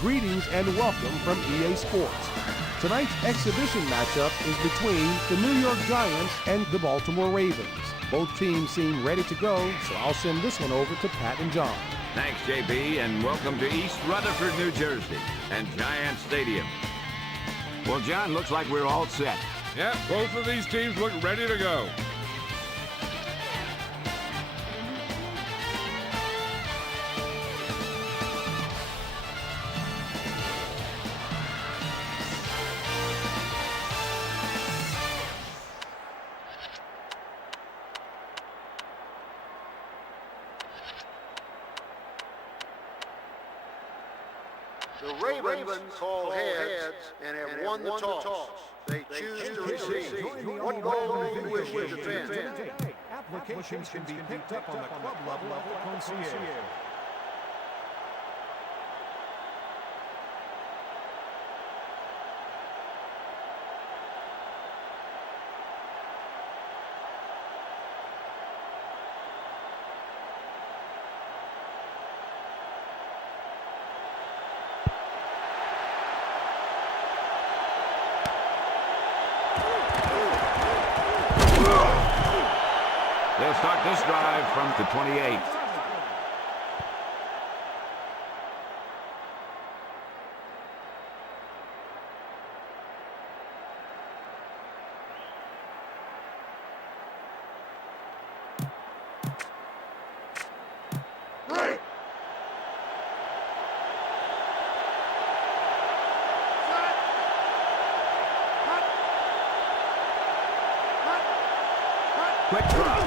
Greetings and welcome from EA Sports. Tonight's exhibition matchup is between the New York Giants and the Baltimore Ravens. Both teams seem ready to go, so I'll send this one over to Pat and John. Thanks, JB, and welcome to East Rutherford, New Jersey, and Giant Stadium. Well, John, looks like we're all set. Yeah, both of these teams look ready to go. The Ravens call heads and have won the toss. They choose to receive. What goal do you wish to defend? Applications can be picked up on the club level of the concierge. They'll start this drive from the 28th. Quick drop.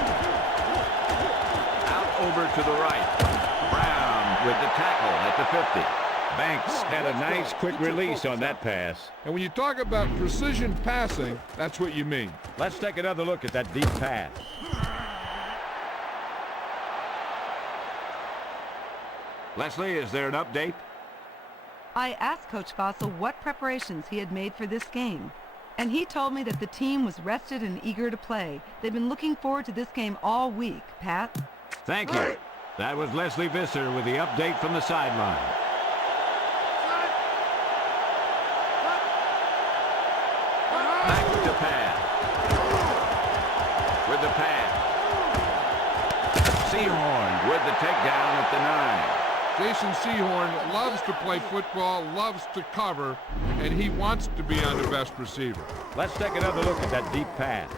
Out over to the right. Brown with the tackle at the 50. Banks had a nice quick release on that pass. And when you talk about precision passing, that's what you mean. Let's take another look at that deep pass. Leslie, is there an update? I asked Coach Fossil what preparations he had made for this game, and he told me that the team was rested and eager to play. They've been looking forward to this game all week. Pat? Thank you. That was Leslie Visser with the update from the sideline. Back to Pat. With the pass. Seahorn with the takedown at the 9. Jason Seahorn loves to play football, loves to cover, and he wants to be on the best receiver. Let's take another look at that deep pass.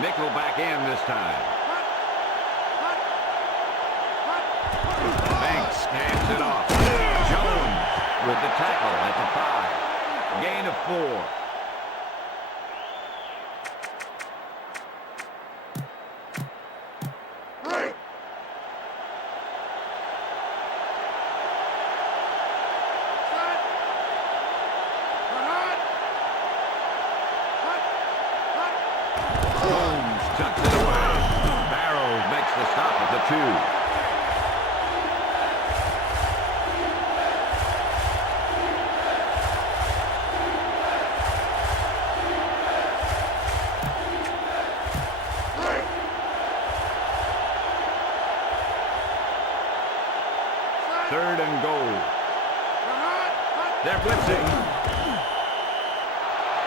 Nickel back in this time. Banks hands it off. Jones with the tackle at the 5. Gain of 4. Holmes tucks it away. Barrow makes the stop at the 2. Third and goal. They're blitzing.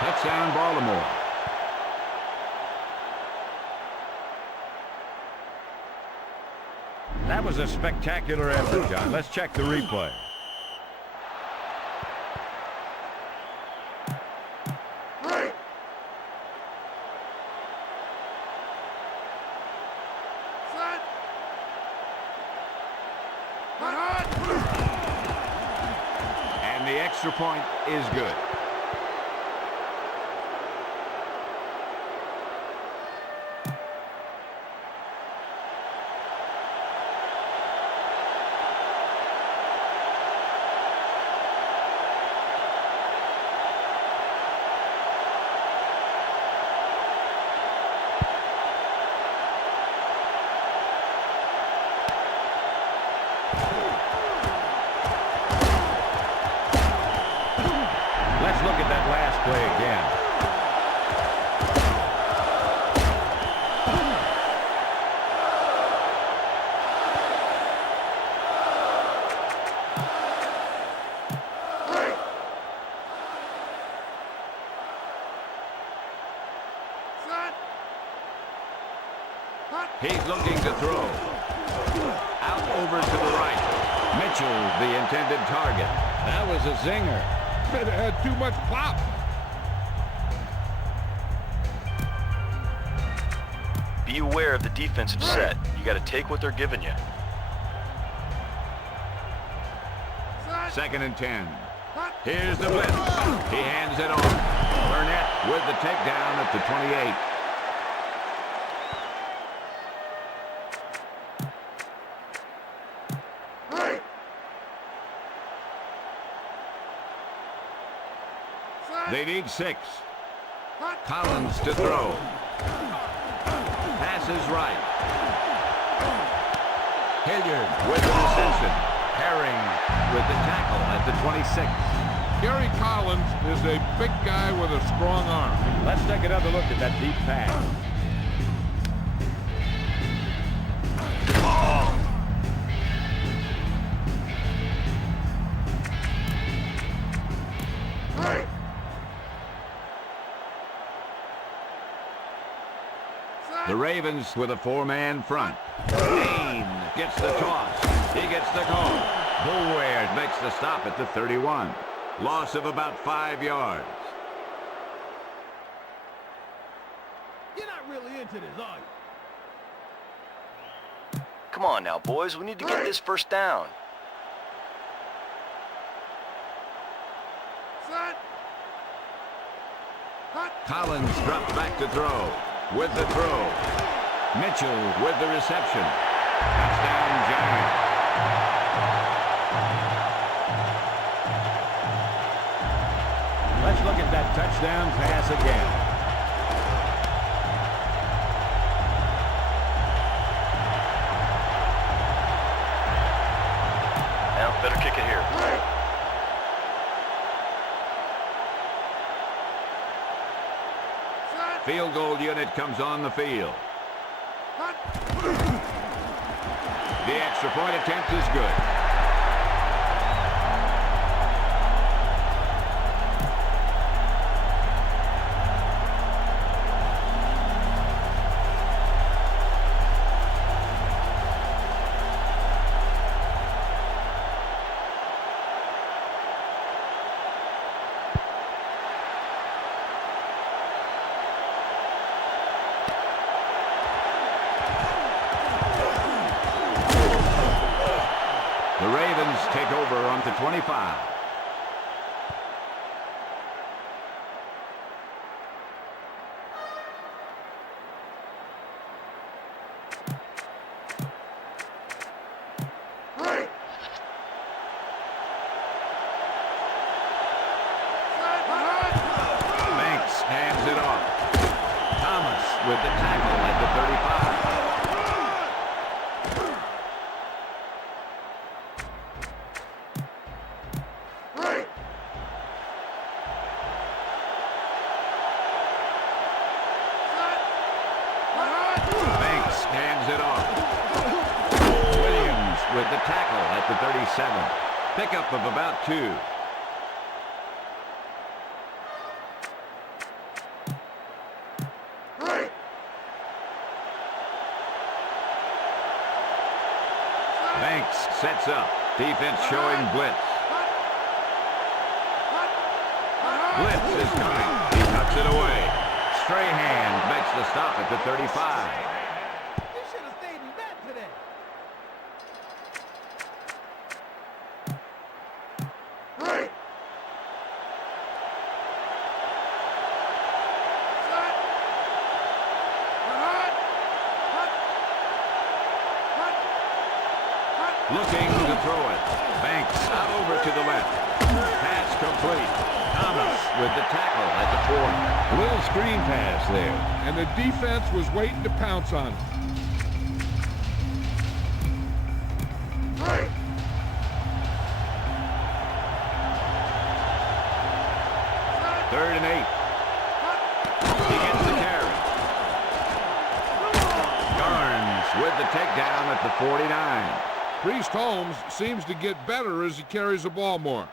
Touchdown, Baltimore. That was a spectacular effort, John. Let's check the replay. And the extra point is good. play again. He's looking to throw. Out over to the right. Mitchell, the intended target. That was a zinger. It had too much pop. Be aware of the defensive set. You got to take what they're giving you. 2nd and 10. Here's the blitz. He hands it off. Burnett with the takedown at the 28. They need 6. Collins to throw. Passes right. Hilliard with the reception. Herring with the tackle at the 26. Gary Collins is a big guy with a strong arm. Let's take another look at that deep pass. The Ravens with a 4-man front. Payne gets the toss. He gets the call. Boulware makes the stop at the 31. Loss of about 5 yards. You're not really into this, are you? Come on now, boys. We need to get this first down. Collins drops back to throw. With the throw. Mitchell with the reception. Touchdown, Giants. Let's look at that touchdown pass again. Now, better kick it here. Field goal unit comes on the field. The extra point attempt is good. The Ravens take over on the 25. Banks hands it off. Thomas with the tackle at the 35. With the tackle at the 37. Pickup of about 2. Banks sets up. Defense showing blitz. Blitz is coming. He tucks it away. Strahan makes the stop at the 35. Looking to throw it. Banks out over to the left. Pass complete. Thomas with the tackle at the 40. A little screen pass there. And the defense was waiting to pounce on him. 3rd and 8. He gets the carry. Garnes with the takedown at the 49. Priest Holmes seems to get better as he carries the ball more.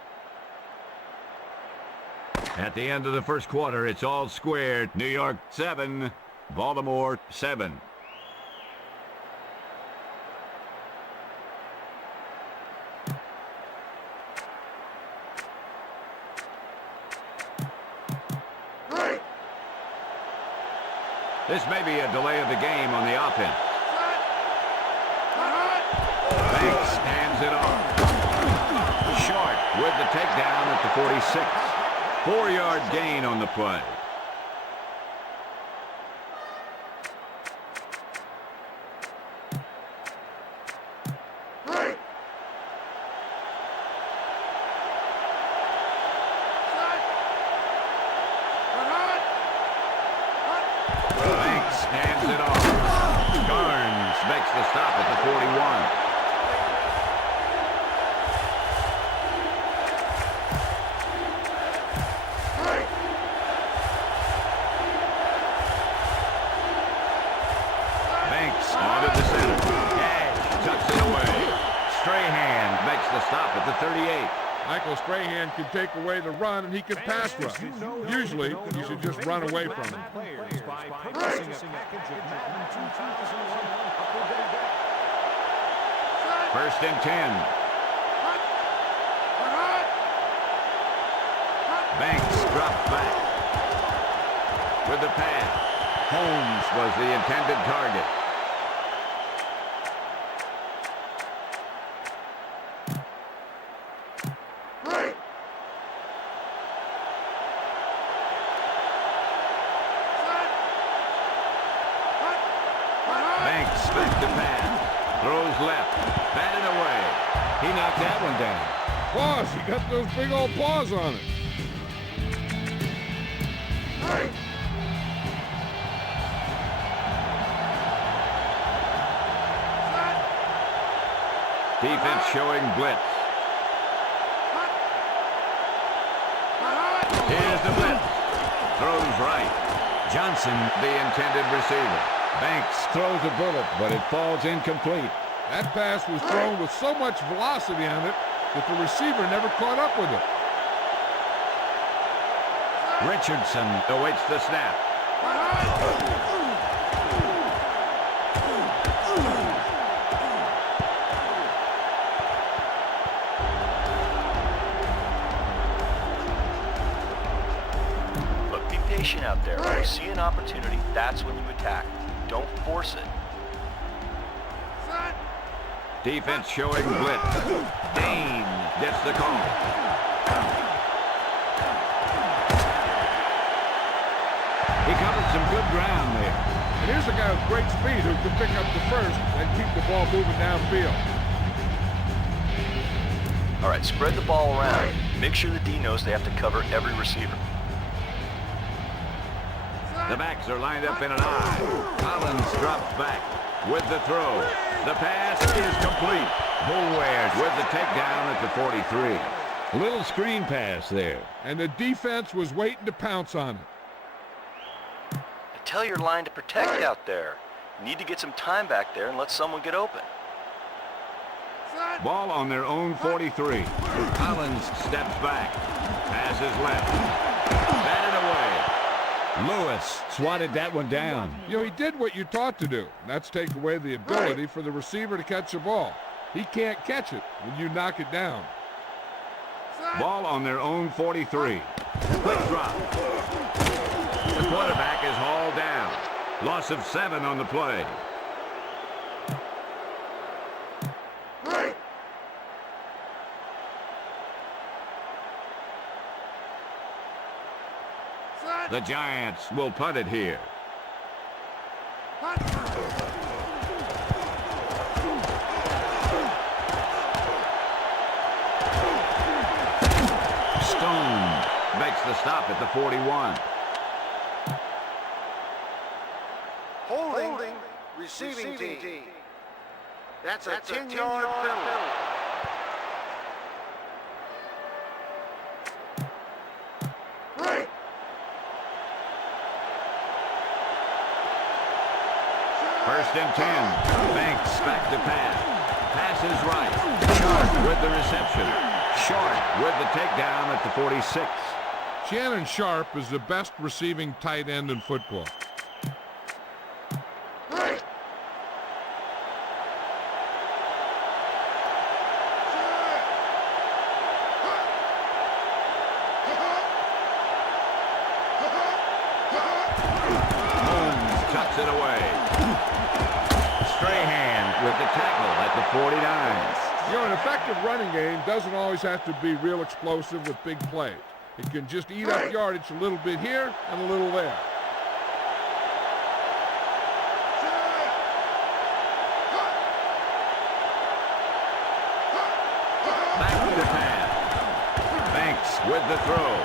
At the end of the first quarter, it's all square. New York 7, Baltimore 7. This may be a delay of the game on the offense. Banks hands it off. Short with the takedown at the 46. 4-yard gain on the play. Banks hands it off. Garnes makes the stop at the 41. Onto the center. Cash tucks it away. Strahan makes the stop at the 38. Michael Strahan can take away the run, and he can pass rush. Usually, you should just run away from him. First and 10. Banks drops back. With the pass. Holmes was the intended target. Banks back to pass. Throws left. Batted away. He knocked that one down. Paws, he got those big old paws on it. Defense showing blitz. Here's the blitz. Throws right. Johnson, the intended receiver. Banks throws a bullet, but it falls incomplete. That pass was thrown with so much velocity on it that the receiver never caught up with it. Richardson awaits the snap. Look, be patient out there. When you see an opportunity, that's when you attack. Don't force it. Defense showing blitz. Dane gets the call. He covered some good ground there. And here's a guy with great speed who can pick up the first and keep the ball moving downfield. All right, spread the ball around. Make sure the D knows they have to cover every receiver. The backs are lined up in an I. Collins drops back with the throw. The pass is complete. Boulware with the takedown at the 43. A little screen pass there. And the defense was waiting to pounce on it. Tell your line to protect out there. You need to get some time back there and let someone get open. Ball on their own 43. Collins steps back. Pass is left. Batted away. Lewis swatted that one down. You know, he did what you taught to do. That's take away the ability for the receiver to catch the ball. He can't catch it when you knock it down. Ball on their own 43. Quick drop. The quarterback is hauled down. Loss of 7 on the play. The Giants will punt it here. Stone makes the stop at the 41. Holding receiving team. That's a 10-yard penalty. First and 10. Banks back to pass. Pass is right. Sharp with the reception. Short with the takedown at the 46. Shannon Sharp is the best receiving tight end in football. Holmes tucks it away. Strahan with the tackle at the 49. You know, an effective running game doesn't always have to be real explosive with big plays. It can just eat up yardage a little bit here and a little there. Back to pass. Banks with the throw.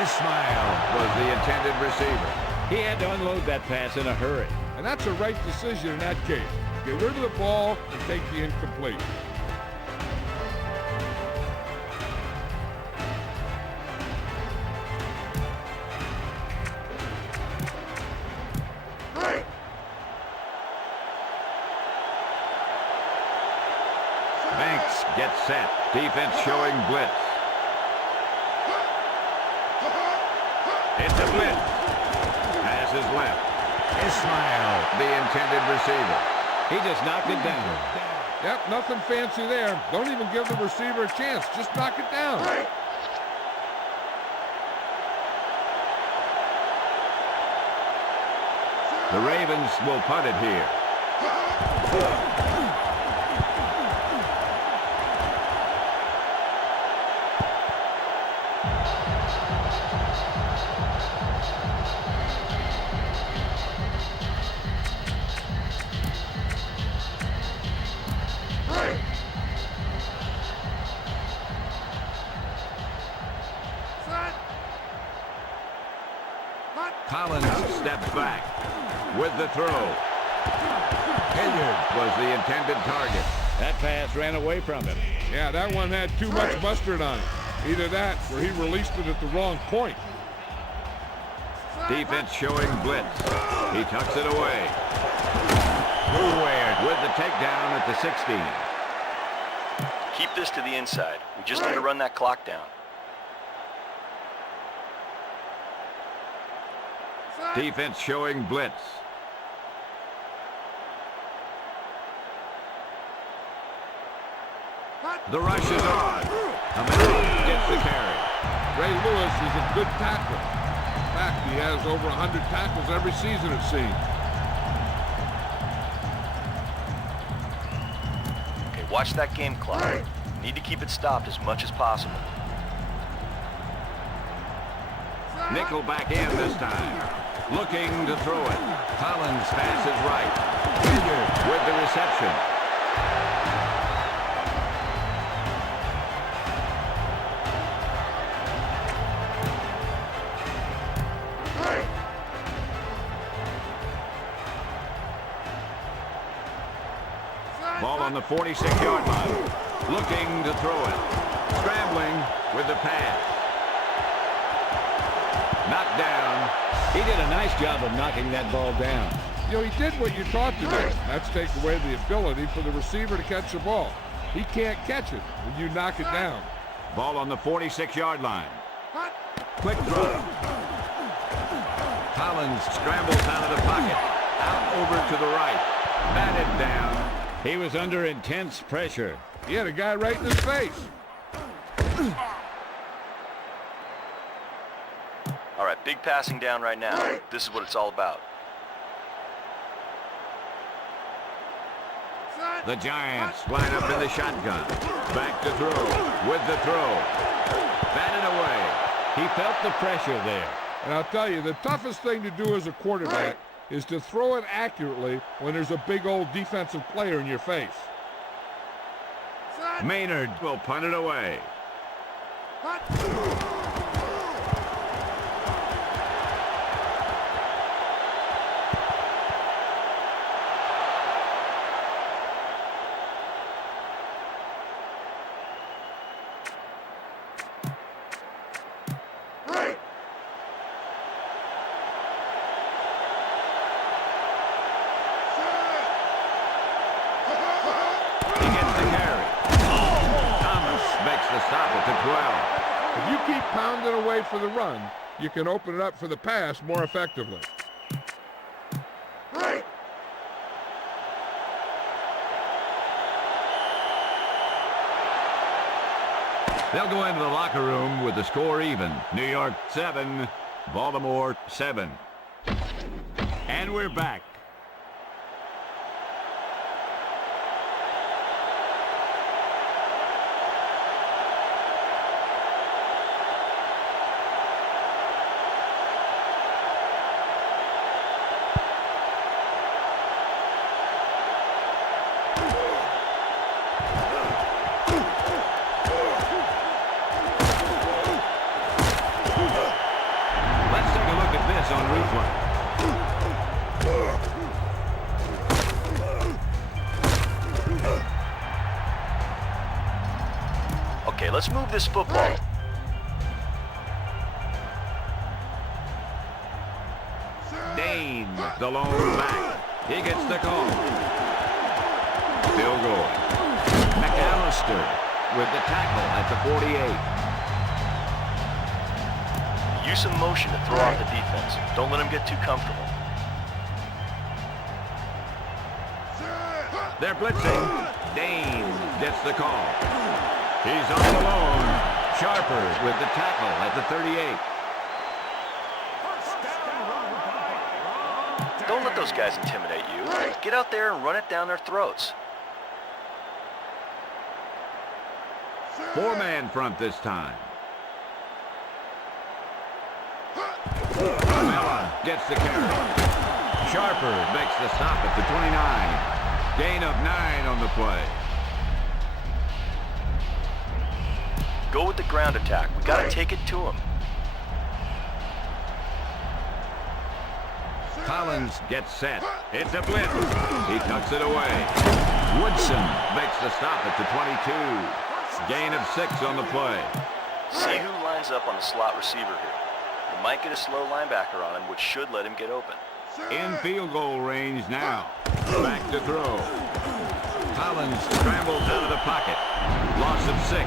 Ismail was the intended receiver. He had to unload that pass in a hurry. And that's a right decision in that case. Get rid of the ball and take the incomplete. Banks gets set. Defense showing blitz. It's a blitz. Pass is left. Ismail, the intended receiver. He just knocked it down. Yep, nothing fancy there. Don't even give the receiver a chance. Just knock it down. The Ravens will punt it here. Collins steps back with the throw. Hilliard was the intended target. That pass ran away from him. Yeah, that one had too much mustard on it. Either that or he released it at the wrong point. Defense showing blitz. He tucks it away. Boulware with the takedown at the 16. Keep this to the inside. We just need to run that clock down. Defense showing blitz. The rush is on. Ahmed gets the carry. Ray Lewis is a good tackler. In fact, he has over 100 tackles every season, it seems. Okay, watch that game clock. You need to keep it stopped as much as possible. Nickel back in this time. Looking to throw it. Collins passes right. Hilliard with the reception. Ball on the 46-yard line. Looking to throw it. Scrambling with the pass. Knocked down. He did a nice job of knocking that ball down. You know, he did what you taught to do. That's take away the ability for the receiver to catch the ball. He can't catch it when you knock it down. Ball on the 46-yard line. Quick throw. Collins scrambles out of the pocket. Out over to the right. Batted down. He was under intense pressure. He had a guy right in his face. All right, big passing down right now. This is what it's all about. The Giants line up in the shotgun. Back to throw. With the throw. Batted away. He felt the pressure there. And I'll tell you, the toughest thing to do as a quarterback is to throw it accurately when there's a big old defensive player in your face. Maynard will punt it away. well. If you keep pounding away for the run, you can open it up for the pass more effectively. They'll go into the locker room with the score even. New York 7, Baltimore 7. And we're back. On replay. Okay, let's move this football. Dane, the lone back. He gets the call. Still going. McAllister with the tackle at the 48. Use some motion to throw off the defense. Don't let them get too comfortable. They're blitzing. Dane gets the call. He's on the lone. Sharper with the tackle at the 38. Don't let those guys intimidate you. Get out there and run it down their throats. Four-man front this time. Mella gets the carry. Sharper makes the stop at the 29. Gain of 9 on the play. Go with the ground attack. We got to take it to him. Collins gets set. It's a blitz. He tucks it away. Woodson makes the stop at the 22. Gain of 6 on the play. See who lines up on the slot receiver here. You might get a slow linebacker on him, which should let him get open. In field goal range now. Back to throw. Collins scrambles out of the pocket. Loss of 6.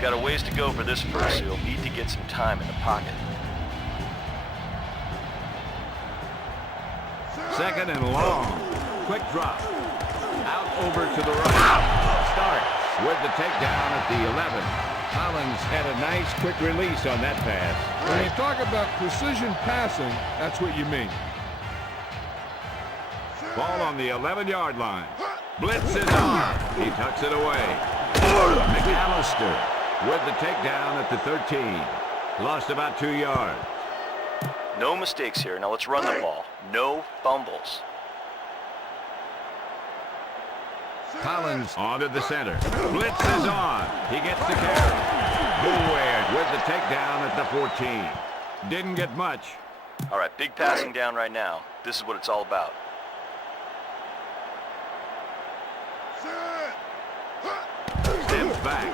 Got a ways to go for this first, so you'll need to get some time in the pocket. Second and long. Quick drop. Out over to the right. Starks with the takedown at the 11. Collins had a nice quick release on that pass. When you talk about precision passing, that's what you mean. Ball on the 11-yard line. Blitz is on. He tucks it away. McAllister with the takedown at the 13. Lost about 2 yards. No mistakes here. Now let's run the ball. No fumbles. Collins onto the center. Blitz is on. He gets the carry. Boulware with the takedown at the 14. Didn't get much. All right, big passing down right now. This is what it's all about. Steps back.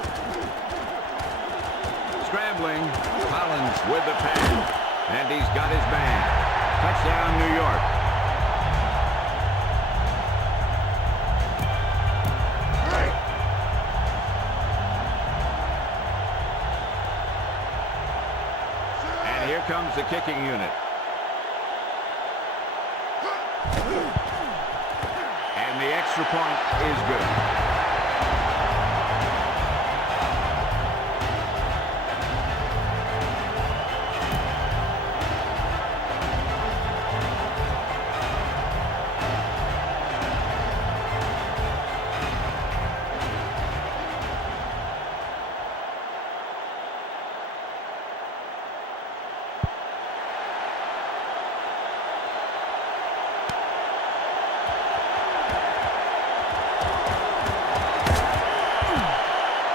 Scrambling. Collins with the pass. And he's got his man. Touchdown, New York. And here comes the kicking unit. And the extra point is good.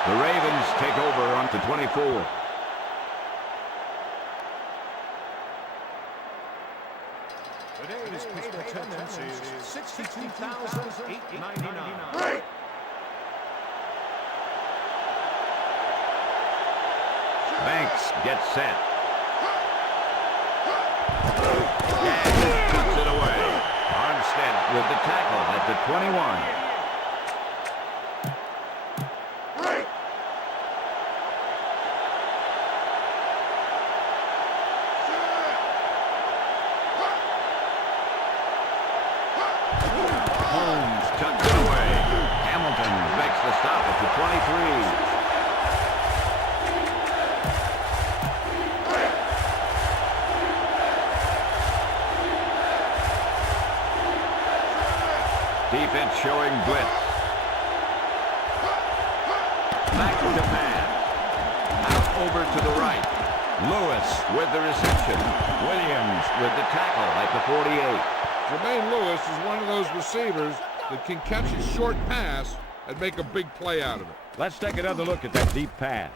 The Ravens take over on the 24. Today's paid attendance is 62,899. Banks gets set. And tucks it away. Armstead with the tackle at the 21. Holmes tucks it away. Hamilton makes the stop at the 23. Defense showing blitz. Back to pass. Out over to the right. Lewis with the reception. Williams with the tackle at the 48. Jermaine Lewis is one of those receivers that can catch a short pass and make a big play out of it. Let's take another look at that deep pass.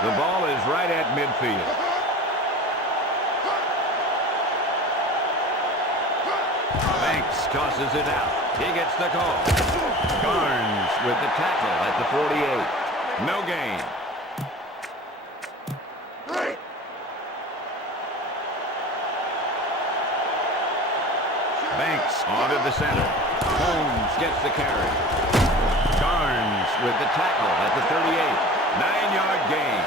The ball is right at midfield. Banks tosses it out. He gets the call. Garnes with the tackle at the 48. No gain. Banks onto the center. Holmes gets the carry. Garnes with the tackle at the 38. 9-yard gain.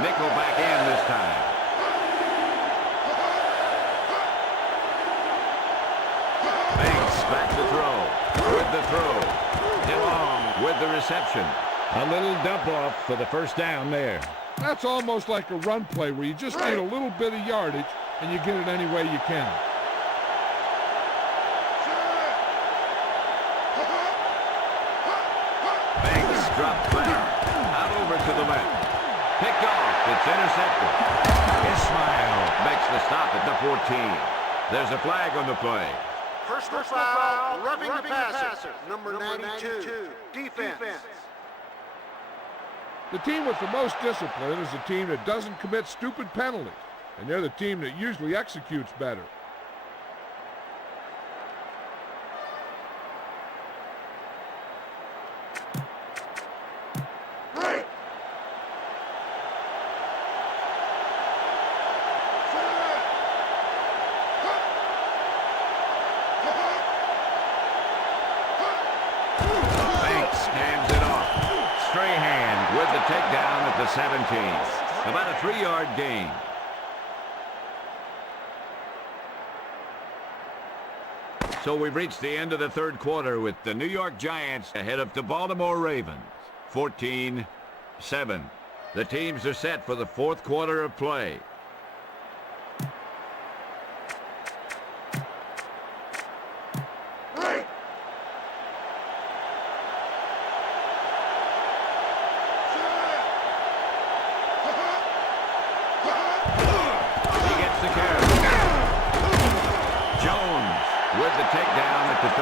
Nickel back in this time. Banks back to throw. With the throw. DeLong with the reception. A little dump off for the first down there. That's almost like a run play where you just need a little bit of yardage and you get it any way you can. Banks dropped back. Out over to the left. Picked off. It's intercepted. Ismail makes the stop at the 14. There's a flag on the play. Personal foul, roughing the passer, number 92, defense. The team with the most discipline is the team that doesn't commit stupid penalties, and they're the team that usually executes better. Takedown at the 17. About a 3-yard gain. So we've reached the end of the third quarter with the New York Giants ahead of the Baltimore Ravens. 14-7. The teams are set for the fourth quarter of play. Takedown at the 13.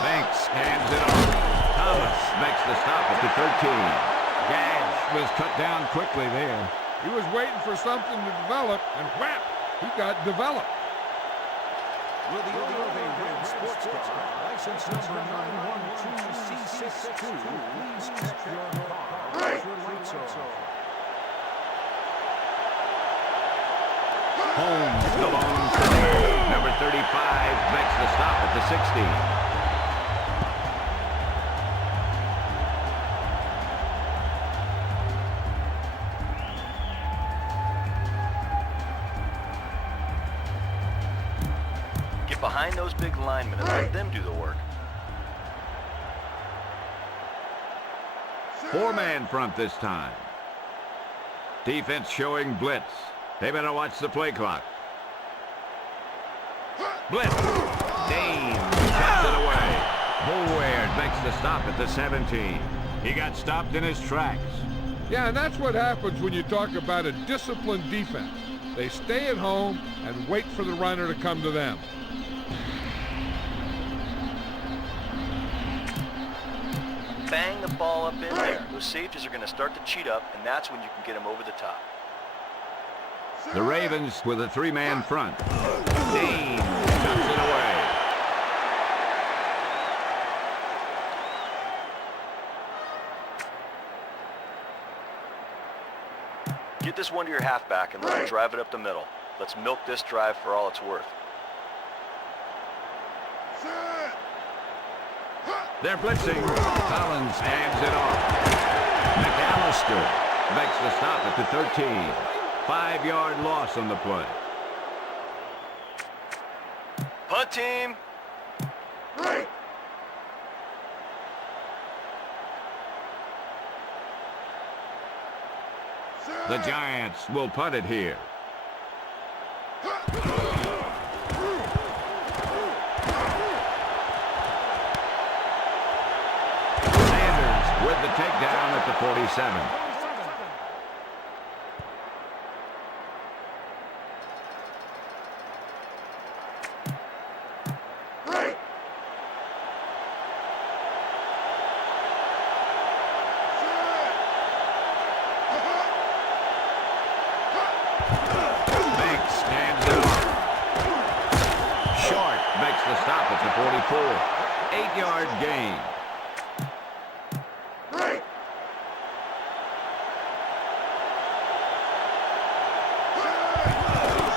Banks hands it off. Thomas makes the stop at the 13. Gash was cut down quickly there. He was waiting for something to develop, and whap, he got developed. Will the owner of a red sports car, license number 912C62, please check your car. Your lights are on. Holmes belongs to number 35, makes the stop at the 60. Behind those big linemen and let them do the work. 4-man front this time. Defense showing blitz. They better watch the play clock. Blitz. the stop at the 17. He got stopped in his tracks. Yeah, and that's what happens when you talk about a disciplined defense. They stay at home and wait for the runner to come to them. Bang the ball up in there. Those safeties are going to start to cheat up, and that's when you can get them over the top. The Ravens with a three-man front. Dean tucks it away. Get this one to your halfback and let him drive it up the middle. Let's milk this drive for all it's worth. They're blitzing. Collins hands it off. McAllister makes the stop at the 13. 5-yard loss on the play. Punt team. The Giants will punt it here. Sanders with the takedown at the 47. The stop at the 44. 8-yard gain.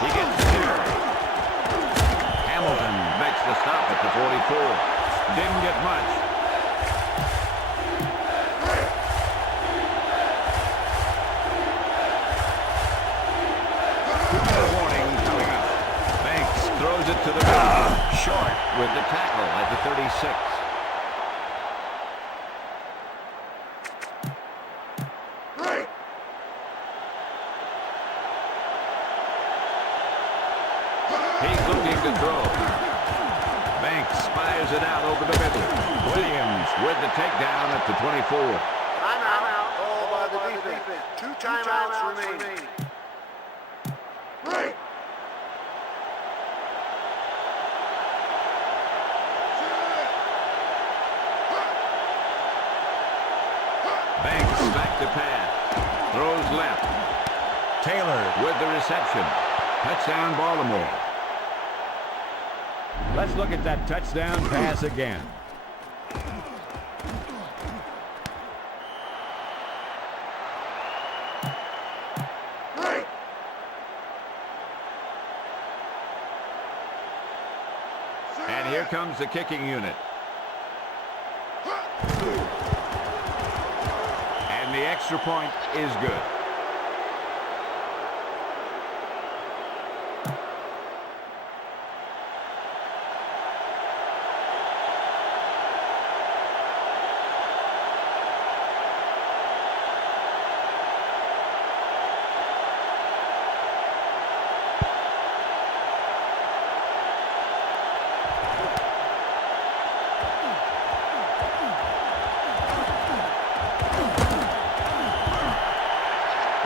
He gets there. Hamilton makes the stop at the 44. Didn't get much. Warning coming up. Banks throws it to the middle. Short with the tackle at the 36. He's looking to throw. Banks fires it out over the middle. Williams with the takedown at the 24. Timeout called by the defense. 2 timeouts remaining. Banks back to pass. Throws left. Taylor with the reception. Touchdown, Baltimore. Let's look at that touchdown pass again. And here comes the kicking unit. And the extra point is good.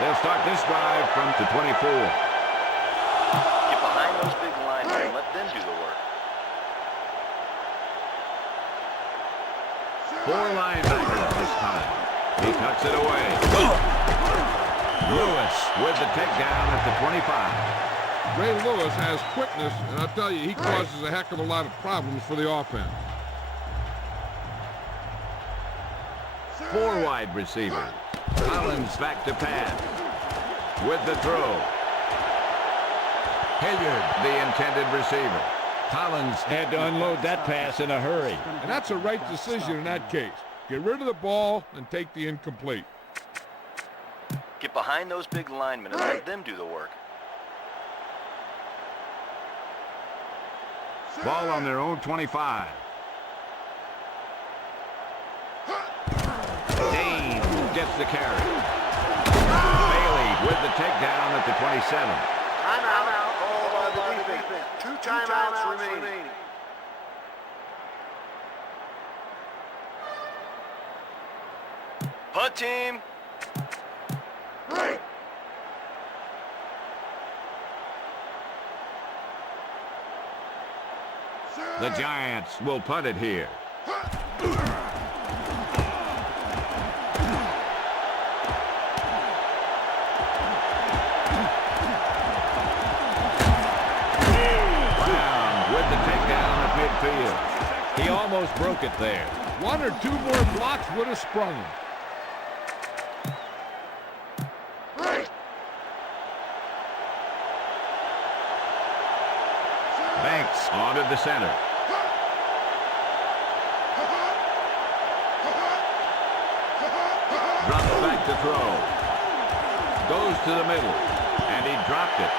They'll start this drive from the 24. Get behind those big linemen and let them do the work. 4 linebackers this time. He tucks it away. Lewis with the takedown at the 25. Ray Lewis has quickness, and I'll tell you, he causes a heck of a lot of problems for the offense. 4 wide receivers. Collins back to pass. With the throw. Hilliard, the intended receiver. Collins had to unload that pass in a hurry. And that's a right decision in that case. Get rid of the ball and take the incomplete. Get behind those big linemen and let them do the work. Ball on their own 25. Dane gets the carry. Bailey with the takedown at the 27. Timeout called by the defense. 2 timeouts remaining. Punt team. The Giants will punt it here. Brown with the takedown at midfield. He almost broke it there. One or two more blocks would have sprung him. Banks onto the center. Drops back to throw. Goes to the middle. And he dropped it.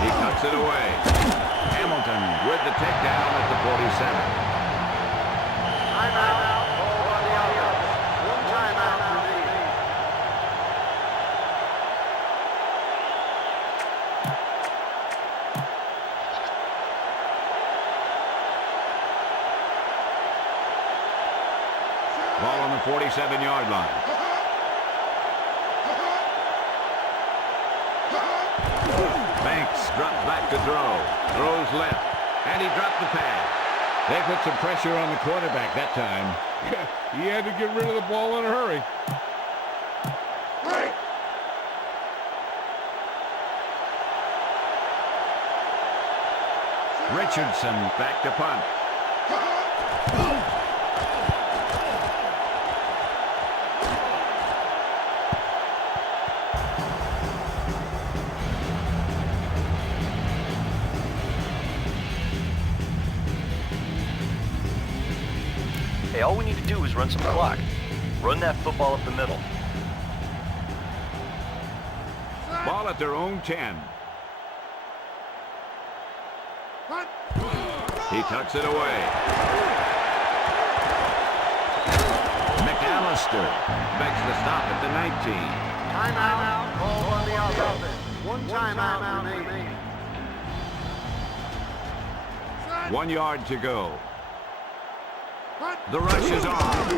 He cuts it away. Hamilton with the takedown at the 47. Timeout. Call by the offense. One timeout remaining. Ball on the 47-yard line. Banks drops back to throw. Throws left. And he dropped the pass. They put some pressure on the quarterback that time. He had to get rid of the ball in a hurry. Richardson back to punt. Hey, all we need to do is run some clock. Run that football up the middle. Ball at their own 10. He tucks it away. McAllister makes the stop at the 19. Timeout. Call by the offense. One timeout remaining. 1 yard to go. The rush is on.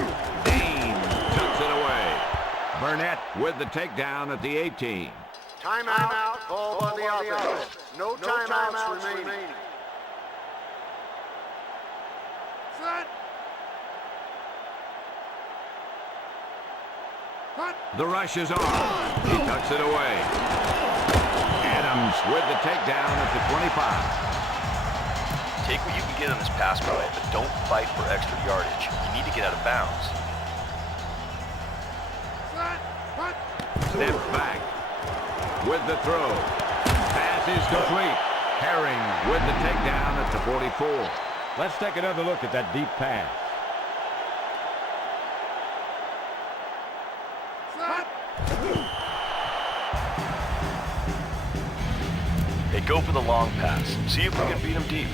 Dean tucks it away. Burnett with the takedown at the 18. Timeout. Call by the offense. No timeouts remaining. The rush is on. He tucks it away. Adams with the takedown at the 25. Take what you can get on this pass play, but don't fight for extra yardage. You need to get out of bounds. Step back with the throw. Pass is complete. Herring with the takedown at the 44. Let's take another look at that deep pass. Hey, go for the long pass. See if we can beat them deep.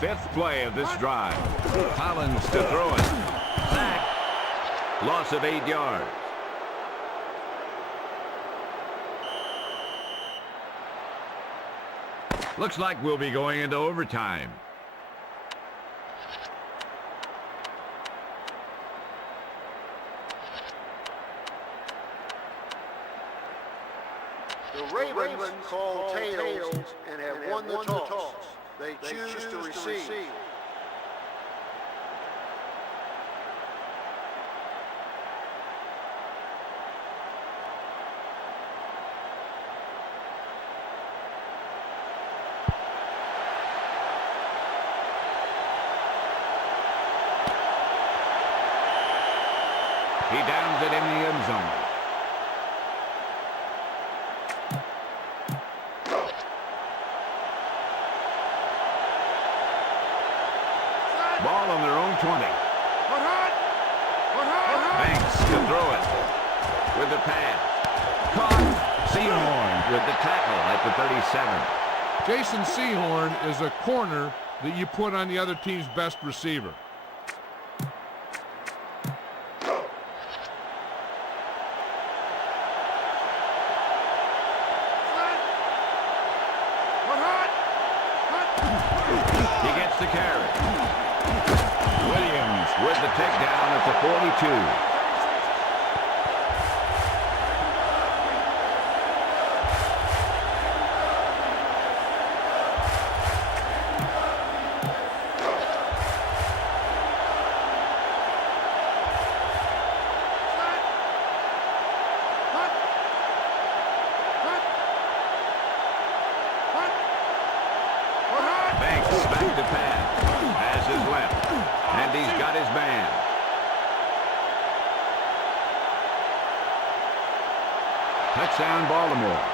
Fifth play of this drive. Collins to throw it. Sack. Loss of 8 yards. Looks like we'll be going into overtime. The Ravens call tails and have won the toss. They choose to receive. He downs it in the end zone. Ball on their own 20. Banks to throw it with the pass. Caught. Seahorn with the tackle at the 37. Jason Seahorn is a corner that you put on the other team's best receiver. with the takedown at the 42. Banks back to pass. Has his left. And he's got his man. Touchdown, Baltimore.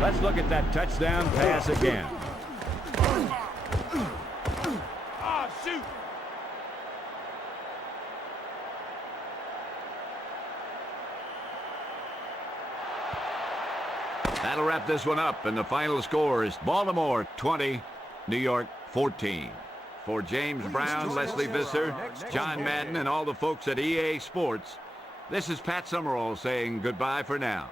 Let's look at that touchdown pass again. That'll wrap this one up, and the final score is Baltimore 20, New York 14. For James Brown, Leslie Visser, John Madden, and all the folks at EA Sports, this is Pat Summerall saying goodbye for now.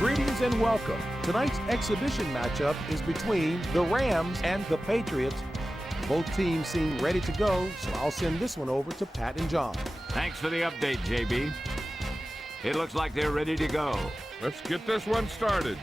Greetings and welcome. Tonight's exhibition matchup is between the Rams and the Patriots. Both teams seem ready to go, so I'll send this one over to Pat and John. Thanks for the update, JB. It looks like they're ready to go. Let's get this one started.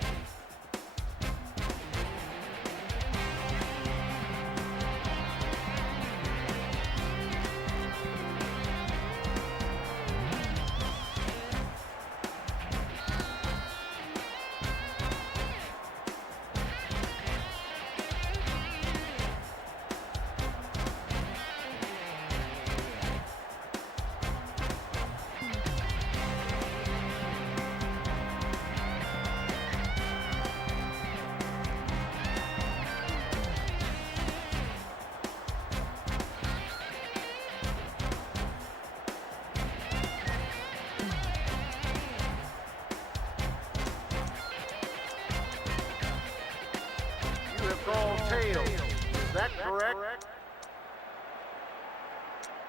You have called tails. Is that correct?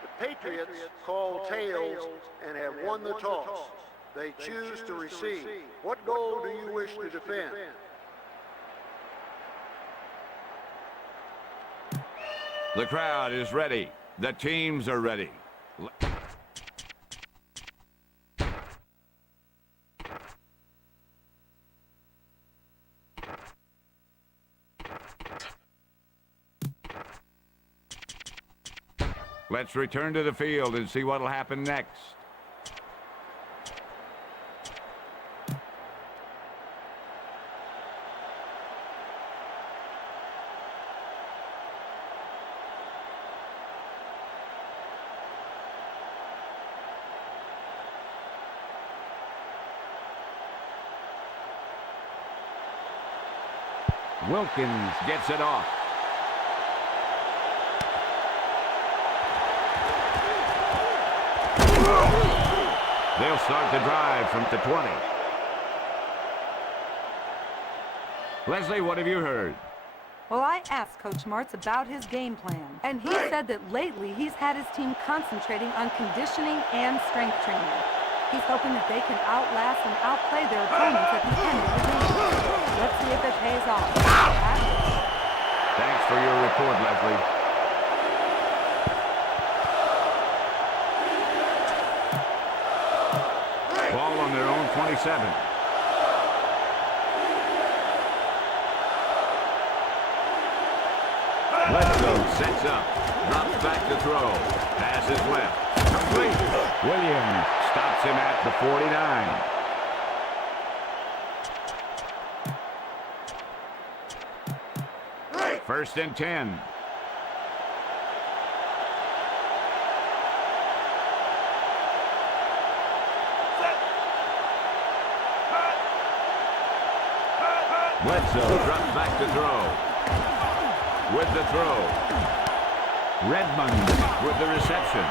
The Patriots call tails and have won the toss. They choose to receive. What goal do you wish to defend? The crowd is ready. The teams are ready. Let's return to the field and see what'll happen next. Wilkins gets it off. They'll start the drive from the 20. Leslie, what have you heard? Well, I asked Coach Martz about his game plan, and he said that lately he's had his team concentrating on conditioning and strength training. He's hoping that they can outlast and outplay their opponents at the end of the game. Let's see if it pays off. Thanks for your report, Leslie. Ball on their own 27. Bledsoe sets up, drops back to throw, passes left, complete. Williams stops him at the 49. First and 10. Bledsoe drops back to throw. With the throw. Redmond with the reception.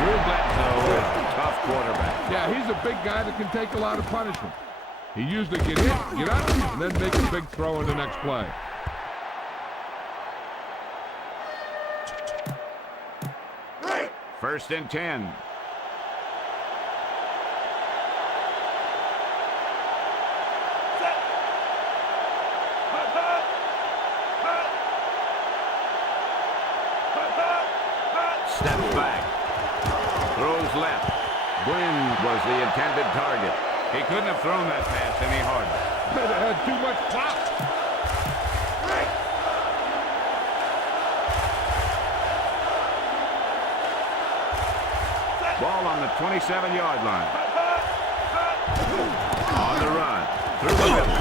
Drew Bledsoe is a tough quarterback. Yeah, he's a big guy that can take a lot of punishment. He usually get hit, get up, and then make a big throw in the next play. First and 10. Steps back. Throws left. Gwynn was the intended target. He couldn't have thrown that pass any harder. But it had too much pop. Ball on the 27-yard line. On the run. Through the middle.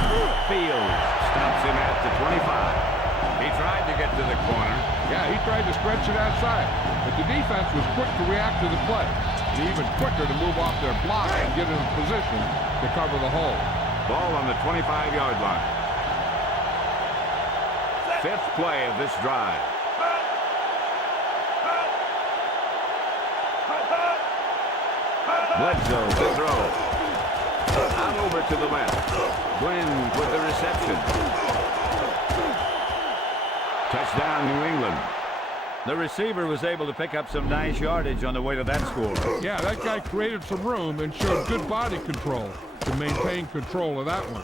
Fields stops him at the 25. He tried to get to the corner. Yeah, he tried to stretch it outside. But the defense was quick to react to the play. And even quicker to move off their block and get in a position to cover the hole. Ball on the 25-yard line. Fifth play of this drive. Bledsoe to throw. Out over to the left. Gwynn with the reception. Touchdown, New England. The receiver was able to pick up some nice yardage on the way to that score. Yeah, that guy created some room and showed good body control. to maintain control of that one.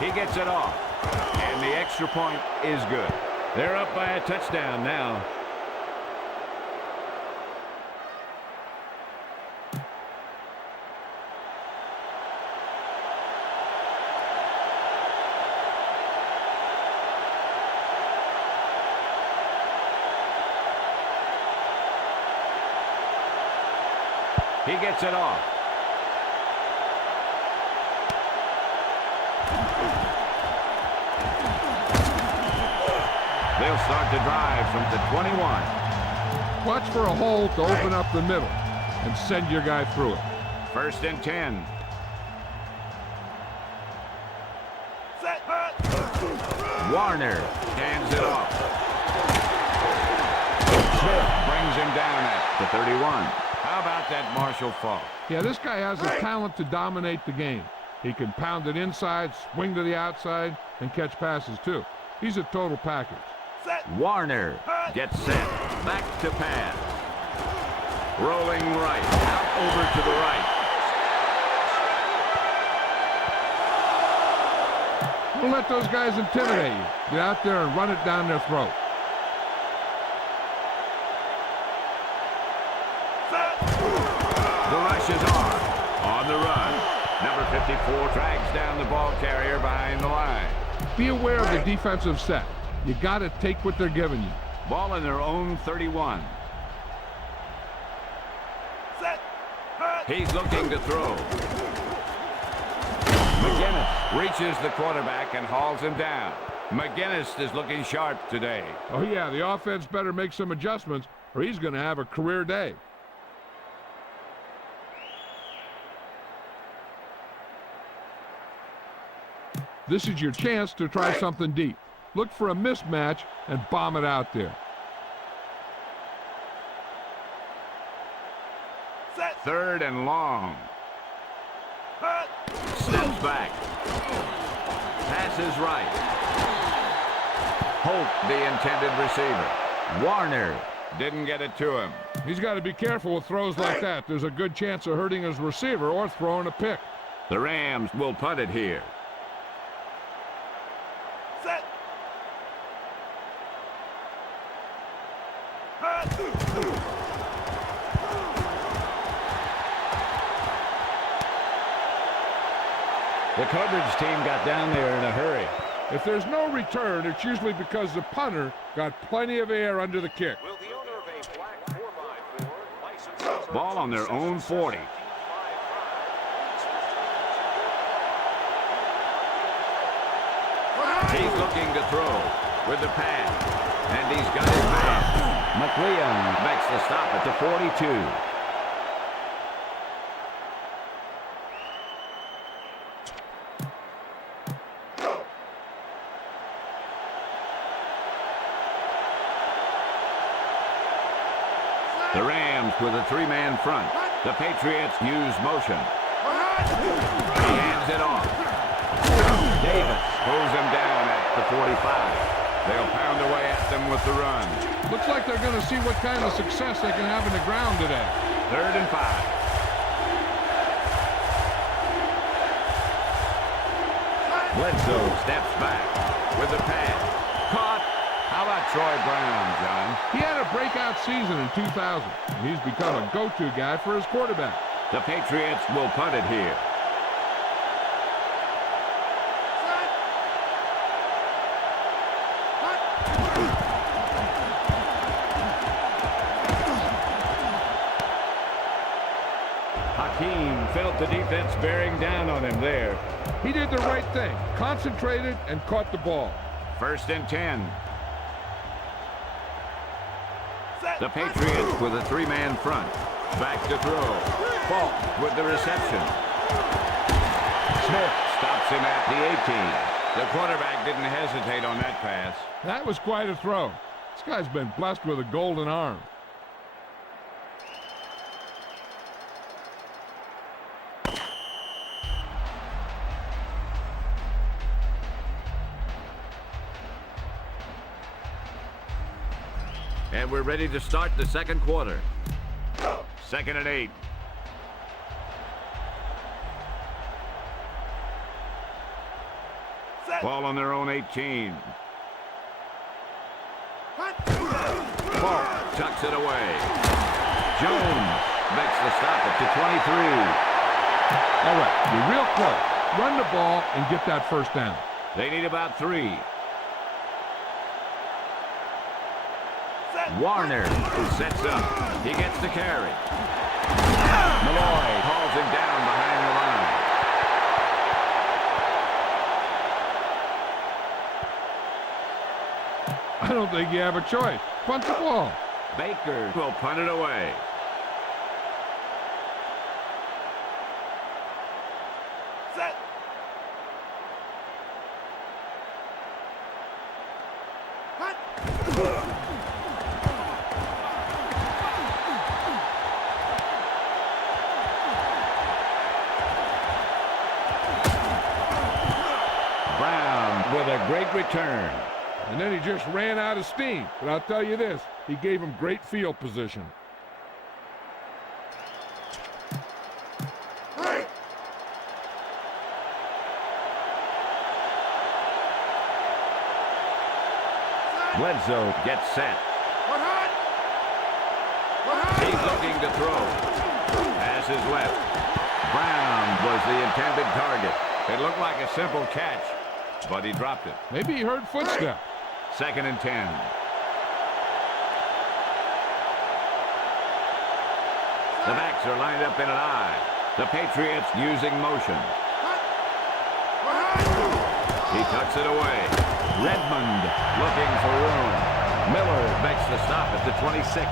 He gets it off, and the extra point is good. They're up by a touchdown now. He gets it off. They'll start the drive from the 21. Watch for a hole to open up the middle and send your guy through it. 1st and 10. Warner hands it off. Smith brings him down at the 31. How about that Marshall Faulk? Yeah, this guy has the talent to dominate the game. He can pound it inside, swing to the outside, and catch passes too. He's a total package. Warner gets set. Back to pass. Rolling right. Out over to the right. Don't let those guys intimidate you. Get out there and run it down their throat. The rush is on the run. Number 54 drags down the ball carrier behind the line. Be aware of the defensive set. You got to take what they're giving you. Ball in their own 31. He's looking to throw. McGinnis reaches the quarterback and hauls him down. McGinnis is looking sharp today. Oh yeah, the offense better make some adjustments or he's going to have a career day. This is your chance to try something deep. Look for a mismatch and bomb it out there. 3rd and long. Steps back. Passes right. Holt, the intended receiver. Warner didn't get it to him. He's got to be careful with throws like that. There's a good chance of hurting his receiver or throwing a pick. The Rams will punt it here. The coverage team got down there in a hurry. If there's no return, it's usually because the punter got plenty of air under the kick. Will the owner of a black 4x4 license Ball on their own 40. He's looking to throw with the pass, and he's got his man. McLeon makes the stop at the 42. The Rams with a 3-man front. The Patriots use motion. He hands it off. Davis pulls him down at the 45. They'll pound away at them with the run. Looks like they're going to see what kind of success they can have in the ground today. 3rd and 5. Bledsoe steps back with the pass. Caught. How about Troy Brown, John? He had a breakout season in 2000. He's become a go-to guy for his quarterback. The Patriots will punt it here. Hakeem felt the defense bearing down on him there. He did the right thing, concentrated and caught the ball. 1st and 10. The Patriots with a 3-man front. Back to throw. Falk with the reception. Smith stops him at the 18. The quarterback didn't hesitate on that pass. That was quite a throw. This guy's been blessed with a golden arm. And we're ready to start the second quarter. 2nd and 8. Ball on their own 18. Ball tucks it away. Jones makes the stop at the 23. All right, you're real close. Run the ball and get that first down. They need about 3. Warner sets up. He gets the carry. Malloy hauls him down behind the line. I don't think you have a choice. Punt the ball. Baker will punt it away. Brown with a great return. And then he just ran out of steam. But I'll tell you this, he gave him great field position. Bledsoe gets set. He's looking to throw. Pass is left. Brown was the intended target. It looked like a simple catch, but he dropped it. Maybe he heard footsteps. 2nd and 10. The backs are lined up in an I. The Patriots using motion. He tucks it away. Redmond looking for room. Miller makes the stop at the 26.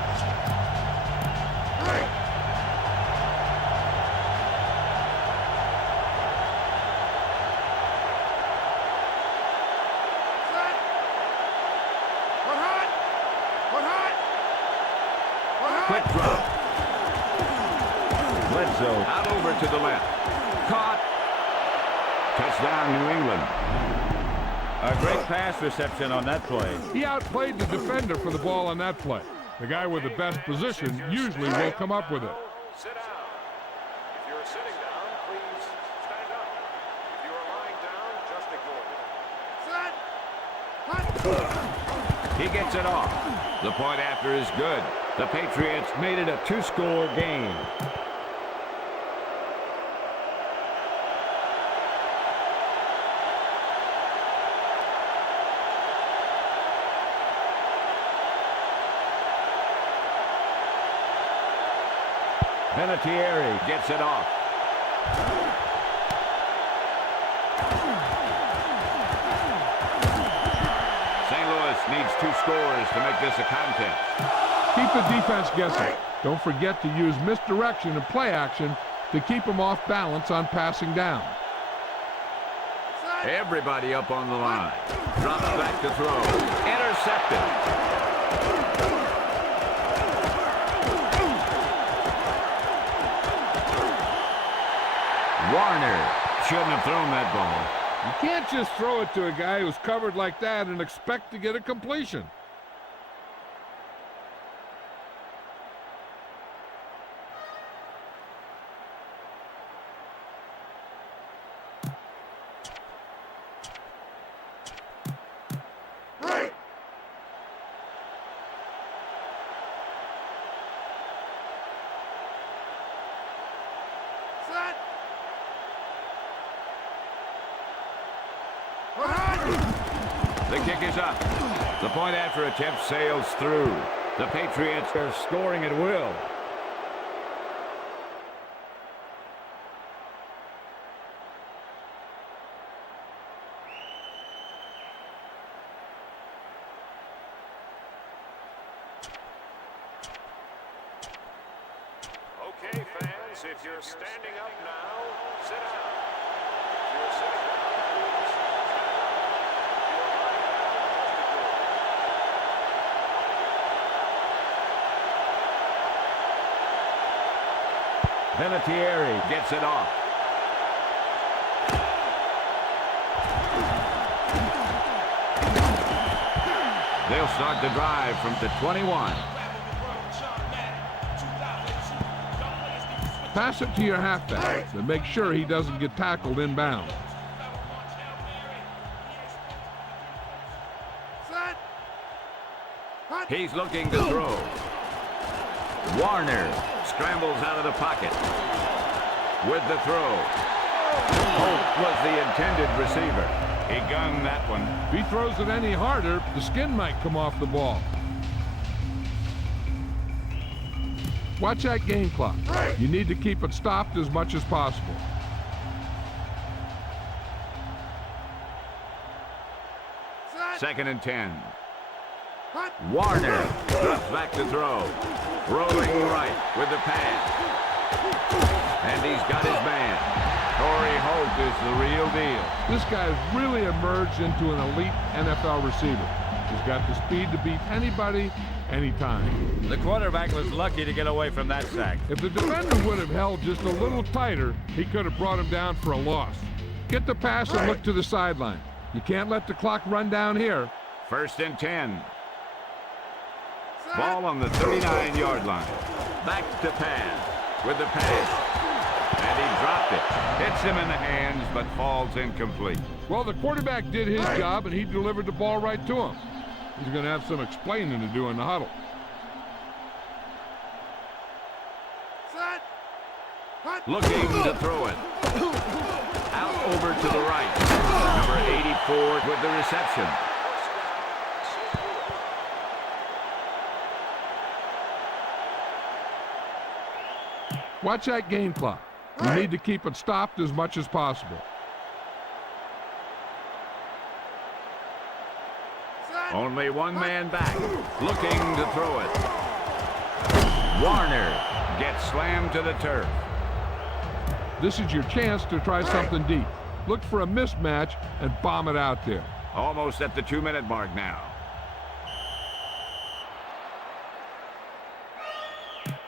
Quick drop. Bledsoe out over to the left. Caught. Touchdown, New England. A great pass reception on that play. He outplayed the defender for the ball on that play. The guy with the best position usually will come up with it. Sit down. If you're sitting down, please stand up. If you are lying down, just ignore it. He gets it off. The point after is good. The Patriots made it a 2-score game. Vinatieri gets it off. St. Louis needs 2 scores to make this a contest. Keep the defense guessing. Don't forget to use misdirection and play action to keep them off balance on passing down. Everybody up on the line. Drops back to throw. Intercepted. Warner shouldn't have thrown that ball. You can't just throw it to a guy who's covered like that and expect to get a completion. The kick is up. The point after attempt sails through. The Patriots are scoring at will. Okay, fans, if you're standing up now, sit down. If you're sitting down, please stand up. If you're lying down, just ignore it. Vinatieri gets it off. They'll start the drive from the 21. Pass it to your halfback, but make sure he doesn't get tackled inbound. He's looking to throw. Warner scrambles out of the pocket with the throw. Hope was the intended receiver. He gunned that one. If he throws it any harder, the skin might come off the ball. Watch that game clock. You need to keep it stopped as much as possible. Second and 10. Warner drops back to throw. Rolling right with the pass. And he's got his man. Torrey Holt is the real deal. This guy's really emerged into an elite NFL receiver. He's got the speed to beat anybody, anytime. The quarterback was lucky to get away from that sack. If the defender would have held just a little tighter, he could have brought him down for a loss. Get the pass and look to the sideline. You can't let the clock run down here. First and 10. Ball on the 39-yard line. Back to pass with the pass. And he dropped it. Hits him in the hands, but falls incomplete. Well, the quarterback did his job, and he delivered the ball right to him. He's going to have some explaining to do in the huddle. Looking to throw it. Out over to the right. Number 84 with the reception. Watch that game clock. You need to keep it stopped as much as possible. Only one man back. Looking to throw it. Warner gets slammed to the turf. This is your chance to try something deep. Look for a mismatch and bomb it out there. Almost at the 2-minute mark now.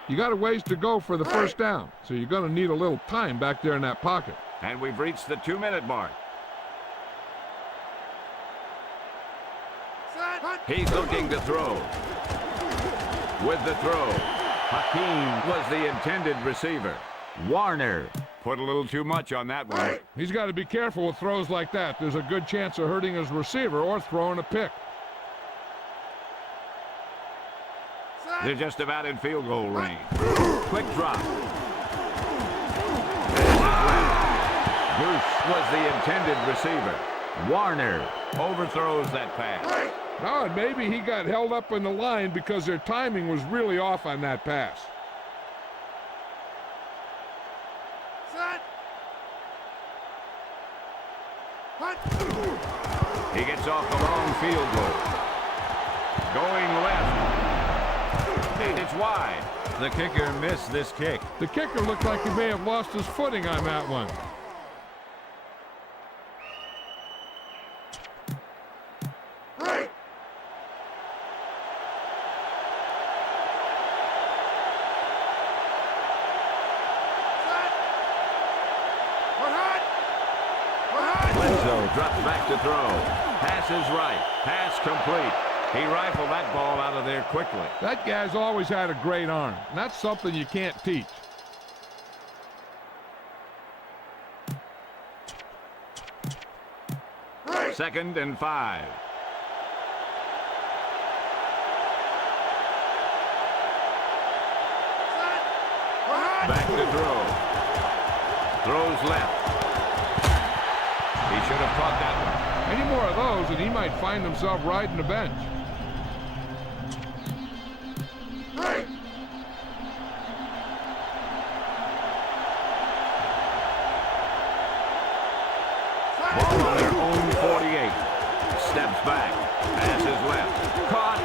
You got a ways to go for the first down, so you're going to need a little time back there in that pocket. And we've reached the 2-minute mark. He's looking to throw. With the throw, Hakeem was the intended receiver. Warner put a little too much on that one. He's got to be careful with throws like that. There's a good chance of hurting his receiver or throwing a pick. They're just about in field goal range. Quick drop. Bruce was the intended receiver. Warner overthrows that pass. Oh, and maybe he got held up in the line because their timing was really off on that pass. He gets off the long field goal. Going left. And it's wide. The kicker missed this kick. The kicker looked like he may have lost his footing on that one. Drops back to throw. Pass is right. Pass complete. He rifled that ball out of there quickly. That guy's always had a great arm. And that's something you can't teach. Second and 5. Back to throw. Throws left. He should have caught that one. Any more of those, and he might find himself riding the bench. Ball on their own 48. Steps back. Passes left. Caught.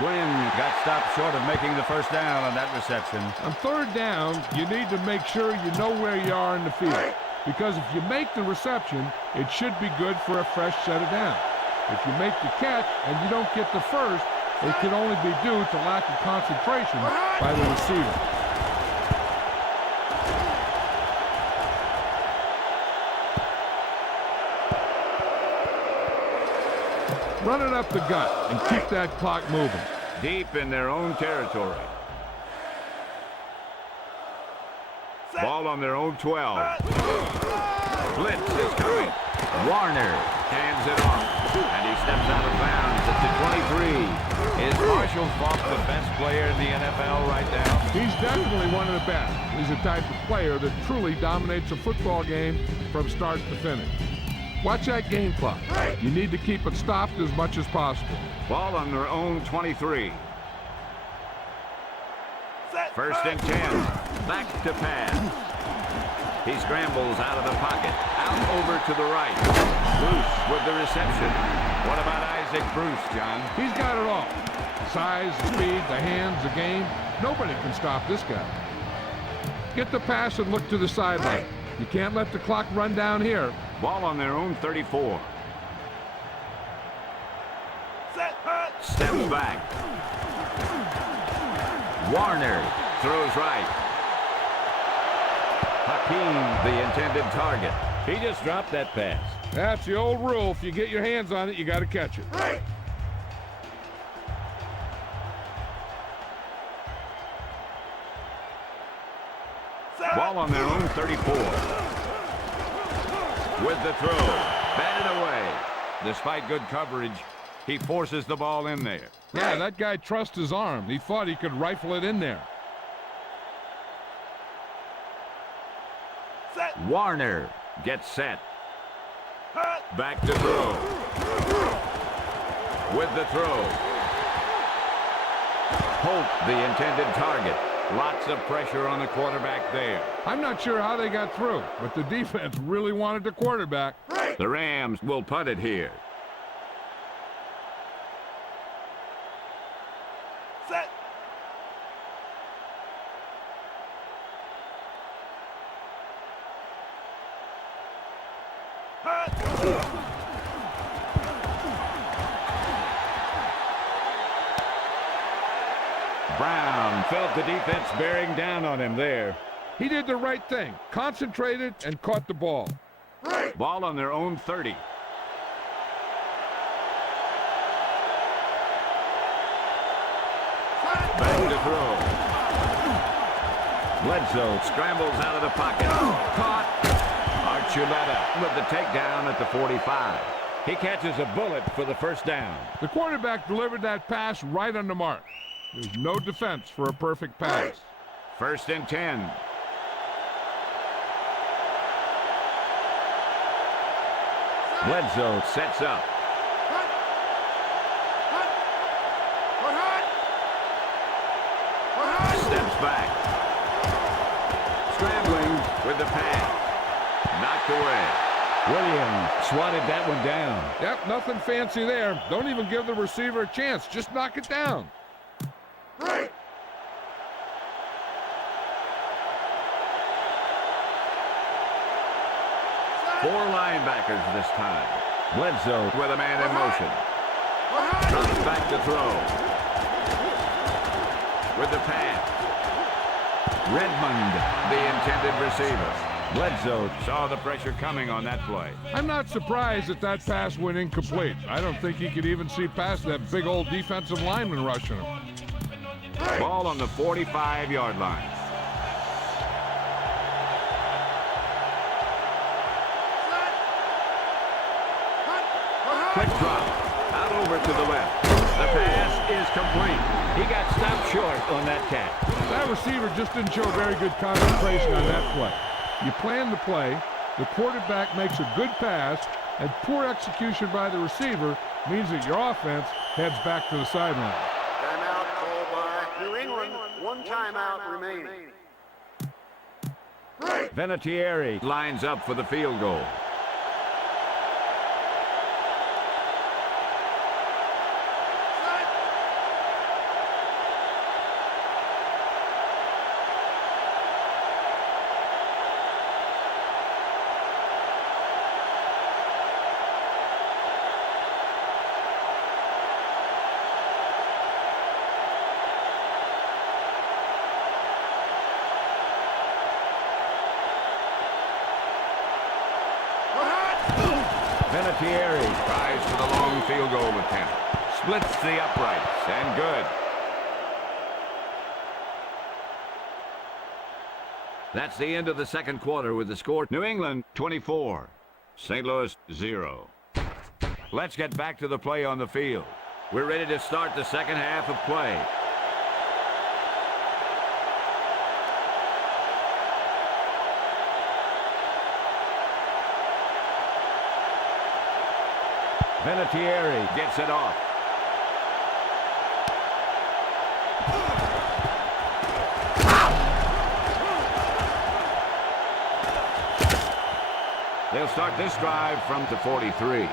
Glenn got stopped short of making the first down on that reception. On third down, you need to make sure you know where you are in the field. Because if you make the reception, it should be good for a fresh set of downs. If you make the catch and you don't get the first, it can only be due to lack of concentration by the receiver. Run it up the gut and keep that clock moving. Deep in their own territory. Ball on their own 12. Blitz is coming. Warner hands it off, and he steps out of bounds at the 23. Is Marshall Faulk the best player in the NFL right now? He's definitely one of the best. He's the type of player that truly dominates a football game from start to finish. Watch that game clock. You need to keep it stopped as much as possible. Ball on their own 23. First and 10. Back to pass. He scrambles out of the pocket. Out over to the right. Bruce with the reception. What about Isaac Bruce, John? He's got it all. The size, the speed, the hands, the game. Nobody can stop this guy. Get the pass and look to the sideline. You can't let the clock run down here. Ball on their own 34. Steps back. Warner throws right. Hakeem, the intended target. He just dropped that pass. That's the old rule. If you get your hands on it, you got to catch it. Ball on their own 34. With the throw. Batted away. Despite good coverage, he forces the ball in there. Yeah, that guy trusts his arm. He thought he could rifle it in there. Warner gets set. Back to throw. With the throw. Holt, the intended target. Lots of pressure on the quarterback there. I'm not sure how they got through, but the defense really wanted the quarterback. The Rams will punt it here. Brown felt the defense bearing down on him there. He did the right thing. Concentrated and caught the ball. Ball on their own 30. Back to throw. Bledsoe scrambles out of the pocket. Caught. Archuleta with the takedown at the 45. He catches a bullet for the first down. The quarterback delivered that pass right on the mark. There's no defense for a perfect pass. First and 10. Bledsoe sets up. Steps back. Scrambling with the pass. Knocked away. Williams swatted that one down. Yep, nothing fancy there. Don't even give the receiver a chance. Just knock it down. Four linebackers this time. Bledsoe with a man in motion. Drops back to throw. With the pass. Redmond, the intended receiver. Bledsoe saw the pressure coming on that play. I'm not surprised that that pass went incomplete. I don't think he could even see past that big old defensive lineman rushing him. Ball on the 45-yard line. Quick drop. Out over to the left. The pass is complete. He got stopped short on that catch. That receiver just didn't show very good concentration on that play. You plan the play, the quarterback makes a good pass, and poor execution by the receiver means that your offense heads back to the sideline. Timeout called by New England. One timeout remaining. Vinatieri lines up for the field goal. Vinatieri Tries for the long field goal attempt. Splits the uprights, and good. That's the end of the second quarter with the score New England 24, St. Louis 0. Let's get back to the play on the field. We're ready to start the second half of play. Vinatieri Gets it off. They'll start this drive from the 43.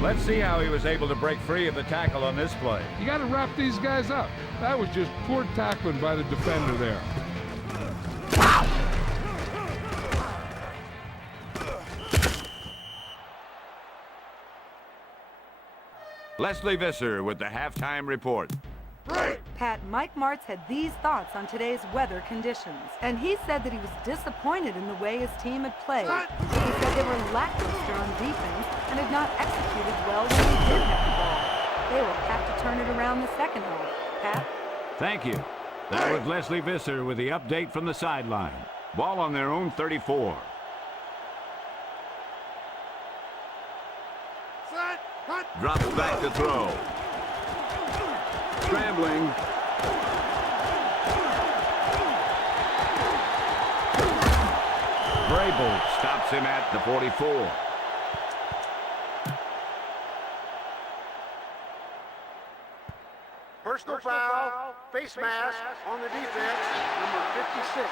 Let's see how he was able to break free of the tackle on this play. You got to wrap these guys up. That was just poor tackling by the defender there. Leslie Visser with the halftime report. Pat, Mike Martz had these thoughts on today's weather conditions, and he said that he was disappointed in the way his team had played. He said they were lackluster on defense and had not executed well when they did have the ball. They will have to turn it around the second half. Pat? Thank you. That was Leslie Visser with the update from the sideline. Ball on their own 34. Drops back to throw. Scrambling. Vrabel stops him at the 44. Personal foul, face mask on the defense, number 56.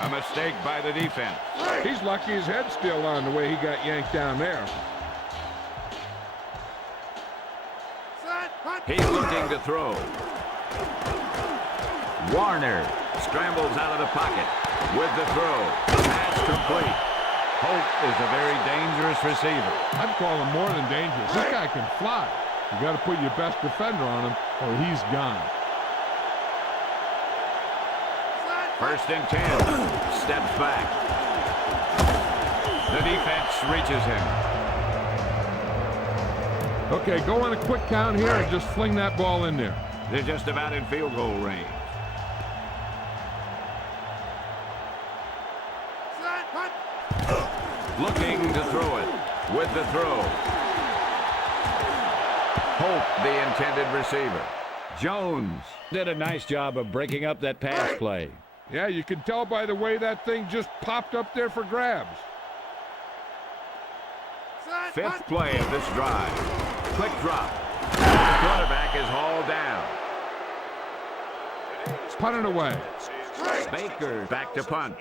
A mistake by the defense. He's lucky his head's still on the way he got yanked down there. He's looking to throw. Warner scrambles out of the pocket with the throw. Pass complete. Hope is a very dangerous receiver. I'd call him more than dangerous. This guy can fly. You got to put your best defender on him or he's gone. First and 10. Steps back. The defense reaches him. Okay, go on a quick count here and just fling that ball in there. They're just about in field goal range. Looking to throw it with the throw. Hope, the intended receiver. Jones Did a nice job of breaking up that pass play. Yeah, you can tell by the way that thing just popped up there for grabs. fifth play of this drive. Quick drop. The quarterback is hauled down. Punt it away. Baker back to punt.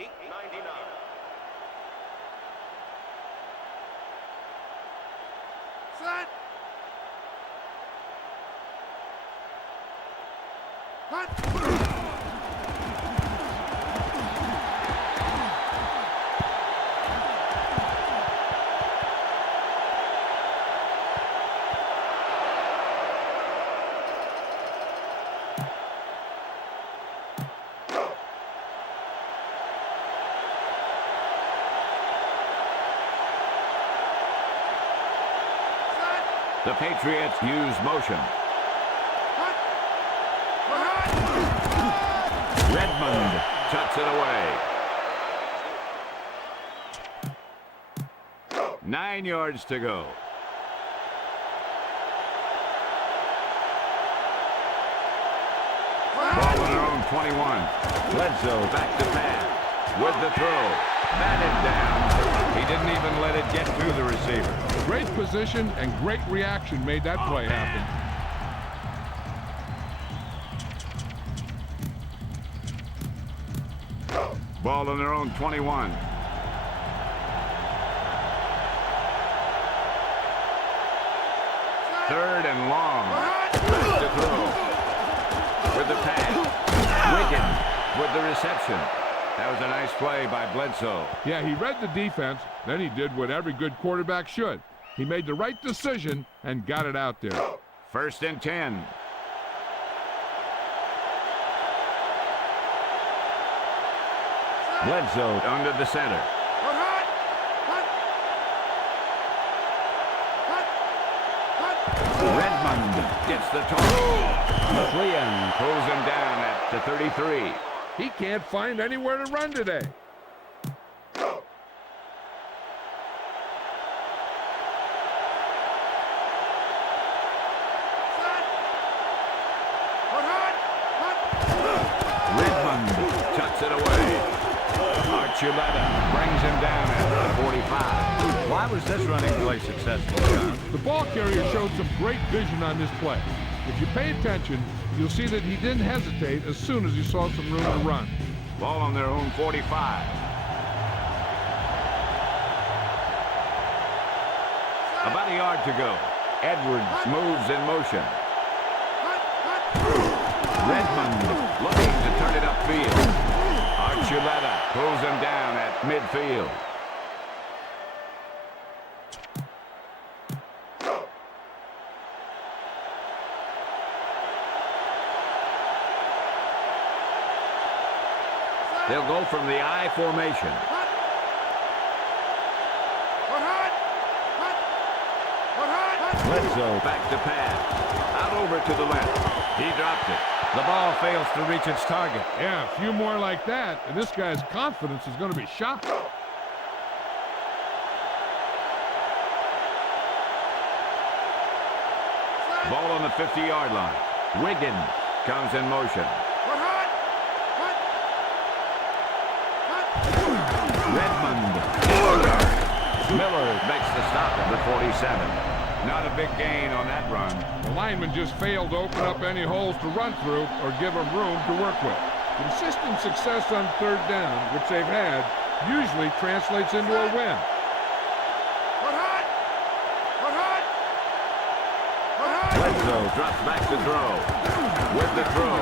The Patriots use motion. Redmond tucks it away. 9 yards to go. Ball on their own 21. Bledsoe back to pass with the throw. Batted down. He didn't even let it get through the receiver. Great position and great reaction made that play happen. Ball on their own 21. Third and long. Back to throw. With the pass. Wiggins with the reception. That was a nice play by Bledsoe. Yeah, he read the defense. Then he did what every good quarterback should. He made the right decision and got it out there. First and 10. Bledsoe under the center. Gets the total. McLean pulls him down at the 33. He can't find anywhere to run today. Redmond tucks it away. Archuleta brings him down at the 45. Why was this running play successful, John? The ball carrier showed some great vision on this play. If you pay attention, you'll see that he didn't hesitate as soon as he saw some room to run. Ball on their own 45. About a yard to go. Edwards moves in motion. Redmond looking to turn it upfield. Archuleta pulls him down at midfield. They'll go from the I formation. Bledsoe Back to pass. Out over to the left. He dropped it. The ball fails to reach its target. Yeah, a few more like that, and this guy's confidence is going to be shot. Ball on the 50-yard line. Wiggins comes in motion. Redmond. Miller makes the stop at the 47. Not a big gain on that run. The lineman just failed to open up any holes to run through or give him room to work with. Consistent success on third down, which they've had, usually translates into a win. Bledsoe drops back to throw. With the throw,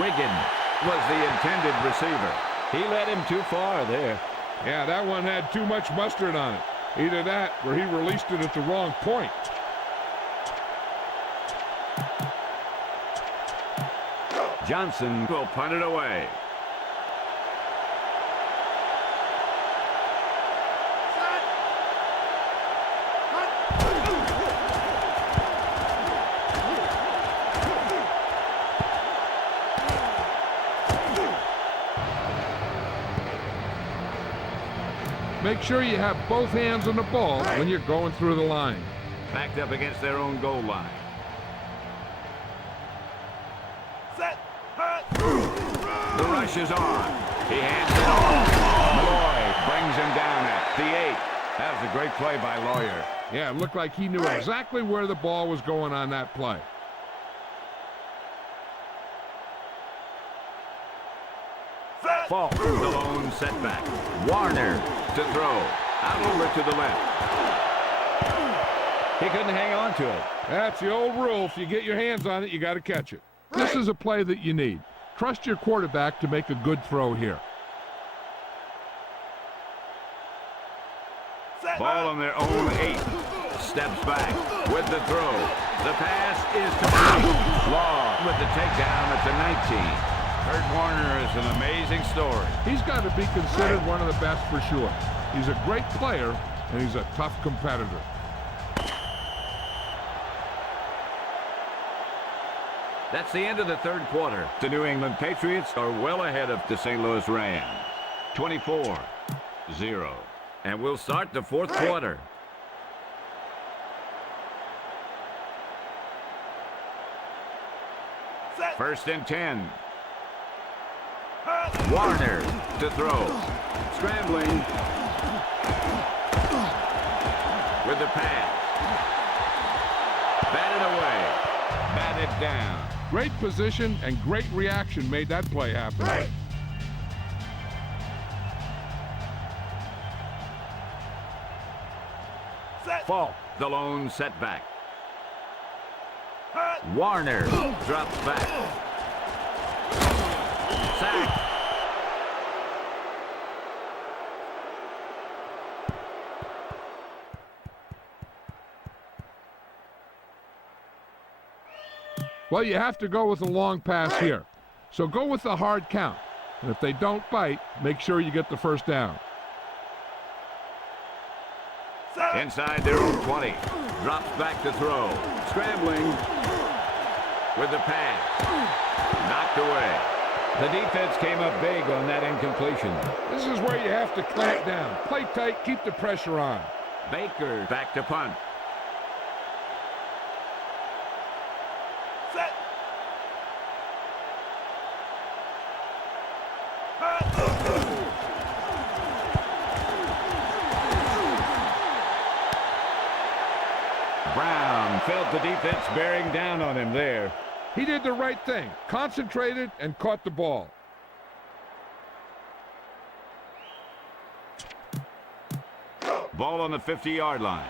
Wiggins was the intended receiver. He led him too far there. Yeah, that one had too much mustard on it. Either that or he released it at the wrong point. Johnson will punt it away. Make sure you have both hands on the ball when you're going through the line. Backed up against their own goal line. The rush is on. He hands it off. Malloy brings him down at the 8. That was a great play by Lawyer. Yeah, it looked like he knew exactly where the ball was going on that play. Falk, the lone setback. Warner to throw. Out over to the left. He couldn't hang on to it. That's the old rule. If you get your hands on it, you got to catch it. This is a play that you need. Trust your quarterback to make a good throw here. Ball on their own 8. Steps back with the throw. The pass is complete. Law with the takedown at the 19. Kurt Warner is an amazing story. He's got to be considered one of the best for sure. He's a great player, and he's a tough competitor. That's the end of the third quarter. The New England Patriots are well ahead of the St. Louis Rams. 24-0. And we'll start the fourth quarter. First and 10. Warner to throw. Scrambling. With the pass. Batted away. Batted down. Great position and great reaction made that play happen. Falk, the lone setback. Warner drops back. Sack. Well, you have to go with a long pass here. So go with the hard count. And if they don't bite, make sure you get the first down. Inside their own 20. Drops back to throw. Scrambling. with the pass. Knocked away. The defense came up big on that incompletion. This is where you have to clamp down. Play tight, keep the pressure on. Baker back to punt. Set. Brown felt the defense bearing down on him there. He did the right thing. Concentrated and caught the ball. Ball on the 50-yard line.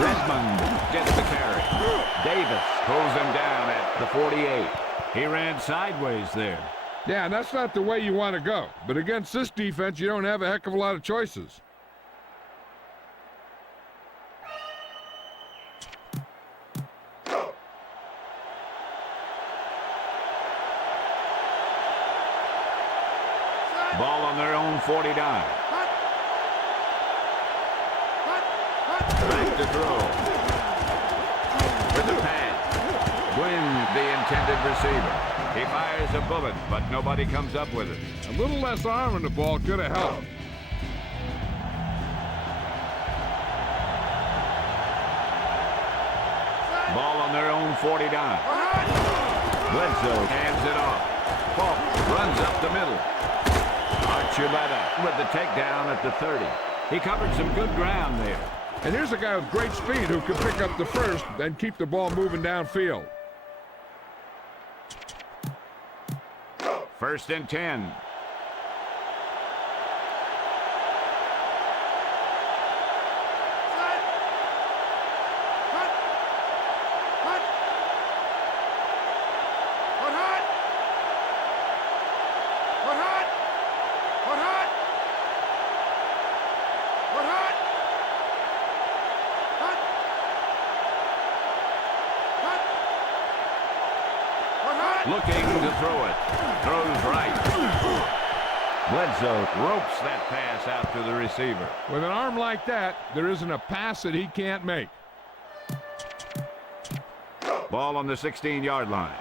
Redmond gets the carry. Davis pulls him down at the 48. He ran sideways there. Yeah, and that's not the way you want to go. But against this defense, you don't have a heck of a lot of choices. Ball on their own 49. Back to throw. With the pass. Gwynn, the intended receiver. He fires a bullet, but nobody comes up with it. A little less arm on the ball could have helped. Ball on their own 49. Bledsoe hands it off. Falk runs up the middle. Archuleta with the takedown at the 30. He covered some good ground there. And here's a guy with great speed who can pick up the first and keep the ball moving downfield. 1st and 10. Looking to throw it. Throws right. Bledsoe ropes that pass out to the receiver. With an arm like that, there isn't a pass that he can't make. Ball on the 16-yard line.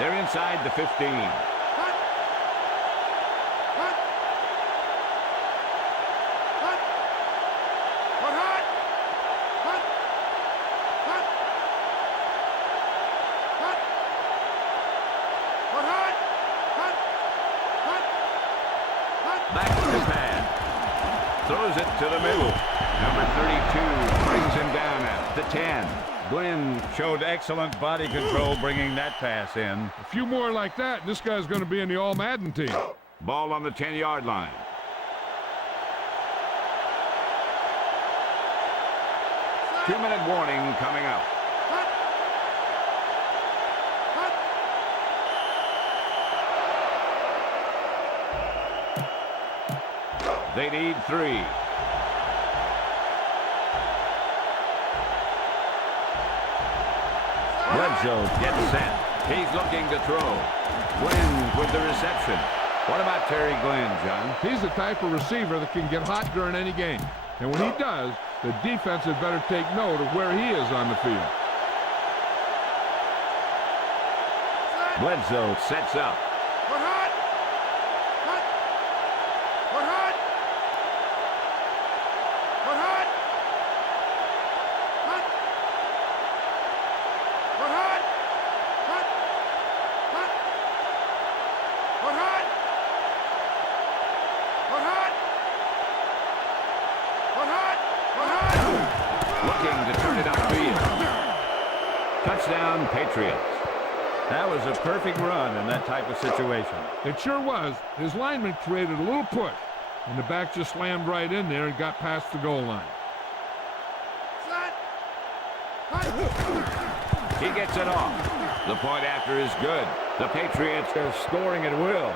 They're inside the 15. Back to pass. Throws it to the middle. Number 32 brings him down at the 10. Glenn showed excellent body control bringing that pass in. A few more like that, this guy's going to be in the All-Madden team. Ball on the 10-yard line. Two-minute warning coming up. They need 3. Bledsoe gets set. He's looking to throw. Glenn with the reception. What about Terry Glenn, John? He's the type of receiver that can get hot during any game. And when he does, the defense had better take note of where he is on the field. Bledsoe sets up. Looking to turn it upfield. Touchdown, Patriots. That was a perfect run in that type of situation. It sure was. His lineman created a little push, and the back just slammed right in there and got past the goal line. He gets it off. The point after is good. The Patriots are scoring at will.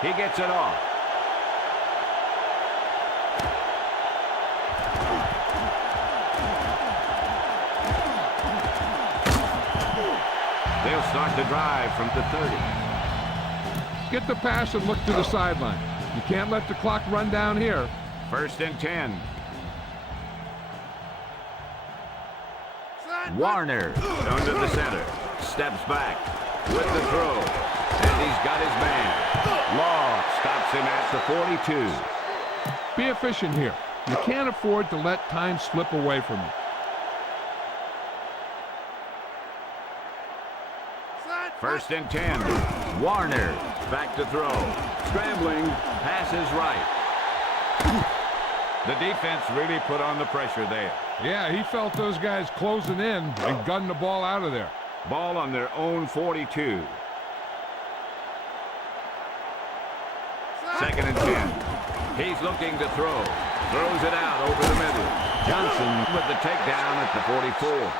He gets it off. They'll start the drive from the 30. Get the pass and look to the sideline. You can't let the clock run down here. 1st and 10. Warner under the center. Steps back with the throw. And he's got his man. Law stops him at the 42. Be efficient here. You can't afford to let time slip away from you. 1st and 10. Warner back to throw. Scrambling. Passes right. The defense really put on the pressure there. Yeah, he felt those guys closing in and gunned the ball out of there. Ball on their own 42. 2nd and 10. He's looking to throw. Throws it out over the middle. Johnson with the takedown at the 44.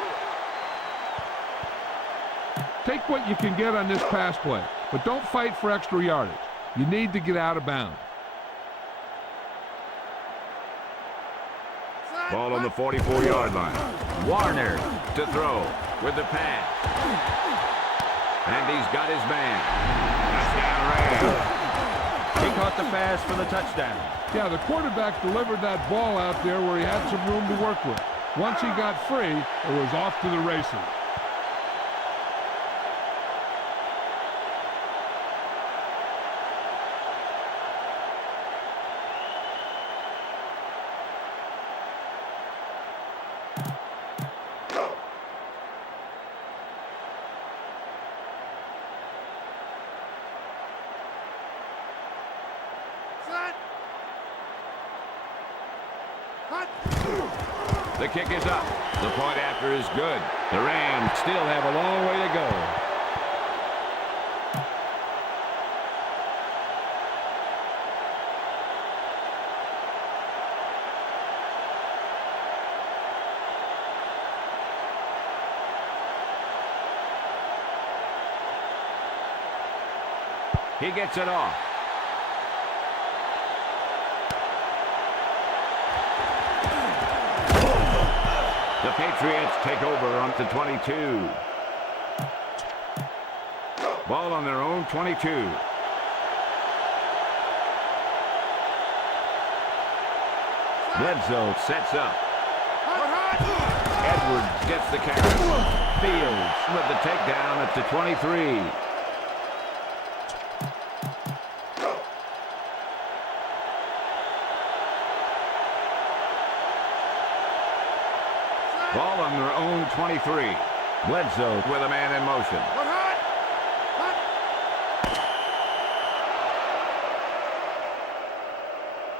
Take what you can get on this pass play, but don't fight for extra yardage. You need to get out of bounds. Ball on the 44-yard line. Warner to throw with the pass. And he's got his man. Touchdown Rams. He caught the pass for the touchdown. Yeah, the quarterback delivered that ball out there where he had some room to work with. Once he got free, it was off to the races. The kick is up. The point after is good. The Rams still have a long way to go. He gets it off. The Patriots take over on the 22. Ball on their own 22. Bledsoe sets up. Edwards gets the carry. Fields with the takedown at the 23. Ball on their own 23. Bledsoe with a man in motion.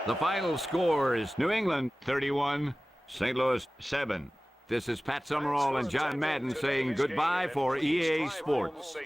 The final score is New England 31, St. Louis 7. This is Pat Summerall and John Madden saying goodbye for EA Sports.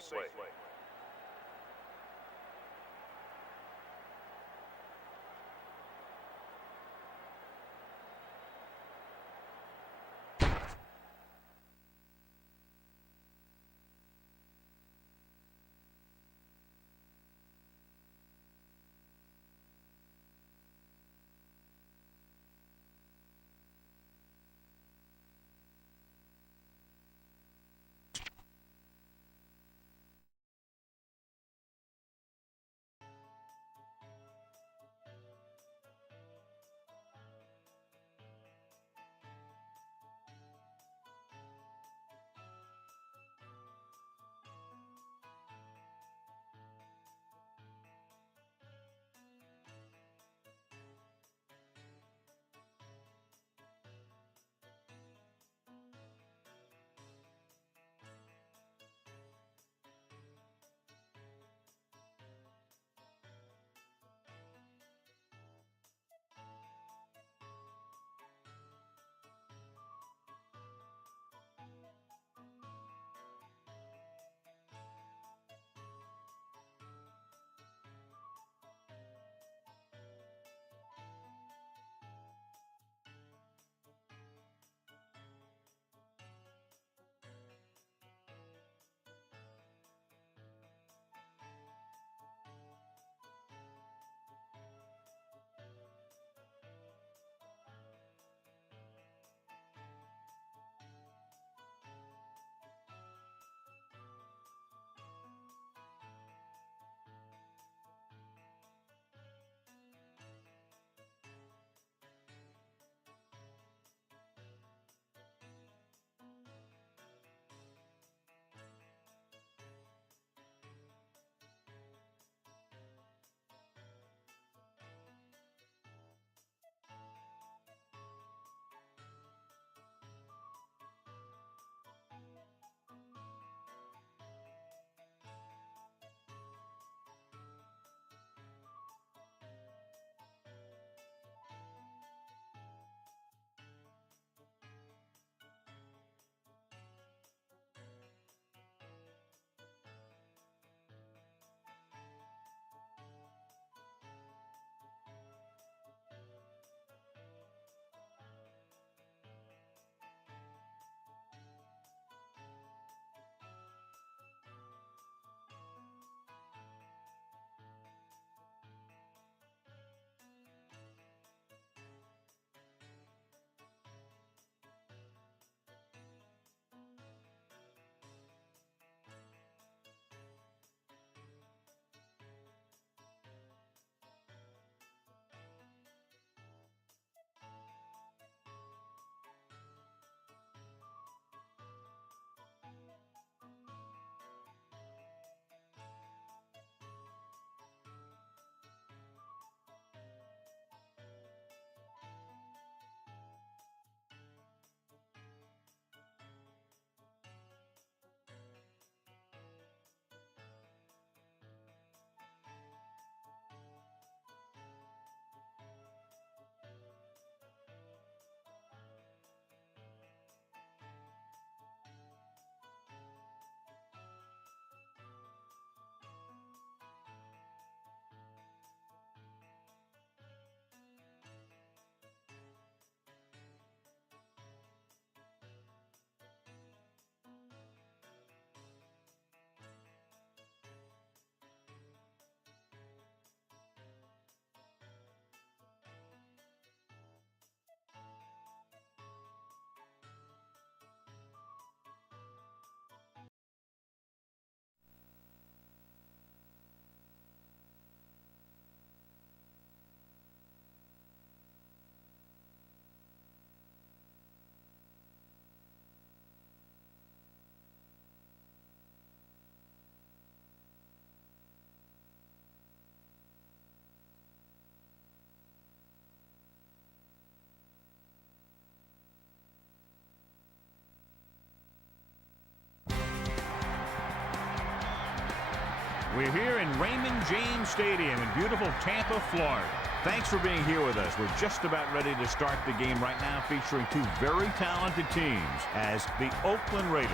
We're here in Raymond James Stadium in beautiful Tampa, Florida. Thanks for being here with us. We're just about ready to start the game right now, featuring two very talented teams as the Oakland Raiders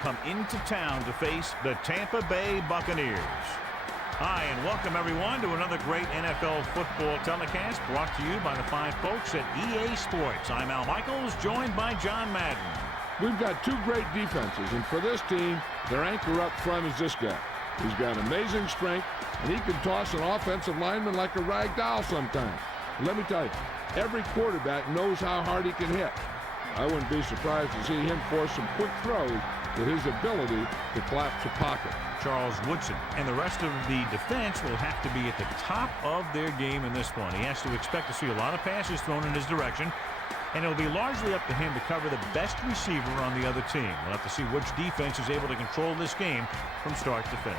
come into town to face the Tampa Bay Buccaneers. Hi, and welcome everyone to another great NFL football telecast brought to you by the fine folks at EA Sports. I'm Al Michaels, joined by John Madden. We've got two great defenses, and for this team, their anchor up front is this guy. He's got amazing strength, and he can toss an offensive lineman like a rag doll sometimes. Let me tell you, every quarterback knows how hard he can hit. I wouldn't be surprised to see him force some quick throws with his ability to collapse a pocket. Charles Woodson and the rest of the defense will have to be at the top of their game in this one. He has to expect to see a lot of passes thrown in his direction, and it'll be largely up to him to cover the best receiver on the other team. We'll have to see which defense is able to control this game from start to finish.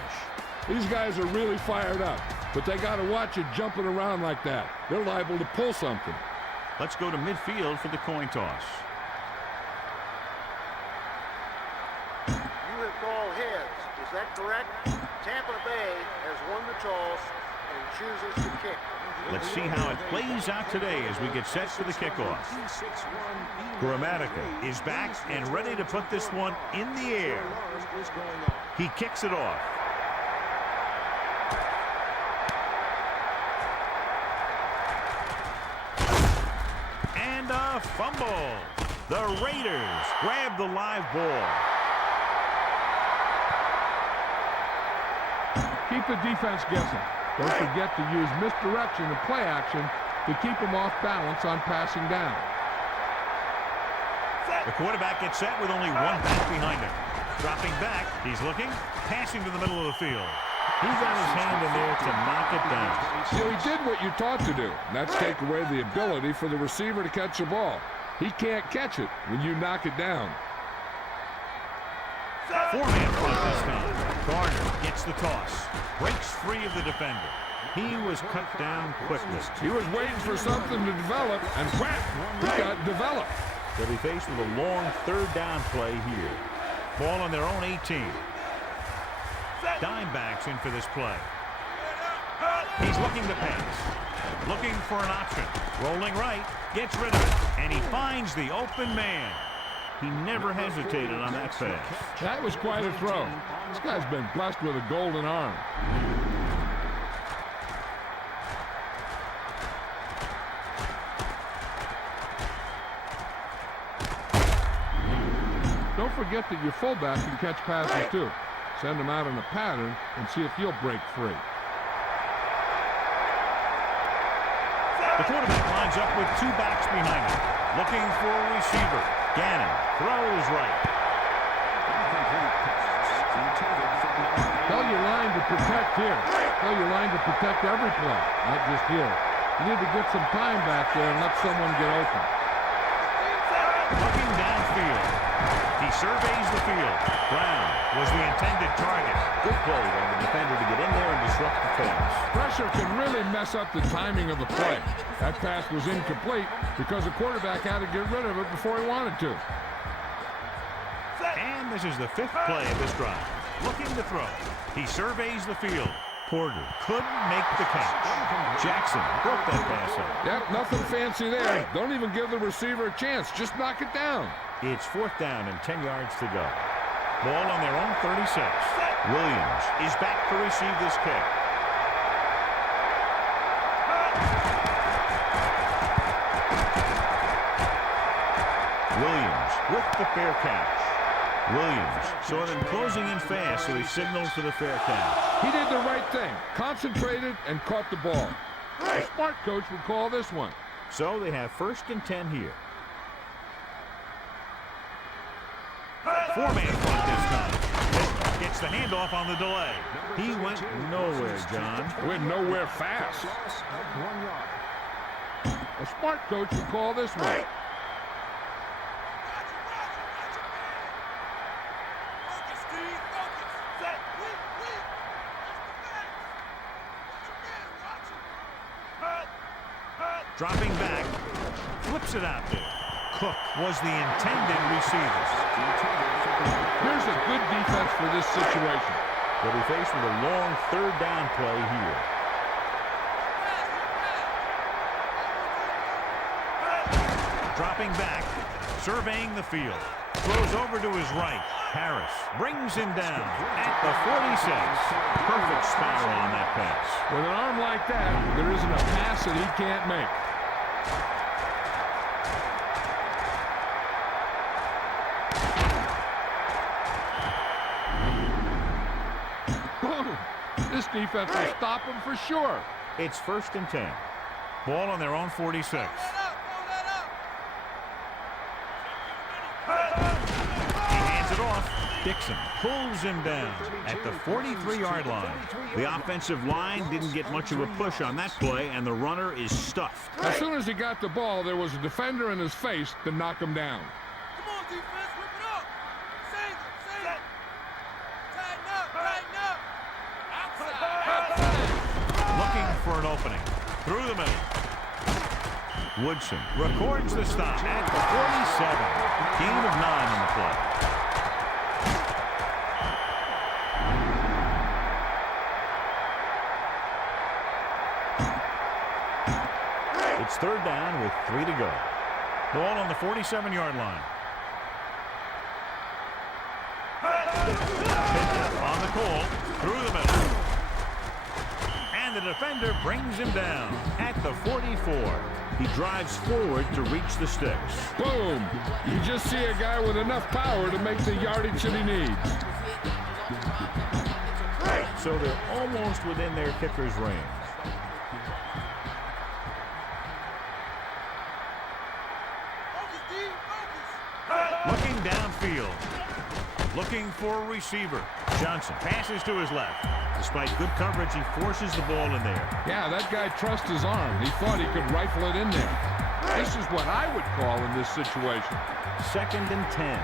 These guys are really fired up, but they got to watch it jumping around like that. They're liable to pull something. Let's go to midfield for the coin toss. You have called heads. Is that correct? Tampa Bay has won the toss and chooses to kick. Let's see how it plays out today as we get set for the kickoff. Grammatica is back and ready to put this one in the air. He kicks it off. And a fumble. The Raiders grab the live ball. Keep the defense guessing. Don't forget to use misdirection and play action to keep them off balance on passing down. The quarterback gets set with only one back behind him. Dropping back, he's looking, passing to the middle of the field. He's got his hand in there to knock it down. So he did what you taught to do, and that's take away the ability for the receiver to catch the ball. He can't catch it when you knock it down. Four-man front this time. Garner gets the toss. Breaks free of the defender. He was cut down quickly. He was waiting for something to develop, and whack! He got developed. They'll be faced with a long third down play here. Ball on their own 18. Dime backs in for this play. He's looking to pass. Looking for an option. Rolling right. Gets rid of it. And he finds the open man. He never hesitated on that pass. That was quite a throw. This guy's been blessed with a golden arm. Don't forget that your fullback can catch passes too. Send him out in a pattern and see if he'll break free. The quarterback lines up with two backs behind him. Looking for a receiver. Gannon throws right. Tell your line to protect here. Tell your line to protect every play, not just here. You need to get some time back there and let someone get open. Looking downfield. He surveys the field. Brown was the intended target. Good play by the defender to get in there and disrupt the pass. Pressure can really mess up the timing of the play. That pass was incomplete because the quarterback had to get rid of it before he wanted to. And this is the fifth play of this drive. Looking to throw. He surveys the field. Porter couldn't make the catch. Jackson broke that pass up. Yep, nothing fancy there. Don't even give the receiver a chance. Just knock it down. It's fourth down and 10 yards to go. Ball on their own 36. Williams is back to receive this kick. Williams with the fair catch. Williams saw them closing in fast, so he signals for the fair catch. He did the right thing. Concentrated and caught the ball. A smart coach would call this one. So they have first and 10 here. Four-man front this time. Gets the handoff on the delay. He went nowhere, John. Went nowhere fast. A smart coach would call this one. Dropping back, flips it out there. Cook was the intended receiver. Here's a good defense for this situation. They'll be faced with a long third down play here. Dropping back, surveying the field. Throws over to his right. Harris brings him down at the 46. Perfect spiral on that pass. With an arm like that, there isn't a pass that he can't make. Boom! This defense will stop him for sure. It's 1st and 10. Ball on their own 46. Dixon pulls him down at the 43-yard line. The offensive line didn't get much of a push on that play, and the runner is stuffed. As soon as he got the ball, there was a defender in his face to knock him down. Come on, defense, whip it up. Save it. Tighten up. Outside. Looking for an opening. Through the middle. Woodson records the stop at the 47. Gain of 9 on the play. It's 3rd down with 3 to go. Ball on the 47-yard line. On the call, through the middle. And the defender brings him down at the 44. He drives forward to reach the sticks. Boom! You just see a guy with enough power to make the yardage that he needs. So they're almost within their kicker's range. Looking downfield. Looking for a receiver. Johnson passes to his left. Despite good coverage, he forces the ball in there. Yeah, that guy trusts his arm. He thought he could rifle it in there. This is what I would call in this situation. 2nd and 10.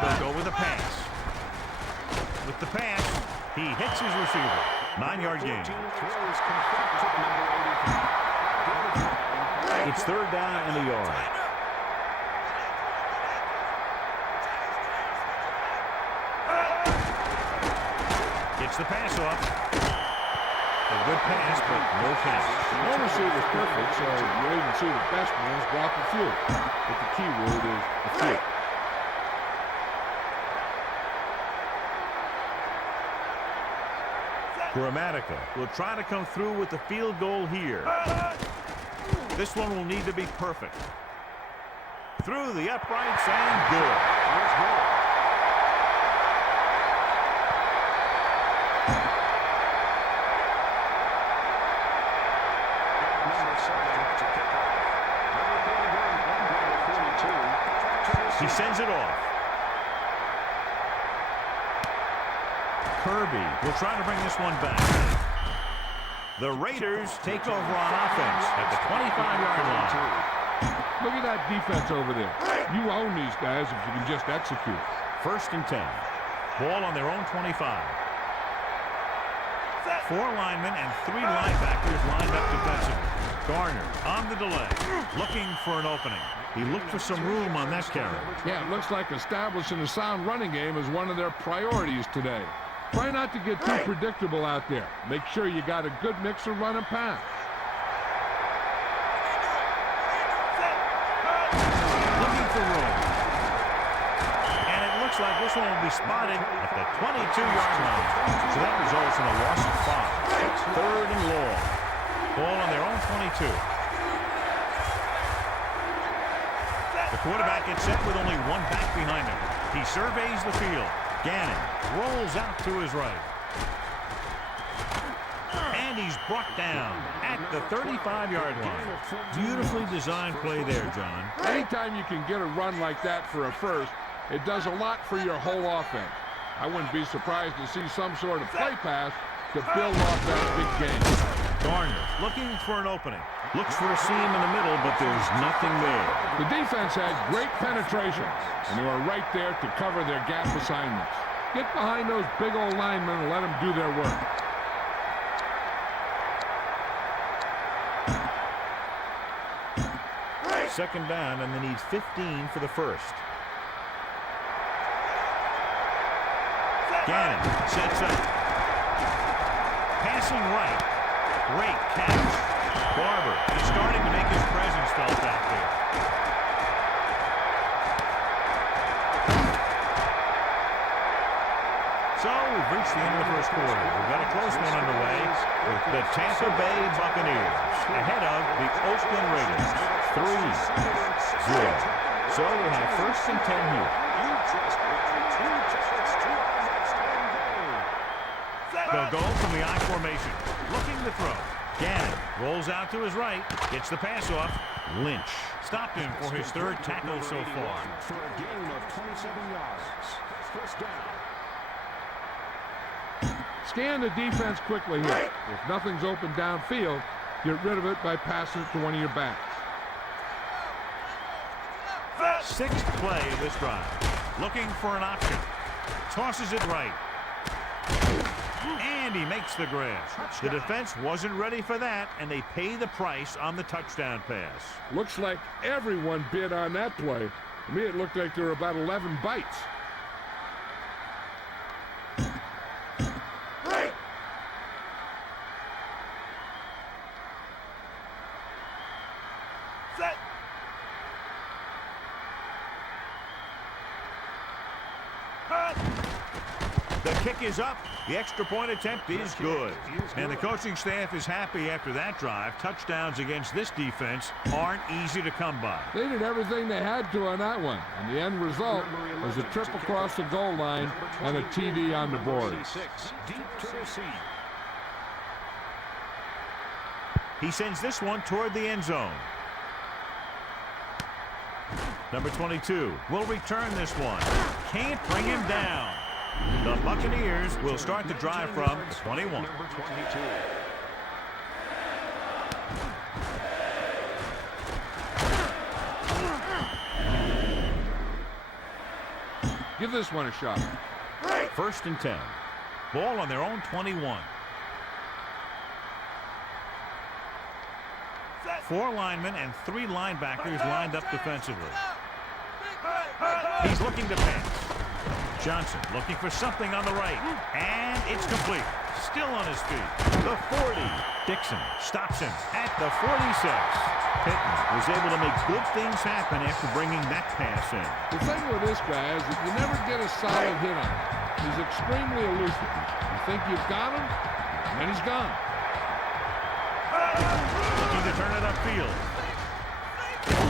They'll go with a pass. With the pass, he hits his receiver. 9-yard gain. It's 3rd down and a yard. Gets the pass off. A good pass, but no catch. No receiver's perfect, so you'll even see the best ones drop a few. But the key word is a few. Gramatica will try to come through with the field goal here. This one will need to be perfect. Through the uprights and good. He sends it off. Kirby will try to bring this one back. The Raiders take over on offense at the 25-yard line. Look at that defense over there. You own these guys if you can just execute. 1st and 10. Ball on their own 25. 4 linemen and 3 linebackers lined up defensively. Garner on the delay, looking for an opening. He looked for some room on that carry. Yeah, it looks like establishing a sound running game is one of their priorities today. Try not to get too predictable out there. Make sure you got a good mix of run and pass. Looking for room. And it looks like this one will be spotted at the 22-yard line. So that results in a loss of 5. 3rd and long. Ball on their own 22. The quarterback gets set with only one back behind him. He surveys the field. Gannon rolls out to his right. And he's brought down at the 35-yard line. Beautifully designed play there, John. Anytime you can get a run like that for a first, it does a lot for your whole offense. I wouldn't be surprised to see some sort of play pass to build off that big game. Garner looking for an opening. Looks for a seam in the middle, but there's nothing there. The defense had great penetration, and they were right there to cover their gap assignments. Get behind those big old linemen and let them do their work. second down, and they need 15 for the first. Gannon sets up. Passing right. Great catch. Barber is starting to make his presence felt out there. So we've reached the end of the first quarter. We've got a close one underway with the Tampa Bay Buccaneers ahead of the Oakland Raiders. 3-0. So we have first and 10 here. They'll go from the I formation. Looking to throw. Gannon rolls out to his right. Gets the pass off. Lynch stopped him for his third tackle so far. For a gain of 27 yards. First down. Scan the defense quickly here. If nothing's open downfield, get rid of it by passing it to one of your backs. Sixth play of this drive. Looking for an option. Tosses it right. And he makes the grab. The defense wasn't ready for that, and they pay the price on the touchdown pass. Looks like everyone bid on that play. To me, it looked like there were about 11 bites. The kick is up. The extra point attempt is good. And the coaching staff is happy after that drive. Touchdowns against this defense aren't easy to come by. They did everything they had to on that one. And the end result was a trip across the goal line and a TD on the board. He sends this one toward the end zone. Number 22 will return this one. Can't bring him down. The Buccaneers will start the drive from 21. Give this one a shot. First and 10. Ball on their own 21. 4 linemen and 3 linebackers lined up defensively. He's looking to pass. Johnson looking for something on the right. And it's complete. Still on his feet. The 40. Dixon stops him at the 46. Pittman was able to make good things happen after bringing that pass in. The thing with this guy is that you never get a solid hit on him. He's extremely elusive. You think you've got him, and then he's gone. Looking to turn it upfield.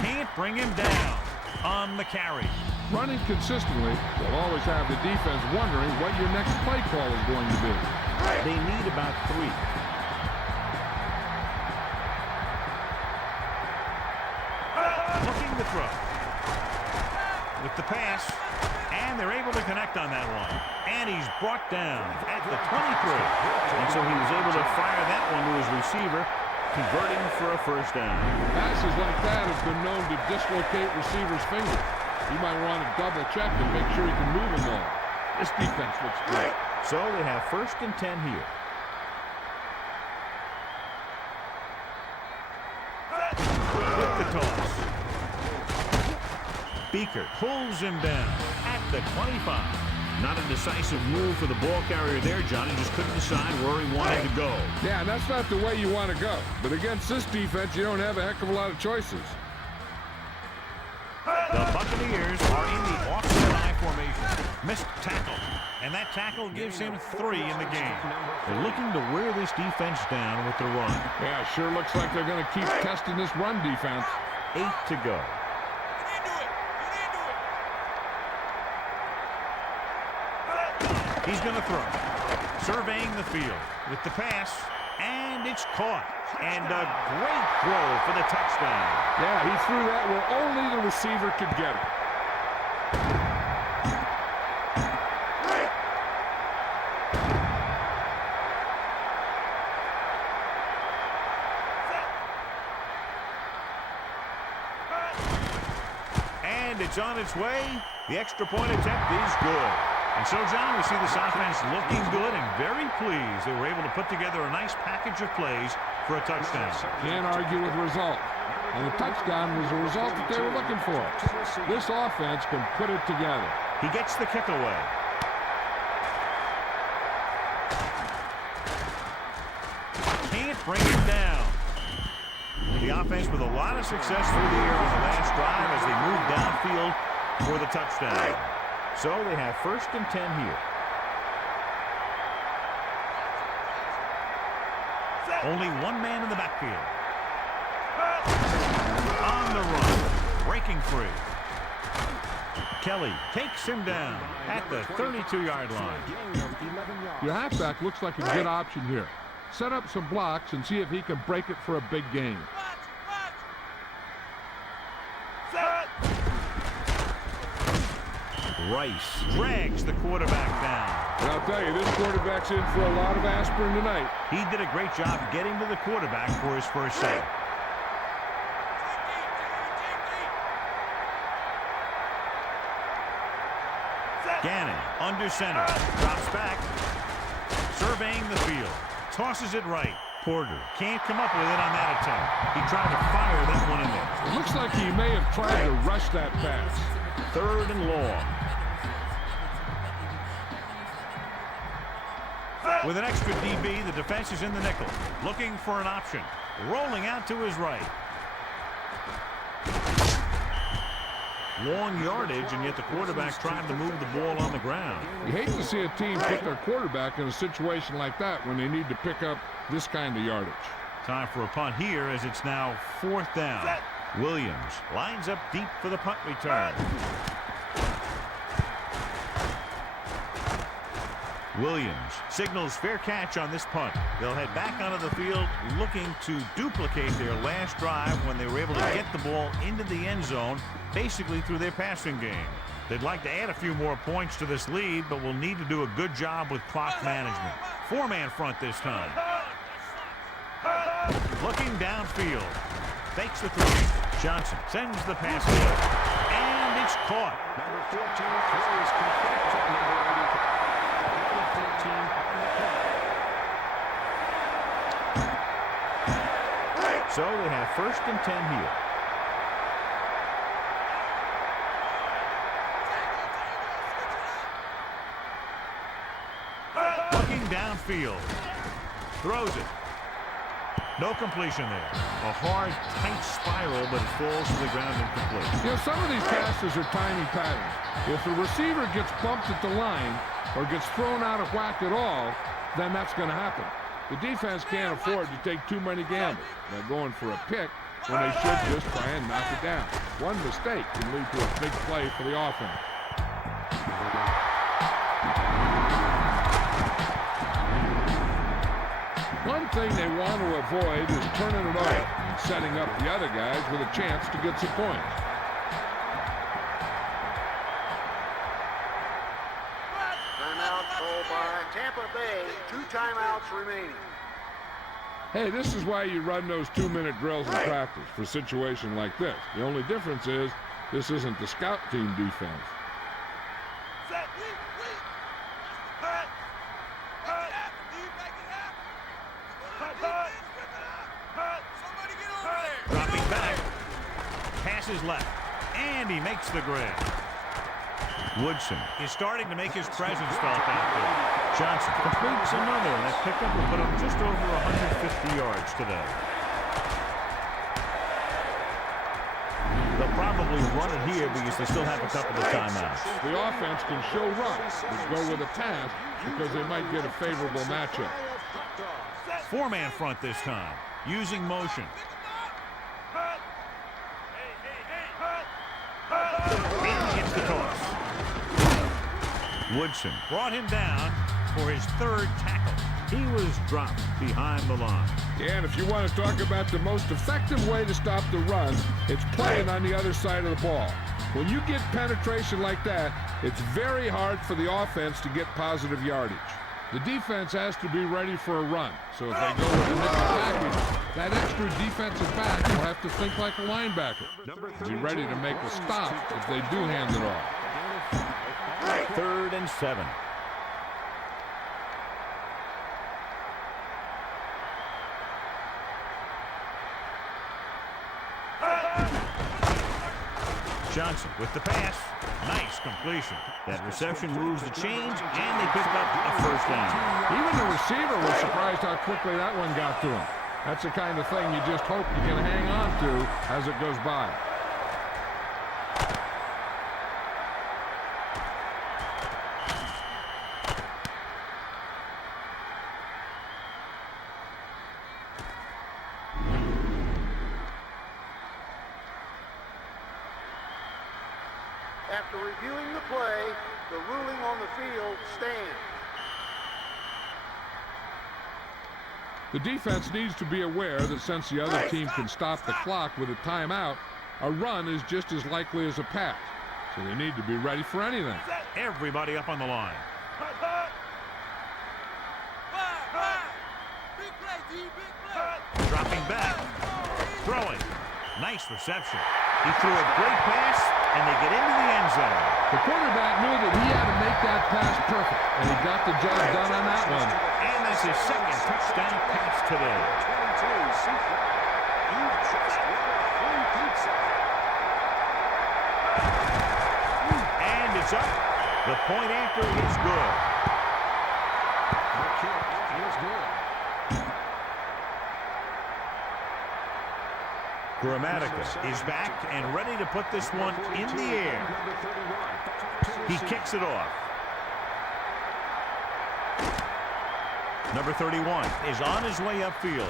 Can't bring him down on the carry. Running consistently will always have the defense wondering what your next play call is going to be. They need about 3. Looking to throw. With the pass. And they're able to connect on that one. And he's brought down at the 23. And so he was able to fire that one to his receiver, converting for a first down. Passes like that have been known to dislocate receivers' fingers. You might want to double check and make sure you can move them all. This defense looks great. So they have first and 10 here. With the toss. Beaker pulls him down at the 25. Not a decisive move for the ball carrier there, Johnny. Just couldn't decide where he wanted to go. Yeah, and that's not the way you want to go. But against this defense, you don't have a heck of a lot of choices. The Buccaneers are in the offset I formation. Missed tackle. And that tackle gives him 3 in the game. They're looking to wear this defense down with the run. Yeah, sure looks like they're going to keep testing this run defense. 8 to go. He's going to throw. Surveying the field with the pass. And it's caught. And a great throw for the touchdown. Yeah, he threw that where only the receiver could get it. And it's on its way. The extra point attempt is good. And so, John, we see this offense looking good and very pleased they were able to put together a nice package of plays for a touchdown. Can't argue with the result. and the touchdown was the result that they were looking for. This offense can put it together. He gets the kick away. Can't bring it down. The offense with a lot of success through the air on the last drive as they move downfield for the touchdown. So they have 1st and 10 here. Only one man in the backfield. On the run. Breaking free. Kelly takes him down at the 32-yard line. Your halfback looks like a good option here. Set up some blocks and see if he can break it for a big gain. Rice drags the quarterback down. And I'll tell you, this quarterback's in for a lot of aspirin tonight. He did a great job getting to the quarterback for his first save. Gannon under center. Drops back. Surveying the field. Tosses it right. Porter can't come up with it on that attempt. He tried to fire that one in there. It looks like he may have tried to rush that pass. 3rd and long. With an extra DB, the defense is in the nickel. Looking for an option. Rolling out to his right. Long yardage, and yet the quarterback trying to move the ball on the ground. You hate to see a team put their quarterback in a situation like that when they need to pick up this kind of yardage. Time for a punt here as it's now 4th down. Williams lines up deep for the punt return. Williams signals fair catch on this punt. They'll head back onto the field looking to duplicate their last drive when they were able to get the ball into the end zone, basically through their passing game. They'd like to add a few more points to this lead, but will need to do a good job with clock management. 4-man front this time. Looking downfield. Fakes the 3. Johnson sends the pass in, and it's caught. Number 14 throws complete to number 85. So they have 1st and 10 here. Looking downfield. Throws it. No completion there. A hard, tight spiral, but it falls to the ground incomplete. You know, some of these passes are timing patterns. If the receiver gets bumped at the line or gets thrown out of whack at all, then that's going to happen. The defense can't afford to take too many gambles. They're going for a pick when they should just try and knock it down. One mistake can lead to a big play for the offense. One thing they want to avoid is turning it over and setting up the other guys with a chance to get some points. Timeout called by Tampa Bay. 2 timeouts remaining. Hey, this is why you run those 2-minute drills in practice for a situation like this. The only difference is this isn't the scout team defense. Dropping back. Passes left. And he makes the grab. Woodson is starting to make his presence felt out there. Johnson completes another, and that pickup will put him just over 150 yards today. They'll probably run it here because they still have a couple of timeouts. The offense can show runs, which go with a pass because they might get a favorable matchup. 4-man front this time, using motion. And gets the toss. Woodson brought him down for his 3rd tackle. He was dropped behind the line. Yeah, and if you want to talk about the most effective way to stop the run, it's playing on the other side of the ball. When you get penetration like that, it's very hard for the offense to get positive yardage. The defense has to be ready for a run. So if they go with a nickel package, that extra defensive back will have to think like a linebacker. Be ready to make a stop if they do hand it off. 3rd and 7. Johnson with the pass. Nice completion. That reception moves the chains, and they pick up a first down. Even the receiver was surprised how quickly that one got to him. That's the kind of thing you just hope you can hang on to as it goes by. After reviewing the play, the ruling on the field stands. The defense needs to be aware that since the other team can stop the clock with a timeout, a run is just as likely as a pass. So they need to be ready for anything. Everybody up on the line. Big play, D, big play. Dropping back. Throwing. Nice reception. He threw a great pass, and they get into the end zone. The quarterback knew that he had to make that pass perfect, and he got the job done on that one. And that's his second touchdown pass today. And it's up. The point after is good. The kick is good. Grammatica is back and ready to put this one in the air. He kicks it off. Number 31 is on his way upfield.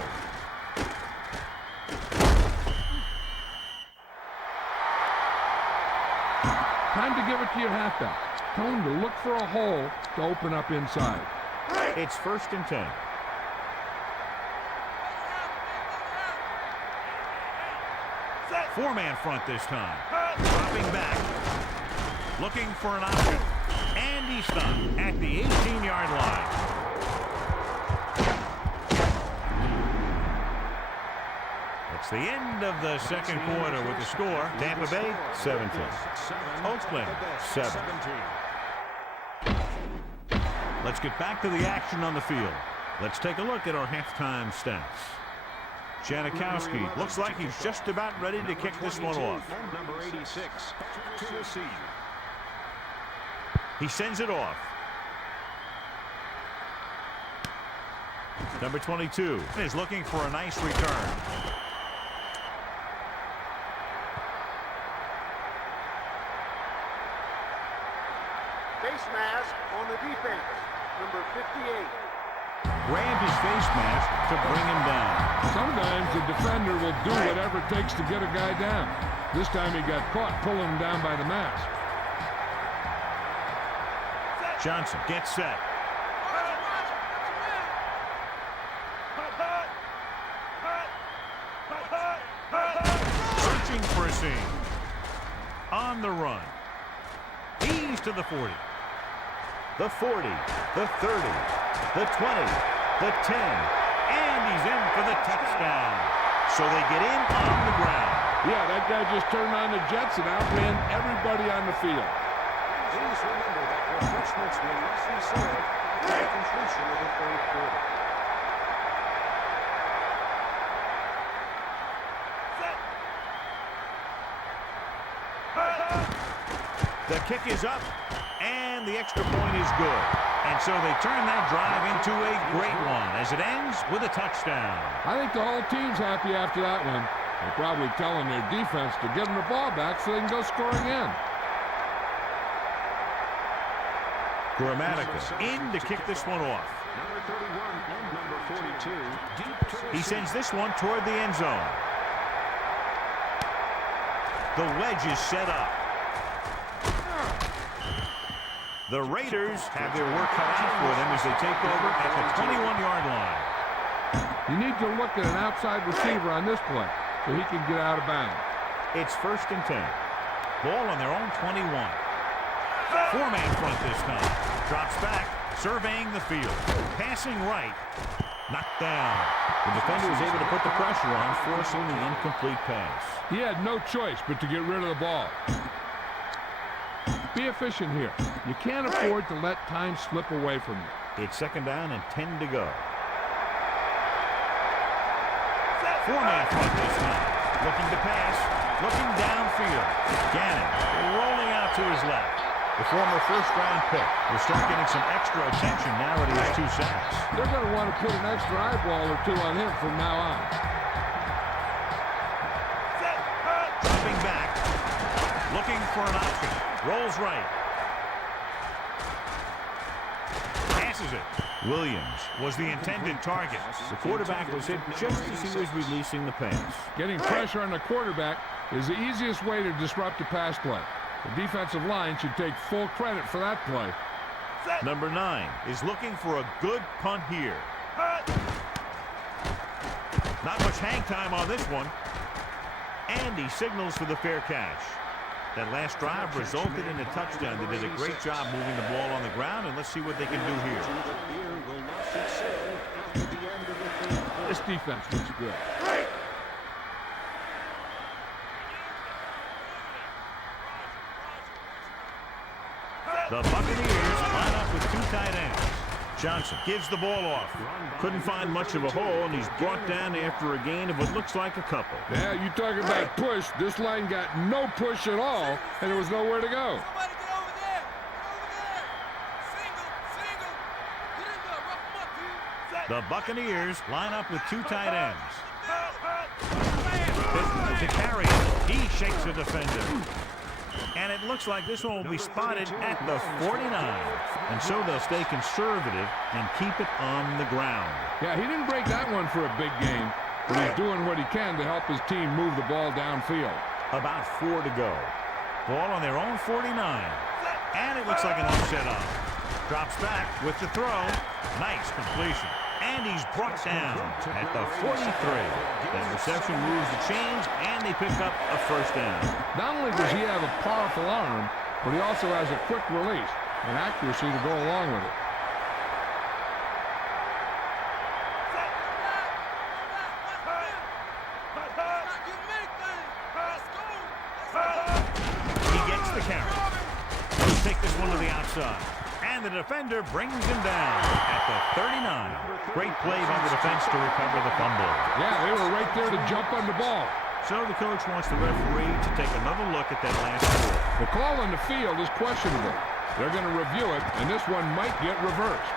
Time to give it to your halfback. Tell him to look for a hole to open up inside. It's 1st and 10. Four-man front this time. Dropping back. Looking for an option. And he's stopped at the 18-yard line. It's the end of the second quarter with the score. Tampa Bay, 17. Oakland, 7. Let's get back to the action on the field. Let's take a look at our halftime stats. Janikowski looks like he's just about ready to kick this one off. Number 86 to receive. He sends it off. Number 22 is looking for a nice return. Face mask on the defense, number 58. Grabbed his face mask to bring him down. Sometimes the defender will do whatever it takes to get a guy down. This time he got caught pulling him down by the mask. Johnson gets set. Searching for a seam. On the run. He's to the 40. The 40. The 30. The 20. The 10. And he's in for the touchdown. So they get in on the ground. Yeah, that guy just turned on the jets and outran everybody on the field. Please remember that refreshments will not be served at the completion of the third quarter. The kick is up, and the extra point is good. And so they turn that drive into a great one as it ends with a touchdown. I think the whole team's happy after that one. They're probably telling their defense to give them the ball back so they can go score again. Grammatica in to kick this one off. Number 31 and number 42 deep to He sends this one toward the end zone. The wedge is set up. The Raiders have their work cut out for them as they take over at the 21-yard line. You need to look at an outside receiver on this play so he can get out of bounds. It's 1st and 10. Ball on their own 21. Four-man front this time. Drops back, surveying the field. Passing right. Knocked down. The defender was able to put the pressure on, forcing the incomplete pass. He had no choice but to get rid of the ball. Be efficient here. You can't afford to let time slip away from you. It's 2nd down and 10 to go. Four-man front this time. Looking to pass. looking downfield. Gannon rolling out to his left. The former first-round pick will start getting some extra attention now that he has 2 sacks. They're going to want to put an extra eyeball or 2 on him from now on. Dropping back, looking for an option. Rolls right. Passes it. Williams was the intended target. The quarterback was hit just as he was releasing the pass. Getting pressure on the quarterback is the easiest way to disrupt a pass play. The defensive line should take full credit for that play. Number 9 is looking for a good punt here. Not much hang time on this one. And he signals for the fair catch. That last drive resulted in a touchdown. They did a great job moving the ball on the ground, and let's see what they can do here. This defense looks good. The Buccaneers line up with 2 tight ends. Johnson gives the ball off. Couldn't find much of a hole, and he's brought down after a gain of what looks like a couple. Yeah, you talk about push. This line got no push at all, and there was nowhere to go. Somebody get over there. Get over there. Single. Get in there. Rough him up, dude. The Buccaneers line up with 2 tight ends. Pittman to carry it. He shakes the defender. And it looks like this one will be spotted at the 49. And so they'll stay conservative and keep it on the ground. Yeah, he didn't break that one for a big gain, but he's doing what he can to help his team move the ball downfield. About 4 to go. Ball on their own 49. And it looks like an offset off. Drops back with the throw. Nice completion. And he's brought down at the 43. That reception moves the chains, and they pick up a first down. Not only does he have a powerful arm, but he also has a quick release and accuracy to go along with it. He gets the carry. He'll take this one to the outside. And the defender brings him down at the 39. Great play by the defense to recover the fumble. Yeah, they were right there to jump on the ball. So the coach wants the referee to take another look at that last score. The call on the field is questionable. They're going to review it, and this one might get reversed.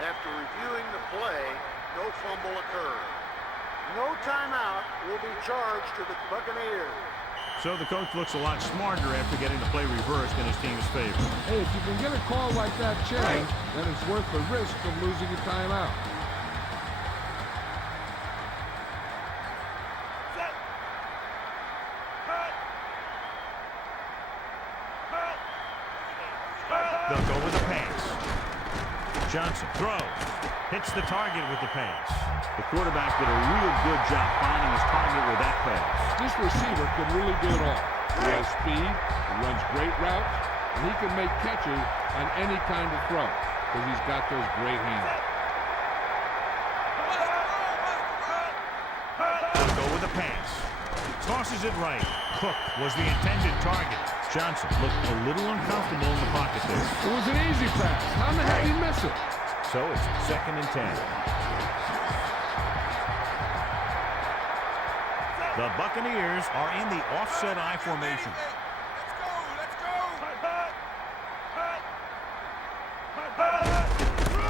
After reviewing the play, no fumble occurred. No timeout will be charged to the Buccaneers. So the coach looks a lot smarter after getting the play reversed in his team's favor. Hey, if you can get a call like that changed, then it's worth the risk of losing a timeout. They'll go with the pass. Johnson throws. Hits the target with the pass. The quarterback did a real good job finding his target with that pass. This receiver can really do it all. He has speed, he runs great routes, and he can make catches on any kind of throw because he's got those great hands. They'll go with the pass. Tosses it right. Cook was the intended target. Johnson looked a little uncomfortable in the pocket there. It was an easy pass. How in the heck did he miss it? So it's 2nd and 10. The Buccaneers are in the offset I formation.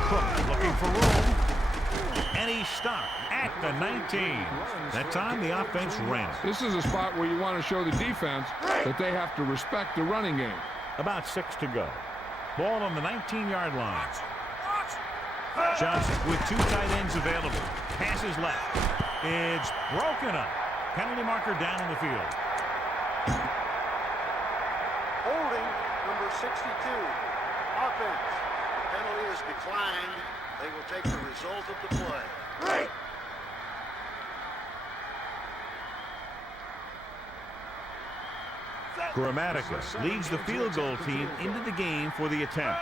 Cook looking for room. And he's stopped at the 19. That time the offense ran. This is a spot where you want to show the defense that they have to respect the running game. About 6 to go. Ball on the 19-yard line. Johnson with 2 tight ends available. Passes left. It's broken up. Penalty marker down in the field. Holding number 62. Offense. The penalty is declined. They will take the result of the play. Grammatica leads the field goal team into the game for the attempt.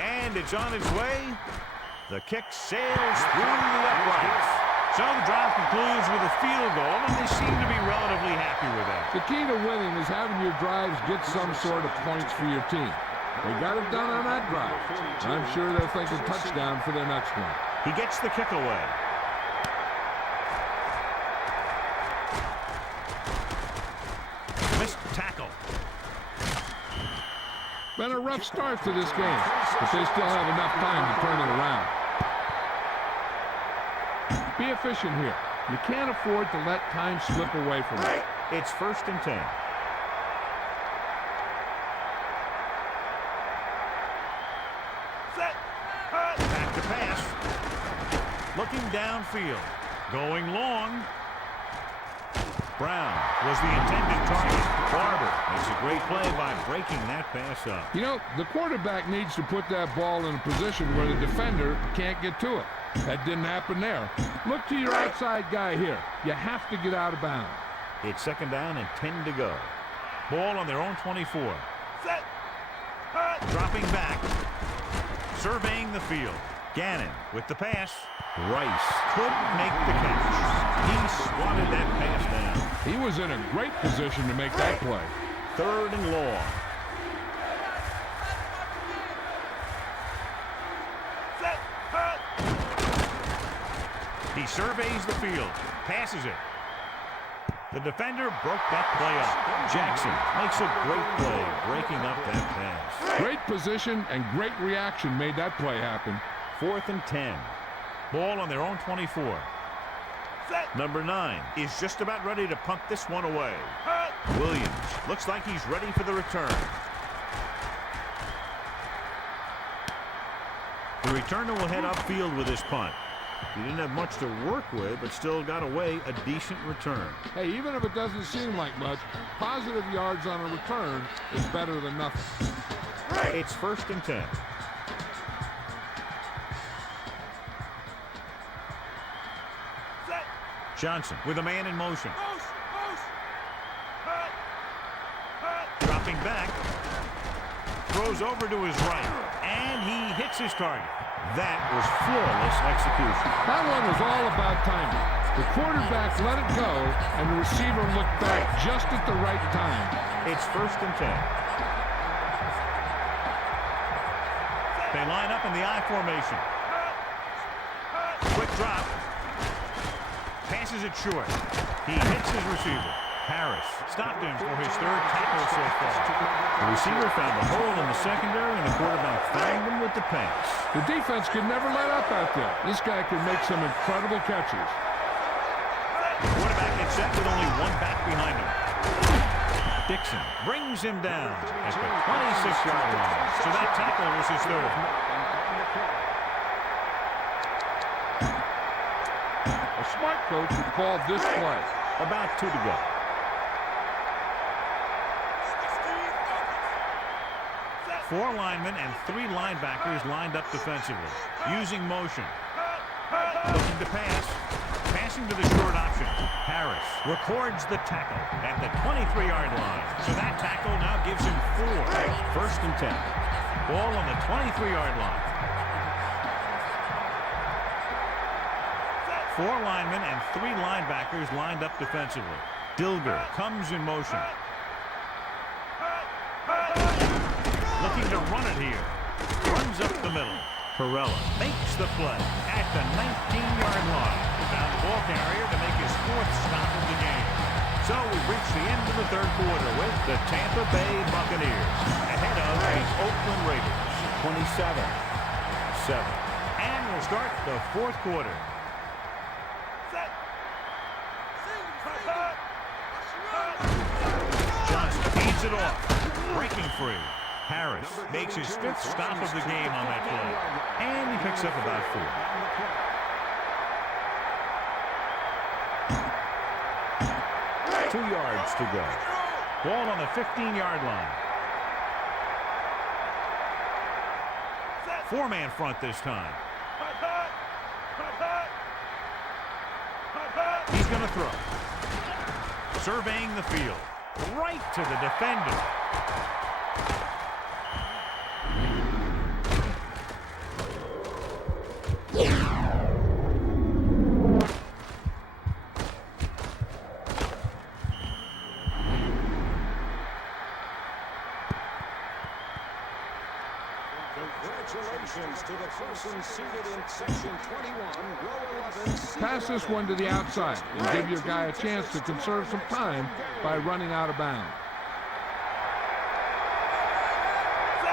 And it's on its way. The kick sails through the uprights. So the drive concludes with a field goal, and they seem to be relatively happy with that. The key to winning is having your drives get some sort of points for your team. They got it done on that drive. I'm sure they're thinking touchdown for their next one. He gets the kick away. Missed tackle. Been a rough start to this game, but they still have enough time to turn it around. Be efficient here. You can't afford to let time slip away from you. It's 1st and 10. Back to pass. Looking downfield. Going long. Brown was the intended target. Barber makes a great play by breaking that pass up. You know, the quarterback needs to put that ball in a position where the defender can't get to it. That didn't happen there. Look to your outside guy here. You have to get out of bounds. It's 2nd down and 10 to go. Ball on their own 24. Dropping back. Surveying the field. Gannon with the pass. Rice couldn't make the catch. He swatted that pass down. He was in a great position to make that play. 3rd and long. He surveys the field. Passes it. The defender broke that play up. Jackson makes a great play breaking up that pass. Great position and great reaction made that play happen. 4th and 10. Ball on their own 24. Number 9 is just about ready to punt this one away. Williams looks like he's ready for the return. The returner will head upfield with this punt. He didn't have much to work with, but still got away a decent return. Hey, even if it doesn't seem like much, positive yards on a return is better than nothing. It's 1st and 10. Johnson with a man in motion. Dropping back. Throws over to his right. And he hits his target. That was flawless execution. That one was all about timing. The quarterback let it go, and the receiver looked back just at the right time. It's 1st and 10. They line up in the I formation. Quick drop. Passes it short. He hits his receiver. Harris stopped him for his 3rd tackle so far. The receiver found a hole in the secondary, and the quarterback found him with the pass. The defense can never let up out there. This guy can make some incredible catches. The quarterback gets set with only one back behind him. Dixon brings him down at the 26-yard line. So that tackle was his 3rd. A smart coach who called this play. About 2 to go. Four linemen and 3 linebackers lined up defensively. Using motion. Looking to pass. Passing to the short option. Harris records the tackle at the 23-yard line. So that tackle now gives him 4. 1st and 10. Ball on the 23-yard line. 4 linemen and 3 linebackers lined up defensively. Dilger comes in motion. Looking to run it here. Runs up the middle. Perella makes the play at the 19-yard line. Found the ball carrier to make his 4th stop of the game. So we've reached the end of the 3rd quarter with the Tampa Bay Buccaneers ahead of the Oakland Raiders. 27-7. And we'll start the 4th quarter. Johnson feeds it off. Breaking free. Harris makes his 5th stop of the game on that play. And he picks up about 4. 2 yards to go. Ball on the 15-yard line. 4-man front this time. He's going to throw. Surveying the field. Right to the defender. Pass this one to the outside and give your guy a chance to conserve some time by running out of bounds.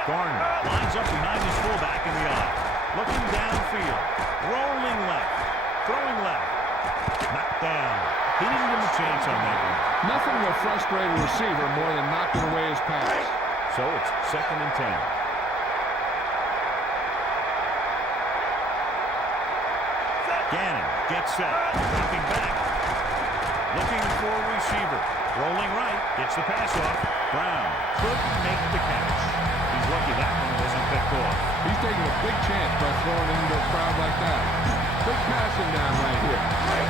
Garner lines up behind his fullback in the eye. Looking downfield. Rolling left. Throwing left. Knocked down. He didn't give him a chance on that one. Nothing will frustrate a receiver more than knocking away his pass. So it's 2nd and 10. Gannon gets set. Dropping back. Looking for a receiver. Rolling right. Gets the pass off. Brown couldn't make the catch. He's lucky that one wasn't picked off. He's taking a big chance by throwing it into a crowd like that. Big passing down right here.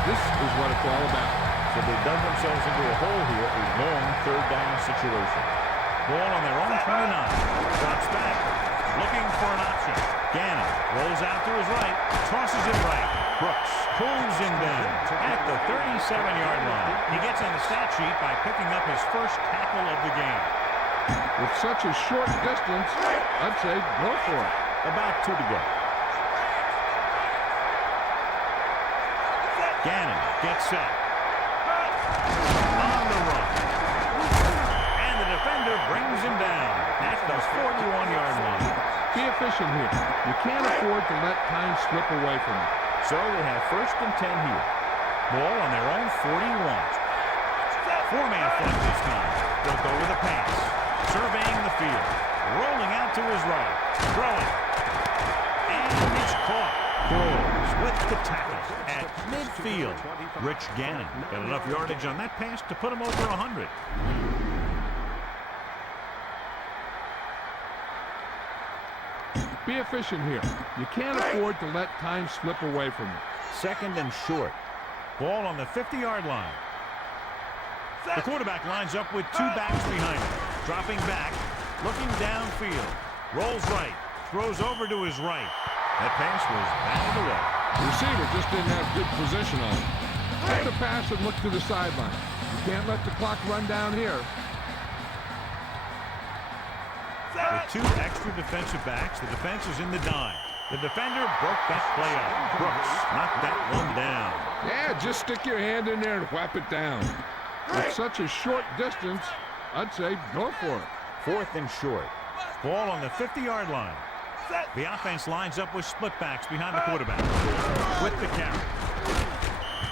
This is what it's all about. So they dug themselves into a hole here. A long 3rd down situation. Ball on their own 29. Drops back. Looking for an option. Gannon rolls out to his right. Tosses it right. Brooks pulls him down at the 37-yard line. He gets on the stat sheet by picking up his first tackle of the game. With such a short distance, I'd say go for it. About 2 to go. Gannon gets set. On the run. And the defender brings him down at the 41-yard line. Be efficient here. You can't afford to let time slip away from you. So they have 1st and 10 here. Ball on their own 41. 4-man front this time. They'll go with a pass. Surveying the field. Rolling out to his right. Throwing. And it's caught. Bulls with the tackle at midfield. Rich Gannon got enough yardage on that pass to put him over 100. Be efficient here. You can't afford to let time slip away from you. 2nd and short. Ball on the 50-yard line. The quarterback lines up with 2 backs behind him. Dropping back. Looking downfield. Rolls right. Throws over to his right. That pass was batted away. The receiver just didn't have good position on it. Take the pass and look to the sideline. You can't let the clock run down here. With 2 extra defensive backs, the defense is in the dime. The defender broke that play up. Brooks knocked that one down. Yeah, just stick your hand in there and whap it down. With such a short distance, I'd say go for it. 4th and short. Ball on the 50-yard line. The offense lines up with split backs behind the quarterback. With the carry.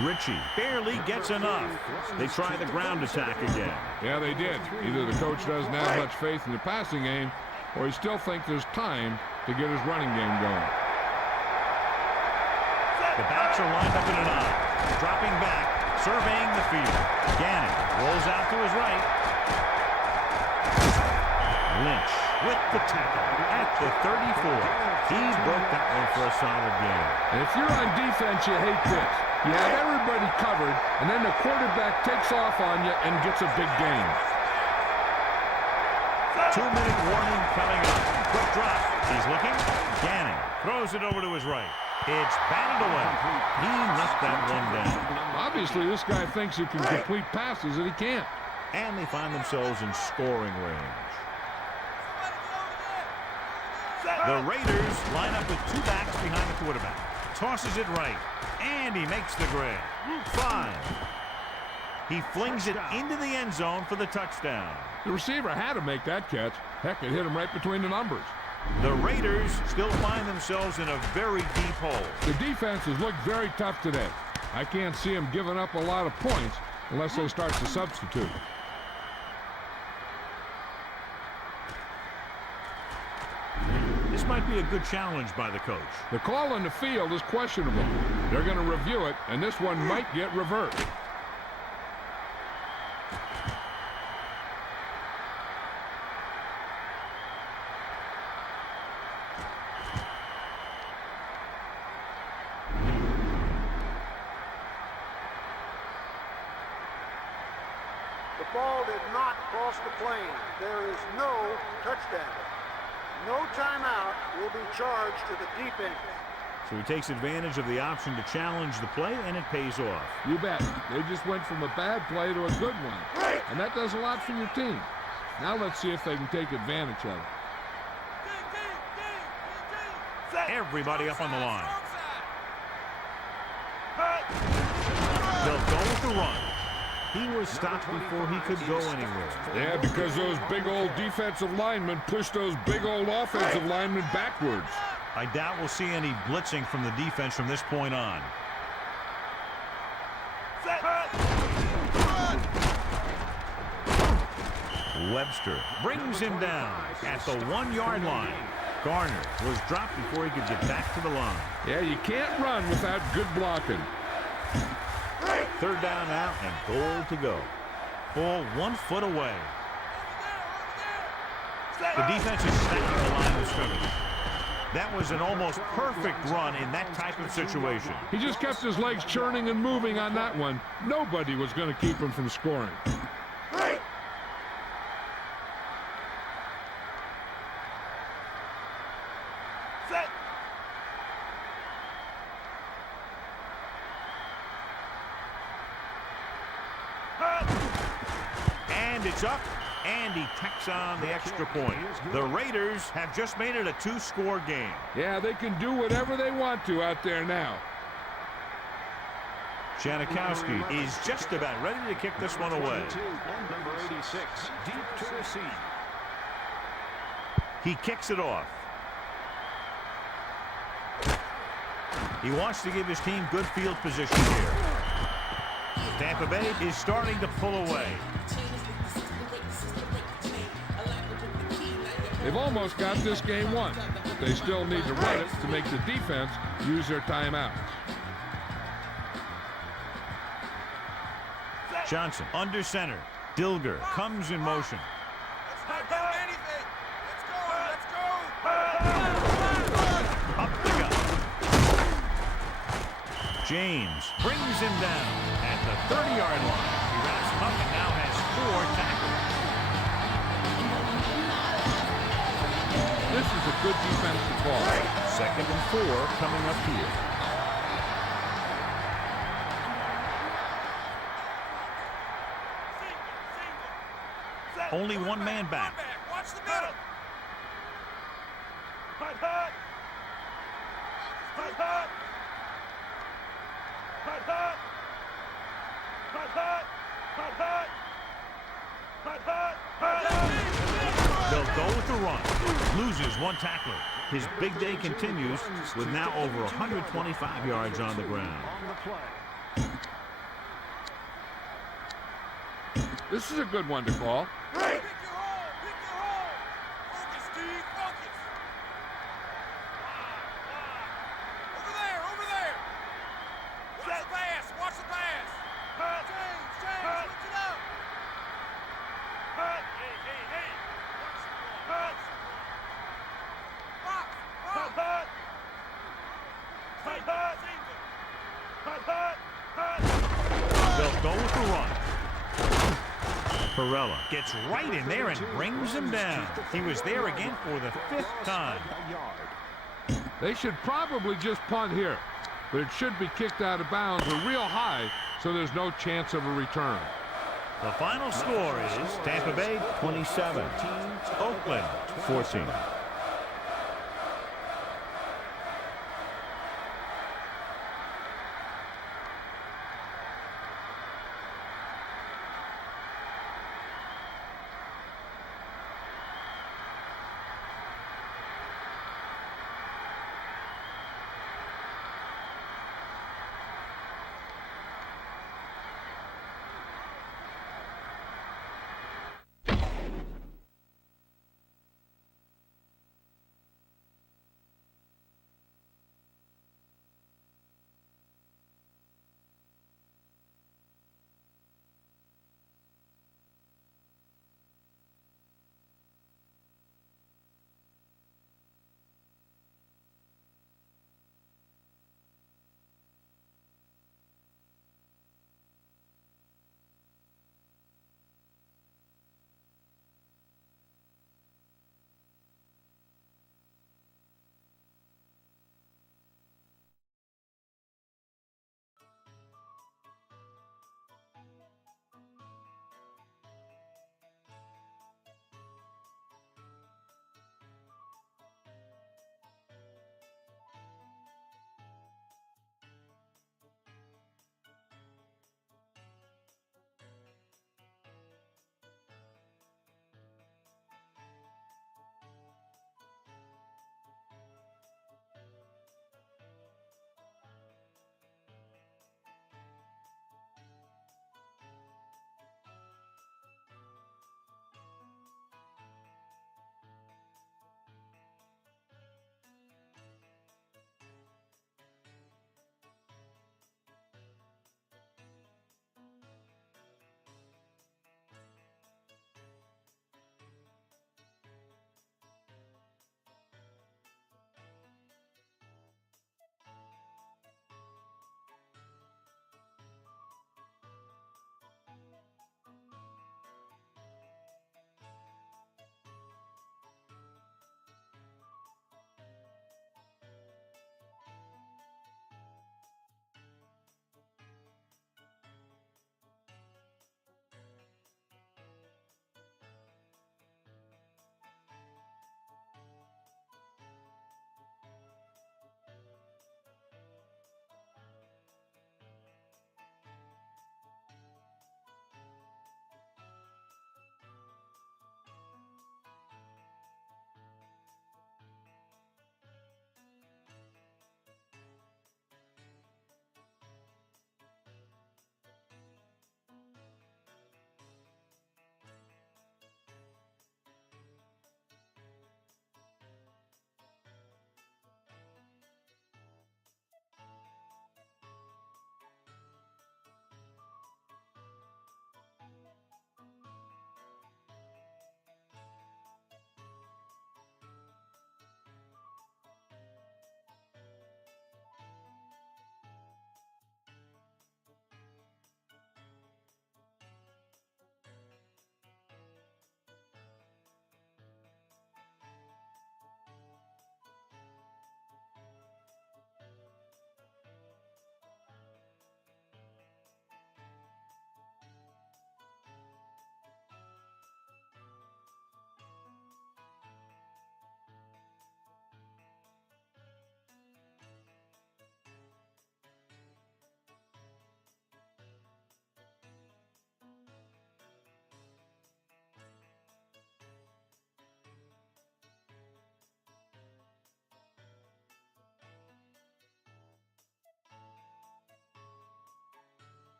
Ritchie barely gets enough. They try the ground attack again. Yeah, they did. Either the coach doesn't have much faith in the passing game, or he still thinks there's time to get his running game going. The backs are lined up in an eye. Dropping back, surveying the field. Gannon rolls out to his right. Lynch with the tackle at the 34. He broke that one for a solid game. And if you're on defense, you hate this. You have everybody covered, and then the quarterback takes off on you and gets a big gain. 2-minute warning coming up. Quick drop. He's looking. Gannon throws it over to his right. It's batted away. He knocked that one down. Obviously, this guy thinks he can complete passes, and he can't. And they find themselves in scoring range. The Raiders line up with 2 backs behind the quarterback. Tosses it right. And he makes the grab. 5. He flings it into the end zone for the touchdown. The receiver had to make that catch. Heck, it hit him right between the numbers. The Raiders still find themselves in a very deep hole. The defense has looked very tough today. I can't see them giving up a lot of points unless they start to substitute. This might be a good challenge by the coach. The call on the field is questionable. They're going to review it, and this one might get reversed. The ball did not cross the plane. There is no touchdown. No timeout will be charged to the deep end. So he takes advantage of the option to challenge the play, and it pays off. You bet. They just went from a bad play to a good one. And that does a lot for your team. Now let's see if they can take advantage of it. everybody up on the line. They'll go with the run. He was stopped before he could go anywhere. Yeah, because those big old defensive linemen pushed those big old offensive linemen backwards. I doubt we'll see any blitzing from the defense from this point on. Webster brings him down at the 1-yard line. Garner was dropped before he could get back to the line. Yeah, you can't run without good blocking. Third down now and goal to go. Ball 1 foot away. The defense is stacking the line of scrimmage. That was an almost perfect run in that type of situation. He just kept his legs churning and moving on that one. Nobody was going to keep him from scoring. And it's up, and he tacks on the extra point. The Raiders have just made it a 2-score game. Yeah, they can do whatever they want to out there now. Janikowski is just about ready to kick this one away. Number 86, deep to receive. He kicks it off. He wants to give his team good field position here. Tampa Bay is starting to pull away. They've almost got this game won, but they still need to run it to make the defense use their timeouts. Johnson under center. Dilger comes in motion. Let's not do anything. Let's go. Let's go. Up the gut. James brings him down at the 30-yard line. He wraps him up and now has 4 tackles. This is a good defensive call. 2nd and 4 coming up here. Only one man back. Watch the middle. They'll go with the run. Loses 1 tackler. His big day continues with now over 125 yards on the ground. This is a good one to call. Pick your hole. Pick your hole. Focus, Steve. Focus. Over there. Over there. Watch the pass. Watch the pass. James. James. Lift it up. Hey. Box. They'll go with the run. Perella gets right in there and brings him down. He was there again for the 5th time. They should probably just punt here, but it should be kicked out of bounds or real high, so there's no chance of a return. The final score is Tampa Bay 27, Oakland 14.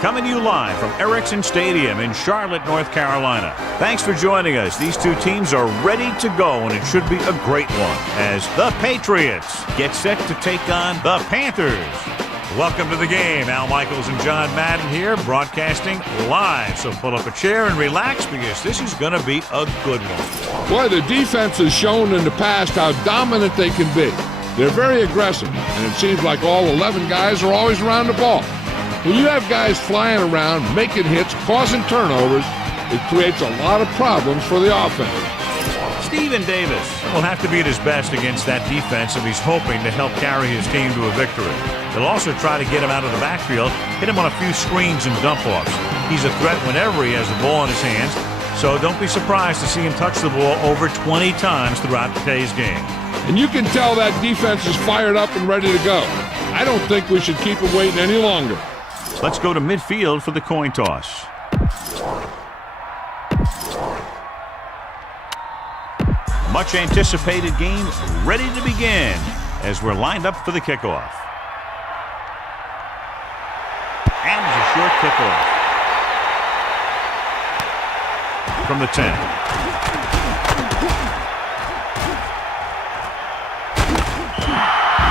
coming to you live from Erickson Stadium in Charlotte, North Carolina. Thanks for joining us. These two teams are ready to go, and it should be a great one as the Patriots get set to take on the Panthers. Welcome to the game. Al Michaels and John Madden here, broadcasting live. So pull up a chair and relax because this is going to be a good one. Boy, the defense has shown in the past how dominant they can be. They're very aggressive, and it seems like all 11 guys are always around the ball. When you have guys flying around, making hits, causing turnovers, it creates a lot of problems for the offense. Steven Davis will have to be at his best against that defense if he's hoping to help carry his team to a victory. They'll also try to get him out of the backfield, hit him on a few screens and dump-offs. He's a threat whenever he has the ball in his hands, so don't be surprised to see him touch the ball over 20 times throughout today's game. And you can tell that defense is fired up and ready to go. I don't think we should keep them waiting any longer. Let's go to midfield for the coin toss. Much anticipated game ready to begin as we're lined up for the kickoff. And it's a short kickoff from the 10.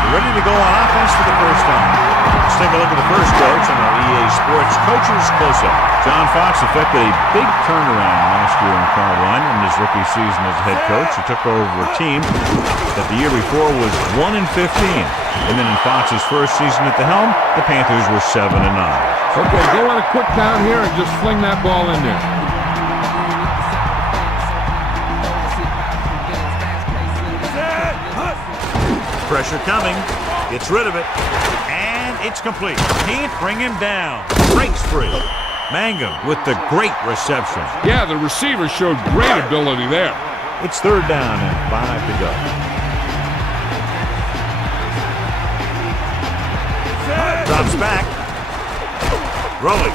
Ready to go on offense for the first time. Let's take a look at the first coach on our EA Sports Coaches Close-Up. John Fox effected a big turnaround last year in Carolina in his rookie season as head coach. He took over a team that the year before was 1-15. And then in Fox's first season at the helm, the Panthers were 7-9. Okay, go on a quick down here and just fling that ball in there. Pressure coming, gets rid of it, and it's complete. Can't bring him down. Breaks free. Mangum with the great reception. Yeah, the receiver showed great ability there. It's third down and 5 to go. Drops back. Rolling.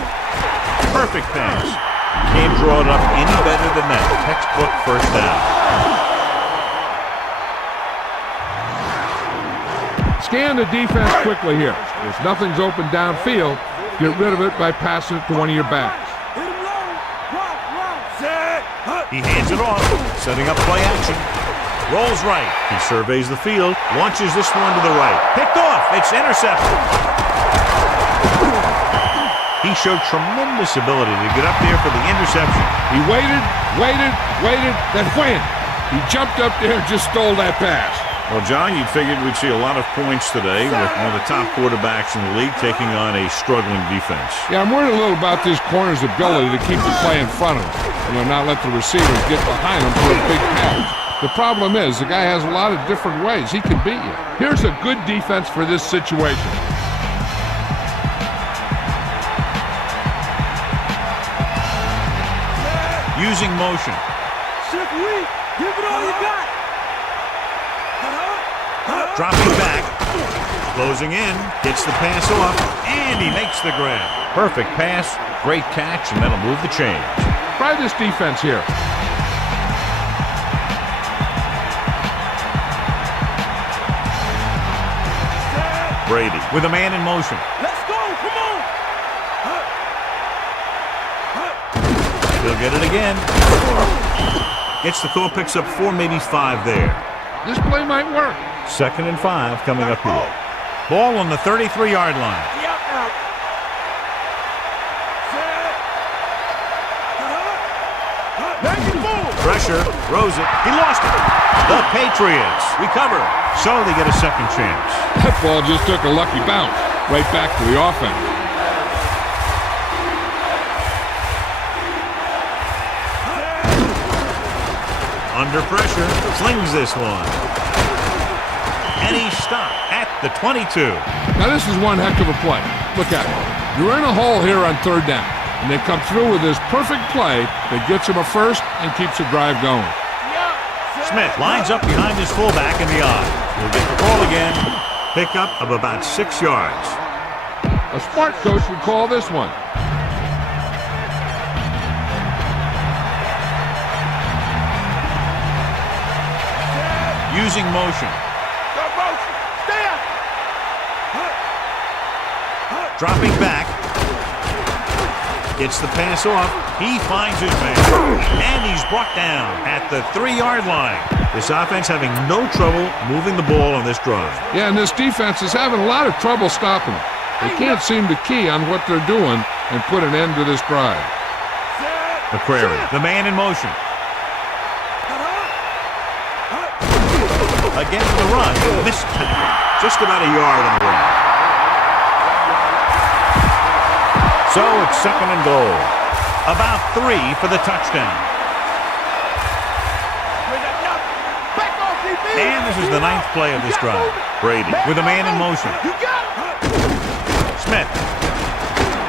Perfect pass. Can't draw it up any better than that. Textbook first down. Scan the defense quickly here. If nothing's open downfield, get rid of it by passing it to one of your backs. He hands it off, setting up play action. Rolls right. He surveys the field, launches this one to the right. Picked off. It's intercepted. He showed tremendous ability to get up there for the interception. He waited, then wham! He jumped up there and just stole that pass. Well, John, you figured we'd see a lot of points today with one of the top quarterbacks in the league taking on a struggling defense. Yeah, I'm worried a little about this corner's ability to keep the play in front of him. Not let the receivers get behind him for a big pass. The problem is the guy has a lot of different ways he can beat you. Here's a good defense for this situation. Using motion. Give it all you got. Dropping back, closing in, gets the pass off, and he makes the grab. Perfect pass, great catch, and that'll move the chains. Try this defense here. Brady with a man in motion. Let's go, come on. He'll get it again. Gets the call, picks up 4, maybe 5 there. This play might work. 2nd and 5 coming up here. Ball on the 33-yard line. Pressure, throws it, he lost it. The Patriots recover, so they get a second chance. That ball just took a lucky bounce right back to the offense. Under pressure, slings this one. And he's stopped at the 22. Now this is one heck of a play. Look at it. You're in a hole here on 3rd down, and they come through with this perfect play that gets him a first and keeps the drive going. Smith lines up behind his fullback in the eye. He'll get the ball again. Pickup of about 6 yards. A smart coach would call this one. Using motion. Dropping back. Gets the pass off. He finds his man. And he's brought down at the 3-yard line. This offense having no trouble moving the ball on this drive. Yeah, and this defense is having a lot of trouble stopping them. They can't seem to key on what they're doing and put an end to this drive. McCrary, the man in motion. Again for the run. Missed tackle. Just about a yard on the run. So it's 2nd and goal. About 3 for the touchdown. And this is the 9th play of this drive. Brady with a man in motion. Smith.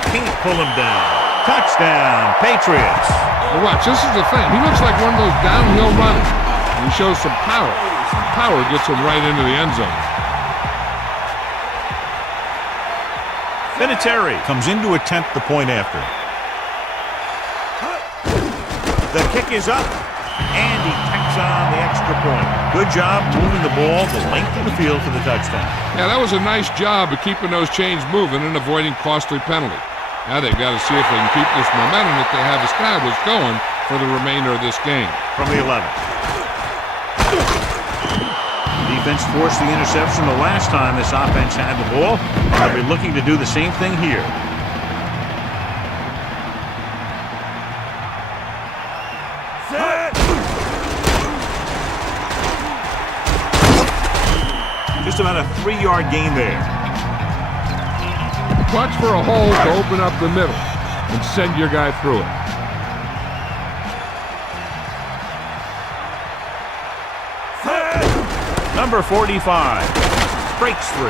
Can't pull him down. Touchdown, Patriots. Well, watch, this is the thing. He looks like one of those downhill runners. He shows some power. Power gets him right into the end zone. Vinatieri comes in to attempt the point after. The kick is up, and he tacks on the extra point. Good job moving the ball the length of the field for the touchdown. Yeah, that was a nice job of keeping those chains moving and avoiding costly penalties. Now they've got to see if they can keep this momentum that they have established going for the remainder of this game. From the 11. Defense forced the interception the last time this offense had the ball, and they'll be looking to do the same thing here. Just about a 3-yard gain there. Watch for a hole to open up the middle and send your guy through it. Number 45 breaks through,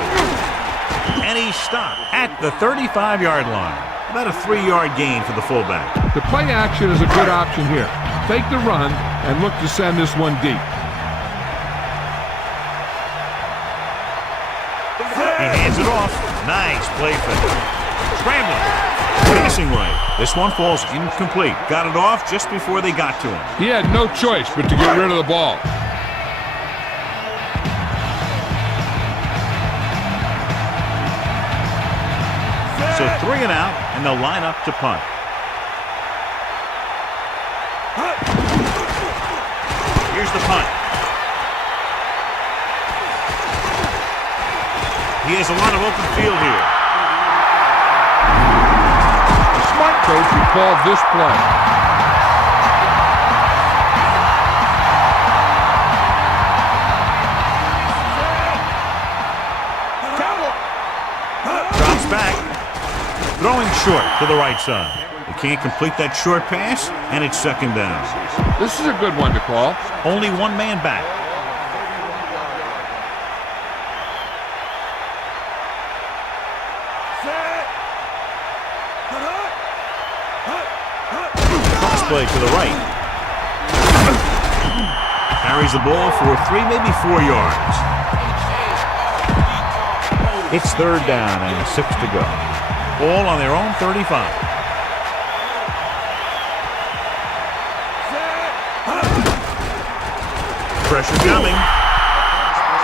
and he's stopped at the 35-yard line. About a 3-yard gain for the fullback. The play action is a good option here. Fake the run and look to send this one deep. He hands it off. Nice play fake. Scrambling. Passing right. This one falls incomplete. Got it off just before they got to him. He had no choice but to get rid of the ball. So 3 and out, and they'll line up to punt. Here's the punt. He has a lot of open field here. A smart coach who called this play. Drops back. Throwing short to the right side. They can't complete that short pass, and it's 2nd down. This is a good one to call. Only one man back. Play to the right. Carries the ball for 3, maybe 4 yards. It's 3rd down and 6 to go. Ball on their own 35. Pressure coming.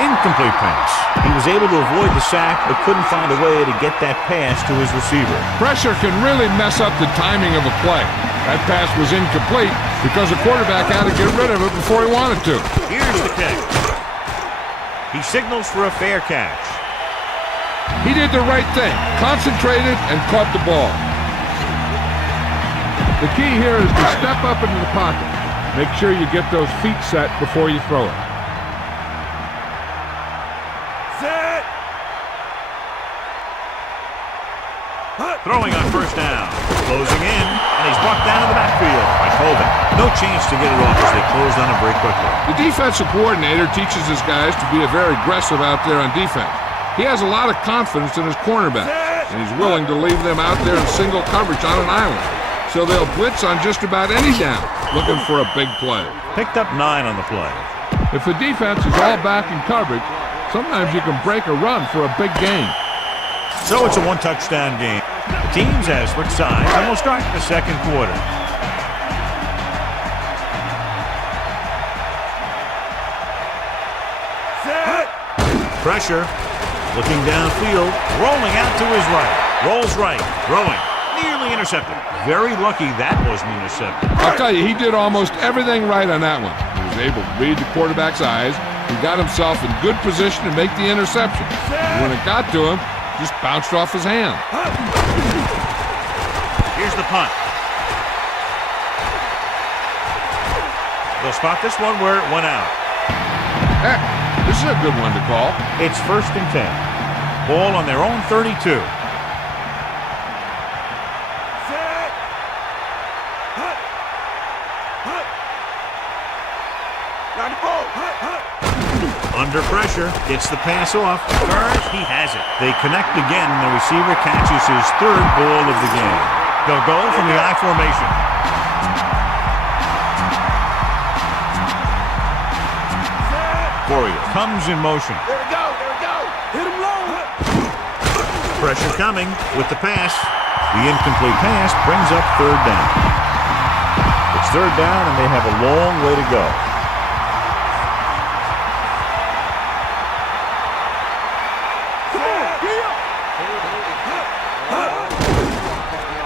Incomplete pass. He was able to avoid the sack, but couldn't find a way to get that pass to his receiver. Pressure can really mess up the timing of a play. That pass was incomplete because the quarterback had to get rid of it before he wanted to. Here's the kick. He signals for a fair catch. He did the right thing, concentrated and caught the ball. The key here is to step up into the pocket. Make sure you get those feet set before you throw it. Set. Throwing on 1st down. Closing in, and he's brought down in the backfield by Colvin. No chance to get it off as they closed on him very quickly. The defensive coordinator teaches his guys to be very aggressive out there on defense. He has a lot of confidence in his cornerbacks, and he's willing to leave them out there in single coverage on an island. So they'll blitz on just about any down, looking for a big play. Picked up 9 on the play. If the defense is all back in coverage, sometimes you can break a run for a big gain. So it's a 1-touchdown game. Teams have switched sides, and we'll start the 2nd quarter. Set. Pressure. Looking downfield. Rolling out to his right. Rolls right. Throwing. Nearly intercepted. Very lucky that wasn't intercepted. I'll tell you, he did almost everything right on that one. He was able to read the quarterback's eyes. He got himself in good position to make the interception. And when it got to him, just bounced off his hand. Here's the punt. They'll spot this one where it went out. Heck, this is a good one to call. It's 1st and 10. Ball on their own 32. Under pressure, gets the pass off. Turns, he has it. They connect again, and the receiver catches his 3rd ball of the game. They'll go from the I formation. Warrior comes in motion. There we go. Hit him low. Pressure coming with the pass. The incomplete pass brings up 3rd down. It's 3rd down, and they have a long way to go.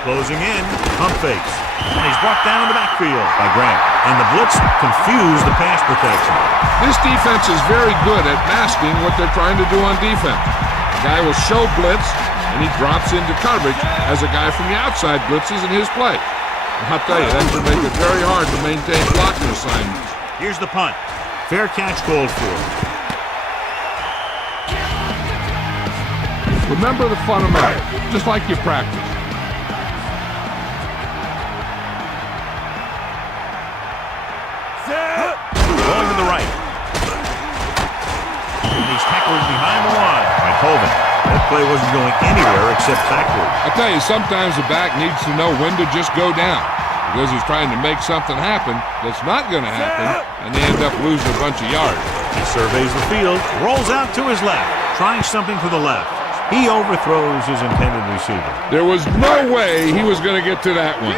Closing in, pump fakes. And he's brought down in the backfield by Grant. And the blitz confused the pass protection. This defense is very good at masking what they're trying to do on defense. The guy will show blitz, and he drops into coverage as a guy from the outside blitzes in his play. I'll tell you, that should make it very hard to maintain blocking assignments. Here's the punt. Fair catch called for. Remember the fundamentals, just like you practice. Going to the right. And he's tackled behind the line by Colvin. That play wasn't going anywhere except backward. I tell you, sometimes the back needs to know when to just go down because he's trying to make something happen that's not going to happen, and they end up losing a bunch of yards. He surveys the field, rolls out to his left, trying something to the left. He overthrows his intended receiver. There was no way he was going to get to that one.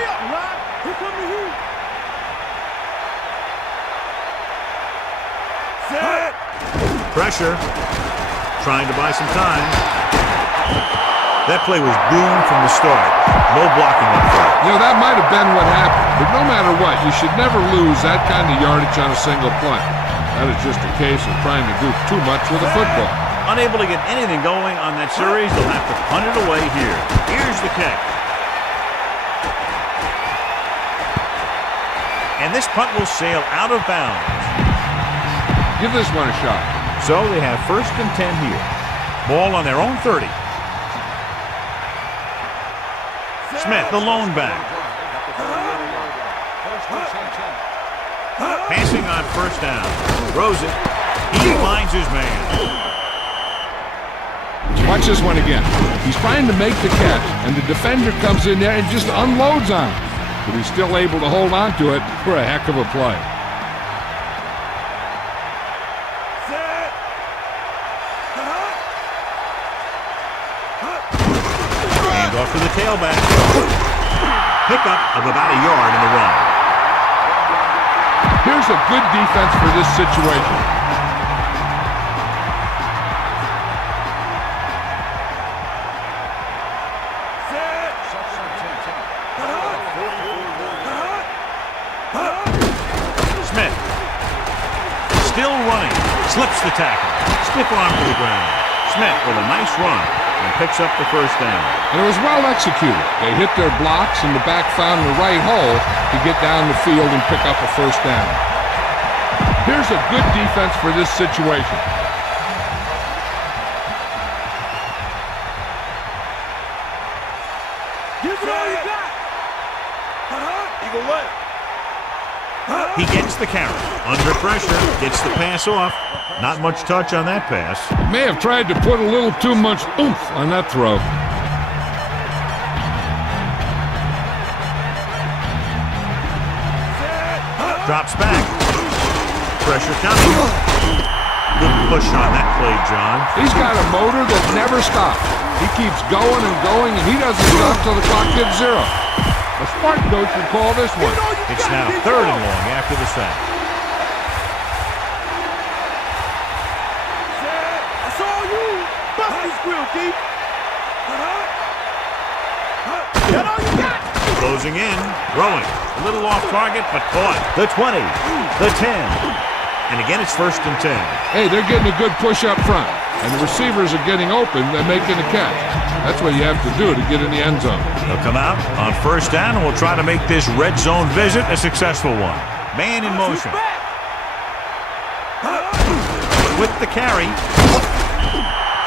Pressure, trying to buy some time. That play was doomed from the start. No blocking up front. You know, that might have been what happened, but no matter what, you should never lose that kind of yardage on a single play. That is just a case of trying to do too much with a football. Unable to get anything going on that series, they'll have to punt it away here. Here's the kick. And this punt will sail out of bounds. Give this one a shot. So they have 1st and 10 here. Ball on their own 30. Smith, the lone back. Passing on 1st down. Throws it. He finds his man. Watch this one again. He's trying to make the catch, and the defender comes in there and just unloads on him. But he's still able to hold on to it for a heck of a play. Off to the tailback. Pickup of about a yard in the run. Here's a good defense for this situation. Smith. Still running. Slips the tackle. Stiff arm to the ground. Smith with a nice run. And picks up the 1st down. And it was well executed. They hit their blocks, and the back found the right hole to get down the field and pick up a 1st down. Here's a good defense for this situation. Give it all you got. Eagle left. He gets the carry. Under pressure, gets the pass off. Not much touch on that pass. May have tried to put a little too much oomph on that throw. Drops back. Pressure coming. Good push on that play, John. He's got a motor that never stops. He keeps going and going, and he doesn't stop till the clock hits 0. A smart coach would call this one. It's now 3rd and long after the sack. That's all you. Bust his grill, Keith. That's all you got. Closing in, throwing. A little off target, but caught. The 20, the 10. And again, it's 1st and 10. Hey, they're getting a good push up front, and the receivers are getting open and making a catch. That's what you have to do to get in the end zone. They'll come out on 1st down, and we'll try to make this red zone visit a successful one. Man in motion. With the carry.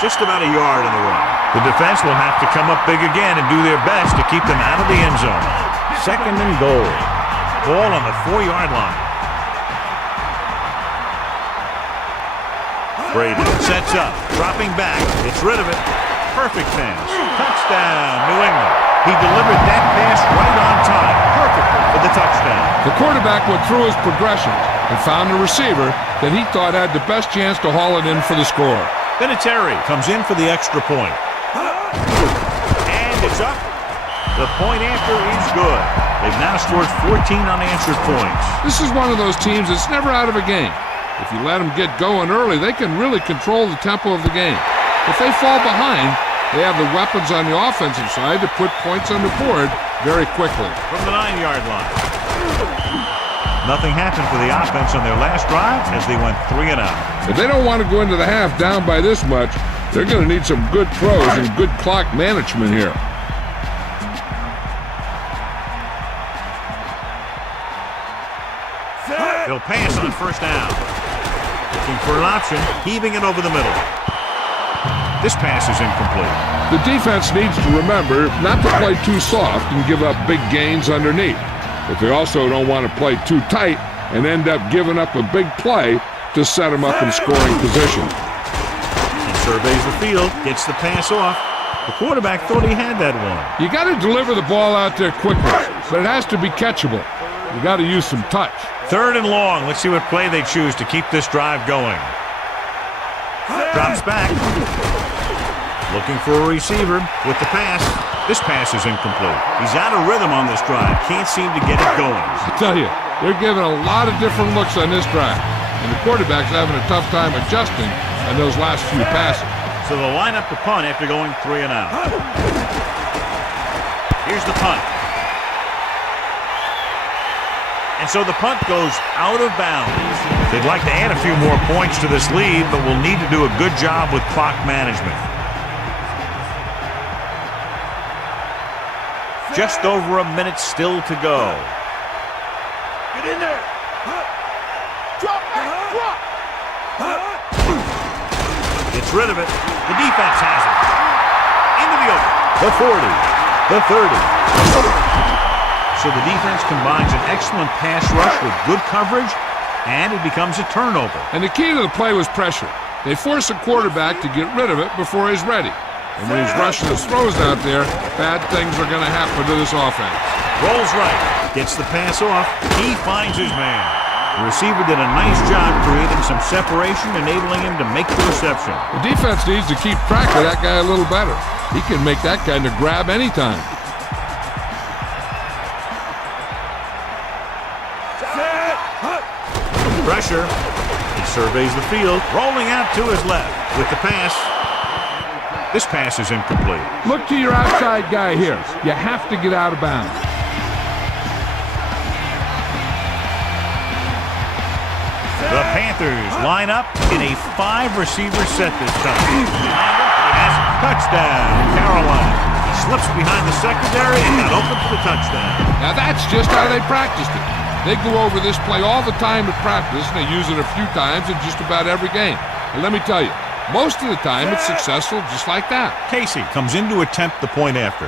Just about a yard on the run. The defense will have to come up big again and do their best to keep them out of the end zone. 2nd and goal. Ball on the 4-yard line. Brady sets up, dropping back, gets rid of it. Perfect pass. Touchdown, New England. He delivered that pass right on time, perfectly for the touchdown. The quarterback went through his progressions and found a receiver that he thought had the best chance to haul it in for the score. Vinatieri comes in for the extra point. And it's up. The point after is good. They've now scored 14 unanswered points. This is one of those teams that's never out of a game. If you let them get going early, they can really control the tempo of the game. If they fall behind, they have the weapons on the offensive side to put points on the board very quickly. From the 9-yard line. Nothing happened for the offense on their last drive as they went 3 and out. If they don't want to go into the half down by this much, they're going to need some good throws and good clock management here. He'll pass on 1st down. Looking for an option, heaving it over the middle. This pass is incomplete. The defense needs to remember not to play too soft and give up big gains underneath. But they also don't want to play too tight and end up giving up a big play to set them up in scoring position. He surveys the field, gets the pass off. The quarterback thought he had that one. You got to deliver the ball out there quickly, but it has to be catchable. You got to use some touch. 3rd and long. Let's see what play they choose to keep this drive going. Drops back. Looking for a receiver with the pass. This pass is incomplete. He's out of rhythm on this drive. Can't seem to get it going. I tell you, they're giving a lot of different looks on this drive, and the quarterback's having a tough time adjusting on those last few passes. So they'll line up the punt after going 3 and out. Here's the punt. And so the punt goes out of bounds. They'd like to add a few more points to this lead, but will need to do a good job with clock management. Just over a minute still to go. Get in there. Drop back, drop. Gets rid of it. The defense has it. Into the open. The 40, the 30. So the defense combines an excellent pass rush with good coverage, and it becomes a turnover. And the key to the play was pressure. They force the quarterback to get rid of it before he's ready. And when he's rushing his throws out there, bad things are going to happen to this offense. Rolls right. Gets the pass off. He finds his man. The receiver did a nice job creating some separation, enabling him to make the reception. The defense needs to keep track of that guy a little better. He can make that kind of grab anytime. Pressure. He surveys the field, rolling out to his left with the pass. This pass is incomplete. Look to your outside guy here. You have to get out of bounds. The Panthers line up in a 5-receiver set this time. Touchdown, Carolina. He slips behind the secondary and got open for the touchdown. Now that's just how they practiced it. They go over this play all the time at practice, and they use it a few times in just about every game. And let me tell you, most of the time it's successful just like that. Casey comes in to attempt the point after.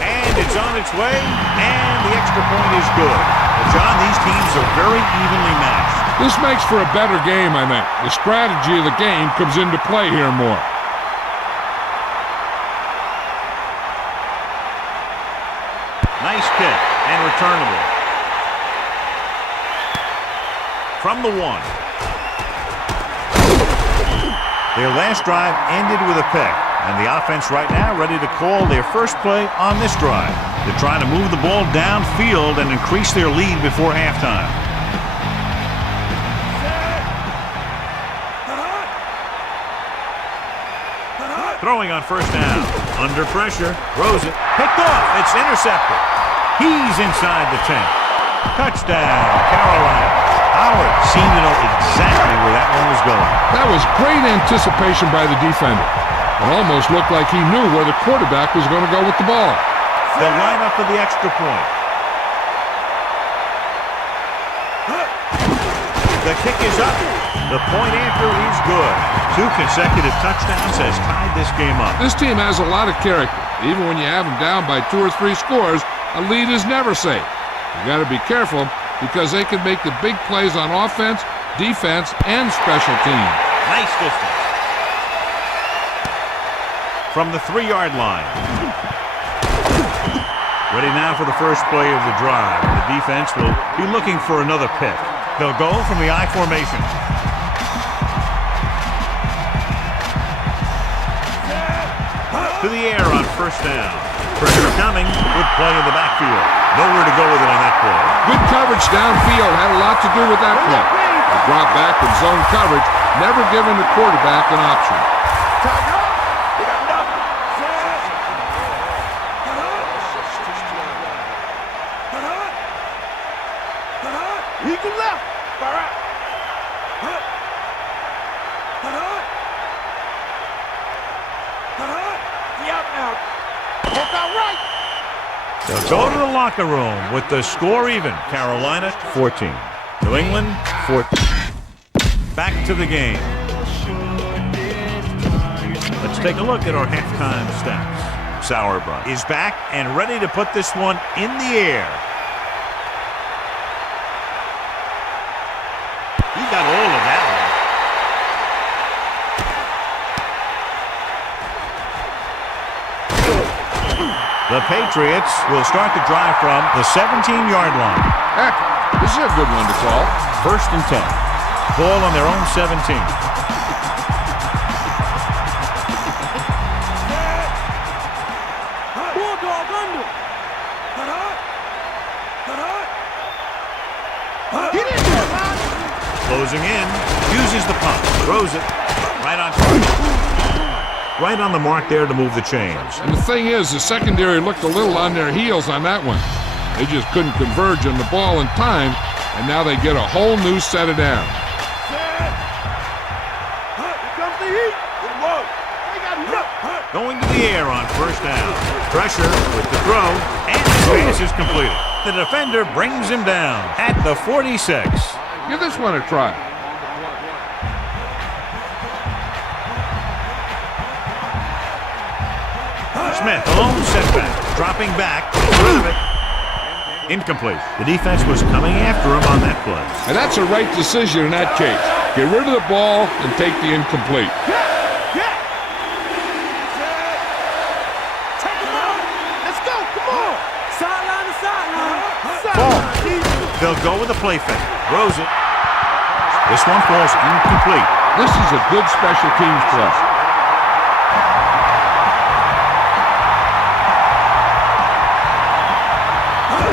And it's on its way, and the extra point is good. But John, these teams are very evenly matched. This makes for a better game, I think. The strategy of the game comes into play here more. Nice kick and returnable. From the 1. Their last drive ended with a pick, and the offense right now ready to call their first play on this drive. They're trying to move the ball downfield and increase their lead before halftime. Throwing on first down. Under pressure. Throws it. Picked off. It's intercepted. He's inside the 10. Touchdown, Carolina. Howard seemed to know exactly where that one was going. That was great anticipation by the defender. It almost looked like he knew where the quarterback was going to go with the ball. They'll line up for the extra point. The kick is up. The point after is good. 2 consecutive touchdowns has tied this game up. This team has a lot of character. Even when you have them down by 2 or 3 scores, a lead is never safe. You got to be careful because they can make the big plays on offense, defense, and special teams. Nice distance. From the 3-yard line. Ready now for the first play of the drive. The defense will be looking for another pick. They'll go from the I formation. To the air on first down. Pressure coming. Good play in the backfield. Nowhere to go with it on that play. Good coverage downfield had a lot to do with that play. The drop back and zone coverage, never giving the quarterback an option. They'll go to the locker room with the score even. Carolina 14. New England 14. Back to the game. Let's take a look at our halftime stats. Sauerbrunn is back and ready to put this one in the air. He got all of that one. The Patriots will start the drive from the 17-yard line. Heck, this is a good one to call. 1st and 10. Ball on their own 17. Closing in, uses the pump, throws it right on target. Right on the mark there to move the chains. And the thing is, the secondary looked a little on their heels on that one. They just couldn't converge on the ball in time, and now they get a whole new set of downs. Going to the air on first down. Pressure with the throw, and the pass is completed. The defender brings him down at the 46. Give this one a try. Smith, a lone setback, dropping back, rid of it. Incomplete. The defense was coming after him on that play. And that's a right decision in that case. Get rid of the ball and take the incomplete. They'll go with a play fake. Throws it. This one falls incomplete. This is a good special teams play.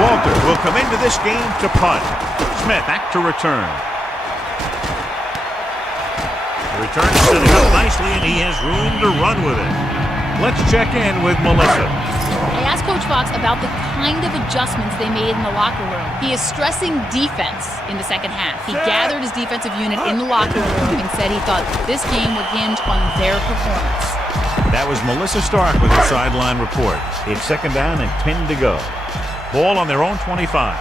Walter will come into this game to punt. Smith back to return. The return is setting up nicely, and he has room to run with it. Let's check in with Melissa. I asked Coach Fox about the kind of adjustments they made in the locker room. He is stressing defense in the second half. He gathered his defensive unit in the locker room and said he thought this game would hinge on their performance. That was Melissa Stark with her sideline report. It's 2nd down and 10 to go. Ball on their own 25.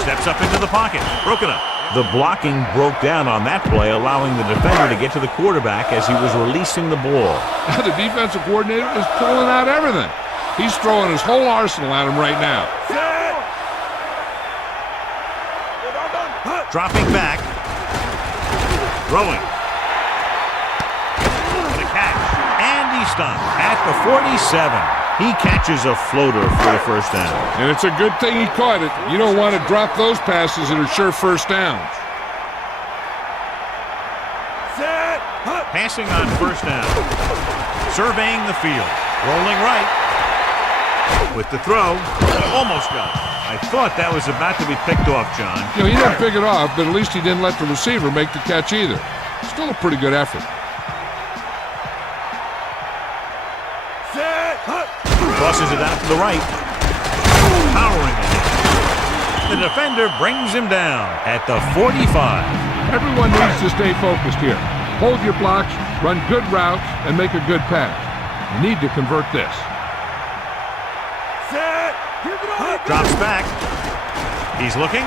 Steps up into the pocket. Broken up. The blocking broke down on that play, allowing the defender to get to the quarterback as he was releasing the ball. Now the defensive coordinator is pulling out everything. He's throwing his whole arsenal at him right now. Dropping back. Throwing. What a catch. And he's stopped at the 47. He catches a floater for the first down. And it's a good thing he caught it. You don't want to drop those passes that are sure first downs. Passing on first down. Surveying the field. Rolling right. With the throw, almost got it. I thought that was about to be picked off, John. You know, he didn't pick it off, but at least he didn't let the receiver make the catch either. Still a pretty good effort. Crosses it out to the right. Powering it in. The defender brings him down at the 45. Everyone needs to stay focused here. Hold your blocks, run good routes, and make a good pass. You need to convert this. Drops back. He's looking.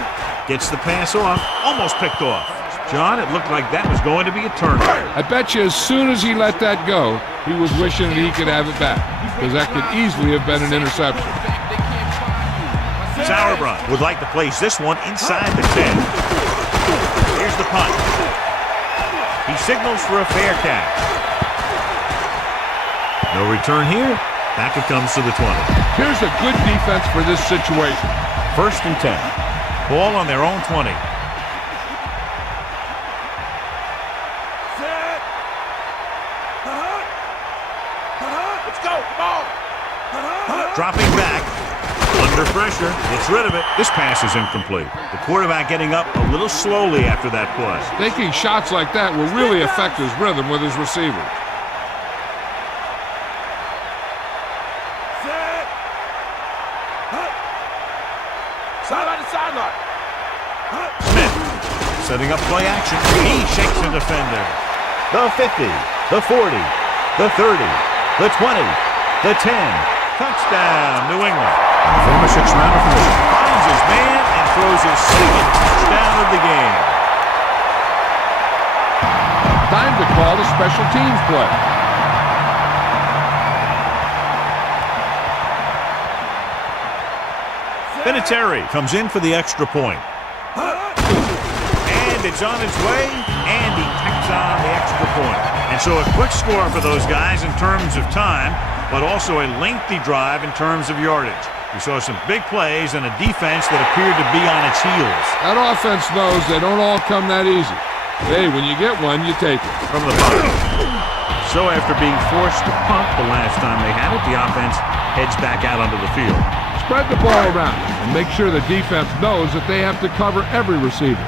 Gets the pass off. Almost picked off. John, it looked like that was going to be a turnover. I bet you as soon as he let that go, he was wishing that he could have it back, because that could easily have been an interception. Sauerbrunn would like to place this one inside the 10. Here's the punt. He signals for a fair catch. No return here. Back it comes to the 20. Here's a good defense for this situation. 1st and 10. Ball on their own 20. Let's go. Ball. Dropping back. Under pressure. Gets rid of it. This pass is incomplete. The quarterback getting up a little slowly after that play. Taking shots like that will really affect his rhythm with his receivers. Sideline to sideline. Smith setting up play action. He shakes the defender. The 50, the 40, the 30, the 20, the 10. Touchdown, New England. Former 6th-rounder from Michigan finds his man and throws his 2nd touchdown of the game. Time to call a special teams play. Vinatieri comes in for the extra point. And it's on its way, and he tacks on the extra point. And so a quick score for those guys in terms of time, but also a lengthy drive in terms of yardage. We saw some big plays and a defense that appeared to be on its heels. That offense knows they don't all come that easy. Hey, when you get one, you take it. From the punt. So after being forced to punt the last time they had it, the offense heads back out onto the field. Spread the ball around and make sure the defense knows that they have to cover every receiver.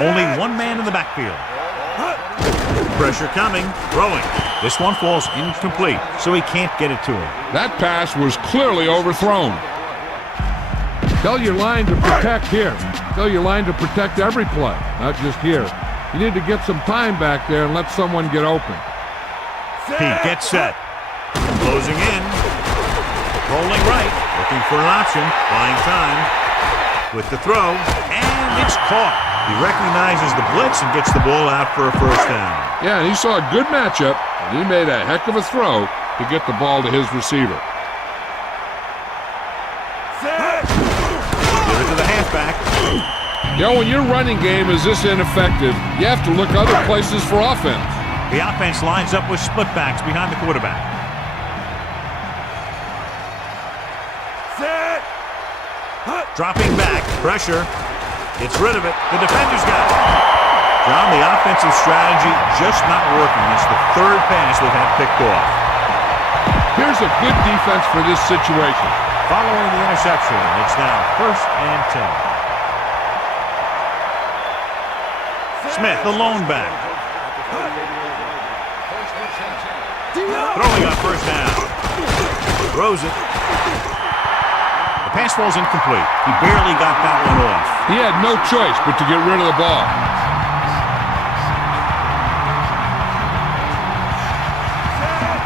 Only one man in the backfield. Pressure coming, throwing. This one falls incomplete, so he can't get it to him. That pass was clearly overthrown. Tell your line to protect here. Tell your line to protect every play, not just here. You need to get some time back there and let someone get open. He gets set. Closing in. Rolling right. Looking for an option. Buying time. With the throw. And it's caught. He recognizes the blitz and gets the ball out for a 1st down. Yeah, and he saw a good matchup, and he made a heck of a throw to get the ball to his receiver. Give it to the halfback. You know, when your running game is this ineffective, you have to look other places for offense. The offense lines up with split backs behind the quarterback. Dropping back. Pressure. Gets rid of it. The defender's got it. John, the offensive strategy just not working. It's the 3rd pass they've had picked off. Here's a good defense for this situation. Following the interception, it's now 1st and 10. Smith, the lone back. Throwing on 1st down. Throws it. The pass falls incomplete. He barely got that one off. He had no choice but to get rid of the ball.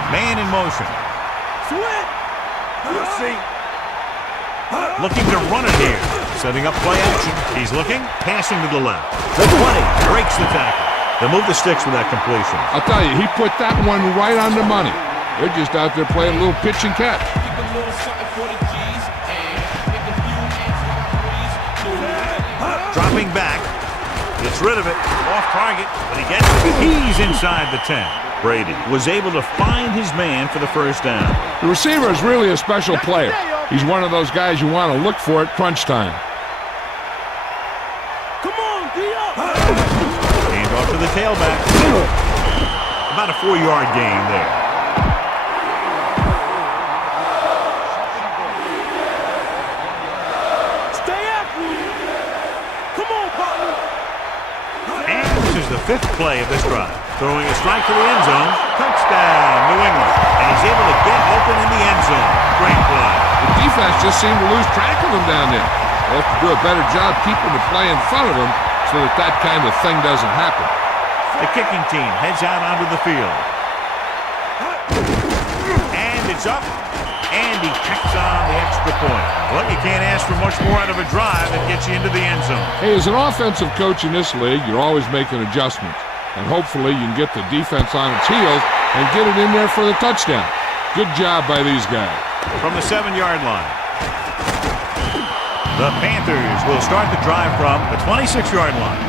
Man in motion. Looking to run it here. Setting up play action. He's looking. Passing to the left. The 20 breaks the tackle. They move the sticks with that completion. I'll tell you, he put that one right on the money. They're just out there playing a little pitch and catch. Dropping back. Gets rid of it. Off target. But he gets it. He's inside the 10. Brady was able to find his man for the 1st down. The receiver is really a special player. He's one of those guys you want to look for at crunch time. Come on, D-up. Hand off to the tailback. About a 4-yard gain there. the 5th play of this drive. Throwing a strike to the end zone. Touchdown, New England. And he's able to get open in the end zone. Great play. The defense just seemed to lose track of him down there. They have to do a better job keeping the play in front of him so that that kind of thing doesn't happen. The kicking team heads out onto the field. And it's up. And he tacks on the extra point. Well, you can't ask for much more out of a drive that gets you into the end zone. Hey, as an offensive coach in this league, you're always making adjustments. And hopefully you can get the defense on its heels and get it in there for the touchdown. Good job by these guys. From the 7-yard line. The Panthers will start the drive from the 26-yard line.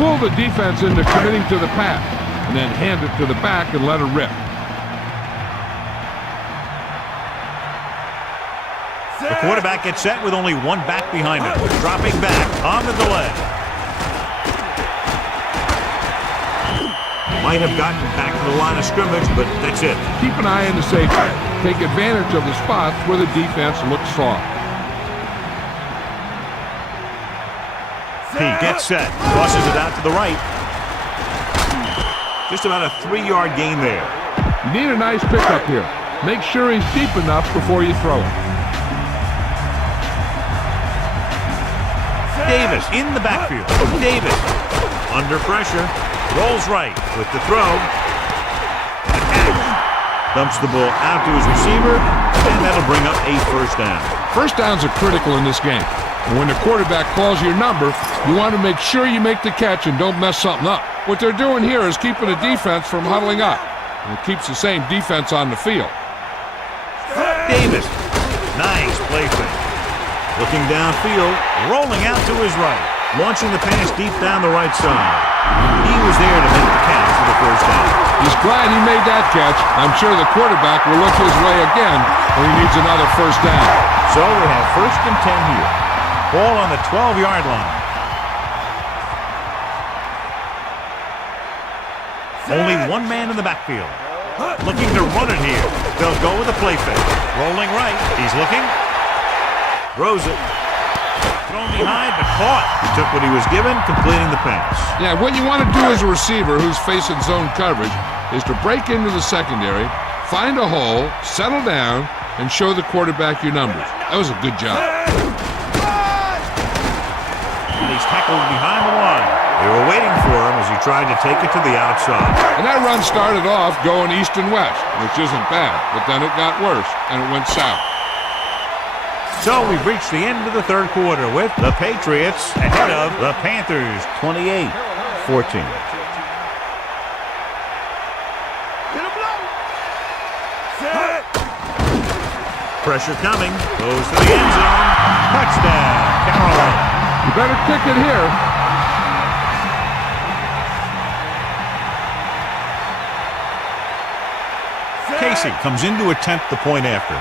Fool the defense into committing to the pass, and then hand it to the back and let her rip. The quarterback gets set with only one back behind him. Dropping back on the delay. Might have gotten back to the line of scrimmage, but that's it. Keep an eye on the safety. Take advantage of the spots where the defense looks soft. He gets set. Tosses it out to the right. Just about a 3-yard gain there. You need a nice pickup here. Make sure he's deep enough before you throw it. Davis in the backfield. Davis under pressure. Rolls right with the throw. The catch. Dumps the ball out to his receiver, and that'll bring up a first down. First downs are critical in this game. And when the quarterback calls your number, you want to make sure you make the catch and don't mess something up. What they're doing here is keeping the defense from huddling up. And it keeps the same defense on the field. Davis. Nice play fake. Looking downfield, rolling out to his right. Launching the pass deep down the right side. He was there to make the catch for the first down. He's glad he made that catch. I'm sure the quarterback will look his way again when he needs another first down. So we have 1st and 10 here. Ball on the 12-yard line. Only one man in the backfield. Looking to run it here. They'll go with a play fake. Rolling right. He's looking. Throws it. Thrown behind, but caught. He took what he was given, completing the pass. Yeah, what you want to do as a receiver who's facing zone coverage is to break into the secondary, find a hole, settle down, and show the quarterback your numbers. That was a good job. And he's tackled behind the line. They were waiting for him as he tried to take it to the outside. And that run started off going east and west, which isn't bad, but then it got worse, and it went south. So we've reached the end of the 3rd quarter with the Patriots ahead of the Panthers, 28-14. Pressure coming. Goes to the end zone. Touchdown, Carolina. You better kick it here. Casey comes in to attempt the point after.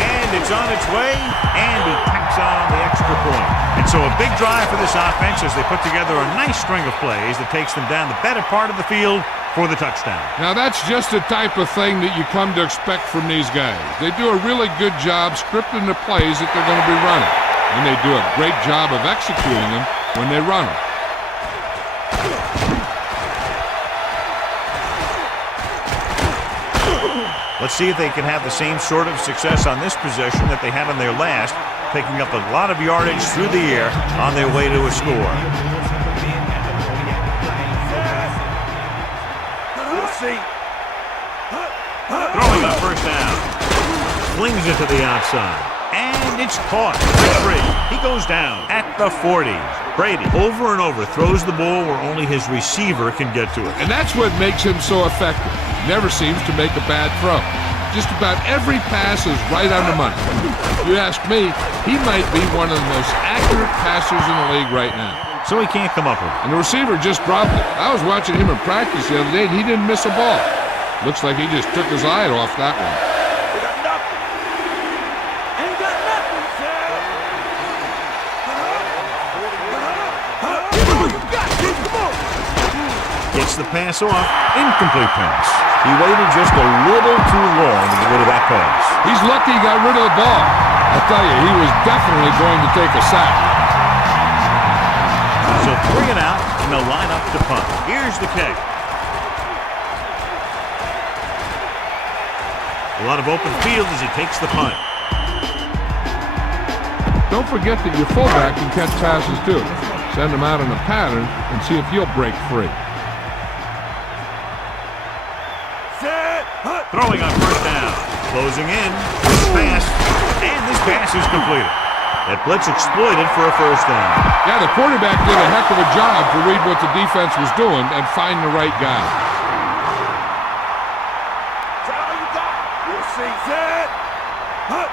And it's on its way, and he tacks on the extra point. And so a big drive for this offense as they put together a nice string of plays that takes them down the better part of the field for the touchdown. Now that's just the type of thing that you come to expect from these guys. They do a really good job scripting the plays that they're going to be running. And they do a great job of executing them when they run them. Let's see if they can have the same sort of success on this possession that they had on their last, picking up a lot of yardage through the air on their way to a score. Throwing a first down. Flings it to the outside. And it's caught. Free. He goes down at the 40. Brady over and over throws the ball where only his receiver can get to it. And that's what makes him so effective. Never seems to make a bad throw. Just about every pass is right on the money. If you ask me, he might be one of the most accurate passers in the league right now. So he can't come up with it. And the receiver just dropped it. I was watching him in practice the other day, and he didn't miss a ball. Looks like he just took his eye off that one. Gets the pass off. Incomplete pass. He waited just a little too long to get rid of that pass. He's lucky he got rid of the ball. I'll tell you, he was definitely going to take a sack. and they'll line up to punt. Here's the kick. A lot of open field as he takes the punt. Don't forget that your fullback can catch passes too. Send him out in a pattern and see if he'll break free. Throwing on first down. Closing in. This pass. And this pass is completed. That blitz exploited for a first down. Yeah, the quarterback did a heck of a job to read what the defense was doing and find the right guy.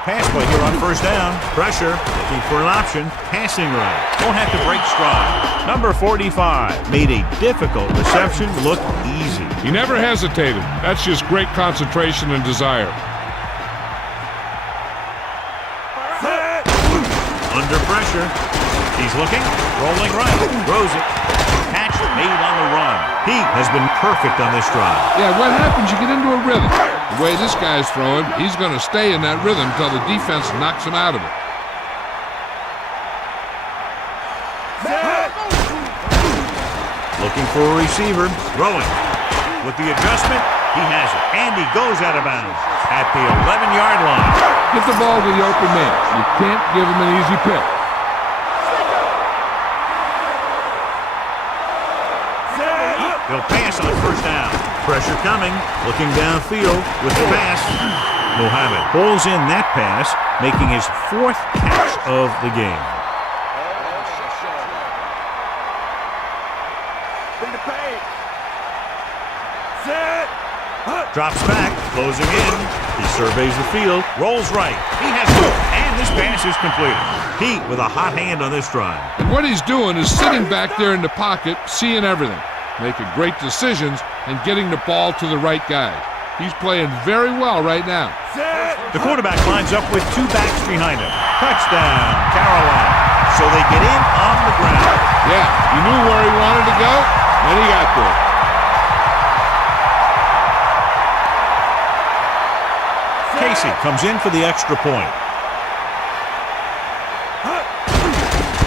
Pass play here on first down. Pressure. Looking for an option. Passing right. Won't have to break stride. Number 45 made a difficult reception look easy. He never hesitated. That's just great concentration and desire. Under pressure. He's looking. Rolling right. Throws it. Catch made on the run. He has been perfect on this drive. Yeah, what happens? You get into a rhythm. The way this guy's throwing, he's going to stay in that rhythm until the defense knocks him out of it. Looking for a receiver. Throwing. With the adjustment, he has it. And he goes out of bounds at the 11-yard line. Get the ball to the open man. You can't give him an easy pick. He'll pass on first down. Pressure coming. Looking downfield with the pass. Mohammed pulls in that pass, making his 4th catch of the game. Drops back, closing in. He surveys the field, rolls right. He has it, and this pass is completed. Pete with a hot hand on this drive. And what he's doing is sitting back there in the pocket, seeing everything, making great decisions, and getting the ball to the right guy. He's playing very well right now. The quarterback lines up with 2 backs behind him. Touchdown, Carolina. So they get in on the ground. Yeah, he knew where he wanted to go, and he got there. Casey comes in for the extra point.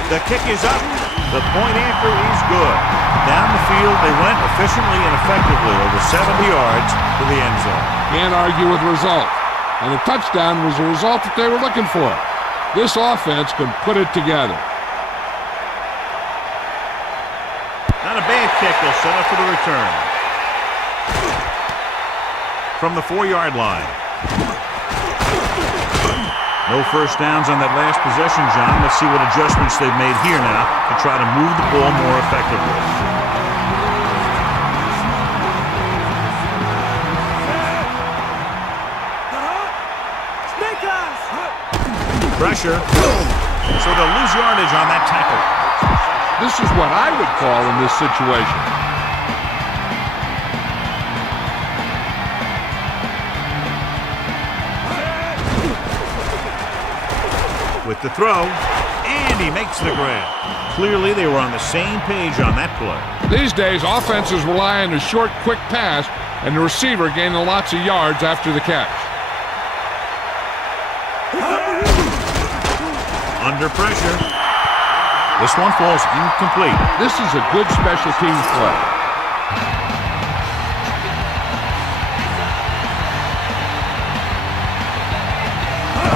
The kick is up. The point after is good. Down the field, they went efficiently and effectively over 70 yards to the end zone. Can't argue with the result. And the touchdown was the result that they were looking for. This offense can put it together. Not a bad kick. They'll set up for the return. From the 4-yard line. No first downs on that last possession, John. Let's see what adjustments they've made here now to try to move the ball more effectively. Pressure. So they'll lose yardage on that tackle. This is what I would call in this situation. With the throw, and he makes the grab. Clearly, they were on the same page on that play. These days, offenses rely on a short, quick pass, and the receiver gaining lots of yards after the catch. Under pressure. This one falls incomplete. This is a good special teams play.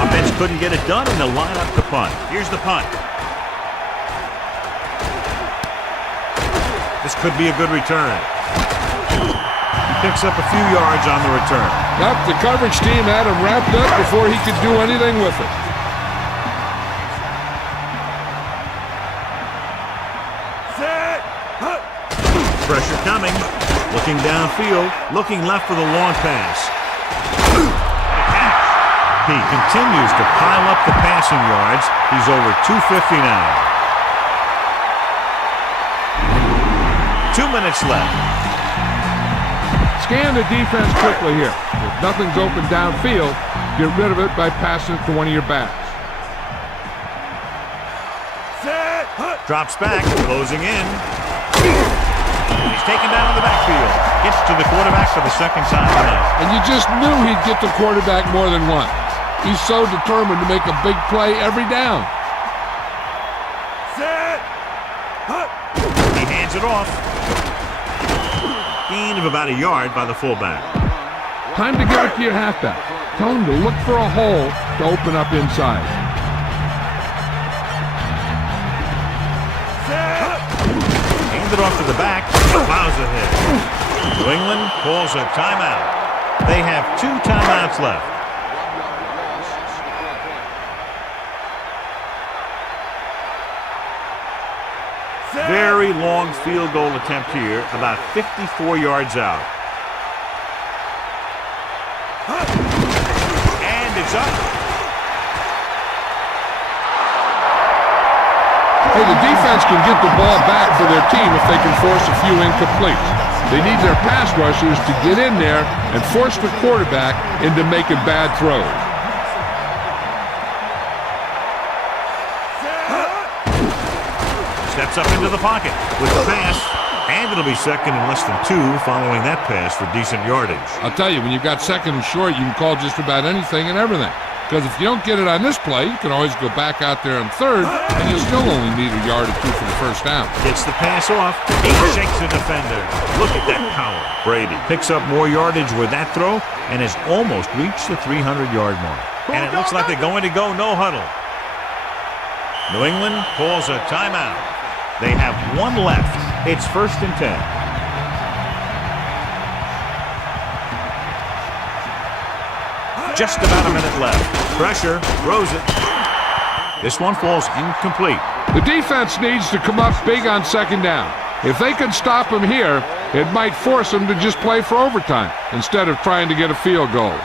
Offense couldn't get it done, and they'll line up the punt. Here's the punt. This could be a good return. He picks up a few yards on the return. Yep, the coverage team had him wrapped up before he could do anything with it. Pressure coming. Looking downfield. Looking left for the long pass. He continues to pile up the passing yards. He's over 250 now. 2 minutes left. Scan the defense quickly here. If nothing's open downfield, get rid of it by passing it to one of your backs. Drops back, closing in. He's taken down in the backfield. Gets to the quarterback for the second time tonight. And you just knew he'd get the quarterback more than once. He's so determined to make a big play every down. He hands it off. Gain of about a yard by the fullback. Time to give it to your halfback. Tell him to look for a hole to open up inside. Hand it off to the back. Plows ahead. New England calls a timeout. They have 2 timeouts left. Very long field goal attempt here, about 54 yards out. And it's up. Hey, the defense can get the ball back for their team if they can force a few incompletes. They need their pass rushers to get in there and force the quarterback into making bad throws. Steps up into the pocket with the pass, and it'll be second and less than 2 following that pass for decent yardage. I'll tell you, when you've got second and short, you can call just about anything and everything. Because if you don't get it on this play, you can always go back out there on third, and you still only need a yard or 2 for the first down. Gets the pass off. He shakes the defender. Look at that power. Brady picks up more yardage with that throw and has almost reached the 300-yard mark. And it looks like they're going to go no huddle. New England calls a timeout. They have 1 left. It's 1st and 10. Just about a minute left. Pressure, throws it. This one falls incomplete. The defense needs to come up big on second down. If they can stop him here, it might force them to just play for overtime instead of trying to get a field goal.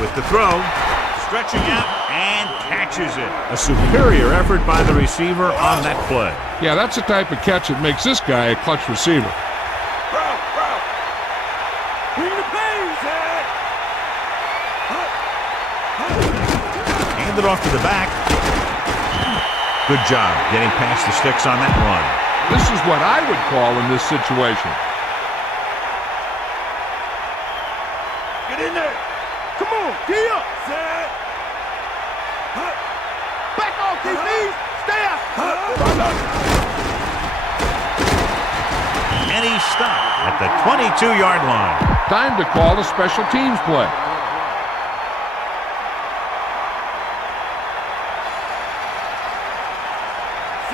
With the throw, stretching out and catches it. A superior effort by the receiver on that play. Yeah, that's the type of catch that makes this guy a clutch receiver. Hand it off to the back. Good job getting past the sticks on that run. This is what I would call in this situation. Get in there. Come on, tee up. Set. Back off, DBs. Stay out. And he's stopped at the 22-yard line. Time to call a special teams play.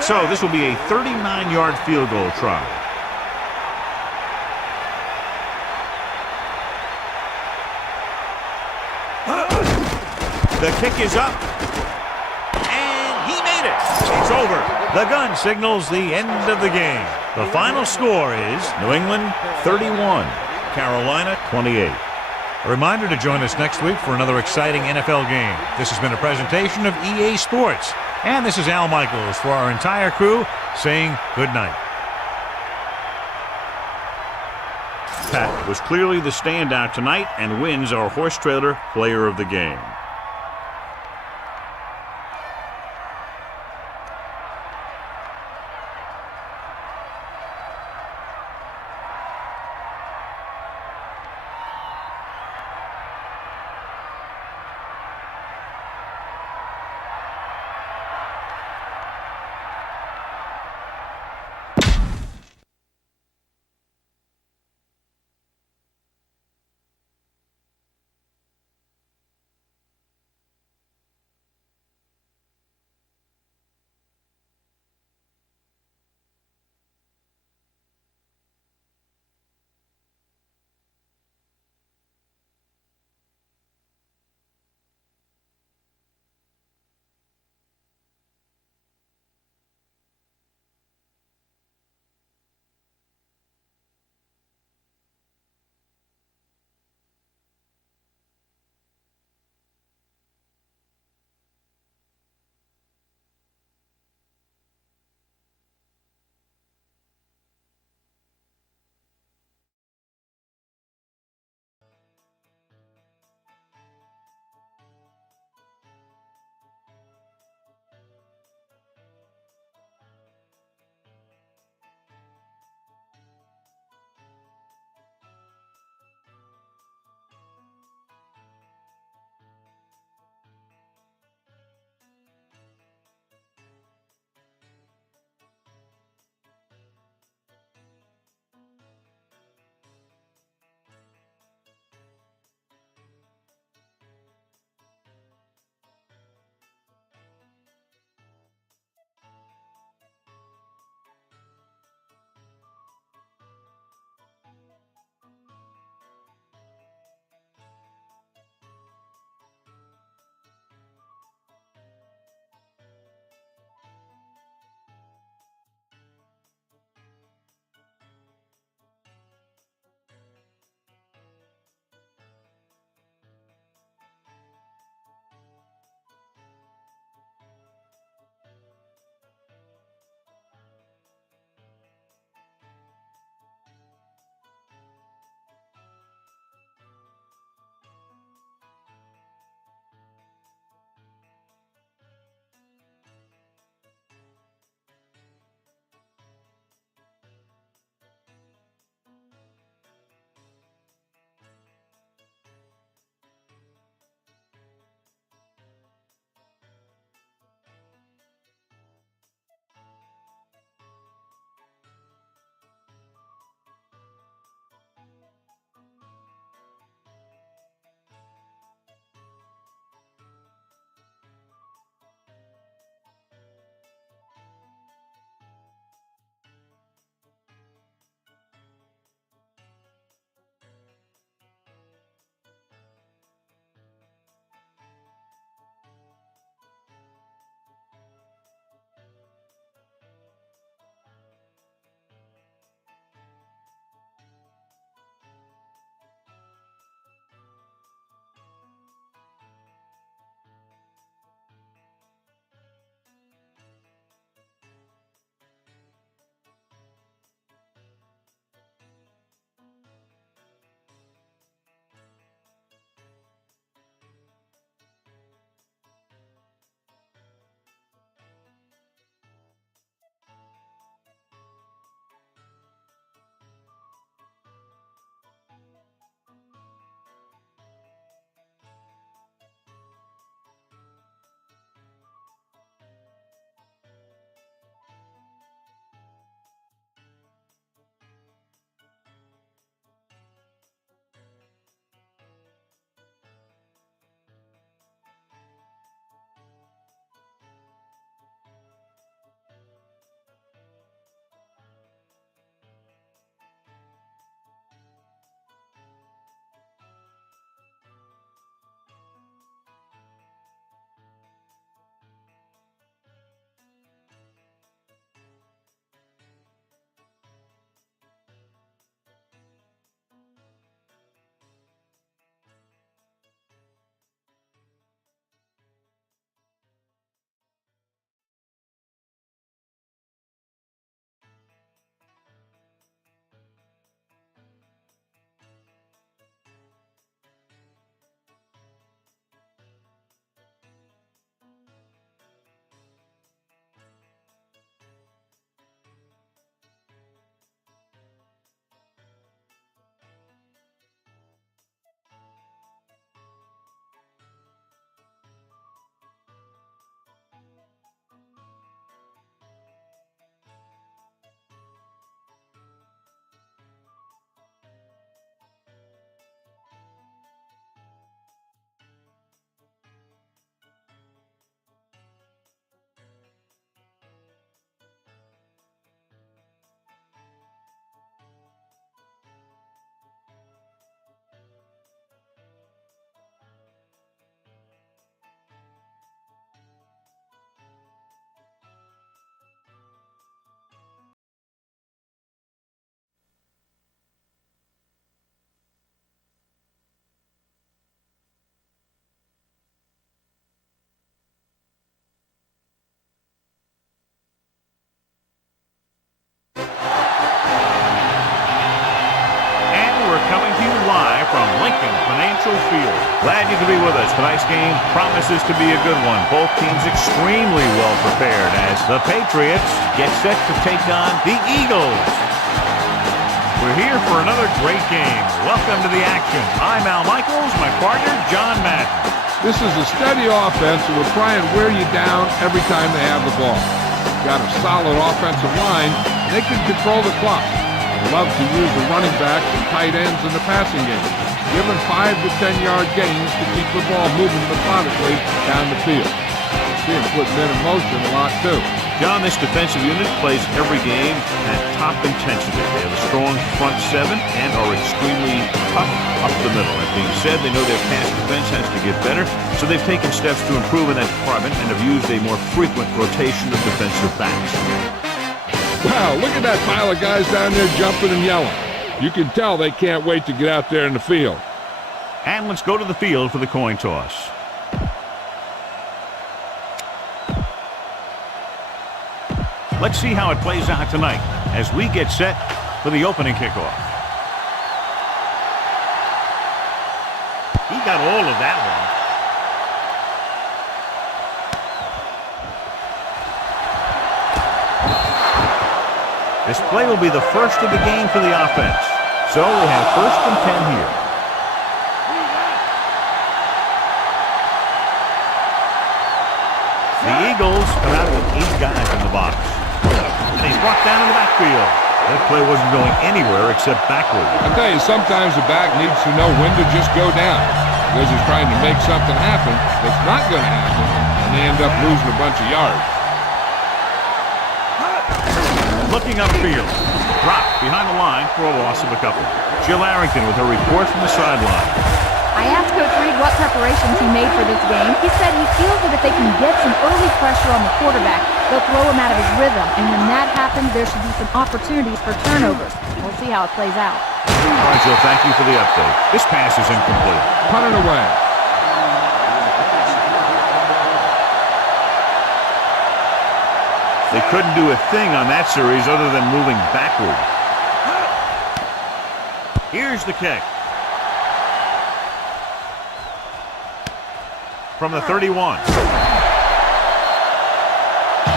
So this will be a 39-yard field goal try. The kick is up. And he made it. It's over. The gun signals the end of the game. The final score is New England 31, Carolina 28. A reminder to join us next week for another exciting NFL game. This has been a presentation of EA Sports. And this is Al Michaels for our entire crew saying good night. Pat was clearly the standout tonight and wins our horse trailer player of the game. Glad you could be with us. Tonight's game promises to be a good one. Both teams extremely well prepared as the Patriots get set to take on the Eagles. We're here for another great game. Welcome to the action. I'm Al Michaels, my partner, John Madden. This is a steady offense that will try and wear you down every time they have the ball. Got a solid offensive line, and they can control the clock. They love to use the running backs and tight ends in the passing game, given 5 to 10 yard gains to keep the ball moving methodically down the field. See them put men in motion a lot too. John, this defensive unit plays every game at top intensity. They have a strong front 7 and are extremely tough up the middle. That being said, they know their pass defense has to get better, so they've taken steps to improve in that department and have used a more frequent rotation of defensive backs. Wow, look at that pile of guys down there jumping and yelling. You can tell they can't wait to get out there in the field. And let's go to the field for the coin toss. Let's see how it plays out tonight as we get set for the opening kickoff. He got all of that one. This play will be the first of the game for the offense. So we'll have 1st and 10 here. The Eagles come out with 8 guys in the box. And he's brought down in the backfield. That play wasn't going anywhere except backward. I tell you, sometimes the back needs to know when to just go down because he's trying to make something happen that's not going to happen, and they end up losing a bunch of yards. Looking upfield. Dropped behind the line for a loss of a couple. Jill Arrington with her report from the sideline. I asked Coach Reed what preparations he made for this game. He said he feels that if they can get some early pressure on the quarterback, they'll throw him out of his rhythm. And when that happens, there should be some opportunities for turnovers. We'll see how it plays out. All right, Jill, thank you for the update. This pass is incomplete. Punt it away. They couldn't do a thing on that series other than moving backward. Here's the kick. From the 31.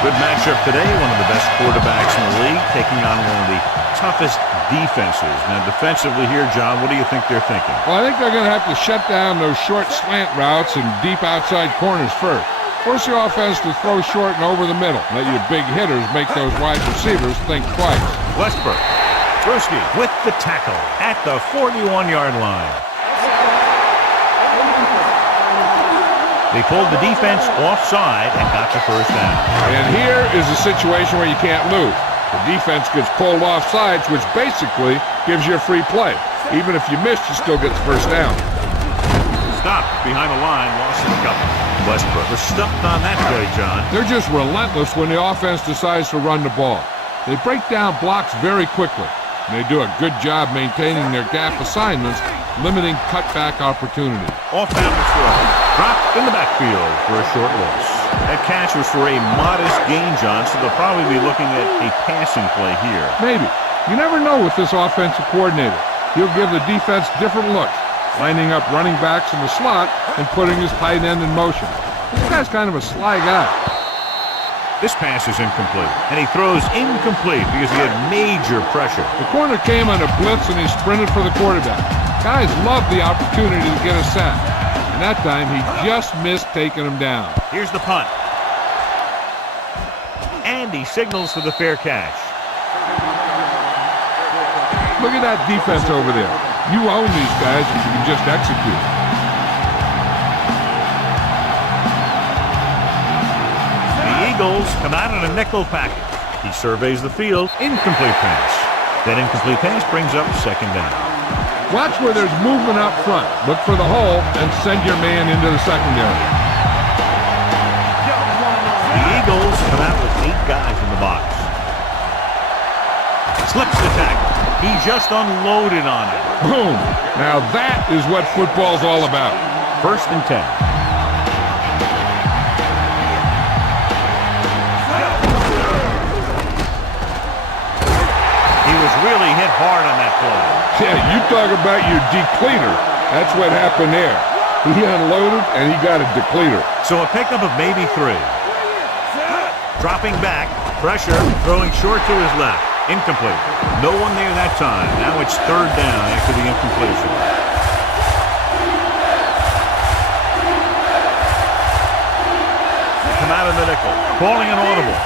Good matchup today. One of the best quarterbacks in the league taking on one of the toughest defenses. Now defensively here, John, what do you think they're thinking? Well, I think they're going to have to shut down those short slant routes and deep outside corners first. Force your offense to throw short and over the middle. Let your big hitters make those wide receivers think twice. Westbrook. Bruschi with the tackle at the 41-yard line. They pulled the defense offside and got the first down. And here is a situation where you can't lose. The defense gets pulled off sides, which basically gives you a free play. Even if you miss, you still get the first down. Stopped behind the line, lost a couple. Westbrook was stumped on that play, John. They're just relentless when the offense decides to run the ball. They break down blocks very quickly. And they do a good job maintaining their gap assignments, limiting cutback opportunities. Off-balance throw. Dropped in the backfield for a short loss. That catch was for a modest gain, John, so they'll probably be looking at a passing play here. Maybe. You never know with this offensive coordinator. He'll give the defense different looks, lining up running backs in the slot and putting his tight end in motion. This guy's kind of a sly guy. This pass is incomplete, and he throws incomplete because he had major pressure. The corner came on a blitz, and he sprinted for the quarterback. Guys love the opportunity to get a sack, and that time he just missed taking him down. Here's the punt. And he signals for the fair catch. Look at that defense over there. You own these guys if you can just execute. Eagles come out in a nickel package. He surveys the field. Incomplete pass. That incomplete pass brings up second down. Watch where there's movement up front. Look for the hole and send your man into the secondary. The Eagles come out with 8 guys in the box. Slips the tackle. He just unloaded on it. Boom. Now that is what football's all about. 1st and 10. Really hit hard on that play. Yeah, you talk about your depleter. That's what happened there. He unloaded, and he got a depleter. So a pickup of maybe 3. Dropping back, pressure, throwing short to his left. Incomplete. No one there that time. Now it's 3rd down after the incompletion. Come out of the nickel. Calling an audible.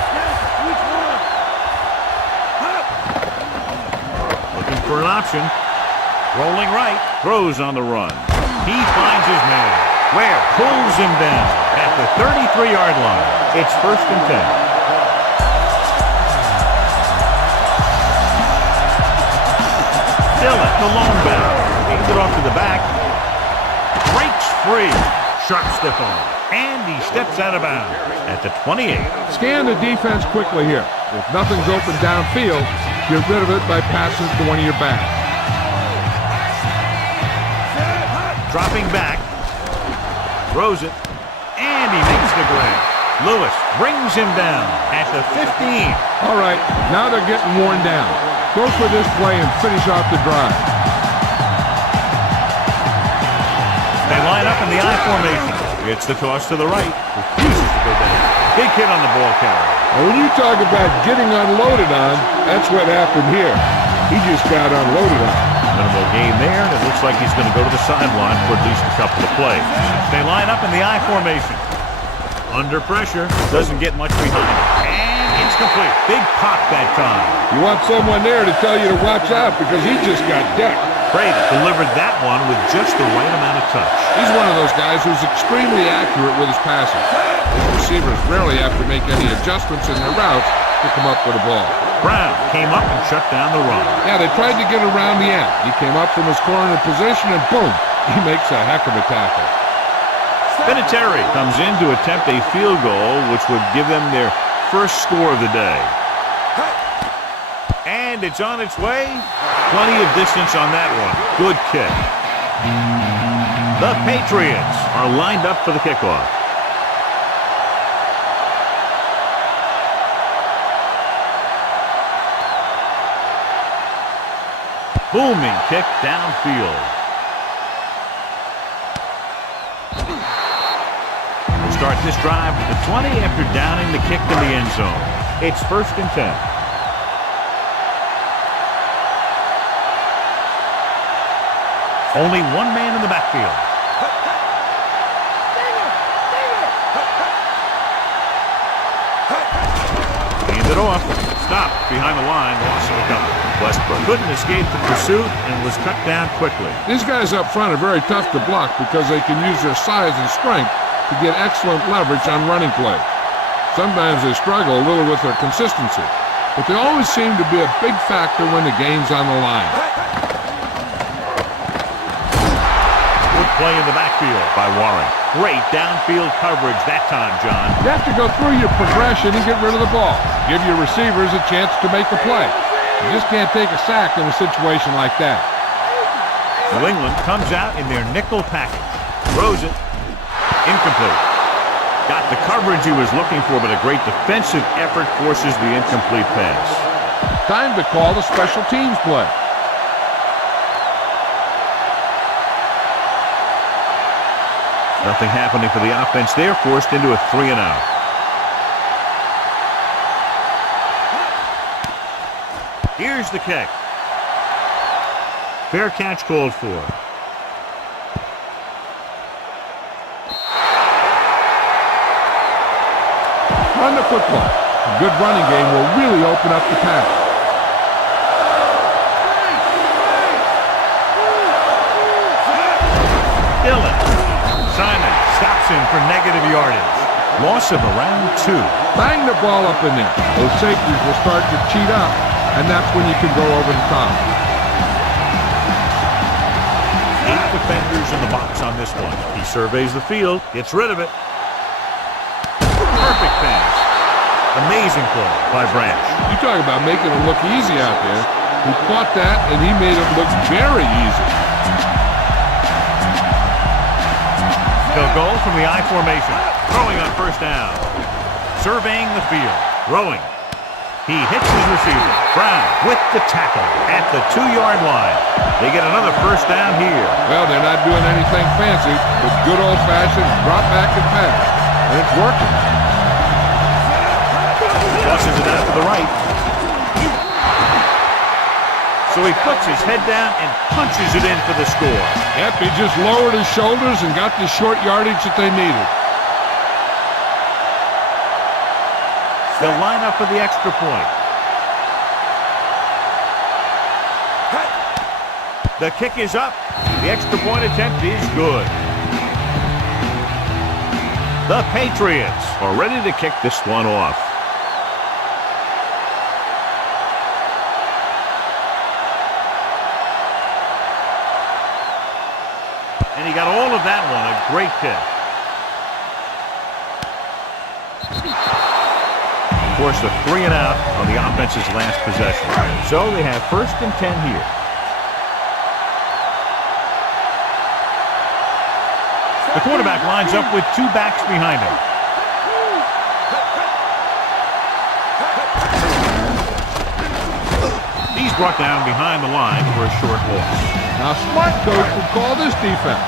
Looking for an option. Rolling right. Throws on the run. He finds his man. Where? Pulls him down at the 33-yard line. It's 1st and 10. Dillon, the lone back. Takes it off to the back. Breaks free. Sharp stiff arm. And he steps out of bounds at the 28. Scan the defense quickly here. If nothing's open downfield, get rid of it by passing it to one of your backs. Dropping back. Throws it. And he makes the grab. Lewis brings him down at the 15. All right, now they're getting worn down. Go for this play and finish off the drive. They line up in the I formation. Gets the toss to the right. Refuses to go down. Big hit on the ball carrier. And when you talk about getting unloaded on, that's what happened here. He just got unloaded on. Minimal gain there, and it looks like he's going to go to the sideline for at least a couple of plays. They line up in the I formation. Under pressure. Doesn't get much behind it. And it's complete. Big pop that time. You want someone there to tell you to watch out because he just got decked. Brady delivered that one with just the right amount of touch. He's one of those guys who's extremely accurate with his passing. His receivers rarely have to make any adjustments in their routes to come up with a ball. Brown came up and shut down the run. Yeah, they tried to get around the end. He came up from his corner position and boom, he makes a heck of a tackle. Vinatieri comes in to attempt a field goal, which would give them their first score of the day. And it's on its way. Plenty of distance on that one. Good kick. The Patriots are lined up for the kickoff. Booming kick downfield. Start this drive to the 20 after downing the kick in the end zone. It's 1st and 10. Only one man in the backfield. Hand it off. Stop behind the line. Loss of a couple. Westbrook couldn't escape the pursuit and was cut down quickly. These guys up front are very tough to block because they can use their size and strength to get excellent leverage on running play. Sometimes they struggle a little with their consistency, but they always seem to be a big factor when the game's on the line. Good play in the backfield by Warren. Great downfield coverage that time, John. You have to go through your progression and get rid of the ball. Give your receivers a chance to make a play. You just can't take a sack in a situation like that. New England comes out in their nickel package. Throws it. Incomplete. Got the coverage he was looking for, but a great defensive effort forces the incomplete pass. Time to call the special teams play. Nothing happening for the offense there, forced into a 3-and-out. Here's the kick. Fair catch called for. Run the football. A good running game will really open up the pass. Dillon. Simon stops him for negative yardage. Loss of around 2. Bang the ball up in there. Those safeties will start to cheat up, and that's when you can go over the top. 8 defenders in the box on this one. He surveys the field, gets rid of it. Perfect pass. Amazing play by Branch. You talk about making it look easy out there. He caught that, and he made it look very easy. They'll go from the I formation. Throwing on 1st down. Surveying the field. Throwing. He hits his receiver. Brown with the tackle at the 2-yard line. They get another first down here. Well, they're not doing anything fancy, but good old-fashioned drop back and pass. And it's working. Tosses it out to the right. So he puts his head down and punches it in for the score. Yep, he just lowered his shoulders and got the short yardage that they needed. They'll line up for the extra point. The kick is up. The extra point attempt is good. The Patriots are ready to kick this one off. And he got all of that one. A great kick. Of course, a 3 and out on the offense's last possession. So they have 1st and 10 here. The quarterback lines up with 2 backs behind him. He's brought down behind the line for a short loss. Now, smart coach will call this defense.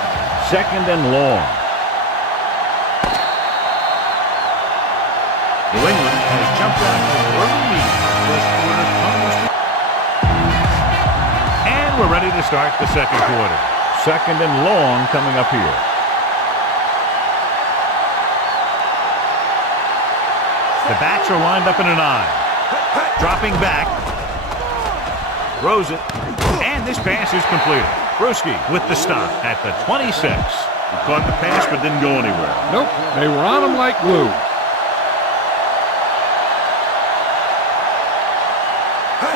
2nd and long. New England has jumped out to an early lead. This quarter comes to... And we're ready to start the second quarter. 2nd and long coming up here. The backs are lined up in an I. Dropping back. Throws it. And this pass is completed. Bruschi with the stop at the 26. He caught the pass but didn't go anywhere. Nope, they were on him like glue.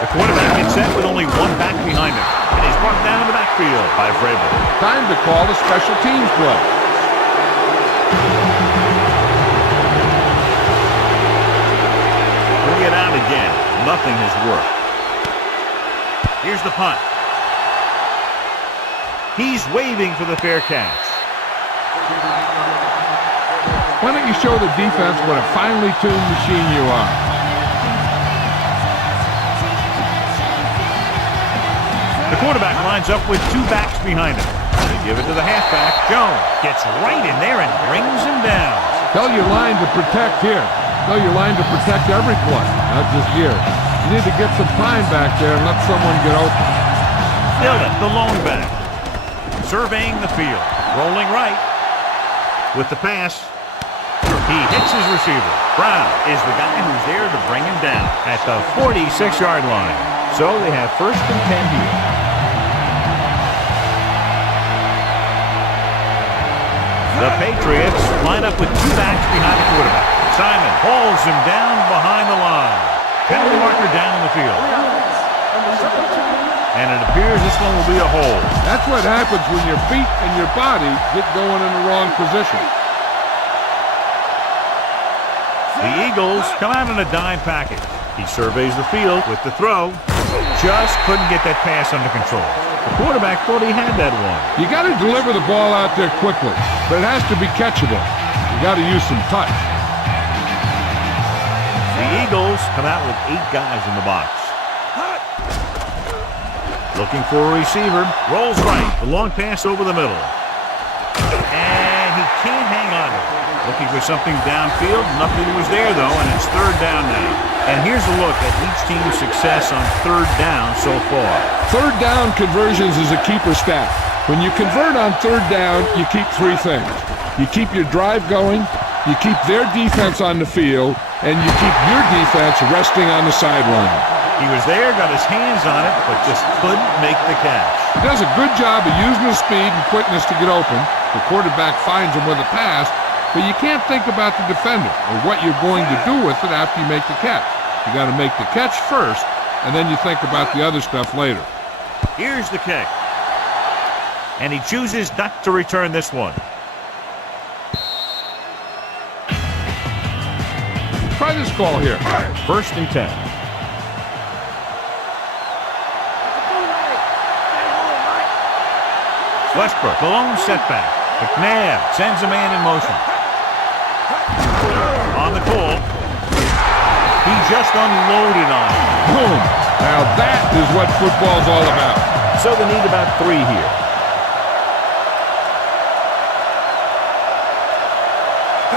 The quarterback gets set with only 1 back behind him. And he's brought down in the backfield by Vrabel. Time to call the special teams play. Bring it out again. Nothing has worked. Here's the punt. He's waving for the fair catch. Why don't you show the defense what a finely tuned machine you are? The quarterback lines up with 2 backs behind him. They give it to the halfback. Jones gets right in there and brings him down. Tell your line to protect here. Tell your line to protect every play, not just here. You need to get some time back there and let someone get open. Dillon, the lone back. Surveying the field. Rolling right. With the pass. He hits his receiver. Brown is the guy who's there to bring him down at the 46-yard line. So they have 1st and 10 here. The Patriots line up with 2 backs behind the quarterback. Simon hauls him down behind the line. Penalty marker down in the field. And it appears this one will be a hold. That's what happens when your feet and your body get going in the wrong position. The Eagles come out in a dime package. He surveys the field with the throw. Just couldn't get that pass under control. The quarterback thought he had that one. You got to deliver the ball out there quickly, but it has to be catchable. You got to use some touch. The Eagles come out with 8 guys in the box. Looking for a receiver. Rolls right. The long pass over the middle. And he can't hang on to it. Looking for something downfield. Nothing was there, though, and it's 3rd down now. And here's a look at each team's success on 3rd down so far. 3rd down conversions is a keeper stat. When you convert on 3rd down, you keep 3 things. You keep your drive going, you keep their defense on the field, and you keep your defense resting on the sideline. He was there, got his hands on it, but just couldn't make the catch. He does a good job of using his speed and quickness to get open. The quarterback finds him with a pass, but you can't think about the defender or what you're going to do with it after you make the catch. You got to make the catch first, and then you think about the other stuff later. Here's the kick. And he chooses not to return this one. Try this call here. 1st and 10. Westbrook, the lone setback. McNabb sends a man in motion. On the call. He just unloaded on him. Boom. Now that is what football's all about. So they need about 3 here.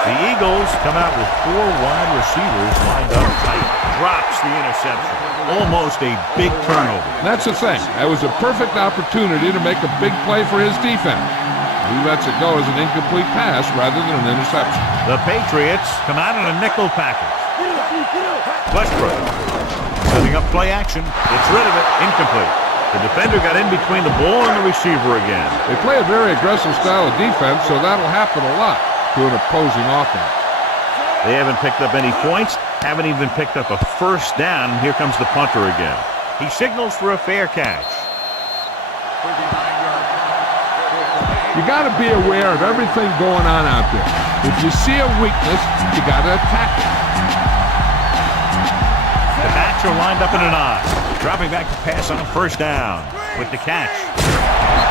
The Eagles come out with 4 wide receivers lined up tight. Drops the interception. Almost a big turnover. That's the thing. That was a perfect opportunity to make a big play for his defense. He lets it go as an incomplete pass rather than an interception. The Patriots come out in a nickel package. Westbrook setting up play action. Gets rid of it. Incomplete. The defender got in between the ball and the receiver again. They play a very aggressive style of defense, so that'll happen a lot to an opposing offense. They haven't picked up any points, haven't even picked up a first down. Here comes the punter again. He signals for a fair catch. You got to be aware of everything going on out there. If you see a weakness, you got to attack it. The backs are lined up in an I. Dropping back to pass on first down with the catch.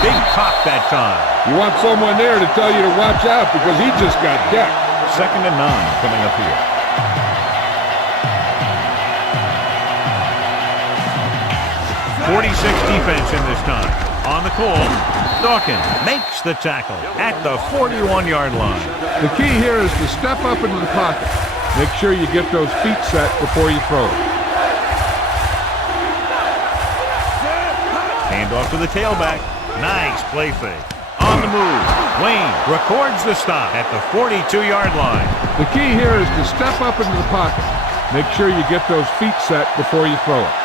Big pop that time. You want someone there to tell you to watch out because he just got decked. 2nd and 9 coming up here. .46 defense in this time. On the call, Dawkins makes the tackle at the 41-yard line. The key here is to step up into the pocket. Make sure you get those feet set before you throw it. Hand off to the tailback. Nice play fake. On the move, Wayne records the stop at the 42-yard line. The key here is to step up into the pocket. Make sure you get those feet set before you throw it.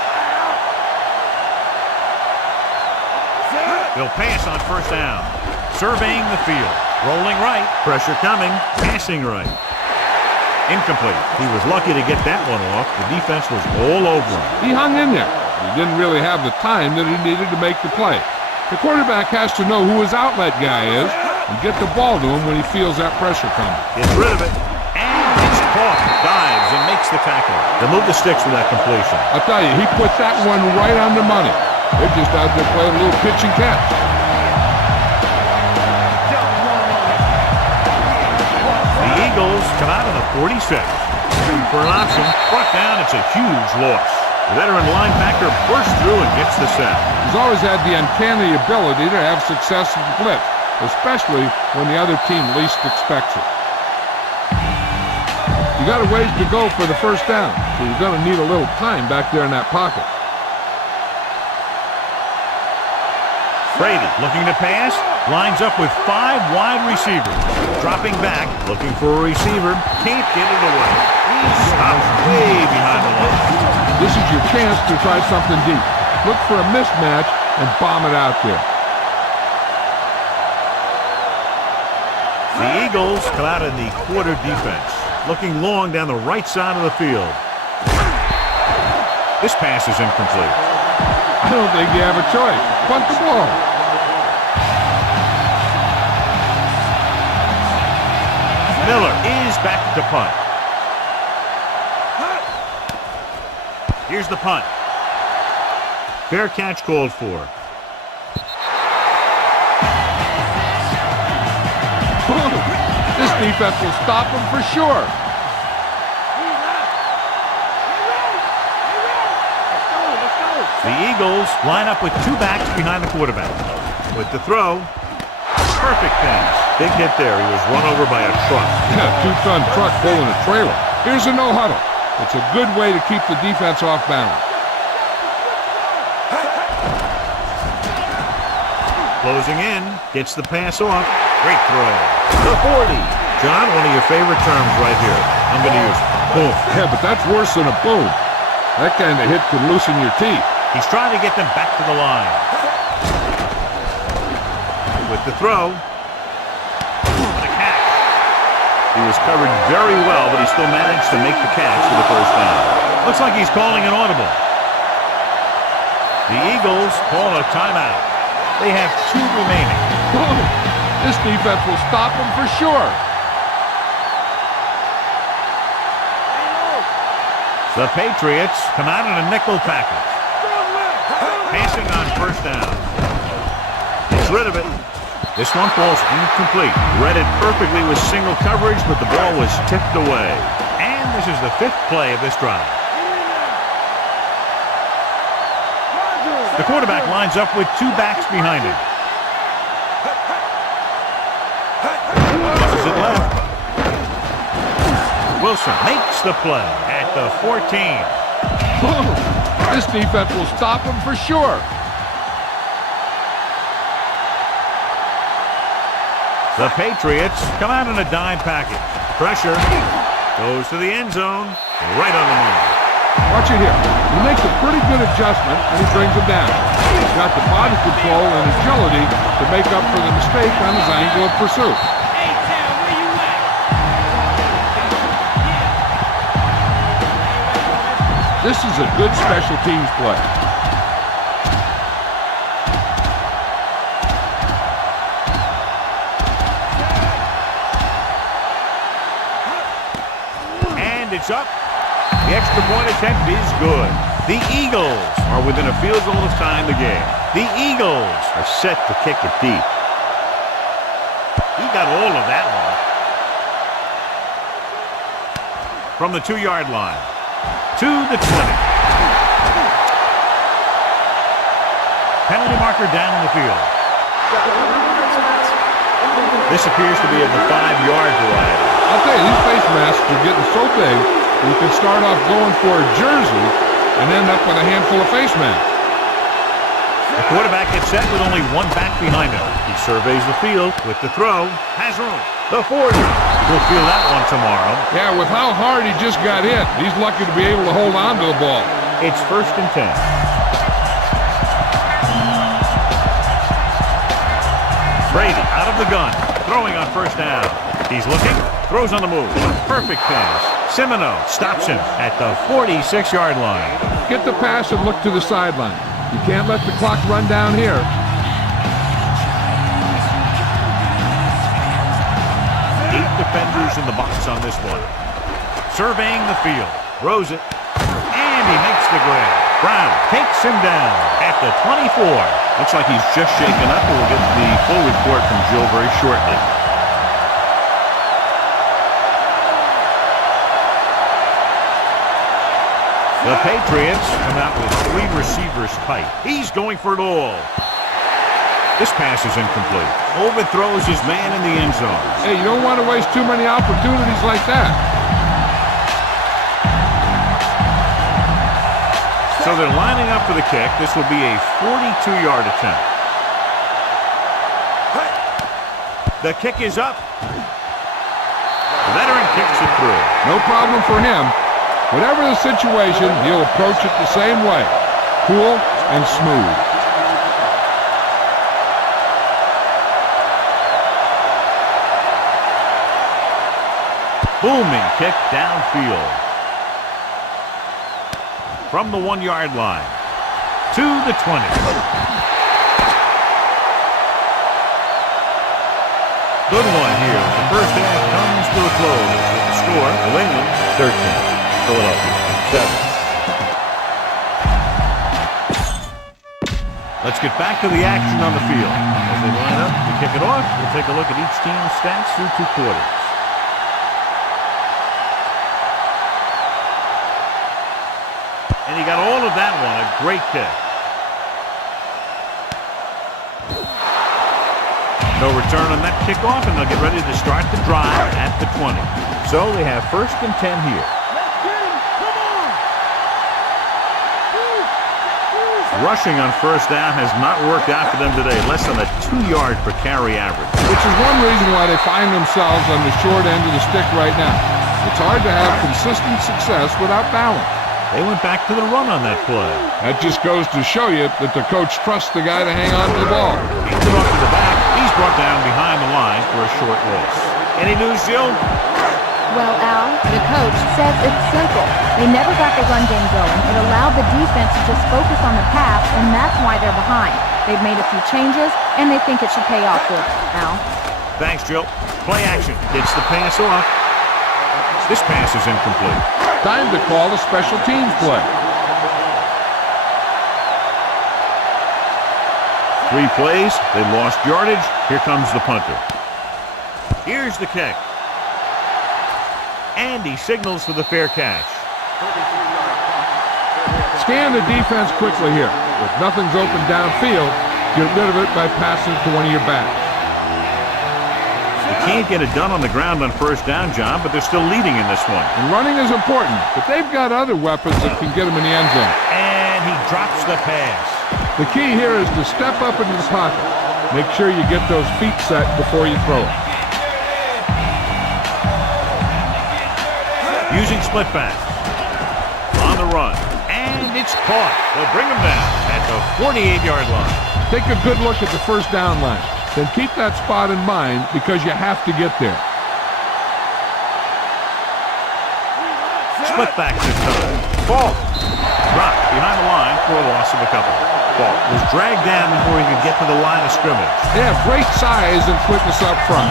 They'll pass on first down. Surveying the field. Rolling right. Pressure coming. Passing right. Incomplete. He was lucky to get that one off. The defense was all over him. He hung in there. He didn't really have the time that he needed to make the play. The quarterback has to know who his outlet guy is and get the ball to him when he feels that pressure coming. Gets rid of it. And it's caught. Dives and makes the tackle. They'll move the sticks with that completion. I'll tell you, he put that one right on the money. They're just out there playing a little pitch and catch. The Eagles come out of the 46. For an option, brought down, it's a huge loss. The veteran linebacker bursts through and gets the sack. He's always had the uncanny ability to have success with the blitz, especially when the other team least expects it. You got a ways to go for the first down, so you're going to need a little time back there in that pocket. Brady looking to pass, lines up with 5 wide receivers. Dropping back, looking for a receiver, can't get it away. He's stopped way behind the line. This is your chance to try something deep. Look for a mismatch and bomb it out there. The Eagles come out in the quarter defense, looking long down the right side of the field. This pass is incomplete. I don't think you have a choice. Punt the ball. Miller is back to punt. Here's the punt. Fair catch called for. This defense will stop him for sure. The Eagles line up with 2 backs behind the quarterback. With the throw, perfect pass. Big hit there. He was run over by a truck. Yeah, 2-ton truck pulling a trailer. Here's a no-huddle. It's a good way to keep the defense off balance. Closing in, gets the pass off. Great throw. The 40. John, one of your favorite terms right here. I'm going to use boom. Yeah, but that's worse than a boom. That kind of hit could loosen your teeth. He's trying to get them back to the line. With the throw. The catch. He was covered very well, but he still managed to make the catch for the first down. Looks like he's calling an audible. The Eagles call a timeout. They have 2 remaining. This defense will stop them for sure. The Patriots come out in a nickel package. Passing on first down. Gets rid of it. This one falls incomplete. Read it perfectly with single coverage, but the ball was tipped away. And this is the 5th play of this drive. The quarterback lines up with 2 backs behind him. Tosses it left. Wilson makes the play at the 14. This defense will stop him for sure. The Patriots come out in a dime package. Pressure goes to the end zone, right on the money. Watch it here. He makes a pretty good adjustment, and he brings him down. He's got the body control and agility to make up for the mistake on his angle of pursuit. This is a good special teams play. And it's up. The extra point attempt is good. The Eagles are within a field goal of tying the game. The Eagles are set to kick it deep. He got all of that one. From the 2-yard line to the 20. Penalty marker down on the field. This appears to be of the 5-yard variety. I'll tell you, these face masks are getting so big, you can start off going for a jersey and end up with a handful of face masks. The quarterback gets set with only 1 back behind him. He surveys the field with the throw. Has room. The 40. He'll feel that one tomorrow. Yeah, with how hard he just got hit, he's lucky to be able to hold on to the ball. It's 1st and 10. Brady out of the gun, throwing on 1st down. He's looking, throws on the move. Perfect pass. Semino stops him at the 46-yard line. Get the pass and look to the sideline. You can't let the clock run down here. 8 defenders in the box on this one. Surveying the field. Throws it. And he makes the grab. Brown takes him down at the 24. Looks like he's just shaken up, and we'll get the full report from Joe very shortly. The Patriots come out with 3 receivers tight. He's going for it all. This pass is incomplete. Overthrows his man in the end zone. Hey, you don't want to waste too many opportunities like that. So they're lining up for the kick. This will be a 42-yard attempt. The kick is up. The veteran kicks it through. No problem for him. Whatever the situation, he'll approach it the same way. Cool and smooth. Booming kick downfield. From the 1-yard line to the 20. Good one here. The first half comes to a close. With the score, New England 13. Philadelphia 7. Let's get back to the action on the field. As they line up to kick it off, we'll take a look at each team's stats through 2 quarters. And he got all of that one. A great kick. No return on that kickoff, and they'll get ready to start the drive at the 20. So they have 1st and 10 here. Rushing on 1st down has not worked out for them today. Less than a 2-yard per carry average. Which is one reason why they find themselves on the short end of the stick right now. It's hard to have consistent success without balance. They went back to the run on that play. That just goes to show you that the coach trusts the guy to hang on to the ball. Hands it off to the back. He's brought down behind the line for a short loss. Any news, Jill? Well, Al, the coach says it's simple. They never got the run game going. It allowed the defense to just focus on the pass, and that's why they're behind. They've made a few changes, and they think it should pay off for them, Al. Thanks, Jill. Play action. Gets the pass off. This pass is incomplete. Time to call a special teams play. 3 plays. They lost yardage. Here comes the punter. Here's the kick. And he signals for the fair catch. Scan the defense quickly here. If nothing's open downfield, get rid of it by passing it to one of your backs. They can't get it done on the ground on first down, John, but they're still leading in this one. And running is important, but they've got other weapons that can get them in the end zone. And he drops the pass. The key here is to step up into the pocket. Make sure you get those feet set before you throw it. Using split back. On the run. And it's caught. They'll bring him down at the 48-yard line. Take a good look at the first down line. Then keep that spot in mind because you have to get there. Split back this time. Ball. Dropped behind the line for a loss of a couple. Ball was dragged down before he could get to the line of scrimmage. They have great size and quickness up front.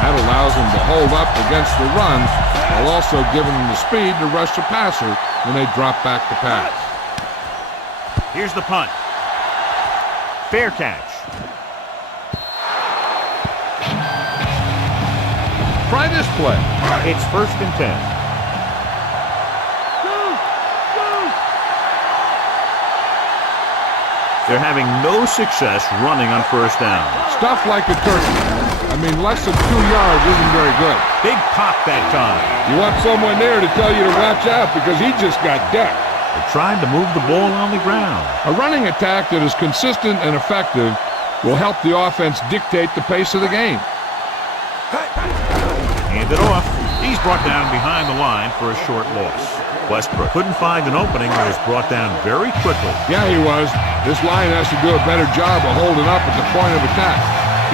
That allows them to hold up against the run while also giving them the speed to rush the passer when they drop back to pass. Here's the punt. Fair catch. Try this play. It's 1st and 10. They're having no success running on first down. Stuff like a turkey. I mean, less than 2 yards isn't very good. Big pop that time. You want someone there to tell you to watch out because he just got decked. They're trying to move the ball on the ground. A running attack that is consistent and effective will help the offense dictate the pace of the game. Handed off. He's brought down behind the line for a short loss. Westbrook couldn't find an opening and was brought down very quickly. Yeah, he was. This line has to do a better job of holding up at the point of attack.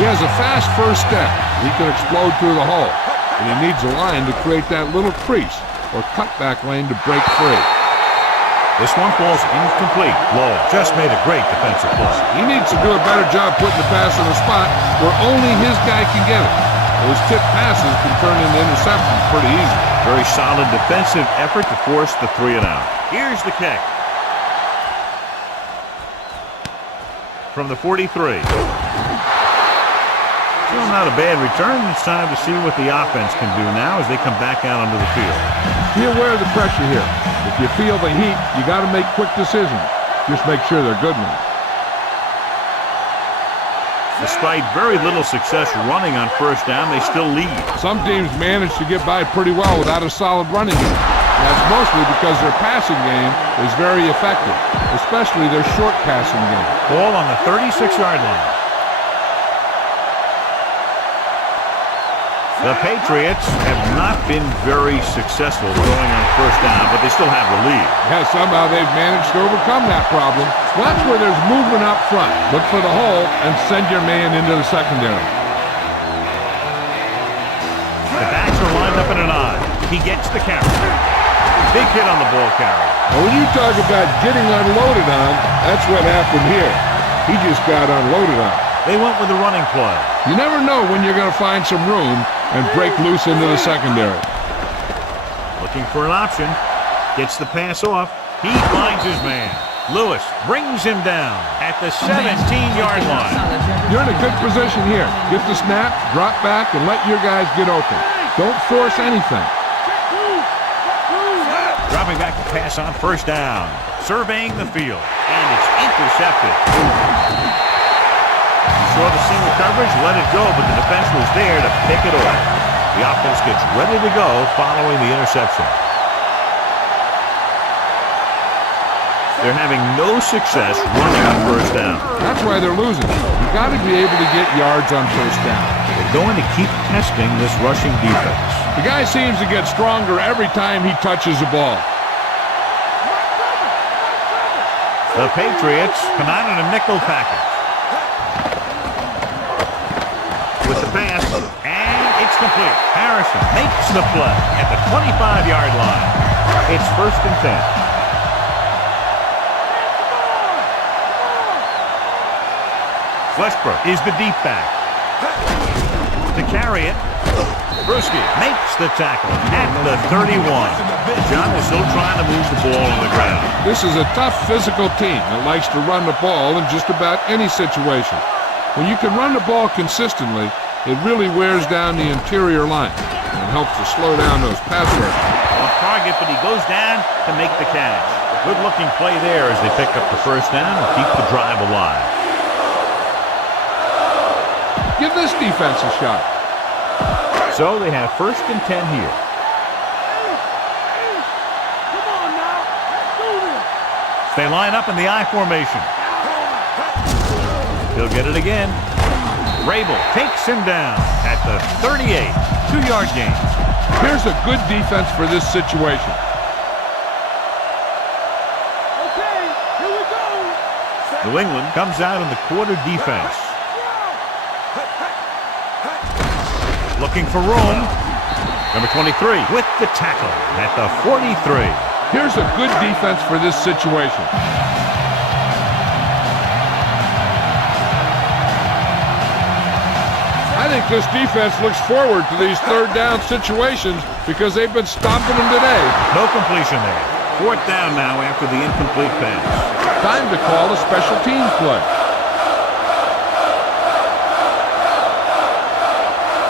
He has a fast first step. He can explode through the hole. And he needs a line to create that little crease or cutback lane to break free. This one falls incomplete. Lowe just made a great defensive play. He needs to do a better job putting the pass in a spot where only his guy can get it. Those tip passes can turn into interceptions pretty easy. Very solid defensive effort to force the 3 and out. Here's the kick. From the 43. Still not a bad return. It's time to see what the offense can do now as they come back out onto the field. Be aware of the pressure here. If you feel the heat, you got to make quick decisions. Just make sure they're good ones. Despite very little success running on first down, they still lead. Some teams manage to get by pretty well without a solid running game. That's mostly because their passing game is very effective, especially their short passing game. Ball on the 36-yard line. The Patriots have not been very successful going on first down, but they still have the lead. Yeah, somehow they've managed to overcome that problem. Watch where there's movement up front. Look for the hole and send your man into the secondary. The backs are lined up in an eye. He gets the carry. Big hit on the ball carrier. Now, when you talk about getting unloaded on, that's what happened here. He just got unloaded on. They went with the running play. You never know when you're going to find some room and break loose into the secondary. Looking for an option. Gets the pass off. He finds his man. Lewis brings him down at the 17-yard line. You're in a good position here. Get the snap, drop back, and let your guys get open. Don't force anything. Dropping back to pass on first down. Surveying the field. And it's intercepted. Saw the single coverage, let it go, but the defense was there to pick it off. The offense gets ready to go following the interception. They're having no success running on first down. That's why they're losing. You've got to be able to get yards on first down. They're going to keep testing this rushing defense. The guy seems to get stronger every time he touches the ball. The Patriots come out in a nickel package. With the pass, and it's complete. Harrison makes the play at the 25-yard line. It's 1st and 10. Westbrook is the deep back. To carry it, Brewski makes the tackle at the 31. John is still trying to move the ball on the ground. This is a tough physical team that likes to run the ball in just about any situation. When you can run the ball consistently, it really wears down the interior line and helps to slow down those pass rushers. Off target, but he goes down to make the catch. Good-looking play there as they pick up the first down and keep the drive alive. Give this defense a shot. So they have 1st and 10 here. Come on now. Let's do this. They line up in the I formation. He'll get it again. Rabel takes him down at the 38. 2-yard gain. Here's a good defense for this situation. Okay, here we go. New England comes out in the quarter defense. Looking for room. Number 23 with the tackle at the 43. Here's a good defense for this situation. I think this defense looks forward to these 3rd down situations because they've been stopping them today. No completion there. 4th down now after the incomplete pass. Time to call a special teams play.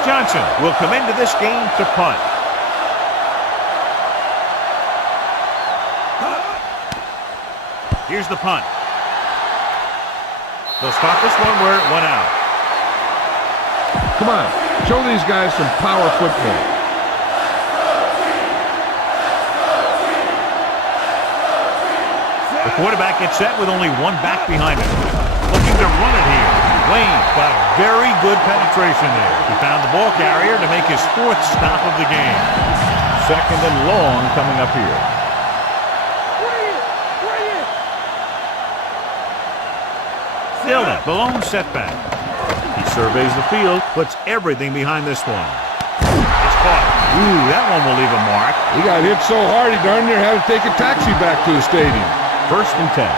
Johnson will come into this game to punt. Here's the punt. They'll start this one where it went out. Come on, show these guys some power football. The quarterback gets set with only one back behind him. Looking to run it here. Wayne got very good penetration there. He found the ball carrier to make his 4th stop of the game. 2nd and long coming up here. Dillon, the lone setback. He surveys the field, puts everything behind this one. It's caught. Ooh, that one will leave a mark. He got hit so hard he darn near had to take a taxi back to the stadium. 1st and 10.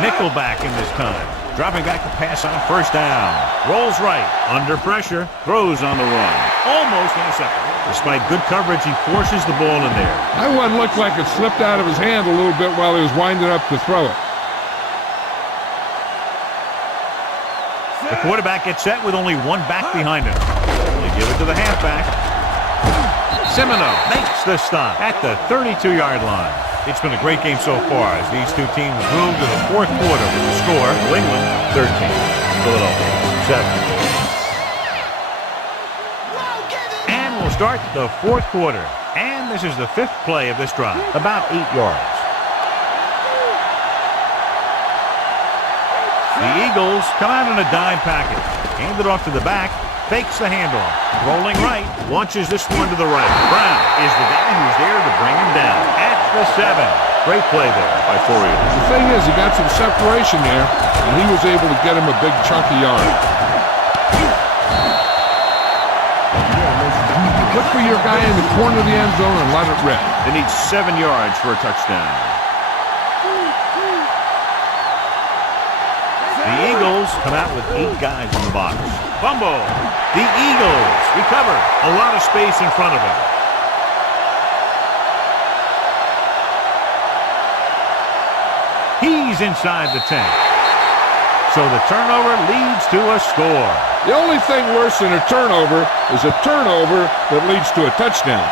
Nickelback in this time. Dropping back to pass on 1st down. Rolls right. Under pressure. Throws on the run. Almost intercepted. Despite good coverage, he forces the ball in there. That one looked like it slipped out of his hand a little bit while he was winding up to throw it. The quarterback gets set with only one back behind him. They give it to the halfback. Semino makes the stop at the 32-yard line. It's been a great game so far as these two teams move to the 4th quarter with the score. New England 13, Philadelphia 7. And we'll start the 4th quarter. And this is the 5th play of this drive, about 8 yards. The Eagles come out in a dime package. Hand it off to the back. Fakes the handoff. Rolling right. Launches this one to the right. Brown is the guy who's there to bring him down. At the 7. Great play there by Fourier. The thing is, he got some separation there, and he was able to get him a big chunk of yards. Look for your guy in the corner of the end zone and let it rip. They need 7 yards for a touchdown. The Eagles come out with 8 guys in the box. Fumble. The Eagles recover. A lot of space in front of him. He's inside the 10. So the turnover leads to a score. The only thing worse than a turnover is a turnover that leads to a touchdown.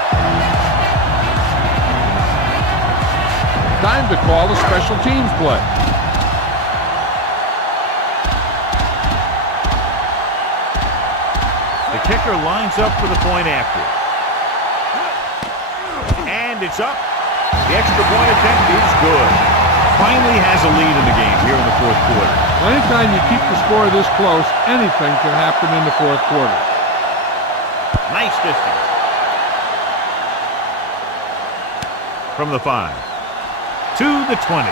Time to call a special teams play. The kicker lines up for the point after. And it's up. The extra point attempt is good. Finally has a lead in the game here in the 4th quarter. Anytime you keep the score this close, anything can happen in the 4th quarter. Nice distance. From the 5 to the 20.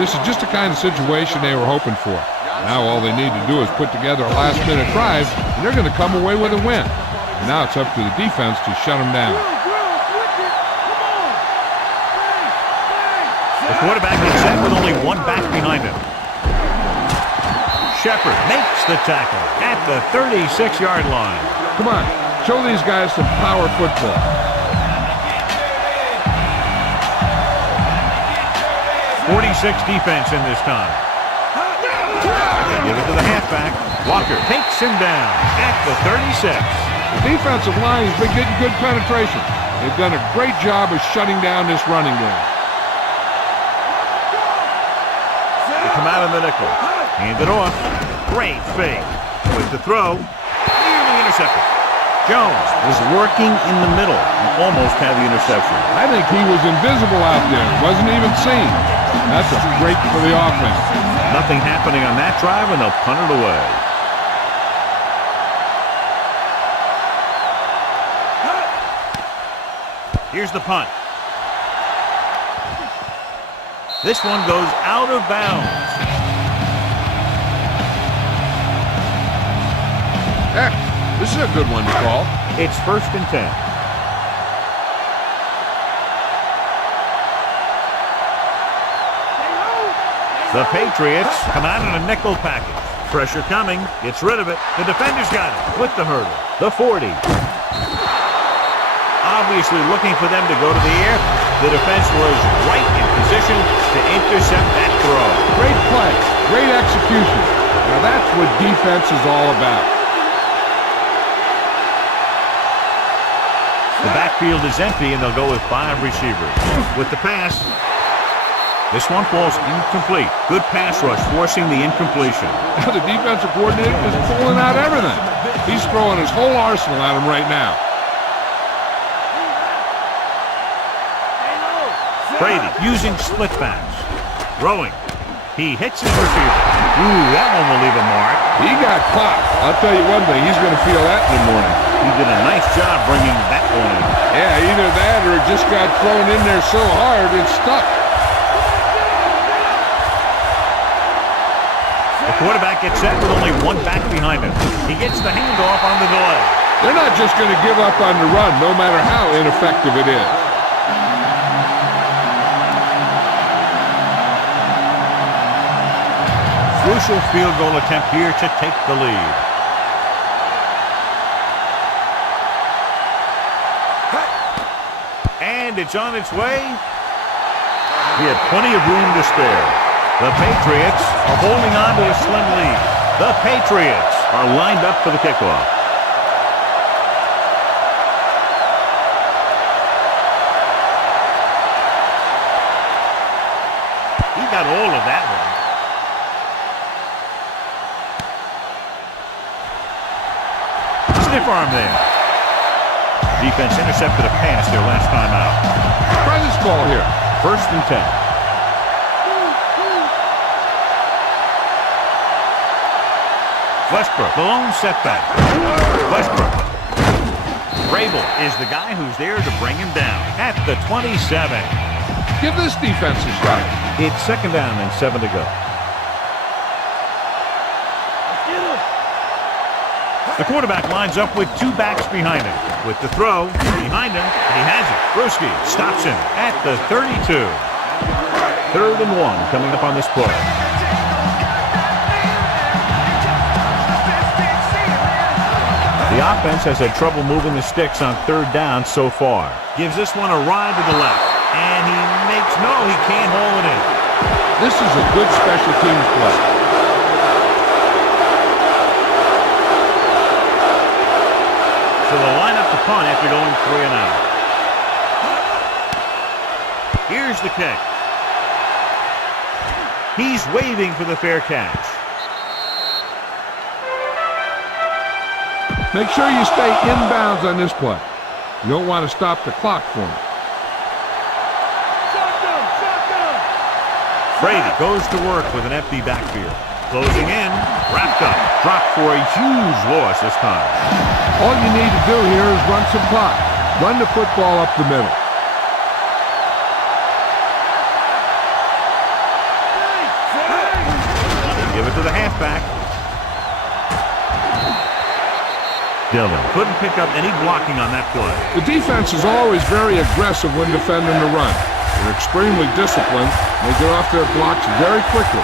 This is just the kind of situation they were hoping for. Now all they need to do is put together a last-minute drive, and they're going to come away with a win. And now it's up to the defense to shut them down. The quarterback is set with only one back behind him. Shepard makes the tackle at the 36-yard line. Come on, show these guys some power football. .46 defense in this time. Give it to the halfback. Walker takes him down at the 36. The defensive line has been getting good penetration. They've done a great job of shutting down this running game. They come out in the nickel. Hand it off. Great fake. With the throw. Nearly intercepted. Jones was working in the middle and almost had the interception. I think he was invisible out there. Wasn't even seen. That's a break for the offense. Nothing happening on that drive, and they'll punt it away. Here's the punt. This one goes out of bounds. This is a good one to call. It's 1st and 10. The Patriots come out in a nickel package. Pressure coming. Gets rid of it. The defender's got it with the hurdle. The 40. Obviously looking for them to go to the air. The defense was right in position to intercept that throw. Great play. Great execution. Now that's what defense is all about. The backfield is empty, and they'll go with 5 receivers. With the pass, this one falls incomplete. Good pass rush, forcing the incompletion. The defensive coordinator is pulling out everything. He's throwing his whole arsenal at him right now. Brady using split backs. Throwing. He hits his receiver. Ooh, that one will leave a mark. He got caught. I'll tell you one thing, he's going to feel that in the morning. He did a nice job bringing that one in. Yeah, either that or it just got thrown in there so hard it stuck. The quarterback gets set with only 1 back behind him. He gets the handoff on the delay. They're not just going to give up on the run, no matter how ineffective it is. Crucial field goal attempt here to take the lead. And it's on its way. He had plenty of room to spare. The Patriots are holding on to a slim lead. The Patriots are lined up for the kickoff. He got all of that one. Stiff arm there. Defense intercepted a pass their last time out. Try this ball here. 1st and 10. Westbrook, the lone setback. Westbrook. Rabel is the guy who's there to bring him down at the 27. Give this defense a shot. It's 2nd down and 7 to go. The quarterback lines up with 2 backs behind him. With the throw, behind him, and he has it. Bruschi stops him at the 32. 3rd and 1 coming up on this play. The offense has had trouble moving the sticks on 3rd down so far. Gives this one a ride to the left. And he makes, no, he can't haul it in. This is a good special teams play. So they'll line up the punt after going 3 and out. Here's the kick. He's waving for the fair catch. Make sure you stay inbounds on this play. You don't want to stop the clock for him. Brady goes to work with an empty backfield. Closing in, wrapped up, dropped for a huge loss this time. All you need to do here is run some clock. Run the football up the middle. Give it to the halfback. Dillon couldn't pick up any blocking on that play. The defense is always very aggressive when defending the run. They're extremely disciplined. They get off their blocks very quickly.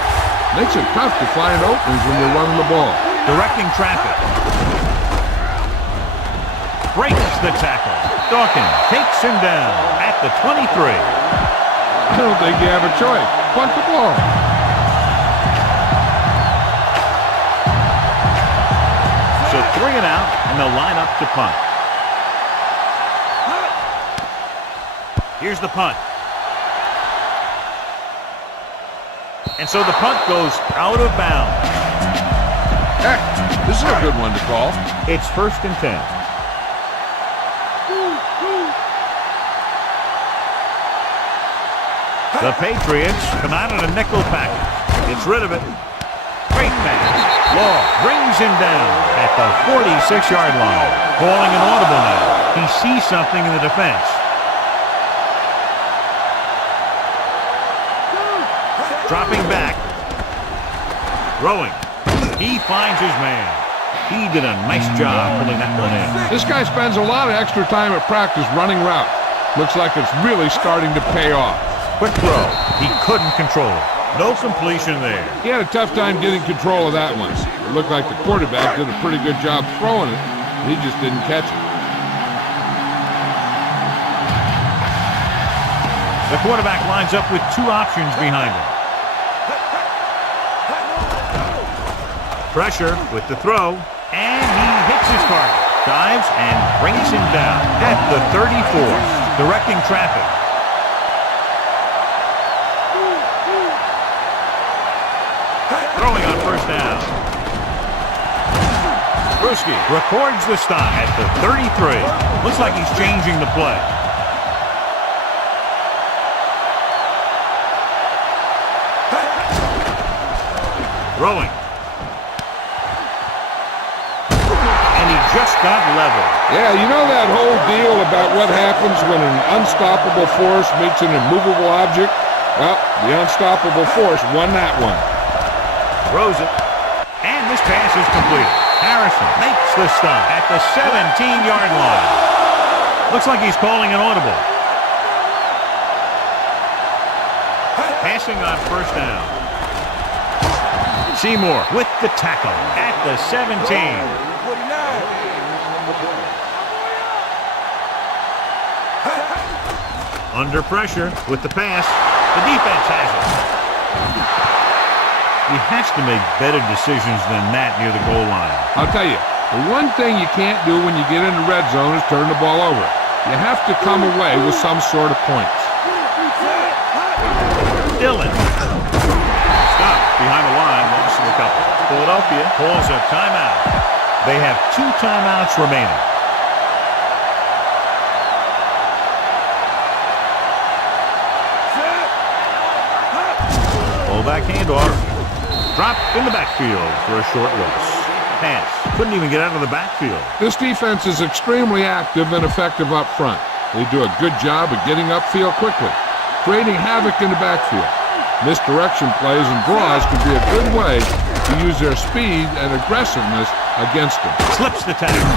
Makes it tough to find openings when you're running the ball. Directing traffic. Breaks the tackle. Dawkins takes him down at the 23. I don't think you have a choice. Punt the ball. So bring it out, and they'll line up to punt. Here's the punt. And so the punt goes out of bounds. Heck, this is a good one to call. It's 1st and 10. The Patriots come out in a nickel package. Gets rid of it. Great pass. Law brings him down at the 46-yard line. Calling an audible now. He sees something in the defense. Dropping back. Throwing. He finds his man. He did a nice job pulling that one in. This guy spends a lot of extra time at practice running routes. Looks like it's really starting to pay off. Quick throw. He couldn't control it. No completion there. He had a tough time getting control of that one. It looked like the quarterback did a pretty good job throwing it. He just didn't catch it. The quarterback lines up with 2 options behind him. Pressure with the throw, and he hits his target. Dives and brings him down at the 34, directing traffic. Throwing on 1st down. Bruschi records the stop at the 33. Looks like he's changing the play. Throwing. Just got level. Yeah, you know that whole deal about what happens when an unstoppable force meets an immovable object? Well, the unstoppable force won that one. Throws it. And this pass is completed. Harrison makes the stop at the 17-yard line. Looks like he's calling an audible. Passing on 1st down. Seymour with the tackle at the 17. Under pressure with the pass. The defense has it. He has to make better decisions than that near the goal line. I'll tell you, the one thing you can't do when you get into red zone is turn the ball over. You have to come away with some sort of points. Dillon. Stop behind the line. Loss of a couple. Philadelphia calls a timeout. They have 2 timeouts remaining. Back handoff. Dropped in the backfield for a short loss. Pass. Couldn't even get out of the backfield. This defense is extremely active and effective up front. They do a good job of getting upfield quickly, creating havoc in the backfield. Misdirection plays and draws can be a good way to use their speed and aggressiveness against them. Slips the tackle.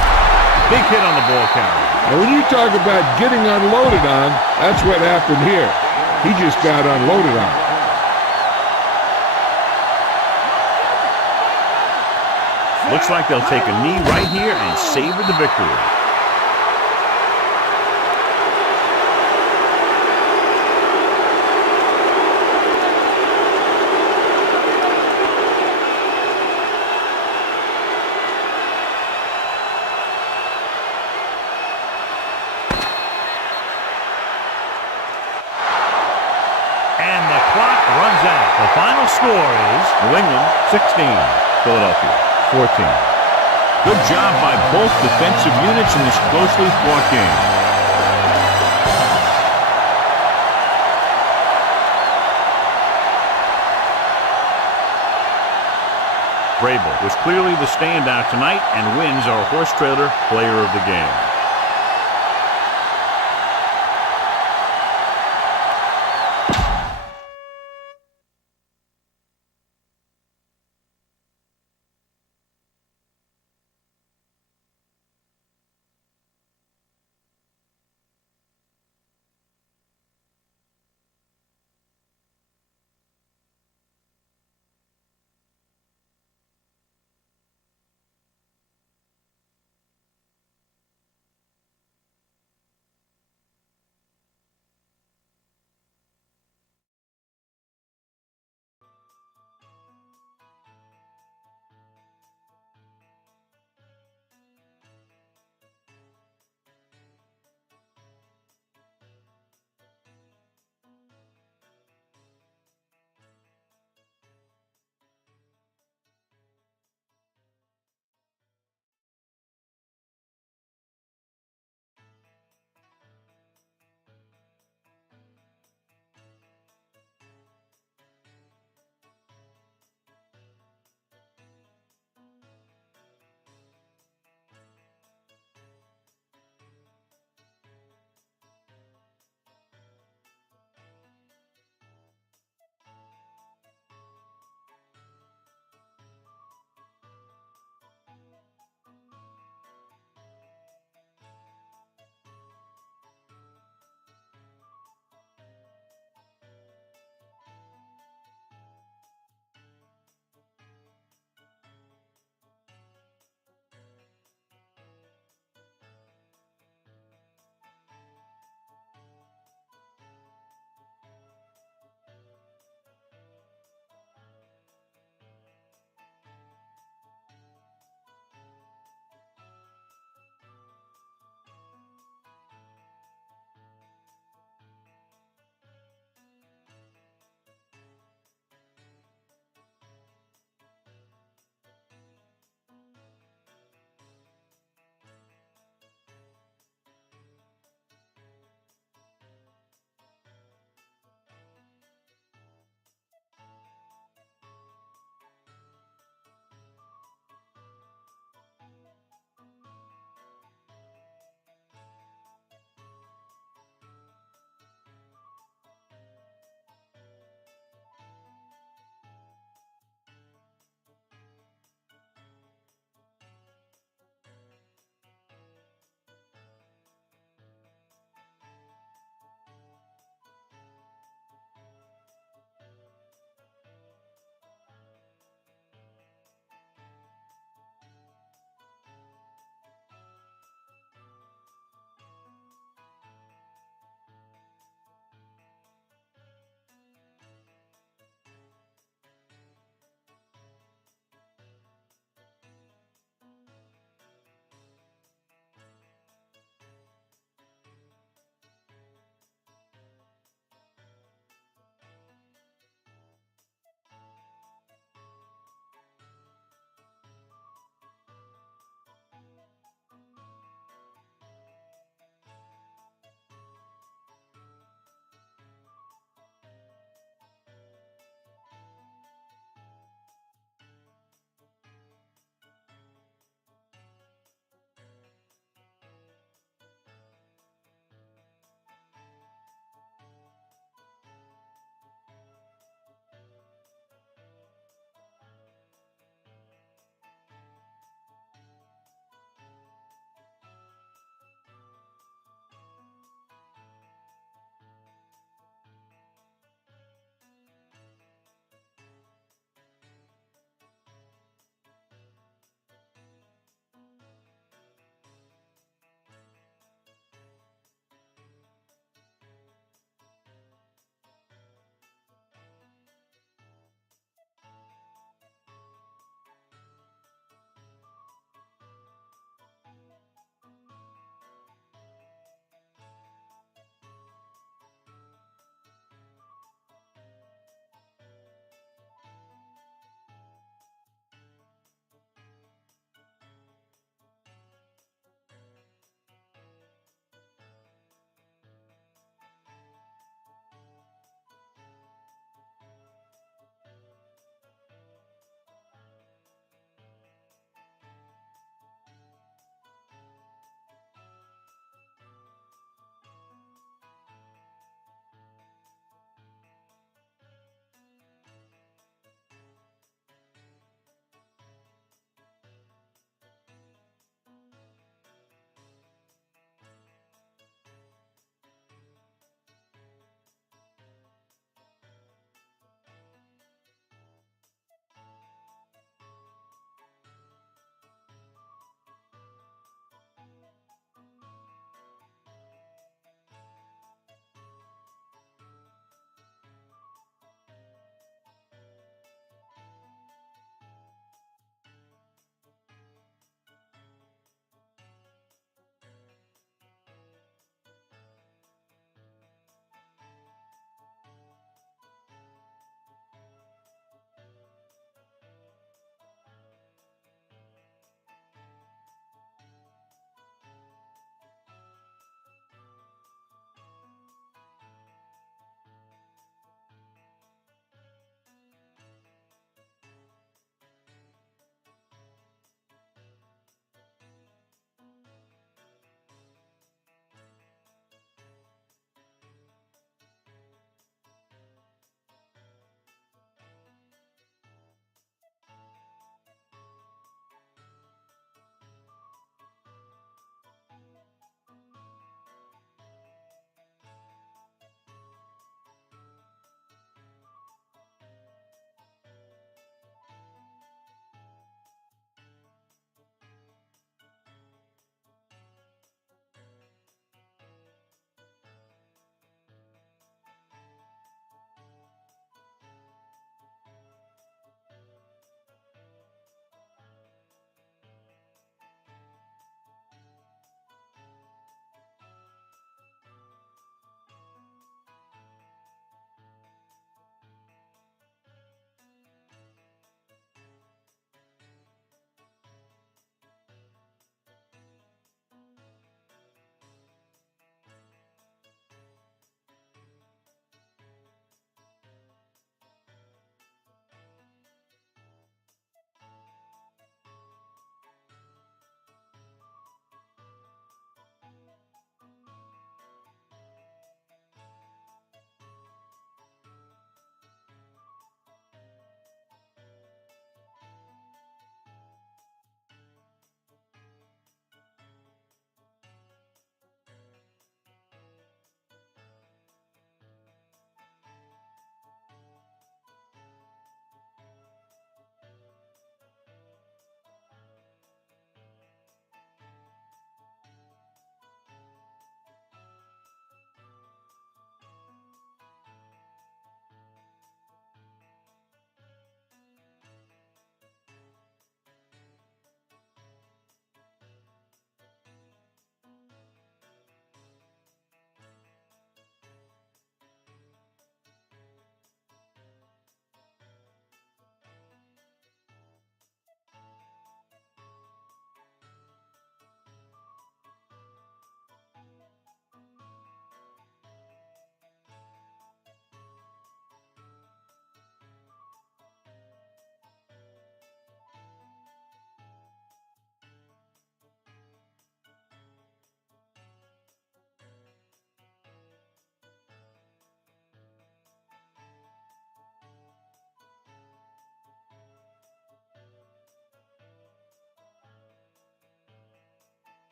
Big hit on the ball carrier. And when you talk about getting unloaded on, that's what happened here. He just got unloaded on. Looks like they'll take a knee right here and savor the victory. And the clock runs out. The final score is New England 16, Philadelphia 14. Good job by both defensive units in this closely fought game. Vrabel was clearly the standout tonight and wins our horse trailer player of the game.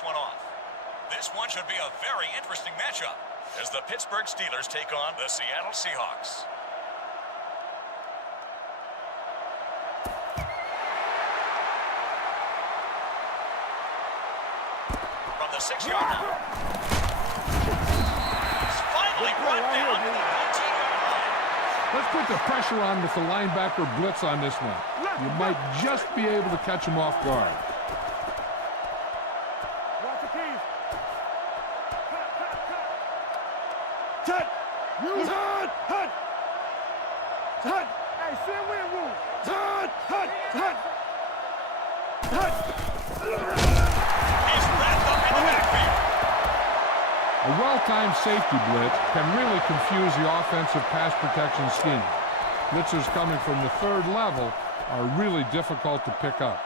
this one off. This one should be a very interesting matchup as the Pittsburgh Steelers take on the Seattle Seahawks. From the 6-yard line. It's finally brought down to the 18-yard line. Let's put the pressure on with the linebacker blitz on this one. You might just be able to catch him off guard. Watch the keys. Hey, send win rule. He's wrapped up in the backfield. A well-timed safety blitz can really confuse the offensive pass protection scheme. Blitzers coming from the third level are really difficult to pick up.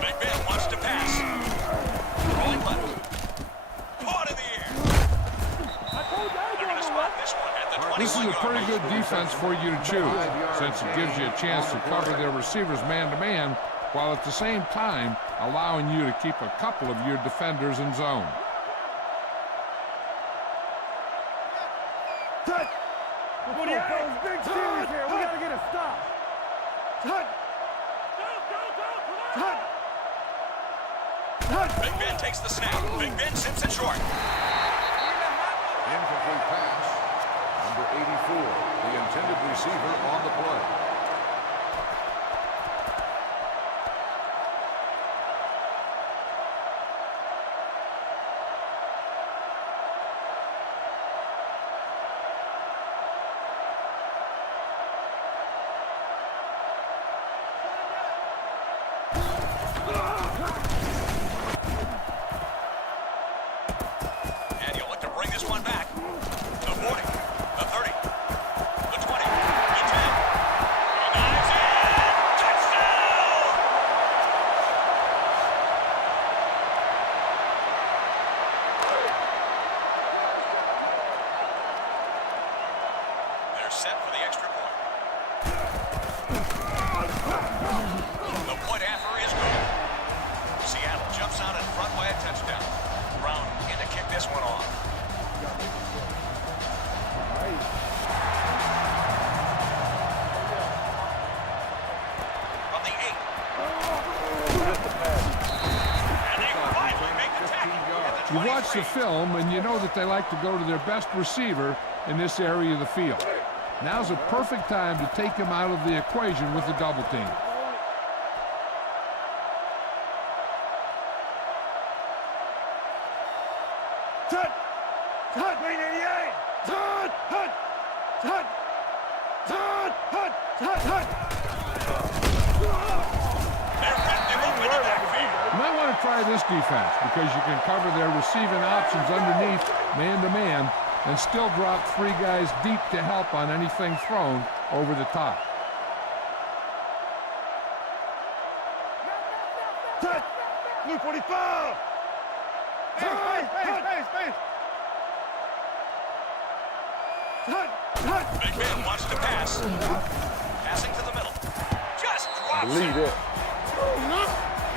Big Ben wants to pass. Throwing left. Caught in the air. They're going to spot this one at the 21-yard line. This is a pretty good defense for you to choose, since it gives you a chance to cover their receivers man-to-man, while at the same time allowing you to keep a couple of your defenders in zone. Big series here. We got to get a stop. Big Ben takes the snap. Big Ben sits it short. Incomplete pass. Number 84, the intended receiver on the play. And you'll look to bring this one back. The 40, the 30, the 20, the 10. He dives in! Touchdown! They're set for the extra point. The point after is good. Seattle jumps out in front by a touchdown. Brown in to kick this one off. From the 8. And they finally make the tackle. You watch the film, and you know that they like to go to their best receiver in this area of the field. Now's a perfect time to take him out of the equation with the double team. You might want to try this defense because you can cover their receiving options underneath man-to-man and still drop 3 guys deep to help on anything thrown over the top. Blue 45. Space. Big Ben wants to pass. Passing to the middle. Just drops it.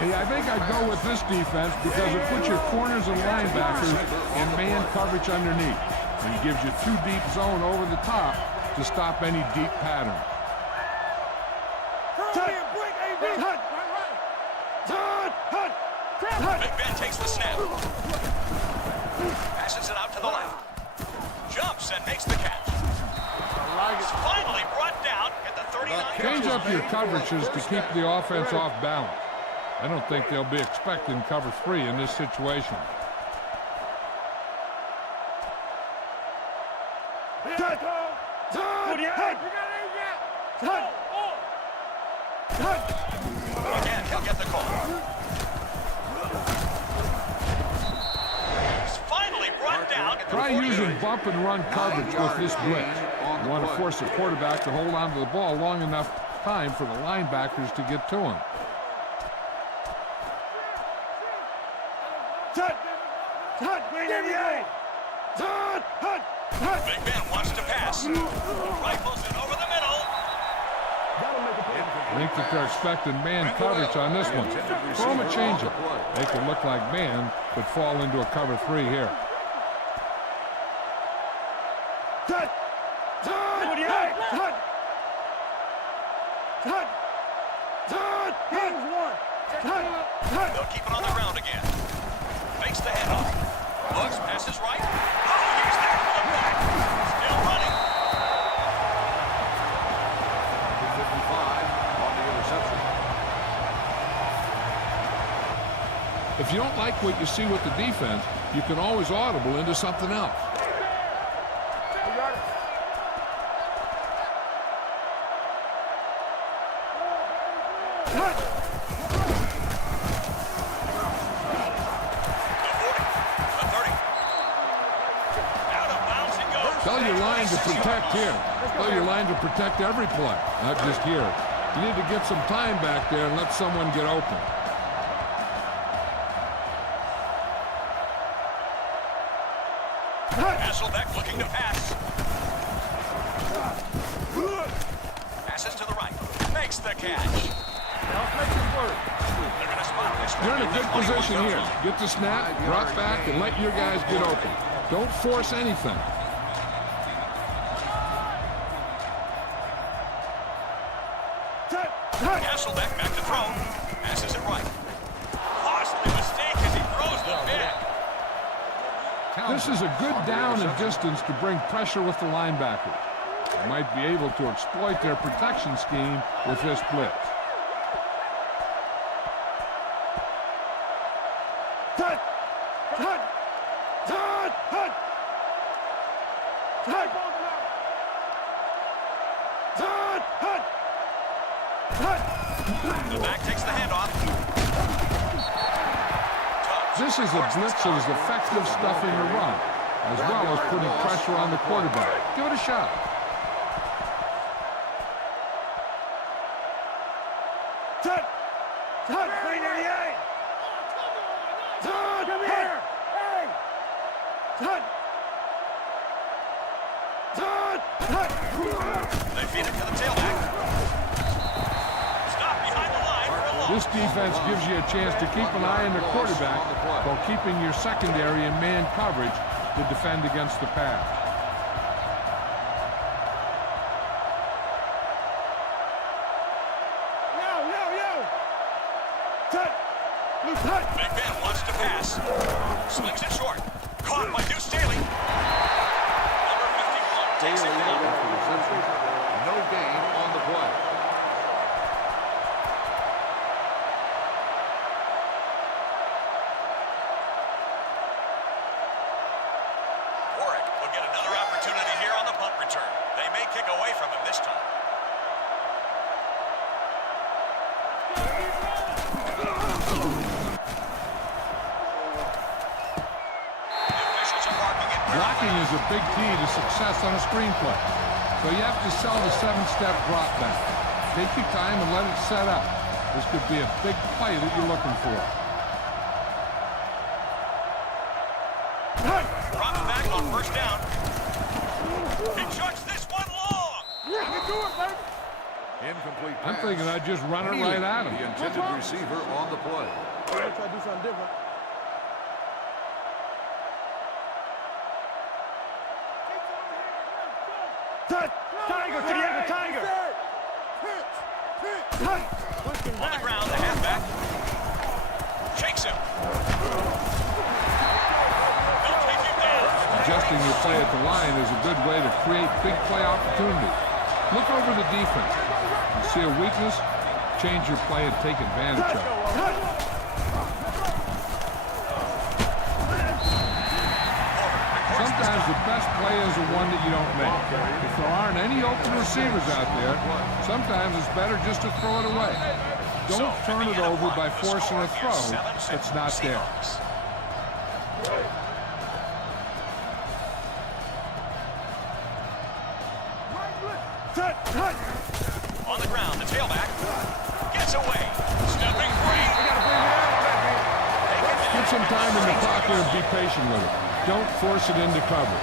Hey, I think I'd go with this defense because it puts your corners and linebackers in man coverage underneath and gives you 2 deep zone over the top to stop any deep pattern. Big Ben takes the snap. Passes it out to the left. Jumps and makes the catch. It's finally brought down at the 39. Change up your coverages to keep the offense off balance. I don't think they'll be expecting cover 3 in this situation. Again, he'll get the call. It's finally brought down at the Try 40. using bump and run coverage with this blitz. You want to force the quarterback to hold on to the ball long enough time for the linebackers to get to him. Big Ben wants to pass. Rifles it over the middle. I think that they're expecting man coverage on this one. Throw them a changeup. They could look like man, but fall into a cover 3 here. They'll keep it on the ground again. Fakes the handoff. Looks, passes right. Oh, he's there for the back. Still running. 55 on the interception. If you don't like what you see with the defense, you can always audible into something else. Tell your line to protect here. Tell your line to protect every play, not just here. You need to get some time back there and let someone get open. Hasselbeck looking to pass. Passes to the right. Makes the catch. They're going to spot this. You're in a good position here. Get the snap, drop back, and let your guys get open. Don't force anything. Hasselbeck back to throw. Passes it right. Costly mistake as he throws the pick. This is a good down and distance to bring pressure with the linebackers. They might be able to exploit their protection scheme with this blitz. The back takes the handoff. This is a blitz that is effective stuffing the run, as well as putting pressure on the quarterback. Give it a shot. They feed it to the tailback. Stop behind the line for a loss. This defense gives you a chance to keep an eye on the quarterback while keeping your secondary in man coverage to defend against the pass. Big Ben wants to pass. Swings it short. Caught by Deuce Staley. Number 51 takes it down. No gain on the play. Warwick will get another opportunity here on the punt return. They may kick away from him this time. Blocking is a big key to success on a screenplay. So you have to sell the 7-step drop back. Take your time and let it set up. This could be a big play that you're looking for. Drops back on first down. He chucks this one long. Incomplete I'm pass. thinking I'd just run it right at him. The intended receiver on the play. Try to do something different. Tiger to the end of Tiger. On the ground, the halfback. Shakes him. They'll take him down. Adjusting your play at the line is a good way to create big play opportunities. Look over the defense. You see a weakness, change your play and take advantage of it. Sometimes the best play is the one that you don't make. If there aren't any open receivers out there, sometimes it's better just to throw it away. Don't turn it over by forcing a throw that's not there. On the ground, the tailback gets away. Stepping free. Get some time in the pocket and be patient with it. Don't force it into cover.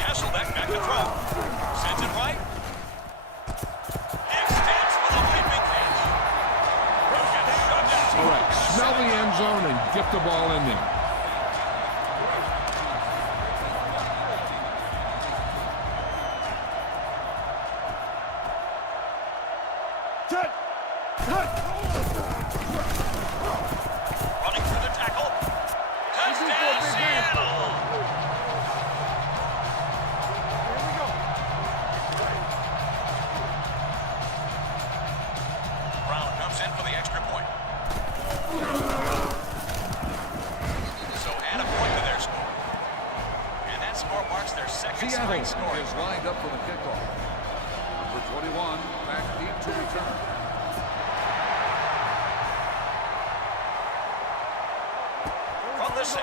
Hasselbeck back to throw. Sends it right. Extends for the leaping catch. Gets shoved out. All right, smell the end zone and get the ball in there. Running through the tackle. Touchdown, Seattle! Brown comes in for the extra point. So add a point to their score. And that score marks their second straight score. Is lined up for the kickoff. Number 21, back deep to return. From the 6. They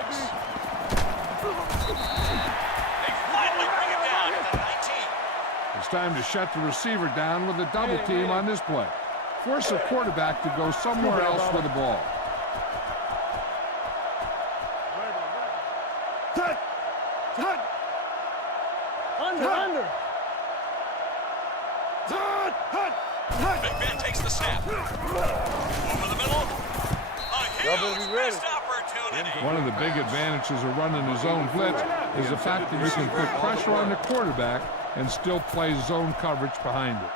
finally bring it down at the 19. It's time to shut the receiver down with a double team on this play. Force the quarterback to go somewhere else with the ball. Under. Big Ben takes the snap. Over the middle. A huge missed opportunity. One of the big advantages of running a zone blitz is the fact that you can put pressure on the quarterback and still play zone coverage behind it.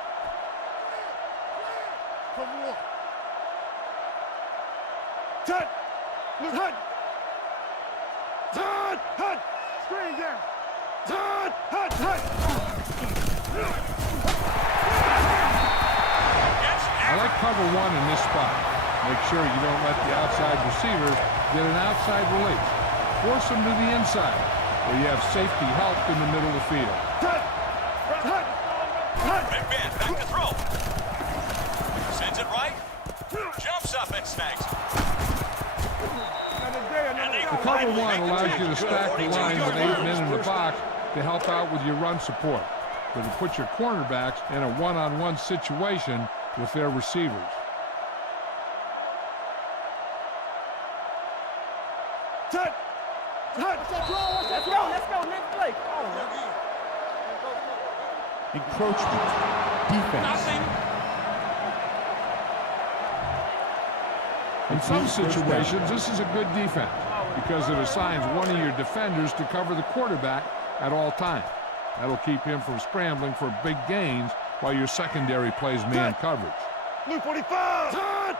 Screen down. I like cover one in this spot. Make sure you don't let the outside receivers get an outside release. Force them to the inside, where you have safety help in the middle of the field. Big Ben back to throw. Sends it right. Jumps up and snags it. The cover one allows you to stack the line with 8 men in the box to help out with your run support, but to put your cornerbacks in a one-on-one situation with their receivers. Let's go. Next play. Encroachment. Defense. In some situations, this is a good defense because it assigns one of your defenders to cover the quarterback at all times. That'll keep him from scrambling for big gains while your secondary plays man coverage. Blue 45. Left.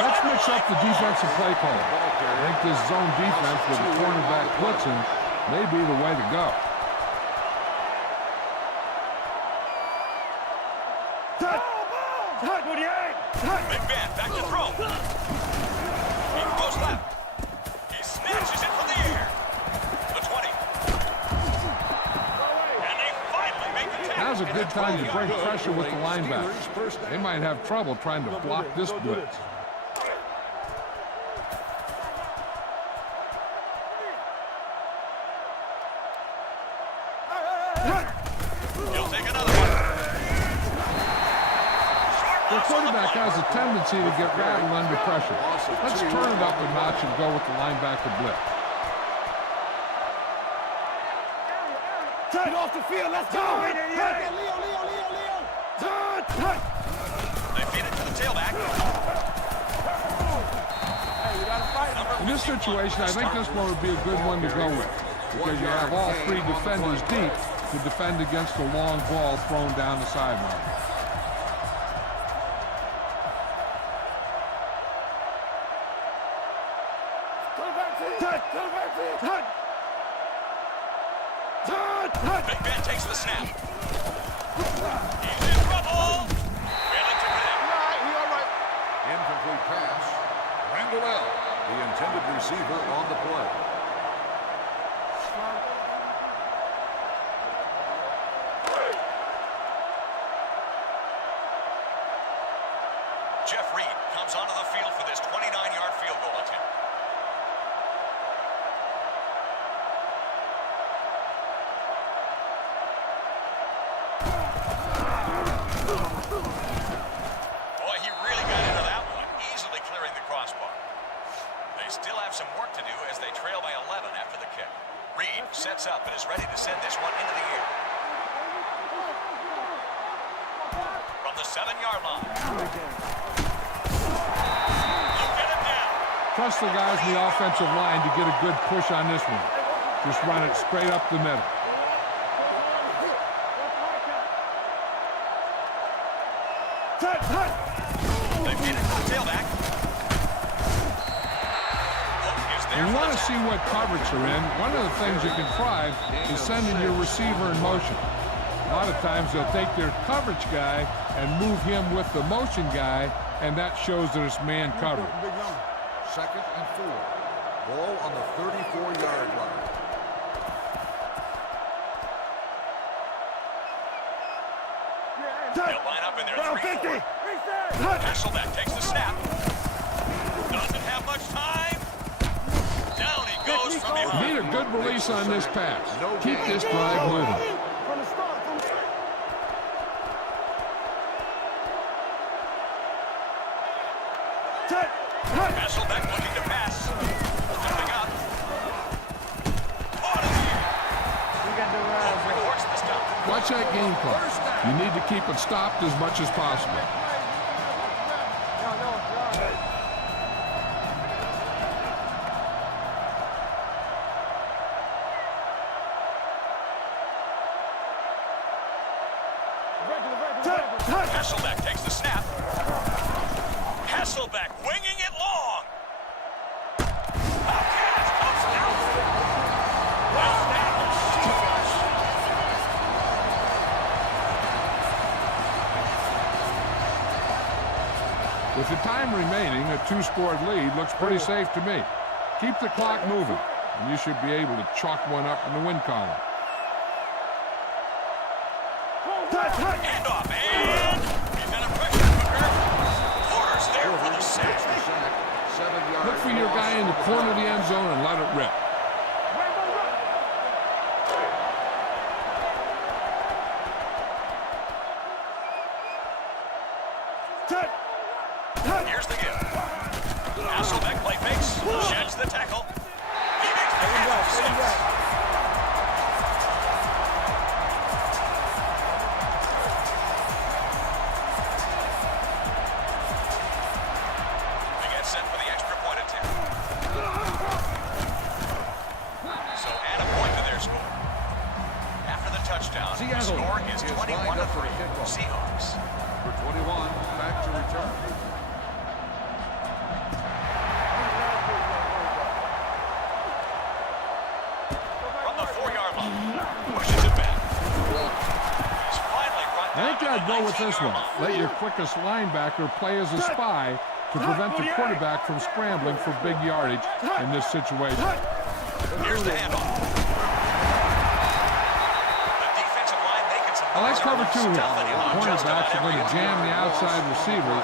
Let's mix up the defensive play call. I think this zone defense with the cornerback blitzing may be the way to go. Big Ben back to throw. He goes left. He snatches it from the air. The 20. And they finally make the tackle. Now's a good time to break pressure with the linebackers. They might have trouble trying to block this blitz. He'll take another one. The quarterback has a tendency to get rattled under pressure. Let's turn it up a notch and go with the linebacker blitz. Get off the field. Let's go. Leo. They feed it to the tailback. In this situation, I think this one would be a good one to go with because you have all 3 defenders deep to defend against a long ball thrown down the sideline. Big Ben takes the snap. He's in trouble. Failing to connect. Incomplete pass. Randall L., the intended receiver on the play. Jeff Reed comes onto the field for this 29-yard field goal attempt. still have some work to do as they trail by 11 after the kick. Reed sets up and is ready to send this one into the air. From the 7-yard line. Look at him down. Trust the guys in the offensive line to get a good push on this one. Just run it straight up the middle. They've made it to the tailback. You want to see what coverage they're in. One of the things you can try is sending your receiver in motion. A lot of times they'll take their coverage guy and move him with the motion guy, and that shows that it's man coverage. 2nd and 4. Ball on the 34-yard line. They'll line up in their 3-4. Hasselbeck takes the snap. Doesn't have much time. Down he goes from behind. Need a good release on this pass. Keep this drive moving. Hasselbeck looking to pass. Stepping up. Caught in the air. Horse this time. Watch that game clock. You need to keep it stopped as much as possible. Hasselbeck takes the snap. Hasselbeck winging it long. Bobcats comes out. Well With the time remaining, a 2-scored lead looks pretty safe to me. Keep the clock moving, and you should be able to chalk one up in the win column. Hand off, and he's in a pressure cooker. Porter's there for the sack. Look for your guy in the corner of the end zone and let it rip. Here's the give. Hasselbeck play fakes, sheds the tackle. He makes the catch for 6. They get set for the extra point attempt. So add a point to their score. After the touchdown, the score is 21-3. Seahawks. For 21, back to return. From the 4-yard line, pushes it back. He's finally run I think I'd go with this one. Let your quickest linebacker play as a spy to prevent the quarterback from scrambling for big yardage in this situation. Here's the handoff. The defensive line making some I like cover 2 here. stuffing him on just about Cornerbacks are going to every jam the outside receiver,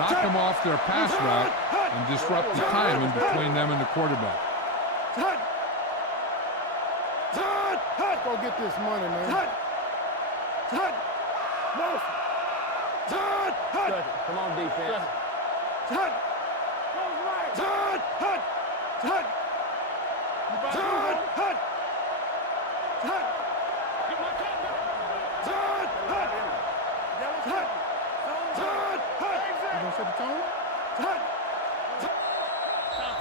knock them off their pass route, and disrupt the time in between them and the quarterback. Go get this money, man. Come on, defense.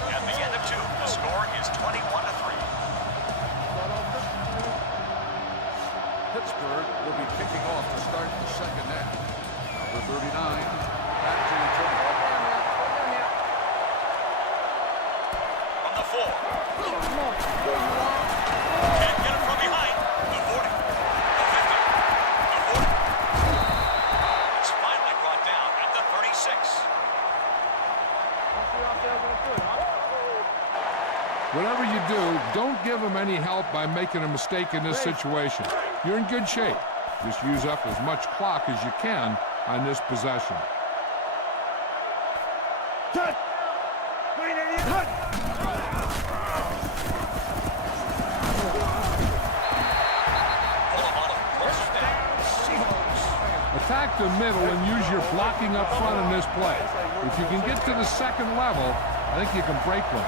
At the end of 2, the score is 21-3. Pittsburgh will be kicking off to start the second half. Number 39, back to return. From the 4. Can't get him from behind. The 40. The 50. The 40. It's finally brought down at the 36. Whatever you do, don't give them any help by making a mistake in this situation. You're in good shape. Just use up as much clock as you can on this possession. Attack the middle and use your blocking up front in this play. If you can get to the second level, I think you can break one.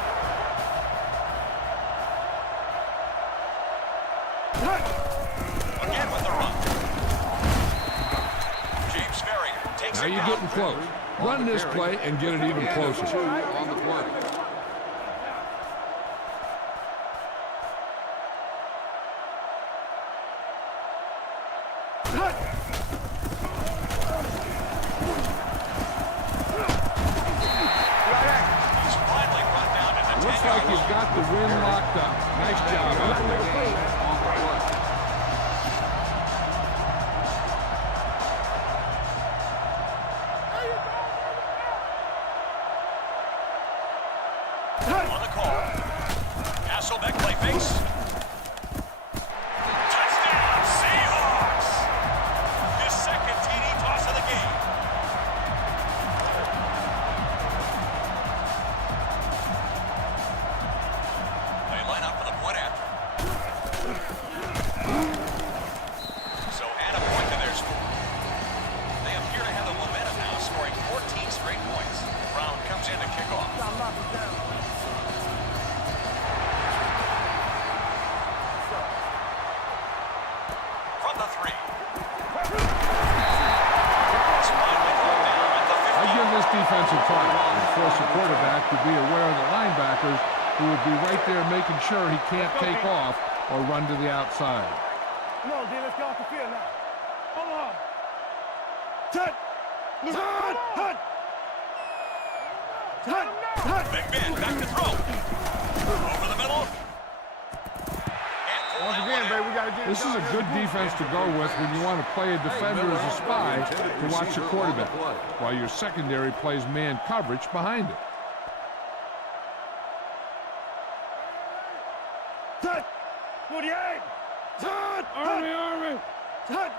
Again with the run. James Ferrier takes Now it you're down. getting close. Run this play and get it even closer. On the play. He's finally brought down to the 10-yard Looks like he's line. got the win locked up. Nice job out there. On the play. On the call. Hasselbeck play fakes. Touchdown, Seahawks! His second TD toss of the game. They line up for the point after. So add a point to their score. They appear to have the momentum now, scoring 14 straight points. Brown comes in to kick off. From the 3. It's finally brought down at the 15. I give this defense a try and force the quarterback to be aware of the linebackers who will be right there making sure he can't take off or run to the outside. Come on, D, let's get off the field now. Hold on. Tut! Tut! Tut! Tut! Tut! Big Ben back to throw. Over the middle. Once again, baby, we gotta get This is a good defense to go with when you want to play a defender as a spy to watch the quarterback, while your secondary plays man coverage behind it. Tut! 48! Tut! Army! Tut!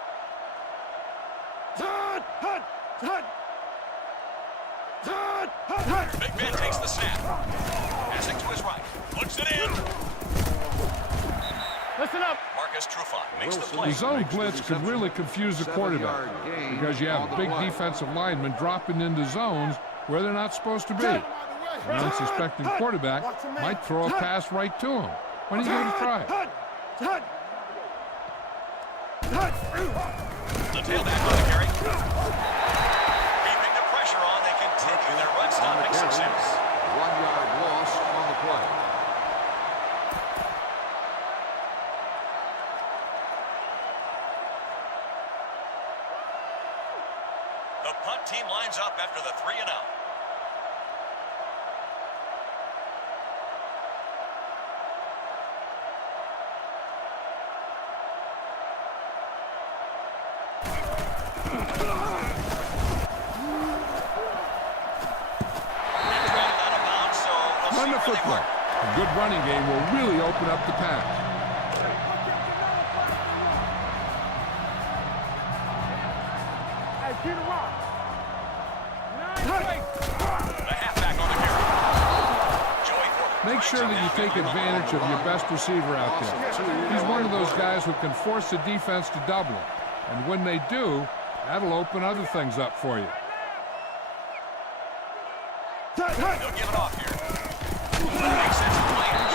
Tut! Tut! Tut! Tut! Tut! Big Ben takes the snap. Passing to his right. Puts it in. Listen up! Marcus Trufant makes the play. The zone blitz can really confuse the quarterback because you have big defensive linemen dropping into zones where they're not supposed to be. An unsuspecting quarterback might throw a pass right to him. When are you going to try it? Tut! Tut! Tut! The tailback on the carry. Keeping the pressure on, they continue their run-stopping success. 1-yard loss on the play. The punt team lines up after the 3-and-out. Run the football. A good running game will really open up the pass. Hey, get a rock! The halfback on the carry. Joey Porter. Make sure that you take advantage of your best receiver out there. He's one of those guys who can force the defense to double him. And when they do, that'll open other things up for you. They'll give it off here. Makes sense of players.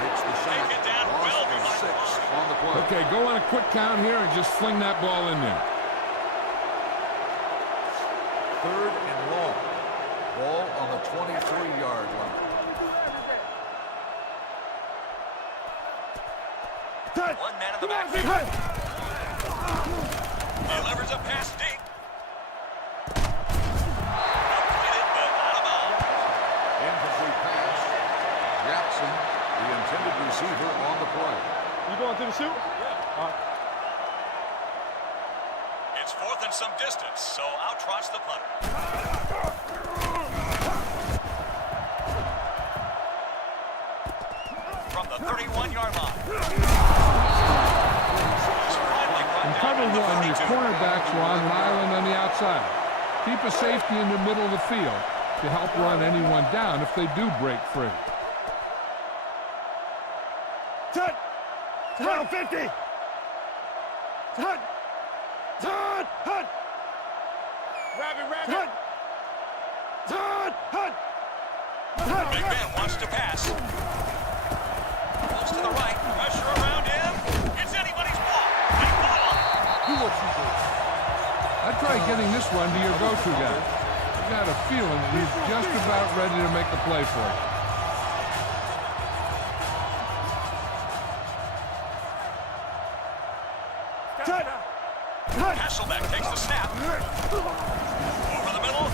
Makes the shot. Take it down. Well, Loss of 6 on the play. Okay, go on a quick count here and just fling that ball in there. 3rd and long. Ball on the 23-yard line. One man in the backfield. Delivers a pass deep. Completed, but out of bounds. Incomplete pass. Jackson, the intended receiver, on the play. You going to the shoot? Yeah. All right. It's 4th and some distance, so out trots the punter. From the 31-yard line. In cover one, your cornerbacks are on an island on the outside. Keep a safety in the middle of the field to help run anyone down if they do break free. Tut! Tut! 50! Tut! Tut! Tut! Rabbit! Tut! Tut! Tut! Big Ben wants to pass. Close to the right. Pressure around him. one to your go-to guy. You got a feeling he's just about ready to make the play for you. Hasselbeck takes the snap. Over the middle.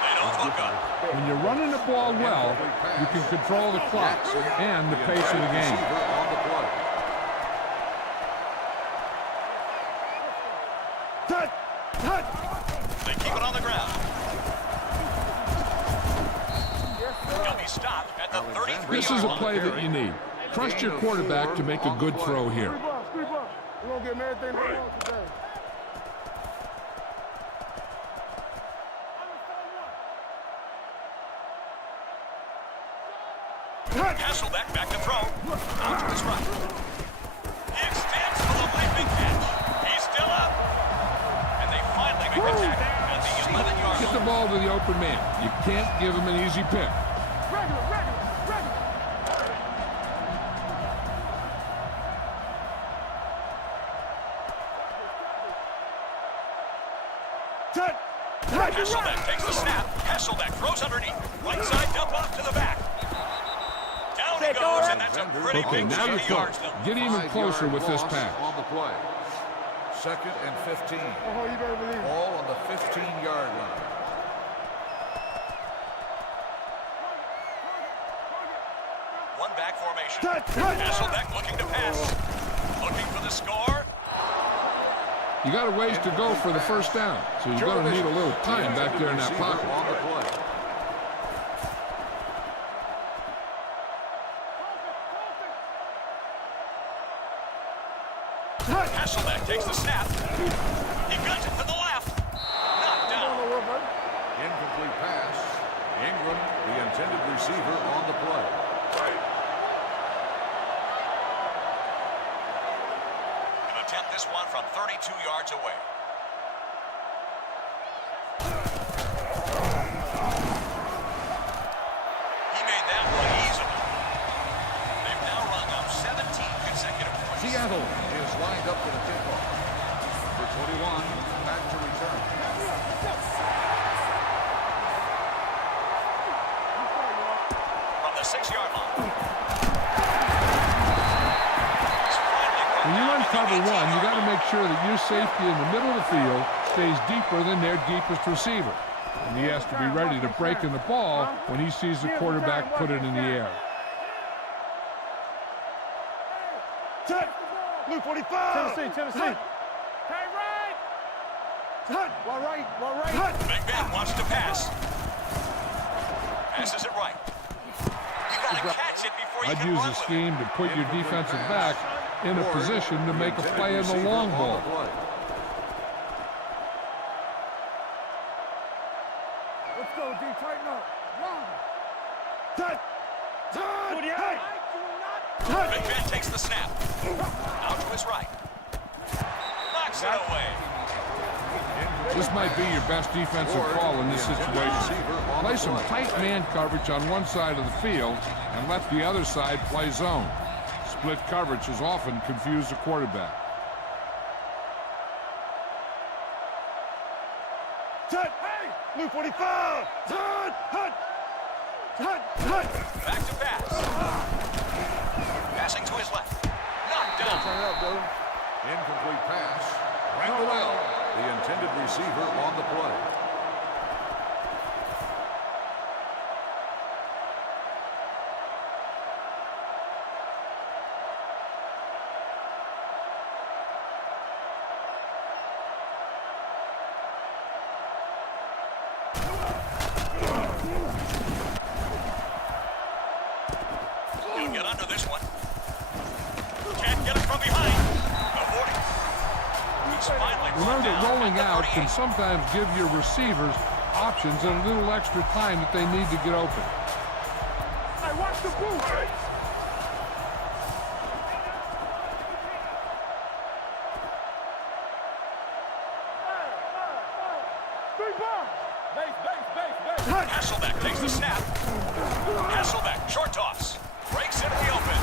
They don't look up. When you're running the ball well, you can control the clock and the pace of the game. They keep it on the ground. He'll be stopped at the 33-yard line. This is a play that you need. Trust your quarterback to make a good throw here. We're going to give him everything they want today. Hasselbeck back to throw. Out to his right. He extends for the leaping catch. He's still up. And they finally make the tackle at the 11-yard line. Get the ball to the open man. You can't give him an easy pick. Hasselbeck takes the snap. Hasselbeck throws underneath. Right side dump off to the back. Down he goes, and that's a pretty Okay, big now chunk you're of close. yards. Get even closer with this pass. On the play. 2nd and 15. Oh, you better believe it. Ball on the 15-yard line. One back formation. Hasselbeck looking to pass. Looking for the score. You got a ways to go for the first down, so you're going to need a little time back there in that pocket. On the play. Hasselbeck takes the snap. He guns it to the left. Knocked down. Incomplete pass. Ingram, the intended receiver, on the play. Gonna attempt this one from 32 yards away. He made that one easily. They've now rung up 17 consecutive points. Seattle is lined up for the kickoff. Number 21, back to return. From the 6-yard line. When you run cover one, you got to make sure that your safety in the middle of the field stays deeper than their deepest receiver. And he has to be ready to break in the ball when he sees the quarterback put it in the air. Blue 45. Tennessee. Hey, right. Right. Big Ben wants to pass. Passes it right. You got to catch it before you I'd can use run a with it. scheme to put your defensive back in a position to make a play in the long ball. Let's go, D. Tighten up. Big Ben takes the snap. Out to his right. Knocks it away. This might be your best defensive call in this situation. Play some tight man coverage on one side of the field and let the other side play zone. Split coverage has often confused the quarterback. Blue 45. Back to pass. Passing to his left. Knocked down. Incomplete pass. Randall, the intended receiver, on the play. He'll get under this one. Can't get it from behind. Avoiding. He's finally brought Remember that down rolling at the out 38. can sometimes give your receivers options and a little extra time that they need to get open. Hey, watch the boot. Hasselbeck takes the snap. Hasselbeck, short toss. Breaks into the open.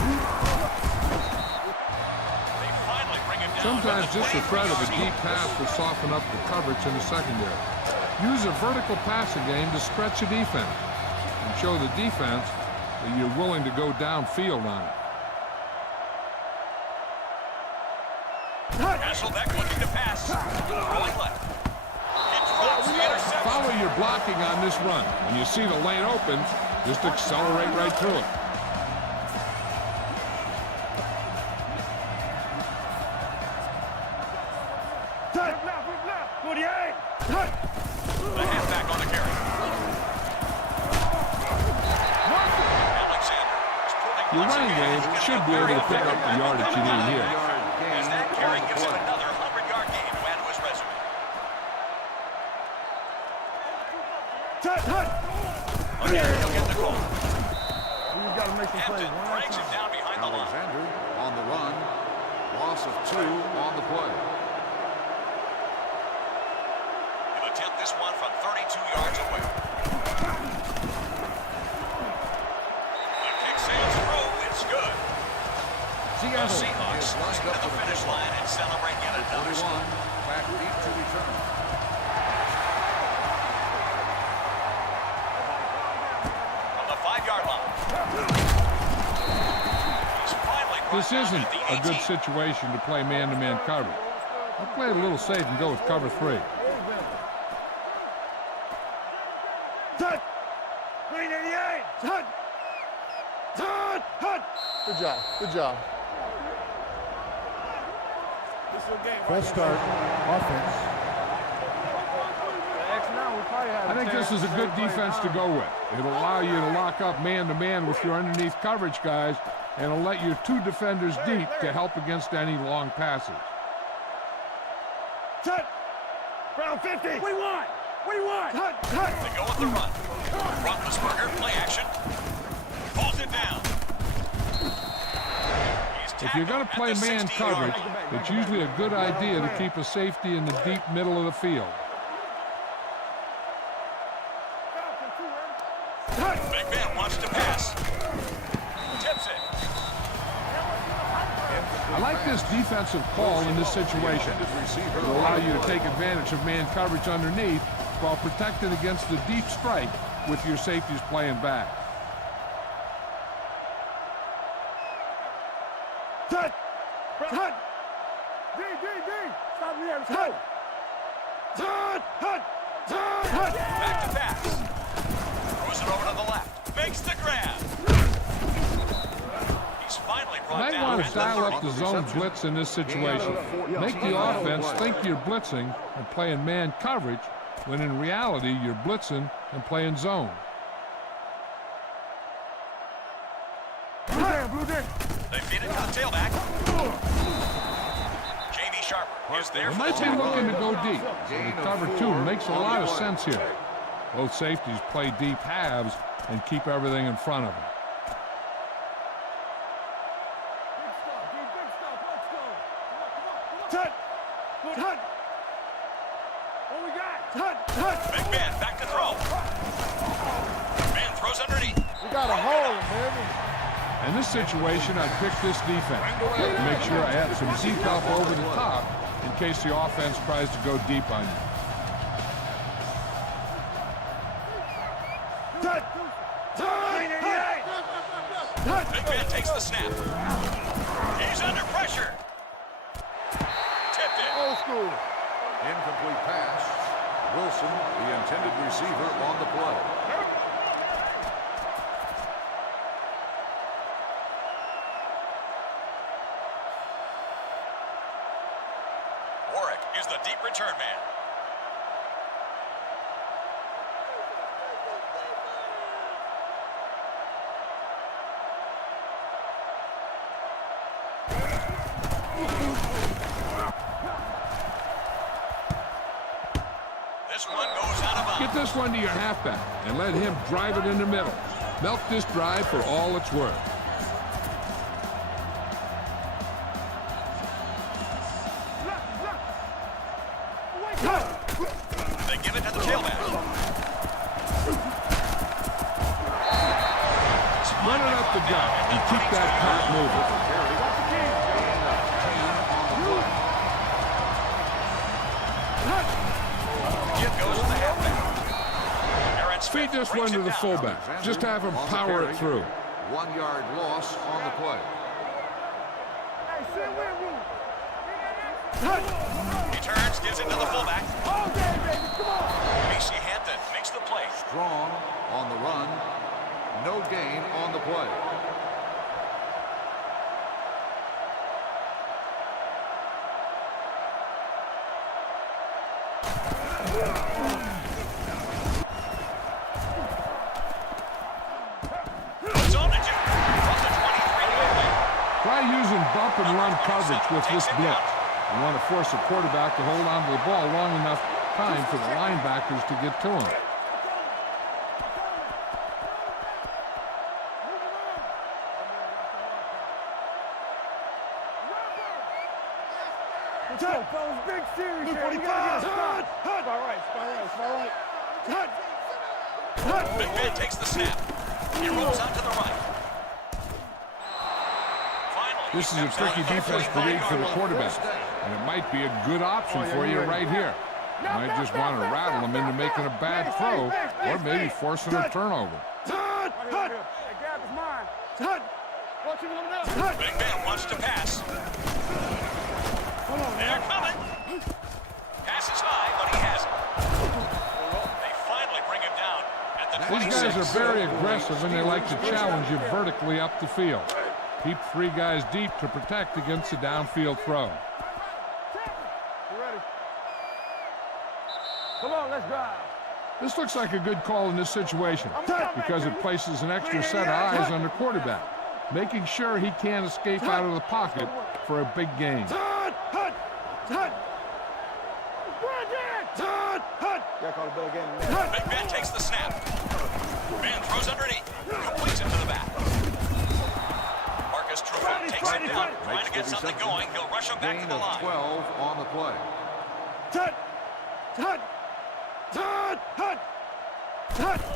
They finally bring him Sometimes just the threat of a deep pass will soften up the coverage in the secondary. Use a vertical passing game to stretch a defense and show the defense that you're willing to go downfield on it. Hasselbeck looking to pass. Rolling left. He drops the interception. Follow your blocking on this run. When you see the lane open, just accelerate right through it. The halfback on the carry. Alexander is pulling Your running game should be able to pick up the yardage you need here. As that carry gives him another 100-yard gain to add to his resume. Okay, he'll get the call. Hampton drags him down behind the line. Alexander on the run. Loss of 2 on the play. He'll attempt this one from 32 yards away. The kick sails through. It's good. The Seahawks cruise to the finish line and celebrate yet another 41 score. back deep to return. From the 5-yard line. He's finally brought This down isn't at the a good 18. situation to play man-to-man coverage. I'll play it a little safe and go with cover 3. Good job. Good job. False start, offense. I think this is a good defense to go with. It'll allow you to lock up man-to-man with your underneath coverage guys, and it'll let your 2 defenders deep to help against any long passes. Round 50. What do you want? What do you want? They go with the run. Roethlisberger, play action. Pulls it down. If you're going to play man coverage, it's usually a good idea to keep a safety in the deep middle of the field. Big Ben wants to pass. Tips it. I like this defensive call in this situation. It'll allow you to take advantage of man coverage underneath while protecting against the deep strike with your safeties playing back. Back to pass. Throws it over to the left. Makes the grab. He's finally You brought might down want at to the dial 30. up the zone blitz in this situation. Make the offense think you're blitzing and playing man coverage, when in reality you're blitzing and playing zone. They feed it to the tailback. Jamie Sharper is there They for might the be tackle. looking to go deep. So the cover 2 makes a lot of sense here. Both safeties play deep halves and keep everything in front of them. Big Ben back to throw. Ben throws underneath. We got a hole, baby. In this situation, I'd pick this defense to make sure I have some Zeke up over the top in case the offense tries to go deep on you. Big Ben takes the snap. He's under pressure. Tipped it. Old school. Incomplete pass. Wilson, the intended receiver, on the play. Warwick is the deep return man. This one goes out of bounds. Get this one to your halfback and let him drive it in the middle. Milk this drive for all it's worth. They give it to the tailback. Run it up the gut and keep that clock moving. Feed this one to the fullback. Just have him power it through. 1 yard loss on the play. He turns, gives it to the fullback. Macy Hampton makes the play. Strong on the run. No gain on the play. Try using bump and run coverage with this blitz. You want to force the quarterback to hold on to the ball long enough time for the linebackers to get to him. Let's go, fellas. Big series here. We gotta get a stop. Spot right, spot right, spot right. Big Ben takes the snap. He rolls out to the right. This is a tricky defense to read for the quarterback, and it might be a good option for you right here. You might just want to rattle him into making a bad throw, or maybe forcing a turnover. Big Ben wants to pass. They're coming. Pass is high, but he has it. They finally bring him down at the 26. These guys are very aggressive, and they like to challenge you vertically up the field. Keep 3 guys deep to protect against a downfield throw. Come on, let's drive. This looks like a good call in this situation because it places an extra set of eyes on the quarterback, making sure he can't escape out of the pocket for a big gain. Big Ben takes the snap. Ben throws underneath. Completes it to the back. Marcus Trufant takes him down. Trying to get something going. He'll rush him back to the line. 12 on the play.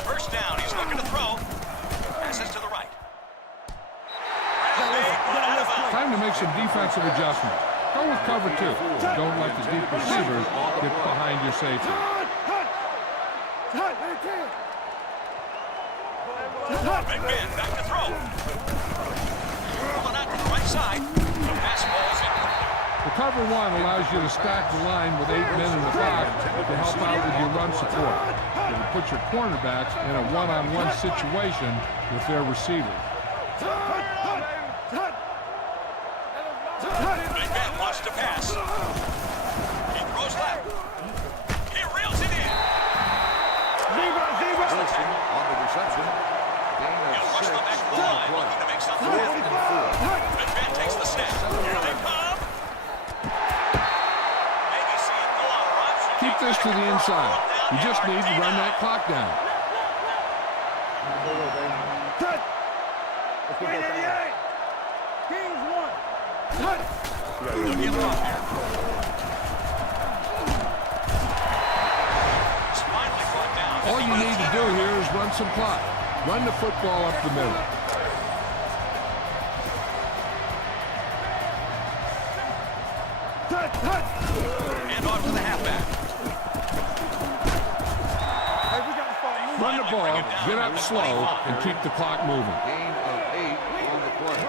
First down. He's looking to throw. Passes to the right. Time to make some defensive adjustments. Go with cover 2. Don't let the deep receivers get behind your safety. Big Ben back to throw. Pulling out to the right side. The pass falls in. The cover 1 allows you to stack the line with 8 men in the box to help out with your run support. It'll put your cornerbacks in a one-on-one situation with their receivers. Big Ben wants to pass. He throws left. He reels it in. Wilson on the reception. Gain of 6 on the play. To make something happen. Big Ben takes the snap. Here they come. Maybe see it go on a option. Keep this to the inside. You just need to run that clock down. 388. Kings 1. They'll give it off here. He's finally brought down. All you need to do here is run some clock. Run the football up the middle. And off to the halfback. Run the ball, get up slow, and keep the clock moving. Gain of 8 on the play.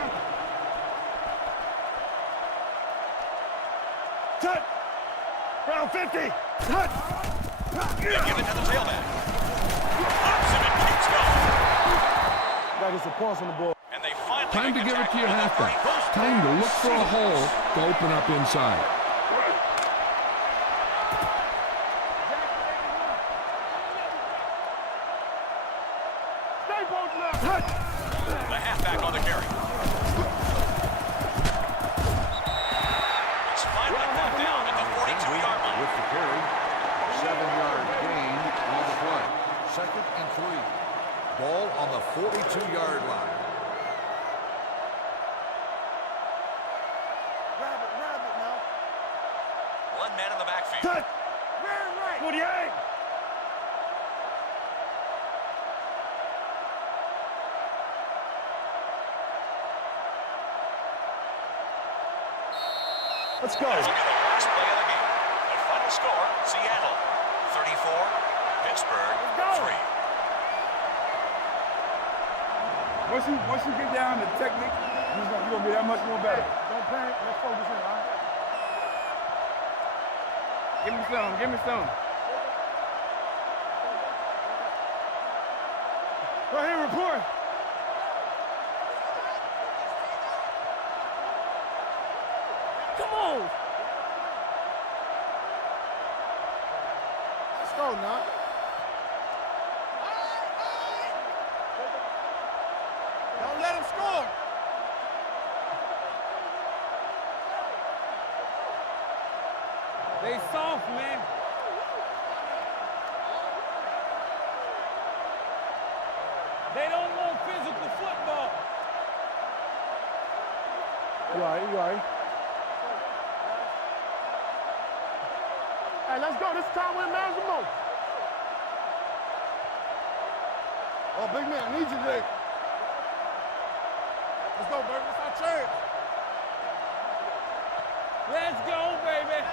Round 50. They give it to the tailback. Pops him and keeps going. That is a pause on the ball. And they finally Time to give it to your halfback. Time to look for a hole to open up inside. The halfback on the carry. It's finally brought down at the 42-yard line. With the carry, 7-yard gain on the play. 2nd and 3. Ball on the 42-yard line. Rabbit now. One man in the backfield. Cut. 48. Let's go. Look at the last play of the game. The final score, Seattle 34, Pittsburgh 3. Once you get down to technique, you're gonna be that much more better. Don't panic. Let's focus in, all right? Give me some. Give me some. Go ahead, report. Come on. Let's go now. Don't let him score. They soft, man. They don't want physical football. You all right, you all right. Hey, let's go. This is time when it matters the most. Oh, big man, I need you today. Let's go, baby. It's our chance. Let's go, baby.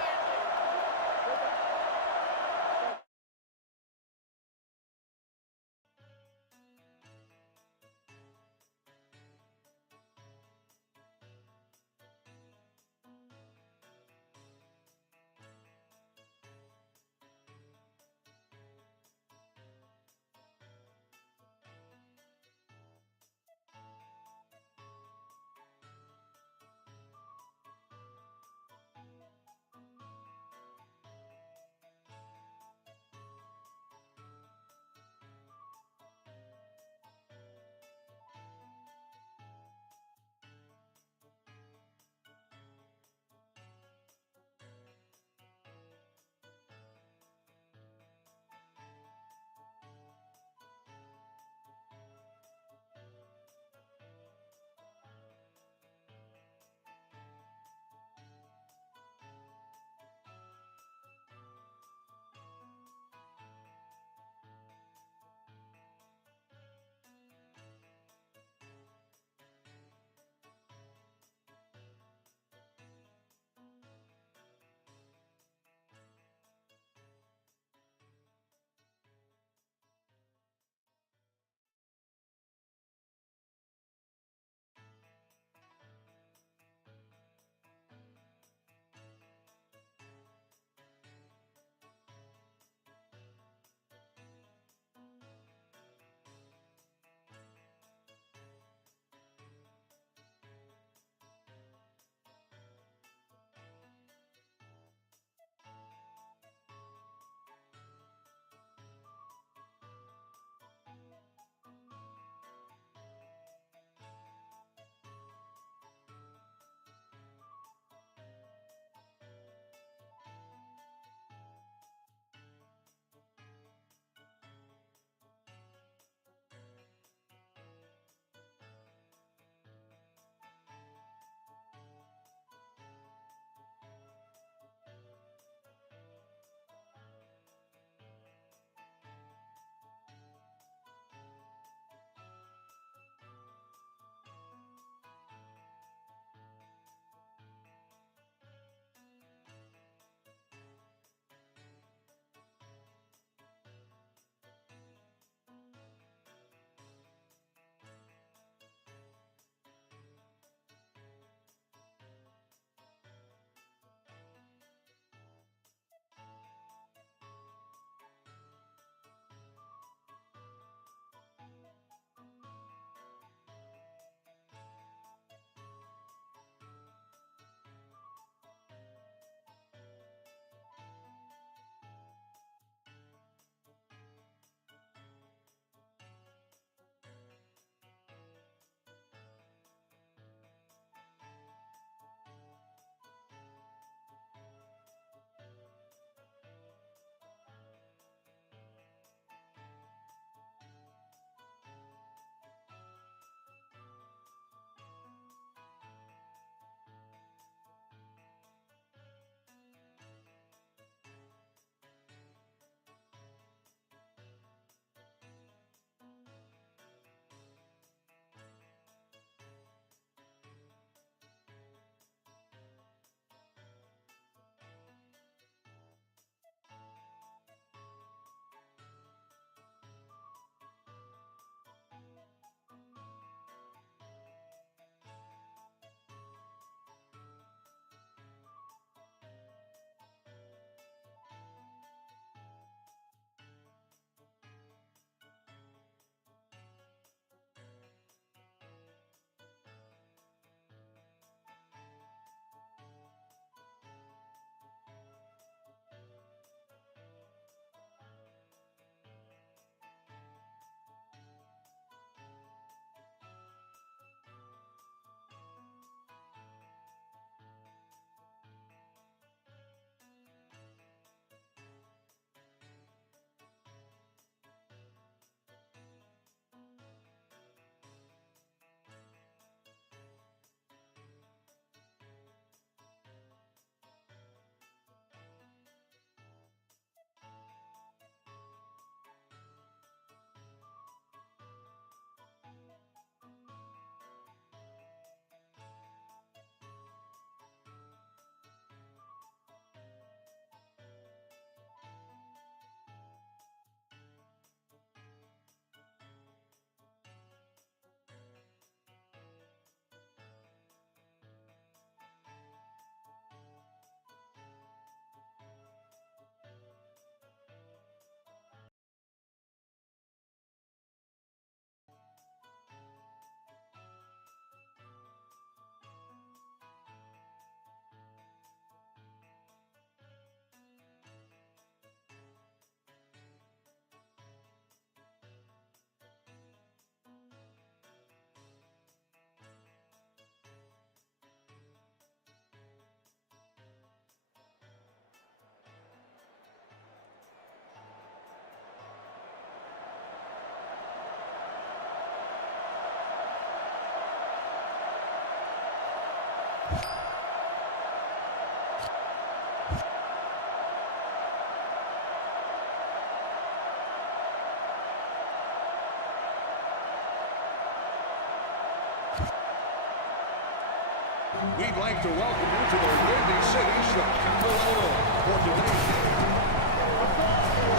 We'd like to welcome you to the Windy City, Chicago, Illinois, for today's game.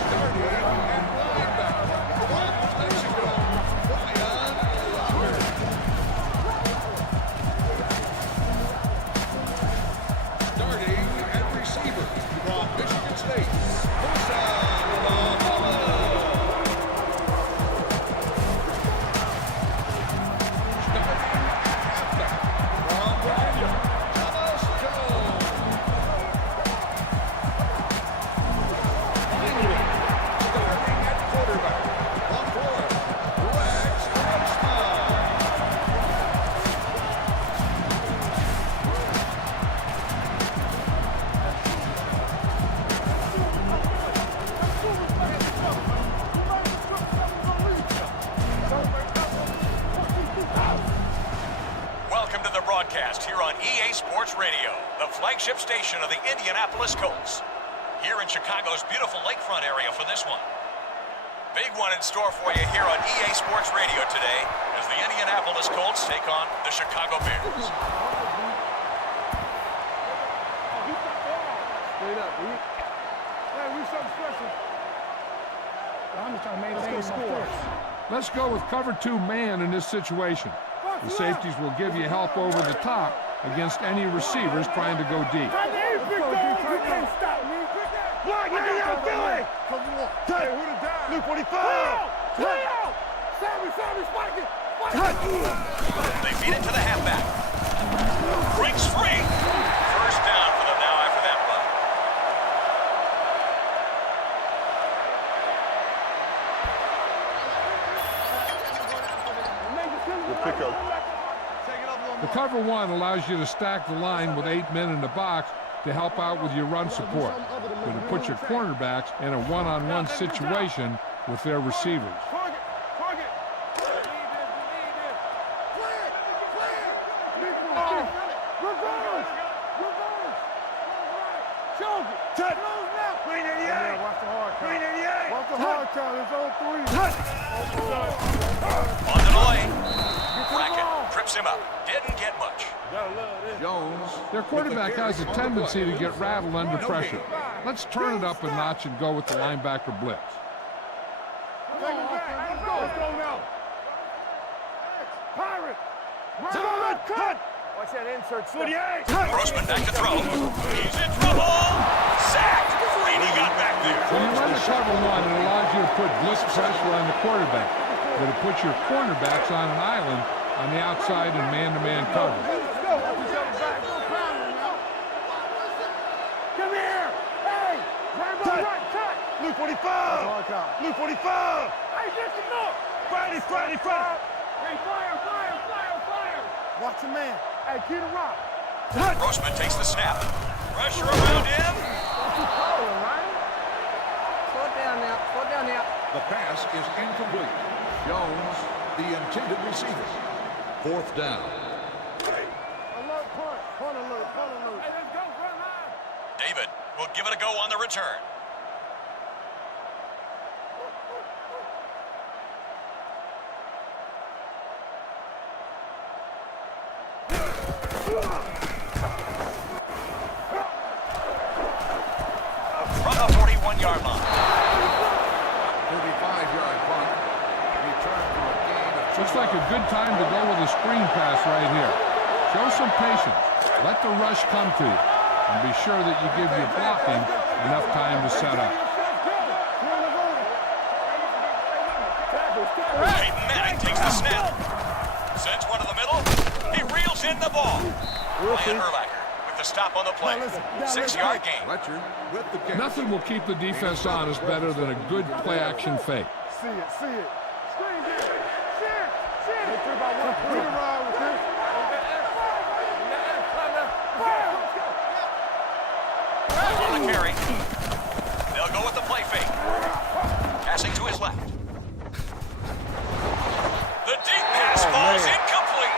Starting at linebacker from Mexico, Brian Robert. Starting at receiver from Michigan State, Musa Muhammad. Welcome to the broadcast here on EA Sports Radio, the flagship station of the Indianapolis Colts. Here in Chicago's beautiful lakefront area for this one. Big one in store for you here on EA Sports Radio today as the Indianapolis Colts take on the Chicago Bears. Straight up, dude. Hey, we something special. I'm just trying to maintain my force. Let's go with cover 2 man in this situation. The safeties will give you help over the top against any receivers trying to go deep. You can't stop me. Block, what are y'all doing? Hey, who the down? Luke 45. Sammy, spike it. They feed it to the halfback. Breaks free. First down for them now after that run. The cover 1 allows you to stack the line with 8 men in the box to help out with your run support, but to put your cornerbacks in a one-on-one situation with their receivers. On to the lane. Brackett trips him up. Didn't get much. Jones. Their quarterback has a tendency to get rattled under pressure. Let's turn it up a notch and go with the linebacker blitz. Watch that insert. Grossman back to throw. He's in trouble. Sacked. Brady got back there. When you run the cover 1, it allows you to put blitz pressure on the quarterback, but it puts your cornerbacks on an island on the outside in man-to-man coverage. Come here! Hey! Cut! Luke 45! Luke 45! Hey, just enough! Friday! Hey, fire! Watch your man. Hey, keep the rock. Grossman takes the snap. Pressure around him. Slow down now. The pass is incomplete. Jones, the intended receiver. 4th down. Alert, punt alert. Hey, let's go, front line. David will give it a go on the return. From the 41-yard line. 35-yard punt. Return to a gain of 2 Looks like a good time to go with a screen pass right here. Show some patience. Let the rush come to you. And be sure that you give your blocking enough time to set up. Peyton Manning takes the snap. Sends one to the middle. He reels in the ball. Ryan Urlacher with the stop on the play. 6-yard gain. Fletcher with the catch. Nothing will keep the defense honest better than a good play-action fake. See it. Screen it. Shit. We can ride with this. On the carry. They'll go with the play fake. Passing to his left. The deep pass falls incomplete.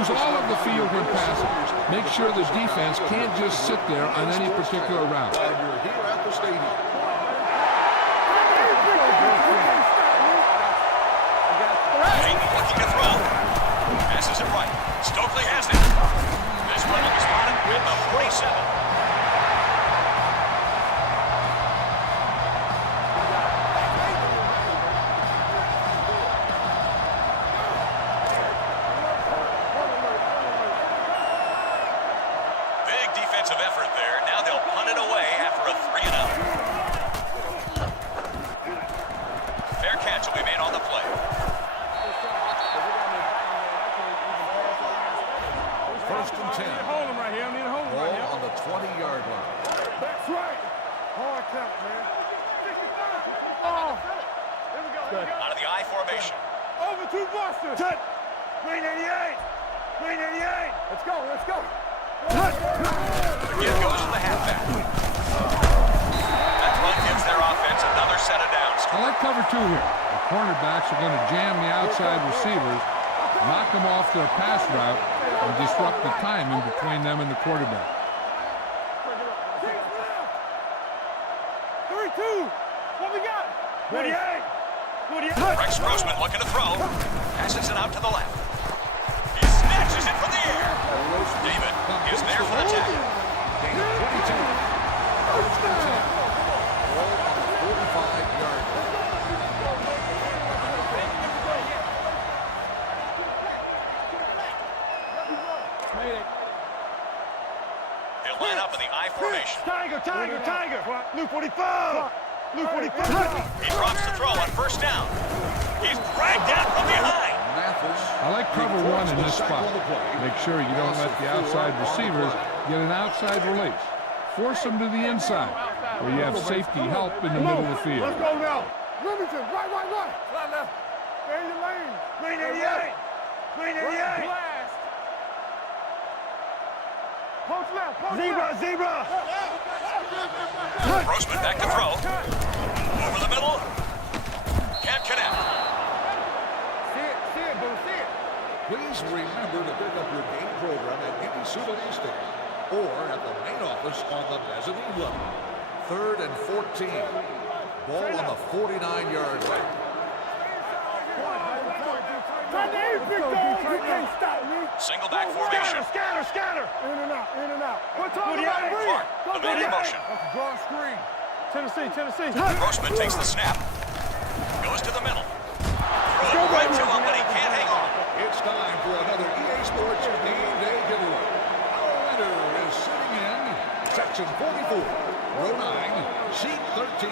Use all of the field when passing. Make sure the defense can't just sit there on any particular route. Glad you're here at the stadium. Peyton looking to throw. Pass passes it right. Stokely has it. This one will be spotted with the 47. Big defensive effort there. Now they'll punt it away after a 3-and-out. Fair catch will be made on the play. First and 10. Hold him right here. I need to hold him right here. Ball on the 20-yard line. That's right. Hard count, man. Oh. Here we go. Out of the I formation. Over to Boston. Touch. Green 88. Green 88. Let's go. Let's go. Touch. Again goes to the halfback. That run gives their offense another set of downs. I like cover 2 here. The cornerbacks are going to jam the outside receivers, knock them off their pass route, and disrupt the timing between them and the quarterback. 3-2. What we got? 48. 48. Rex Grossman looking to throw. Passes it out to the left. He snatches it from the air. David is there for the tackle. 22. First and 10. Ball on the 45-yard line. He'll line up in the I formation. Tiger. Blue 45. Blue 45. He drops the throw on first down. He's dragged down from behind. I like cover 1 in this spot. Make sure you don't let the outside receivers get an outside release. Force them to the inside, where you have safety help in the middle of the field. Let's go now. Remington, right. Right left. Stay in your lane. Green 88. Green 88. Blast. Post left. Zebra. Grossman back to throw. Over the middle. Can't connect. See it, Boo. Please remember to pick up your game program at any souvenir store or at the main office on the mezzanine level. 3rd and 14. Ball on the 49-yard line. You can't stop me. Single back formation. Scatter. In and out. What's on the right? Clark, the man in motion. Draw screen. Tennessee. Grossman takes the snap. Goes to the middle. Throw right to him, but he can't hang on. It's time for another EA Sports Game Day giveaway. Our winner is sitting in Section 44, Row 9, Seat 13.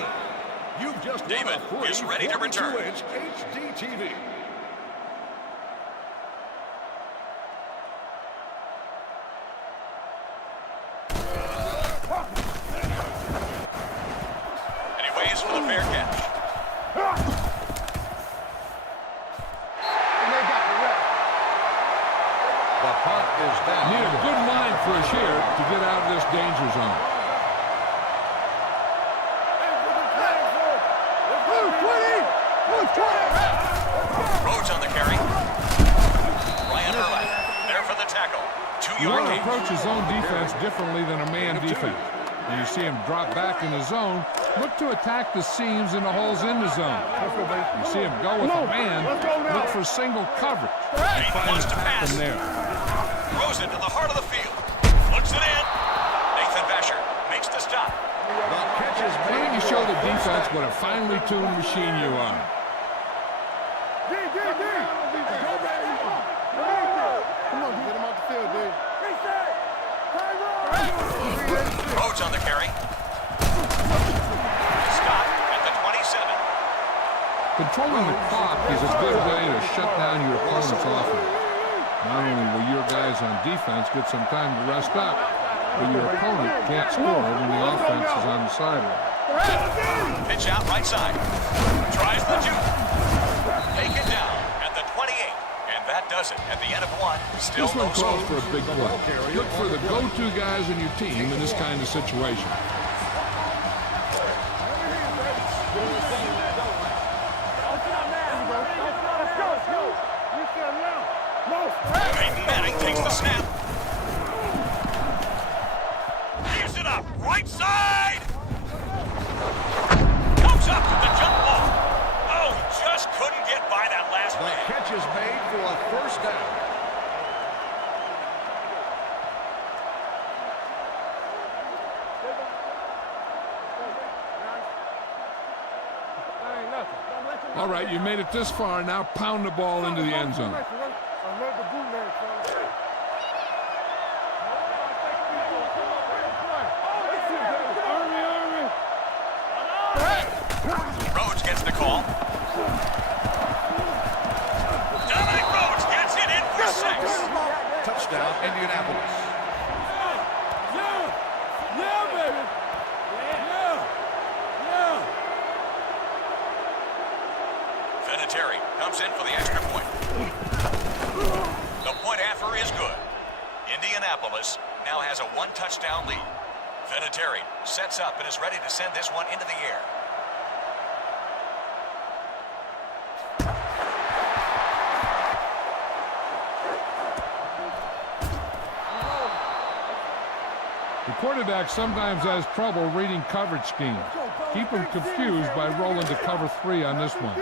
You've just David won a is ready to return. 42-inch HD TV. And he waits for the fair catch. The punt is down. Need a good line push here to get out of this danger zone. Rhodes on the carry. Ryan Erlath there for the tackle. 2 You yard want to gain. approach a zone defense differently than a man defense. When you see him drop back in the zone, look to attack the seams and the holes in the zone. You see him go with a man, look for single coverage. He Find wants to attack pass. from there. Throws it to the heart of the field. Looks it in. Nathan Vasher makes the stop. The catch is Why made. don't you show the defense what a finely tuned machine you are? Come on, get him off the field, dude. Rhodes on the carry. Scott at the 27. Controlling the clock is a good way to shut down your opponent's offense. Not only will your guys on defense get some time to rest up, but your opponent can't score when the offense is on the sideline. Pitch out right side. Tries the juke. Taken down at the 28. And that does it. At the end of one, still This no one calls score. for a big play. Look for the go-to guys in your team in this kind of situation. Peyton Manning takes the snap. Leaves it up. Right side. Comes up with the jump ball. Oh, he just couldn't get by that last The man. catch is made for a first down. All right, you made it this far. Now pound the ball into the end zone. Rhodes gets the call. Dominic Rhodes gets it in for 6. Touchdown, Indianapolis. Yeah, baby. Yeah. Vinatieri comes in for the extra point. The point after is good. Indianapolis now has a 1-touchdown lead. Vinatieri sets up and is ready to send this one into the air. The quarterback sometimes has trouble reading coverage schemes. Keep him confused by rolling to cover 3 on this one.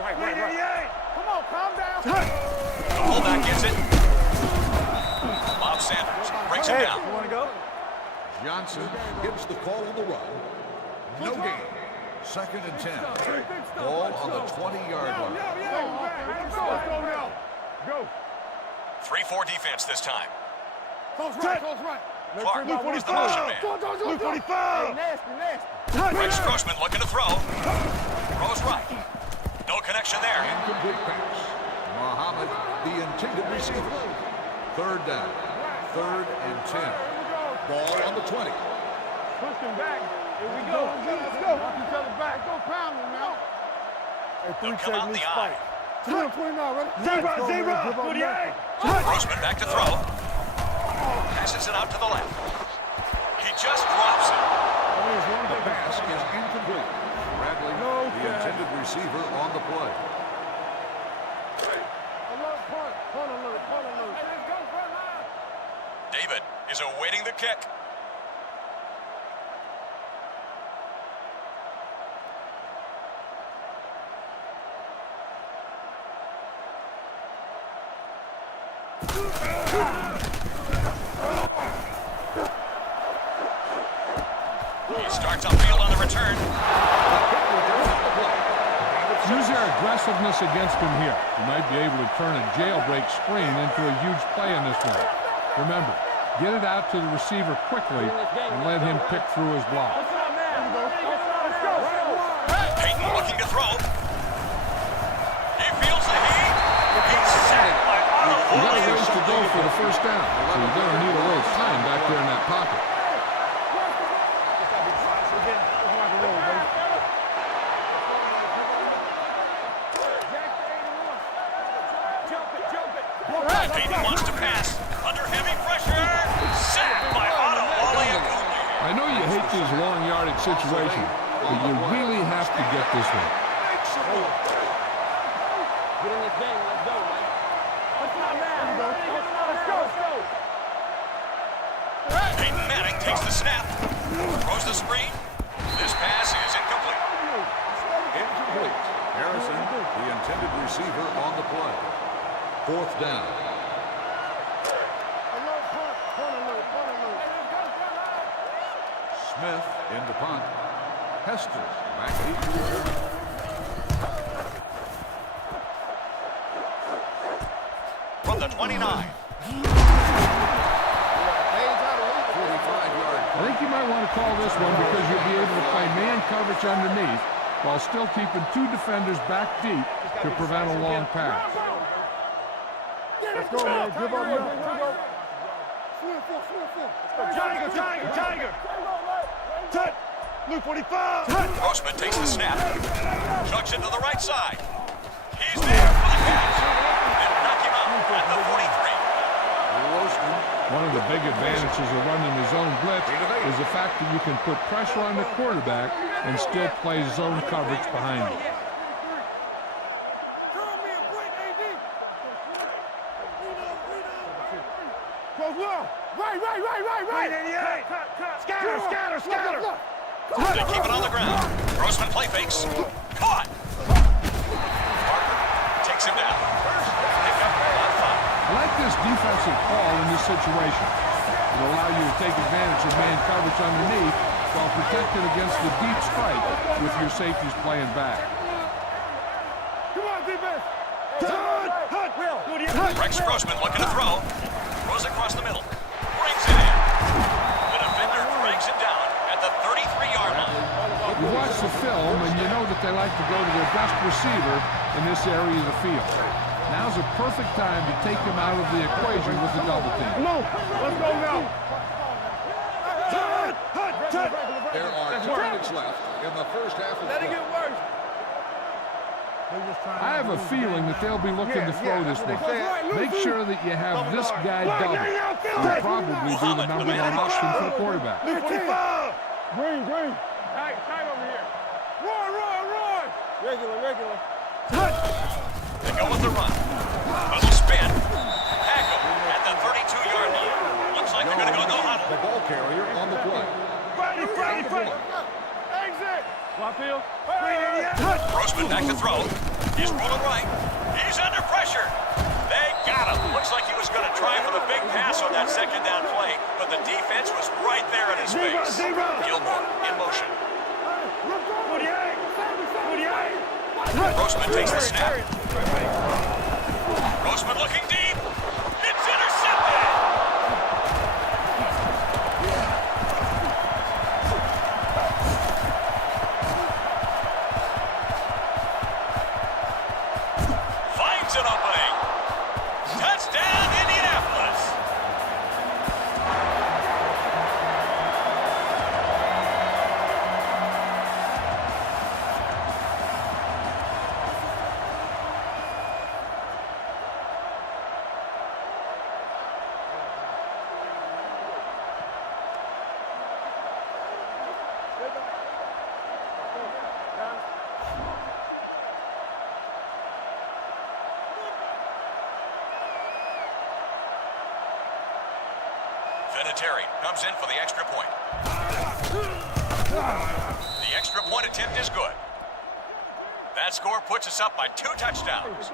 Right. Come on, calm down. The fullback gets it. Bob Sanders breaks him down. You want to go? Johnson gets the call on the run. No gain. 2nd and 10. Ball on the 20-yard line. Go. 3-4 defense this time. Close right. Clark is the motion man. Blue 45. Nasty. Rex Grossman looking to throw. Throws right. No connection there. Incomplete pass. Muhammad, the intended receiver. 3rd down. 3rd and 10. Ball on the 20. Push him back. Here we go. Let's go. Watch each other back. Go pound him now. They'll come out in the eye. 29, ready? Zero. 48. Grossman back to throw. Passes it out to the left. He just drops it. The pass is incomplete. Bradley, the intended receiver, on the play. David is awaiting the kick. He starts upfield on the return. Use their aggressiveness against him here. You might be able to turn a jailbreak screen into a huge play in this one. Remember, get it out to the receiver quickly and let him pick through his block. Peyton looking to throw. He feels the heat. He's sacked by You got a ways to go for the first down, so you're going to need a little time back there in that pocket. Peyton wants to pass. Under heavy pressure. Sacked by Otto Oleakumi. I know you hate these long yardage situations, but you really have to get this one. Get in this game. Let's go, man. Let's go. Peyton Manning takes the snap. Throws the screen. This pass is incomplete. Incomplete. Harrison, the intended receiver, on the play. 4th down. Smith in the punt. Hester back to return. From the 29. 45-yard. I think you might want to call this one because you'll be able to play man coverage underneath while still keeping 2 defenders back deep to prevent a long pass. Let's go, man. Give up now. Tiger. Touch. Blue 45. Grossman takes the snap. Chucks it to the right side. He's there for the catch. And knock him out at the 43. One of the big advantages of running the zone blitz is the fact that you can put pressure on the quarterback and still play zone coverage behind him. Right. Scatter. They keep it on the ground. Grossman play fakes. Caught. Parker takes him down. Pick up on 5. I like this defensive call in this situation. It'll allow you to take advantage of man coverage underneath while protecting against the deep strike with your safeties playing back. Come on, defense! Rex Grossman looking to throw. Throws across the middle. Brings it in. The defender brings it down at the 33-yard line. You watch the film and you know that they like to go to their best receiver in this area of the field. Now's a perfect time to take him out of the equation with the double team. Come on, let's go now. There are 2 minutes left in the first half of the Let it get worse. I have a feeling that they'll be looking to throw this one. Make sure that you have this guy double. He'll probably be the number 1 option for the quarterback. Green. Tight over here. Roy. Regular. They go with the run. Little spin. Tackle at the 32-yard line. Looks like they're going to go no huddle. The ball carrier on the play. Friday. Exit. Swap field. Grossman back to throw. He's rolling right. He's under pressure. They got him. Looks like he was going to try for the big pass on that second down play, but the defense was right there in his face. Gilmore in motion. Grossman takes the snap. Grossman looking deep. It's intercepted. Finds an opening. Touchdown, Indianapolis. Vinatieri comes in for the extra point. The extra point attempt is good. That score puts us up by 2 touchdowns.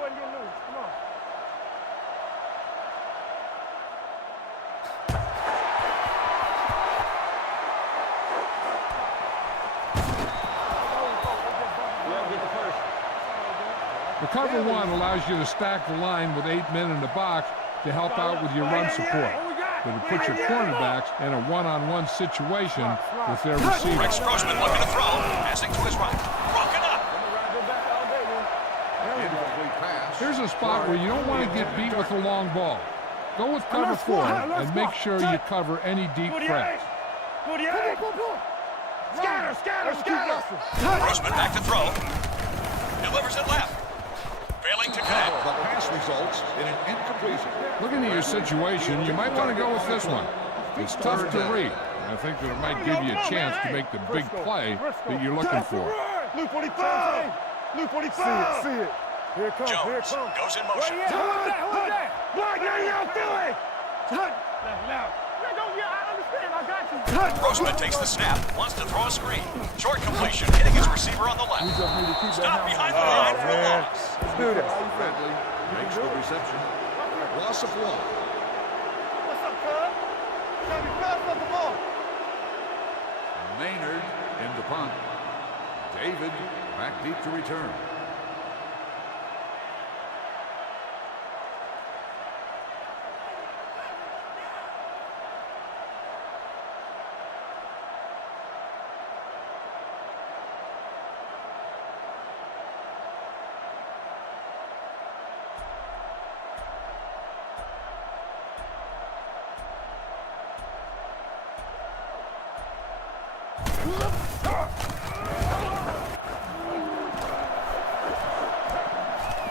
The cover 1 allows you to stack the line with 8 men in the box to help out with your run support. But it puts your cornerbacks in a one-on-one situation with their receivers. Rex Grossman looking to throw. Passing to his right. Broken up. Here's a spot where you don't want to get beat with a long ball. Go with cover 4 and make sure you cover any deep threats. Scatter. Grossman back to throw. Delivers it left. Failing to connect. The pass results in an incompletion. Looking at your situation, you might want to go with this one. It's tough to read. I think that it might give you a chance to make the big play that you're looking for. Luke 45. See it. Here it comes. Jones goes in motion. Block, now, Philly. Now. I understand. I got you. Grossman takes the snap. Wants to throw a screen. Short completion. Hitting his receiver on the left. Stop behind the line for a loss. Let's do this. Bradley makes the reception. Loss of 1. What's up, cuz? You gotta be fast off the ball. Maynard in the punt. David back deep to return.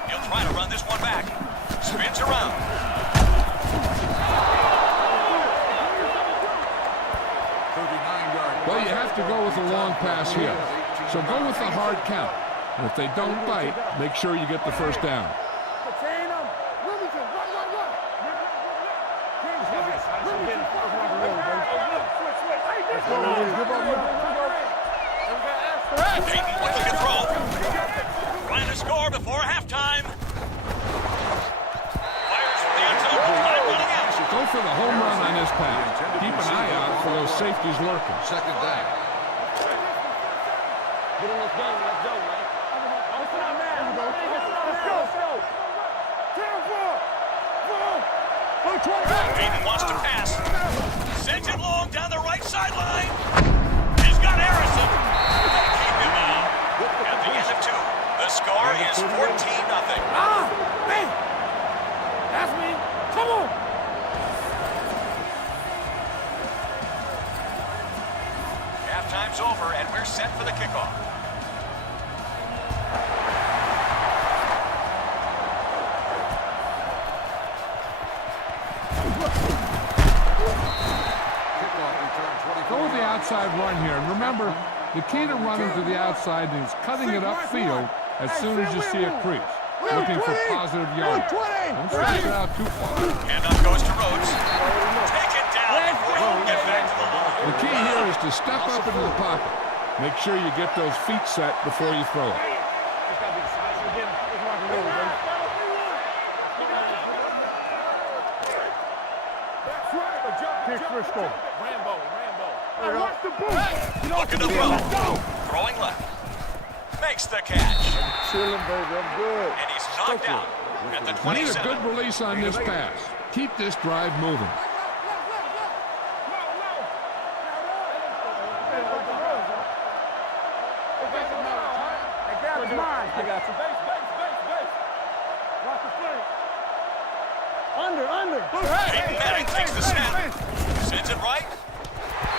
He'll try to run this one back. Spins around. Well, you have to go with a long pass here. So go with the hard count. And if they don't bite, make sure you get the first down. Peyton looking to throw. Trying to score before halftime. Fires for the end zone. Time running out. Go for the home safety's lurking. Second down. Get in this game. Let's go, man. Let's go. Peyton wants to pass. Sends it long down the right sideline. He's got Harrison. Keep him out. At the end of 2, the score is 14-0. Man. That's me. Come on. Halftime's over, and we're set for the kickoff. Go with the outside run here. And remember, the key to running to the outside is cutting it upfield as soon as you see a crease. Looking for positive yardage. Don't stretch it out too far. Handoff goes to Rhodes. Take it down before you can get back to the line. The key here is to step up into the pocket. Make sure you get those feet set before you throw it. Looking to throw. Throwing left. Makes the catch. Chilling, baby. I'm good. And he's knocked out at the 27. Need a good release on this pass. Keep this drive moving. I got you. Watch the play. Under. Peyton Manning takes the snap. Sends it right.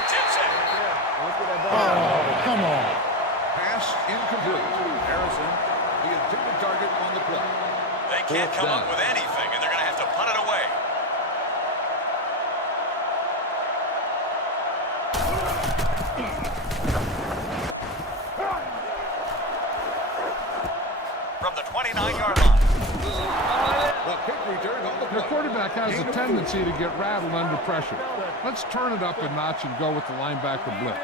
Tips it. Oh, come on. Pass incomplete. Harrison, the intended target on the play. They can't come up with anything, and they're going to have to punt it away. From the 29-yard line. The quarterback has a tendency to get rattled under pressure. Let's turn it up a notch and go with the linebacker blitz.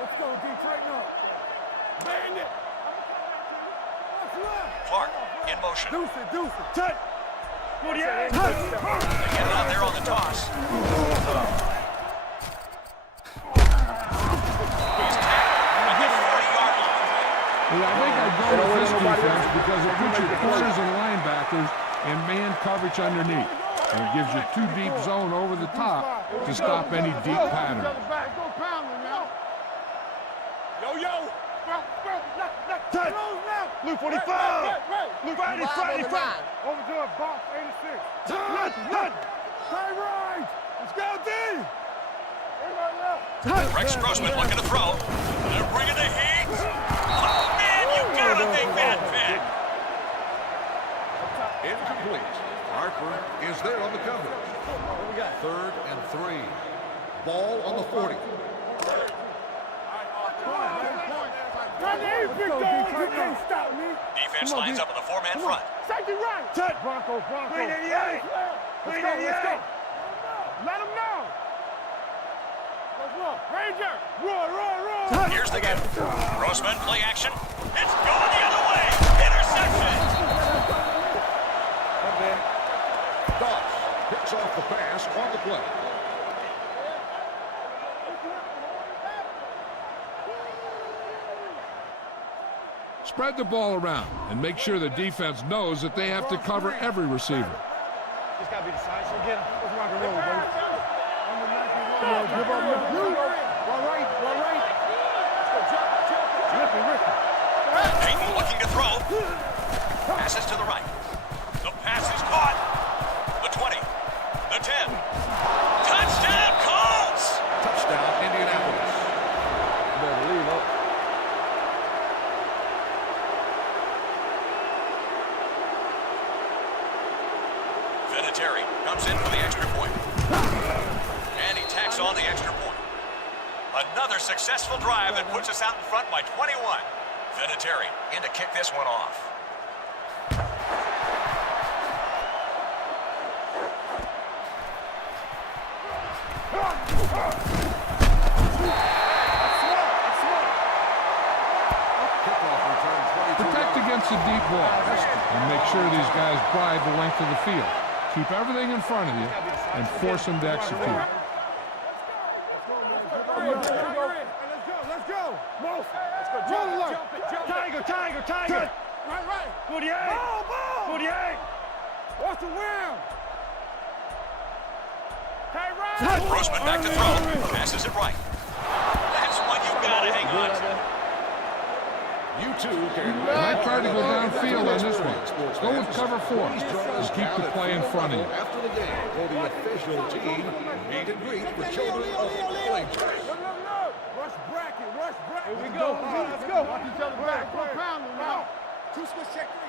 Let's go, D. Tighten up. Bang it. Clark in motion. Deuce it. Touch. They get it out there on the toss. He's tackled at the 40-yard line. Well, I think I'd go with this defense because it puts your corners and linebackers in man coverage underneath. And it gives you two deep zone over the top to stop any deep pattern. Yo. Touch. Luke 45. Luke 55. Over to a box 86. Touch. Turn right. Let's go, D. Rex Grossman looking to throw. They're bringing the heat. Oh, man, you gotta make that pick. Incomplete. Harper is there on the coverage. 3rd and 3. Ball on the 40. Defense lines up in the 4-man front. Safety right. Touch. Bronco. Clean 88. Let's go. Let him know. Let's roll. Ranger. Roar. Here's the give. Grossman, play action. It's going the other way. Interception. Doss picks off the pass on the play. Spread the ball around and make sure the defense knows that they have to cover every receiver. Just gotta be decisive. Get him. Let's rock and roll, baby. Peyton looking to throw. Passes to the right. The pass is caught. The 20. The 10. Touchdown, Colts! Touchdown, Indianapolis. Better leave up. Vinatieri comes in for the extra point. And he tacks on the extra point. Another successful drive that puts us out in front by 21. Vinatieri in to kick this one off. Protect against the deep ball and make sure these guys drive the length of the field. Keep everything in front of you and force them to execute. Let's go. Let's go. Tiger. Right. 48. Ball. 48. Watch the wheel. Grossman back to throw. Passes it right. That's one you've got to hang on to. You two can... I tried to go downfield on this one. Go with cover 4. Just keep the play in front of you. After the game, for the official team, meet and greet for children of all ages. Rush bracket. Here we go. Let's go. Watch each other back. Now.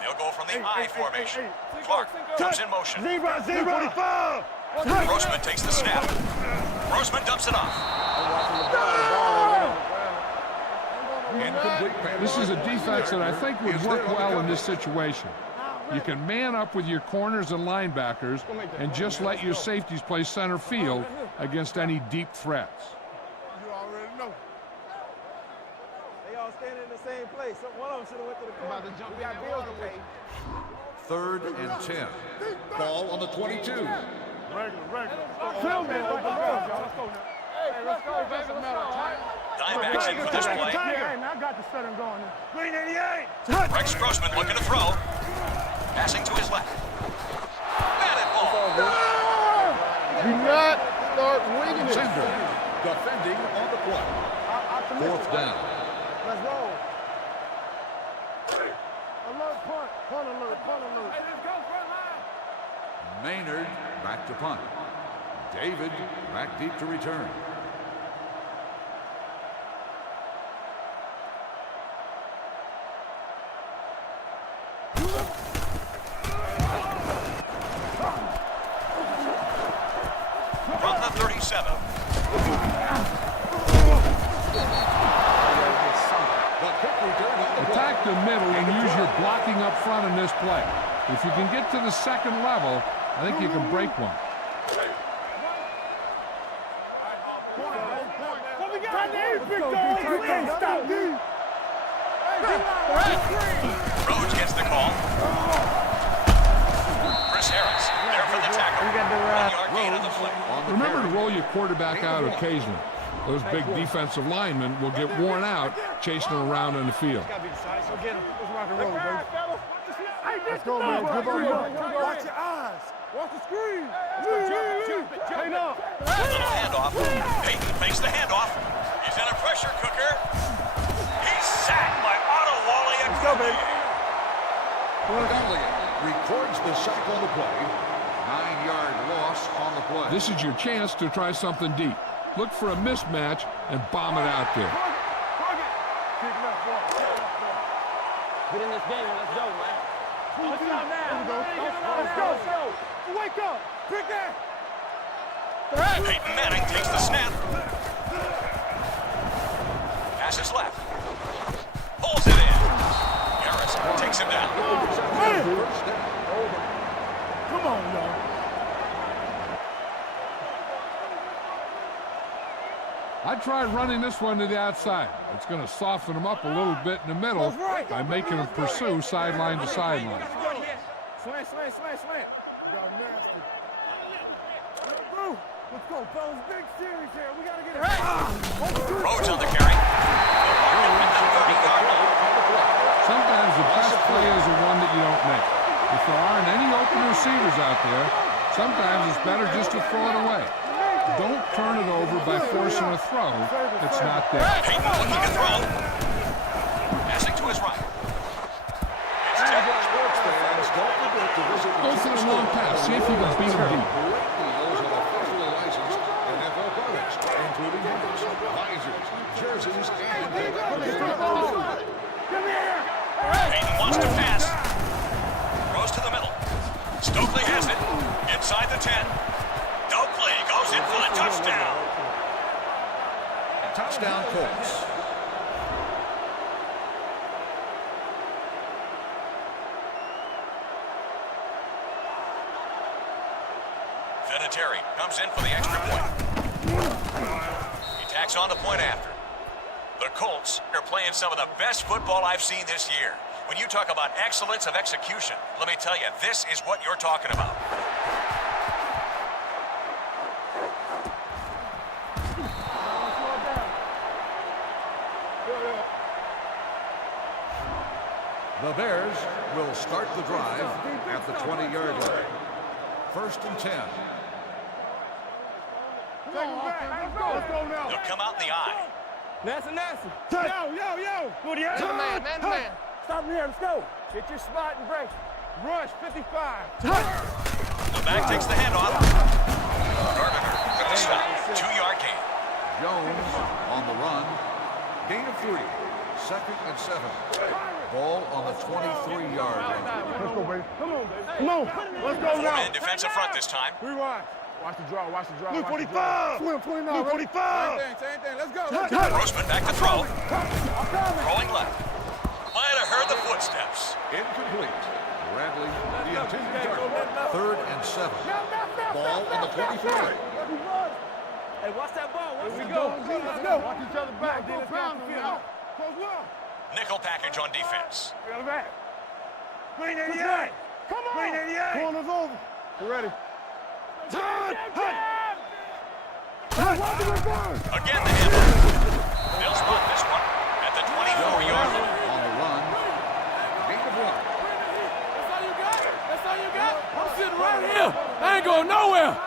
They'll go from the I formation. Clark comes in motion. Zero. Grossman takes the snap. Grossman dumps it off. This is a defense that I think would work well in this situation. You can man up with your corners and linebackers and just let your safeties play center field against any deep threats. You already know. They all standing in the same place. One of them should have went to the corner. We got bills to pay. 3rd and 10. Ball on the 22. Regular. Fill me. Let's go now. Hey, let's go, baby. Dimebacks in for this play. I got the stutter going. Green 88. Rex Grossman looking to throw. Passing to his left. Batted ball. Do not start winging it. Sender defending on the play. 4th down. Let's roll. Alert punt. Punt alert. Hey, let's go front line. Maynard back to punt. David back deep to return. From the 37. Attack the middle and use your blocking up front in this play. If you can get to the second level, I think you can break one. Rhodes gets the call. Chris Harris there for the tackle. 1-yard gain on the play. Remember to roll your quarterback out occasionally. Those big defensive linemen will get worn out chasing them around in the field. Let's go, man. Watch your eyes. Watch the screen. Hey, no. Little handoff. Peyton fakes the handoff. He's in a pressure cooker. He's sacked by Otto Wally. Let's go, baby. Elliott records the sack on the play. 9-yard loss on the play. This is your chance to try something deep. Look for a mismatch and bomb it out there. Get in this game and let's go, man. Let's go. Wake up. Pick that. Peyton Manning takes the snap. Passes left. Pulls it in. Harris takes him down. Come on, y'all. I tried running this one to the outside. It's going to soften them up a little bit in the middle by making them pursue sideline to sideline. Slant. We got nasty. Let's go, fellas. Big series here. We got to get it. Rhodes on the carry. Sometimes the best play is the one that you don't make. If there aren't any open receivers out there, sometimes it's better just to throw it away. Don't turn it over by forcing a throw that's not there. Peyton looking to throw. Passing to his right. It's tipped. Go for the long pass. See if you can beat him deep. Peyton wants to pass. Throws to the middle. Stokely has it. Inside the 10. Stokely goes in for the touchdown. Touchdown Colts. Vinatieri comes in for the extra point. He tacks on the point after. The Colts are playing some of the best football I've seen this year. When you talk about excellence of execution, let me tell you, this is what you're talking about. The Bears will start the drive at the 20-yard line. First and 10. They'll come out in the eye. Nasty. Yo. Good, yeah. Man to man. Stop him here. Let's go. Get your spot and break. Rush 55. The back takes the handoff. Gardner with the stop. 2-yard gain. Jones on the run. Gain of 3. Second and 7. Ball on the 23-yard line. Let's go, baby. Come on, baby. Come on. Let's go now. And defensive front this time. Rewind. Watch the draw. Blue 45. Blue 29. 45. Same thing. Let's go. Grossman back to throw. Throwing left. Might have heard the footsteps. Incomplete. Bradley, the intended target. Third and 7. Ball on the 23. Hey, watch that ball. Watch it go. Let's go. Watch each other back. Let's go. Nickel package on defense. Green 88. Come on. Green 88. Corner's over. You ready? Again the handle. They'll spot this one at the 24-yard line. On the run. Gain of 1. That's all you got? That's all you got? I'm sitting right here. I ain't going nowhere.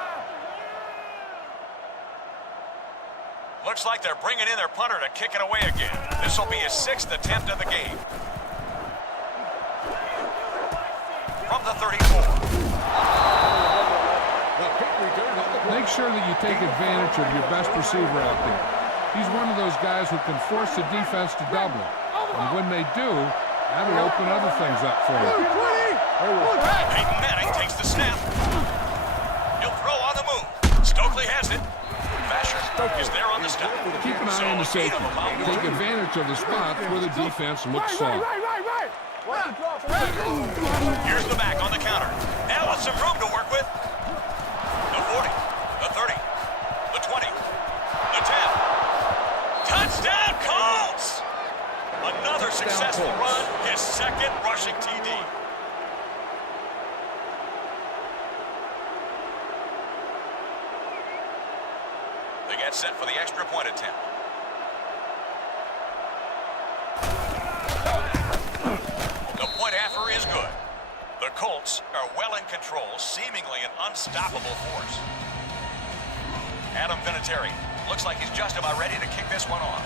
Looks like they're bringing in their punter to kick it away again. This will be his 6th attempt of the game. From the 34. Make sure that you take advantage of your best receiver out there. He's one of those guys who can force the defense to double him. And when they do, that'll open other things up for you. Peyton Manning takes the snap. He'll throw on the move. Stokely has it. Vasher is there on the stop. Keep an eye on the safety. Take advantage of the spots where the defense looks soft. Here's the back on the counter. Now with some room to work with. The 40, the 30, the 20, the 10. Touchdown Colts! Another successful run, his 2nd rushing TD. They get set for the extra point attempt. The point after is good. The Colts are well in control, seemingly an unstoppable force. Adam Vinatieri looks like he's just about ready to kick this one off.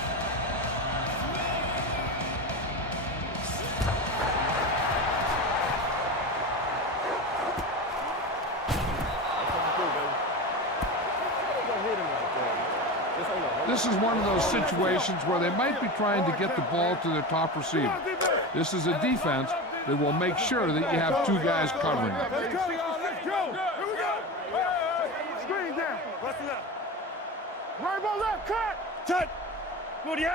This is one of those situations where they might be trying to get the ball to their top receiver. This is a defense that will make sure that you have 2 guys covering them. Let's go. Here we go. Screen down. What's it up? Rainbow left. Cut. Touch. 48.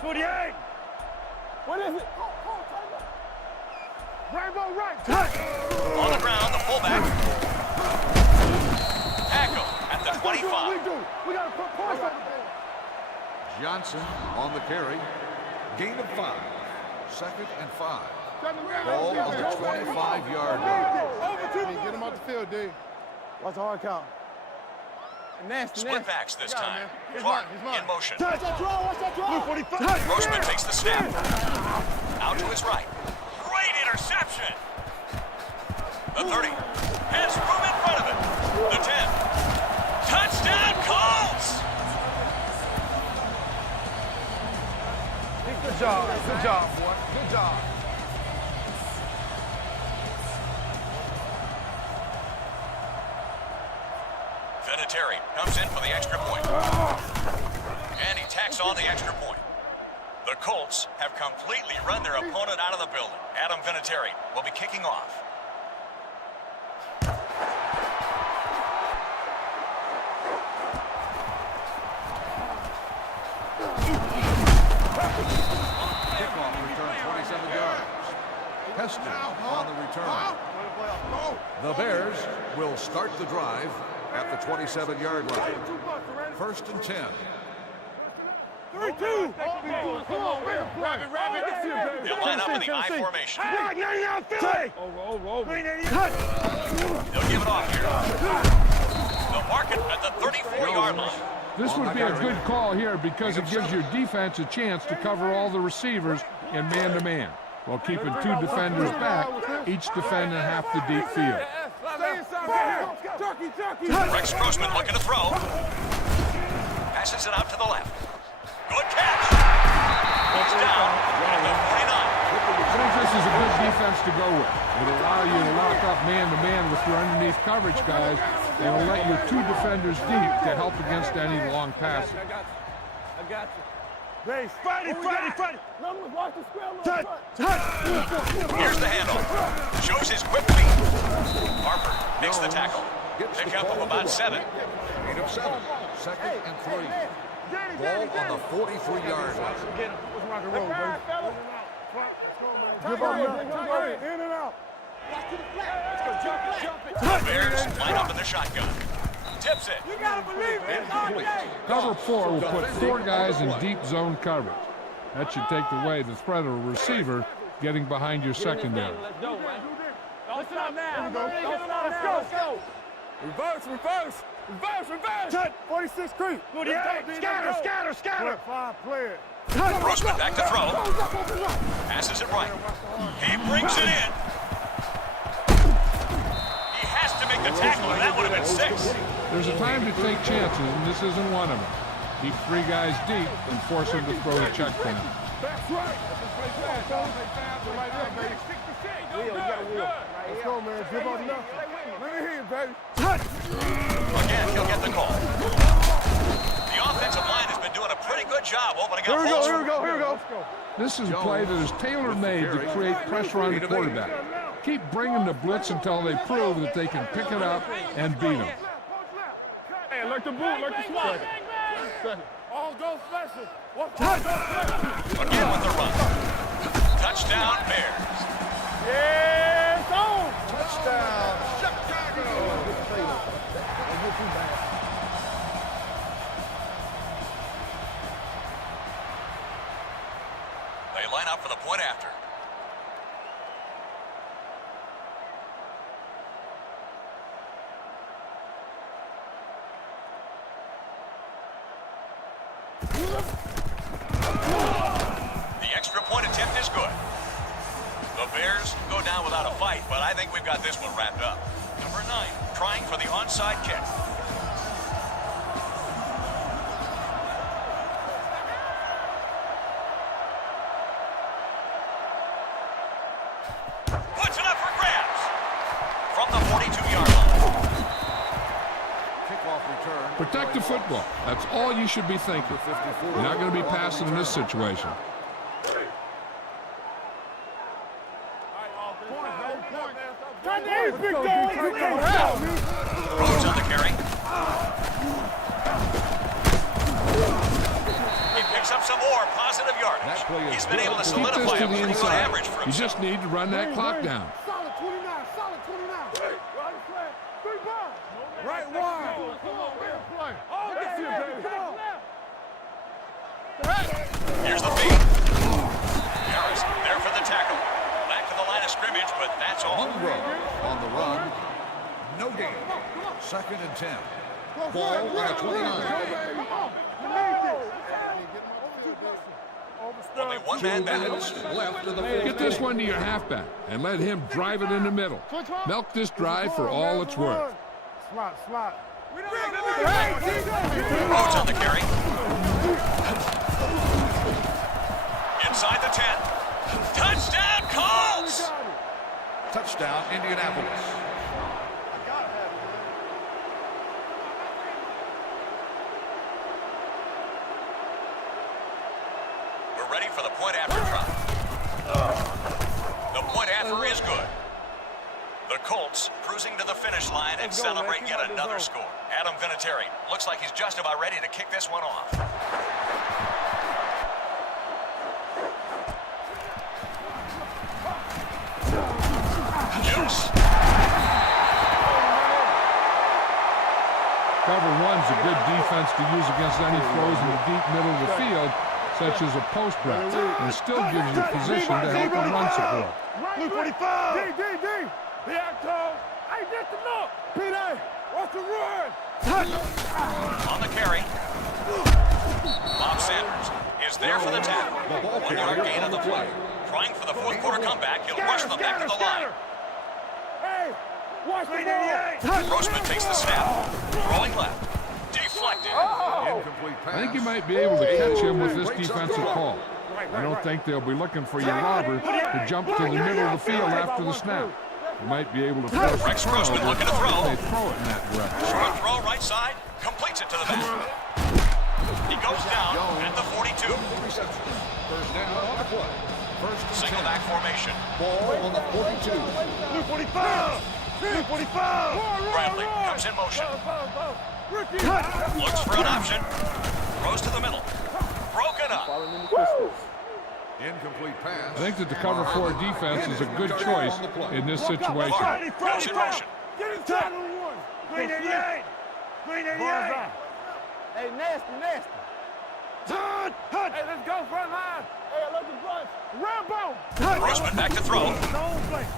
48. What is it? Rainbow right. Cut. On the ground, the fullback. Tackle at the 25. We got to put points on the board. Johnson on the carry. Gain of 5. Second and 5. Ball on the 25-yard line. Get him off the field, dude. Watch the hard count. Split backs this time. Clark in motion. Watch that draw. 45. Grossman takes the snap. Out to his right. Great interception. The 30 has room in front of it. The 10. Touchdown Colts! Good job, boy. Good job. Vinatieri comes in for the extra point. And he tacks on the extra point. The Colts have completely run their opponent out of the building. Adam Vinatieri will be kicking off. Kickoff return 27 yards. Hester on the return. The Bears will start the drive at the 27-yard line. First and 10. 3-2. They'll line up in the I formation. They'll give it off here. They'll mark it at the 34-yard line. This would be a good call here because it gives your defense a chance to cover all the receivers in man-to-man while keeping two defenders back, each defending half the deep field. Rex Grossman looking to throw. Passes it out to the left. Good catch. He's down at the 49. I think this is a good defense to go with. It'll allow you to lock up man-to-man with your underneath coverage guys, and it'll let your two defenders deep to help against any long passes. I got you. Base. Fight it. Numbers, watch the square. Here's the handoff. Shows his quick feet. Harper makes the tackle. Pick up of about 7. 8 of 7. Second and 3. Ball on the 43-yard line. Let's rock and roll, baby. In and out. The Bears line up in the shotgun. Tips it. You gotta believe it. Cover 4 will put 4 guys in deep zone coverage. That should take away the threat of a receiver getting behind your secondary. Let's go. Reverse. 46 creep. Scatter. 5 players. Grossman back to throw. Passes it right. He brings it in. He has to make the tackle, and that would have been 6. There's a time to take chances, and this isn't one of them. Keep 3 guys deep and force them to throw the check down. That's right. Let's go, man. Give up nothing. Let me hear you, baby. Again, he'll get the call. The offensive line has been doing a pretty good job opening up holes. Here we go. This is a play that is tailor-made to create pressure on the quarterback. Keep bringing the blitz until they prove that they can pick it up and beat them. Hey, like the boot, like the swat. All go special. Again with the run. Touchdown, Bears. Yeah, it's on. Touchdown, Chicago. They line up for the point after. The extra point attempt is good. The Bears go down without a fight, but I think we've got this one wrapped up. Number 9, trying for the onside kick. Puts it up for grabs from the 42-yard line. Kickoff return. Protect the football. That's all you should be thinking. You're not going to be passing in this situation. Rhodes on the carry. He picks up some more positive yardage. He's been able to solidify a pretty good average for himself. You just need to run that clock down. Solid 29. Right wide. That's it, baby. Here's the feed. Harris there for the tackle. Back to the line of scrimmage, but that's all. On the run. No gain. Second and 10. Ball on the 29. Only one man back. Left to the Get this one to your halfback and let him drive it in the middle. Milk this drive for all it's worth. Slot. Rhodes on the carry. Inside the 10. Touchdown calls! Touchdown, Indianapolis. We're ready for the point after try. The point after is good. The Colts cruising to the finish line and celebrate yet another score. Adam Vinatieri looks like he's just about ready to kick this one off. Juice. Cover 1's a good defense to use against any throws in the deep middle of the field, such as a post route, and it still gives you position to help the run support. Blue 45. D. The actor. Hey, get the look. P.D. What's the run? On the carry. Bob Sanders is there for the tackle. 1 yard gain on the play. Trying for the fourth quarter comeback. He'll rush them back to the line. Hey, watch the ball. Grossman takes the snap. Throwing left. Deflected. I think you might be able to catch him with this defensive call. I don't think they'll be looking for your robber to jump to the middle of the field after the snap. You might be able to force a Rex Grossman looking to throw. They throw it in that direction. Short throw right side. Completes it to the back. He goes down at the 42. First down on the play. Single back formation. Ball on the 42. Blue 45. Blue 45. Bradley comes in motion. Looks for an option. Throws to the middle. Broken up. Incomplete pass. I think that the cover 4 defense is a good choice in this situation. Goes in motion. Get him tight on one. Green 88. Green 88. Hey, nasty. Hut. Hey, let's go front line. Hey, look at front. Rambo. Grossman back to throw.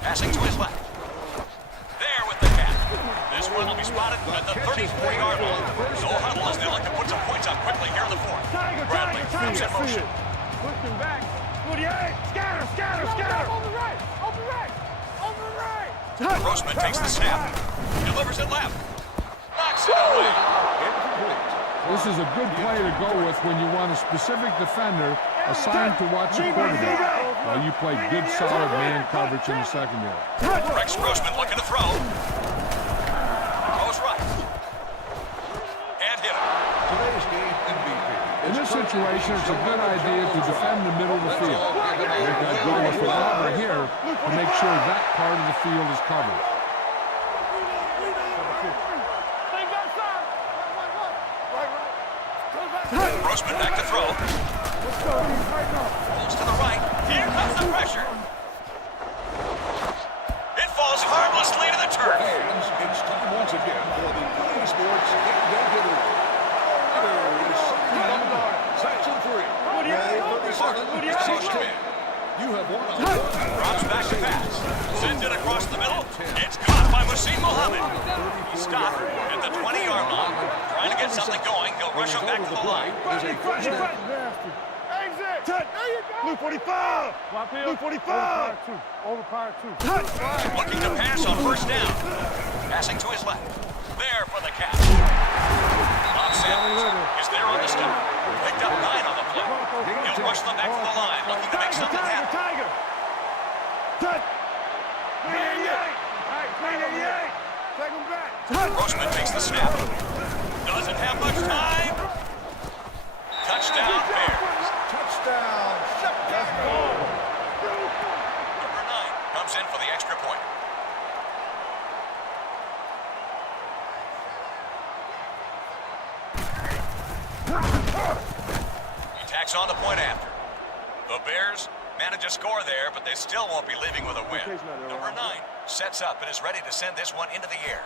Passing to his left. There with the catch. This one will be spotted at the 34-yard line. No huddle as they look to put some points up quickly here in the fourth. Bradley comes in motion. Pushing back. 48. Scatter. On the right. Grossman takes the snap. Delivers it left. Knocks it away. This is a good play to go with when you want a specific defender assigned to watch the quarterback while you play good, solid man coverage in the secondary. Rex Grossman looking to throw. Throws right. And hit him. Today's game MVP. In this situation, it's a good idea to defend the middle of the field. I think I'd go with the robber here to make sure that part of the field is covered. Grossman back to throw. Rolls to the right. Here comes the pressure. It falls harmlessly to the turf. Fans, it's time once again for the EA Sports Game Day. Section 3. Roll 37, 16. You have won a Drops back to pass. Sends it across the middle. It's caught by Wasim Mohammed. He stopped at the 20-yard line. Trying to get something going. He'll rush him back to the line. Exit. Blue 45. Blue 45. Overpower 2. Looking to pass on first down. Passing to his left. There for the catch. Bob Sanders is there on the stop. Picked up 9 on the play. He'll rush them back to the line, looking to make something happen. Tiger. Touch. Green 88. Take him back. Grossman takes the snap. Doesn't have much time. Touchdown Bears. touchdown. Number 9 comes in for the extra point. He tacks on the point after. The Bears manage a score there, but they still won't be leaving with a win. Number 9 sets up and is ready to send this one into the air.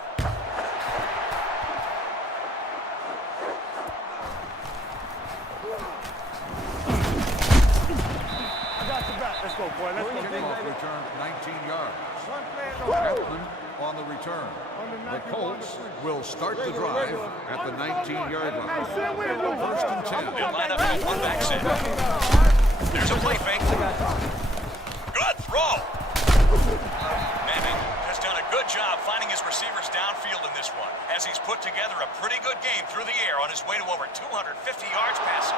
Let's go, boy. Let's go. Kickoff return 19 yards. Chapman on the return. The Colts will start the drive at the 19-yard line. First and 10. They'll line up in a one-back set. There's a play fake. Good throw. Manning has done a good job finding his receivers downfield in this one, as he's put together a pretty good game through the air on his way to over 250 yards passing.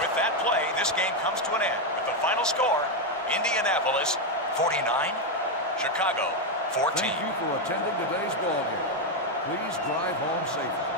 With that play, this game comes to an end with the final score: Indianapolis 49, Chicago 14. Thank you for attending today's ball game. Please drive home safely.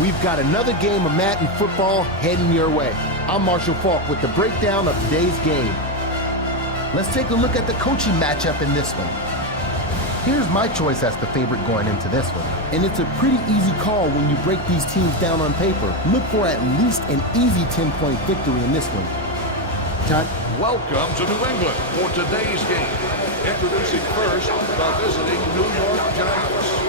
We've got another game of Madden football heading your way. I'm Marshall Falk with the breakdown of today's game. Let's take a look at the coaching matchup in this one. Here's my choice as the favorite going into this one. And it's a pretty easy call when you break these teams down on paper. Look for at least an easy 10-point victory in this one. Todd? Welcome to New England for today's game. Introducing first the visiting New York Giants.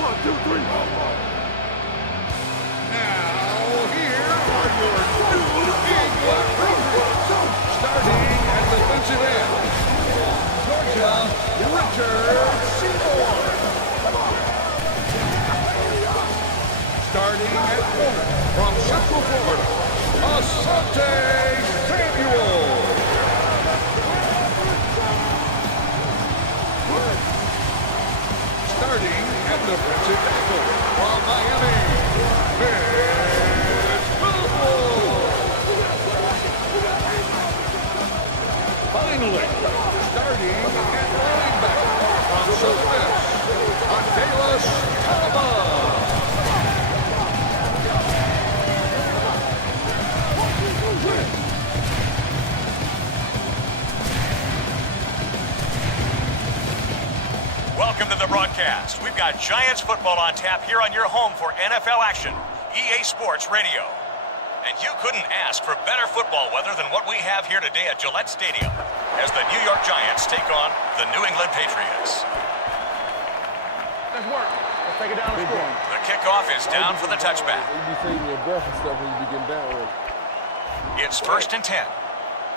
One, two, three. Now, here are your new big recruits. Starting at defensive end, Georgia, Richard Seymour. Starting at corner from Central Florida, Asante Samuel. Starting at defensive tackle from Miami, it's Wilford. Finally, starting at linebacker from Southern Miss, Akelas Thomas. Welcome to the broadcast. We've got Giants football on tap here on your home for NFL action, EA Sports Radio. And you couldn't ask for better football weather than what we have here today at Gillette Stadium as the New York Giants take on the New England Patriots. Let's work. Let's take it down the score. The kickoff is down for the touchback. You be saving your breath and stuff when you be getting down with it. It's 1st and 10.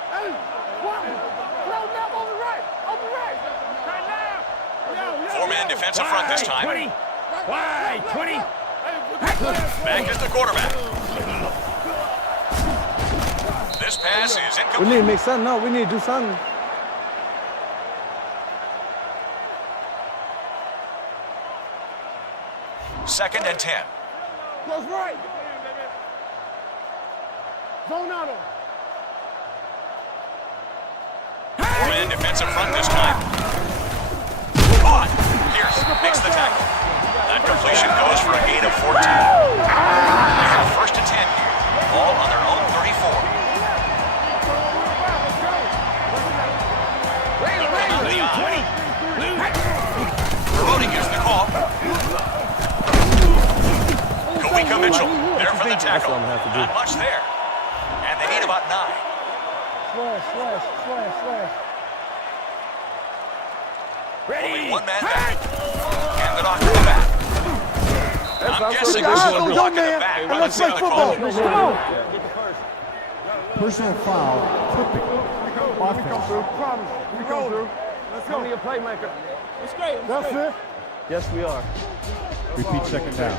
Hey, what? Throw them on the right. On the right. Right now. Four-man defensive front this time. 20. Wide. 20. Back is the quarterback. This pass is incomplete. We need to make something up. We need to do something. Second and 10. Close right. Zone out. Four-man defensive front this time. On. Pierce makes the tackle. That completion goes for a gain of 14. They have 1st and 10 here. Ball on their own 34. Promoting is the call. Kawika Mitchell there for the tackle. Not much there. And they need about 9. Slash. Ready. Only one man back. Hand it off to the back. I'm guessing this one block in the back. But let's see the call. Personal foul, typical. We come through. Let's go. Your playmaker. It's great. That's it. Yes, we are. Repeat second down.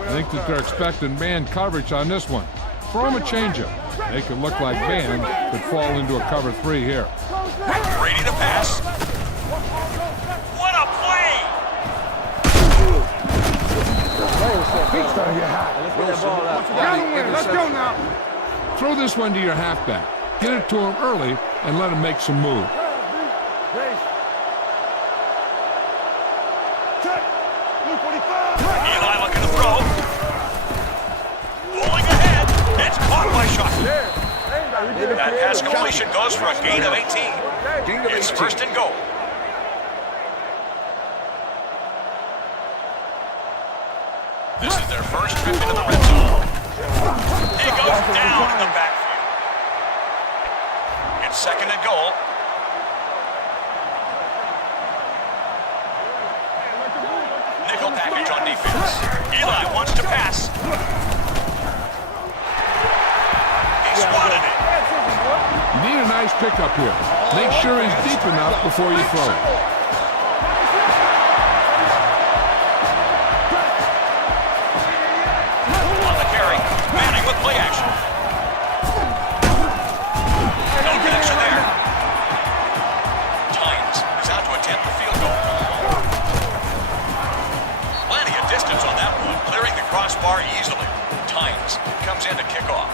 I think that they're expecting man coverage on this one. Throw them a changeup. They could look like man, could fall into a cover 3 here. Ready to pass. What a play! Let's get that ball out. Let's go now. Throw this one to your halfback. Get it to him early and let him make some moves. Eli looking to throw. Pulling ahead. It's caught by Shotton. That pass completion goes for a gain of 18. It's 1st and goal. This is their first trip into the red zone. He goes down in the backfield. It's 2nd and goal. Nickel package on defense. Eli wants to pass. He swatted it. You need a nice pickup here. Make sure he's deep enough before you throw it. On the carry, Manning with play action. No connection there. Giants is out to attempt the field goal. Plenty of distance on that one, clearing the crossbar crossbar easily. Tynes comes in to kick off.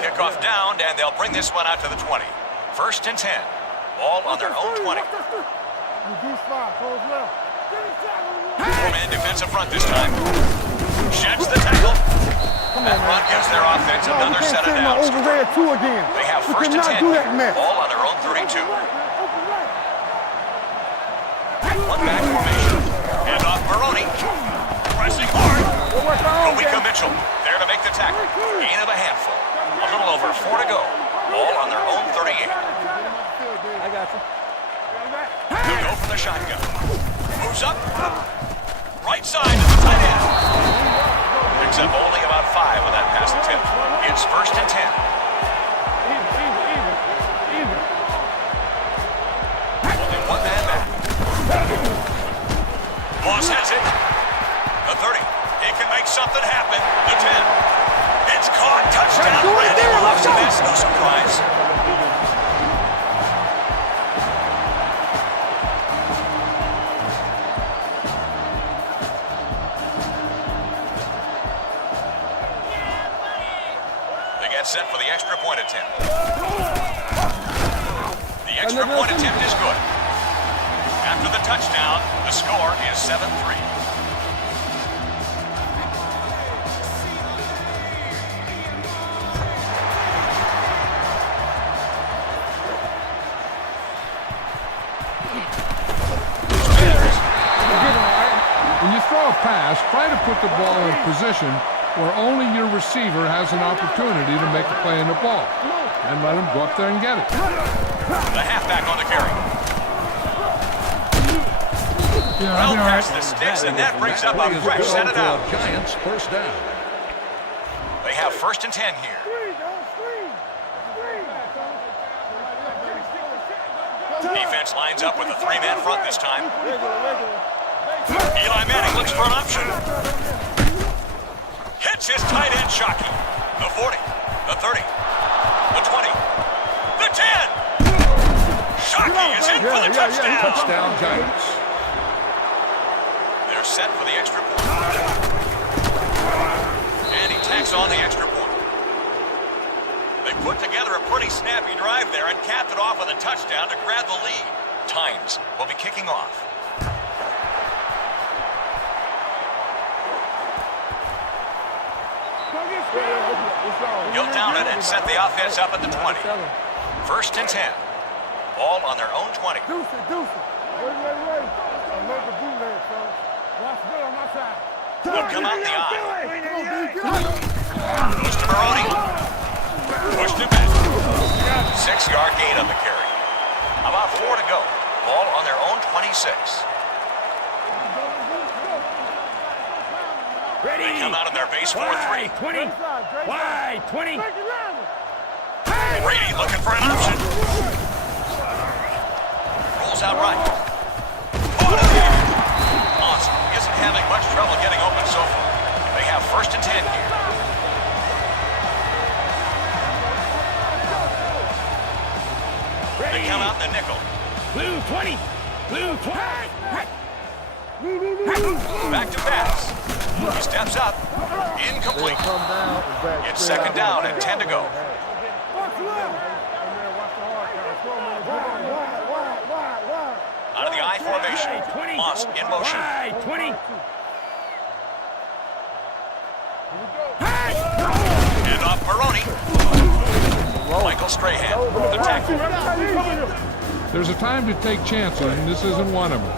Kickoff down, and they'll bring this one out to the 20. 1st and 10. Ball on their own 20. Four-man defensive front this time. Sheds the tackle. That run gives their offense another set of downs. They have 1st and 10. Ball on their own 32. One back formation. Hand off Maroney. Pressing hard. Kawika Mitchell there to make the tackle. Gain of a handful. A little over 4 to go. Ball on their own 38. I got you. He'll go for the shotgun. Moves up. Right side to the tight end. Picks up only about 5 on that pass attempt. It's 1st and 10. Only one man back. Moss has it. The 30. He can make something happen. The 10. It's caught. Touchdown. Randy Moss. That's no surprise. Set for the extra point attempt. The extra point attempt is good. After the touchdown, the score is 7-3. When you throw a pass, try to put the ball in a position where only your receiver has an opportunity to make a play in the ball. And let him go up there and get it. The halfback on the carry. Well past the sticks, and that brings up a fresh set of downs. Giants 1st down. They have 1st and 10 here. Defense lines up with a 3-man front this time. Eli Manning looks for an option. Hits his tight end, Shockey. The 40, the 30, the 20, the 10. Shockey is in for the touchdown. Touchdown, Giants. They're set for the extra point. And he tacks on the extra point. They put together a pretty snappy drive there and capped it off with a touchdown to grab the lead. Tynes will be kicking off. He'll down it and set the offense up at the 20. 1st and 10. Ball on their own 20. Will come out in the eye. Goes to Maroney. Pushed it back. 6-yard gain on the carry. About 4 to go. Ball on their own 26. Ready. They come out of their base 4-3. 20. Wide. 20. Brady looking for an option. Rolls out right. Awesome. Isn't having much trouble getting open so far. They have 1st and 10 here. They come out in the nickel. Blue 20. Blue 20. Back to pass. He steps up. Incomplete. It's 2nd down and 10 to go. Out of the I formation. Moss in motion. 20. And off Maroney. Michael Strahan, the tackle. There's a time to take chances, and this isn't one of them.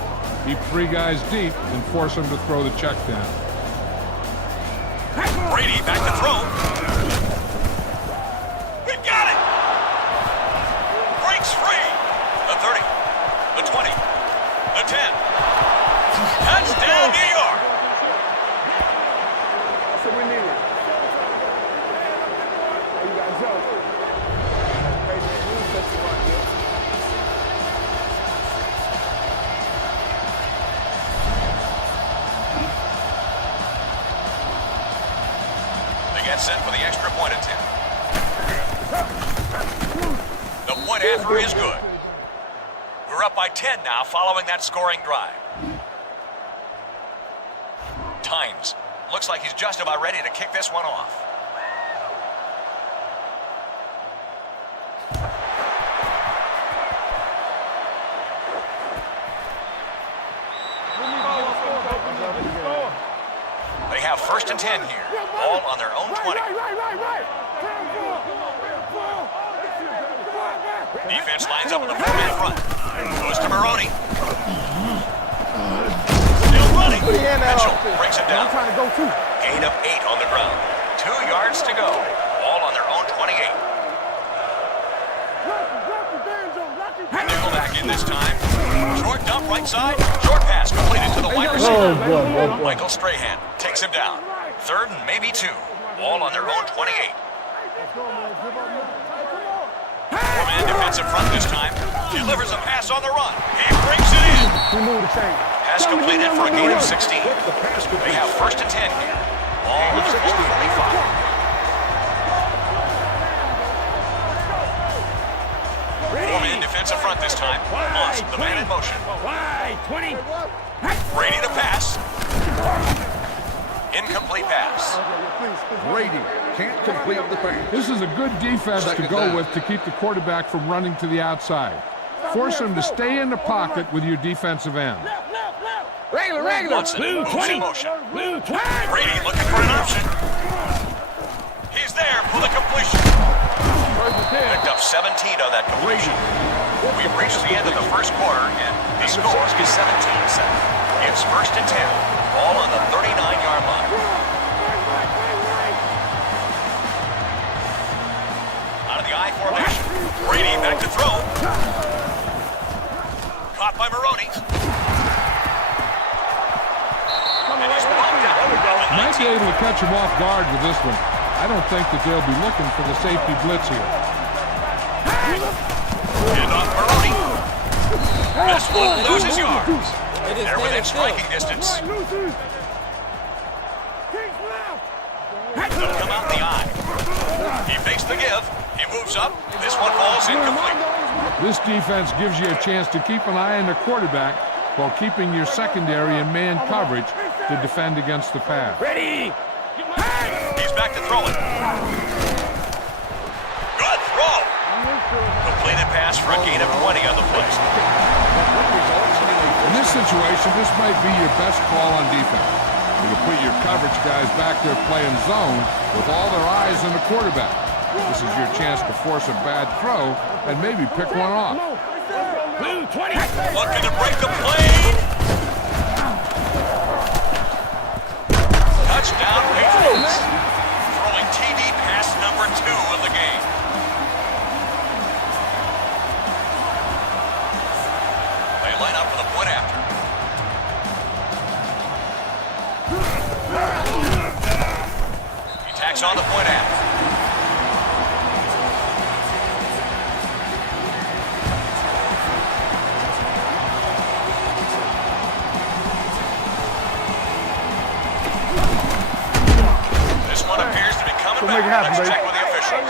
Keep 3 guys deep and force them to throw the check down. Brady back to throw. We got it! Breaks free. The 30, the 20, the 10. Touchdown, New York! That's what we needed. You got Joe. They get set for the extra point attempt. The point after is good. We're up by 10 now following that scoring drive. Tynes looks like he's just about ready to kick this one off. They have 1st and 10 here. Ball on their own 20. Defense lines up in the 4-man front. Goes to Maroney. Still running. Mitchell brings him down. Gain of 8 on the ground. 2 yards to go. Ball on their own 28. Nickelback in this time. Short dump right side. Short pass completed to the wide receiver. Michael Strahan takes him down. 3rd and maybe 2. Ball on their own 28. 4-man defensive front this time. Delivers a pass on the run. He brings it in. Pass completed for a gain of 16. They have 1st and 10 here. Ball on their own 45. 4-man defensive front this time. Moss, the man in motion. Brady to pass. Incomplete pass. Brady can't complete the pass. This is a good defense to go with to keep the quarterback from running to the outside. Force him to stay in the pocket with your defensive end. Regular. Munson moves in motion. Brady looking for an option. He's there for the completion. Picked up 17 on that completion. We've reached the end of the 1st quarter, and the score is 17-7. It's 1st and 10. Ball on the 39-yard line. Out of the I formation. Brady back to throw. Caught by Maroney. And he's bumped out. Might be able to catch him off guard with this one. I don't think that they'll be looking for the safety blitz here. And off Maroney. This one loses yards. They're within striking distance. They'll come out the eye. He fakes the give. He moves up. This one falls incomplete. This defense gives you a chance to keep an eye on the quarterback while keeping your secondary in man coverage to defend against the pass. Ready. He's back to throwing. Good throw. Completed pass for a gain of 20 on the play. In this situation, this might be your best call on defense. You put your coverage guys back there playing zone with all their eyes on the quarterback. This is your chance to force a bad throw and maybe pick one off. Blue 20. Looking to break the plane. Touchdown Patriots. Throwing TD pass number 2 of the game. They line up for the point after. He tacks on the point after. This one appears to be coming back. Let's check with the officials.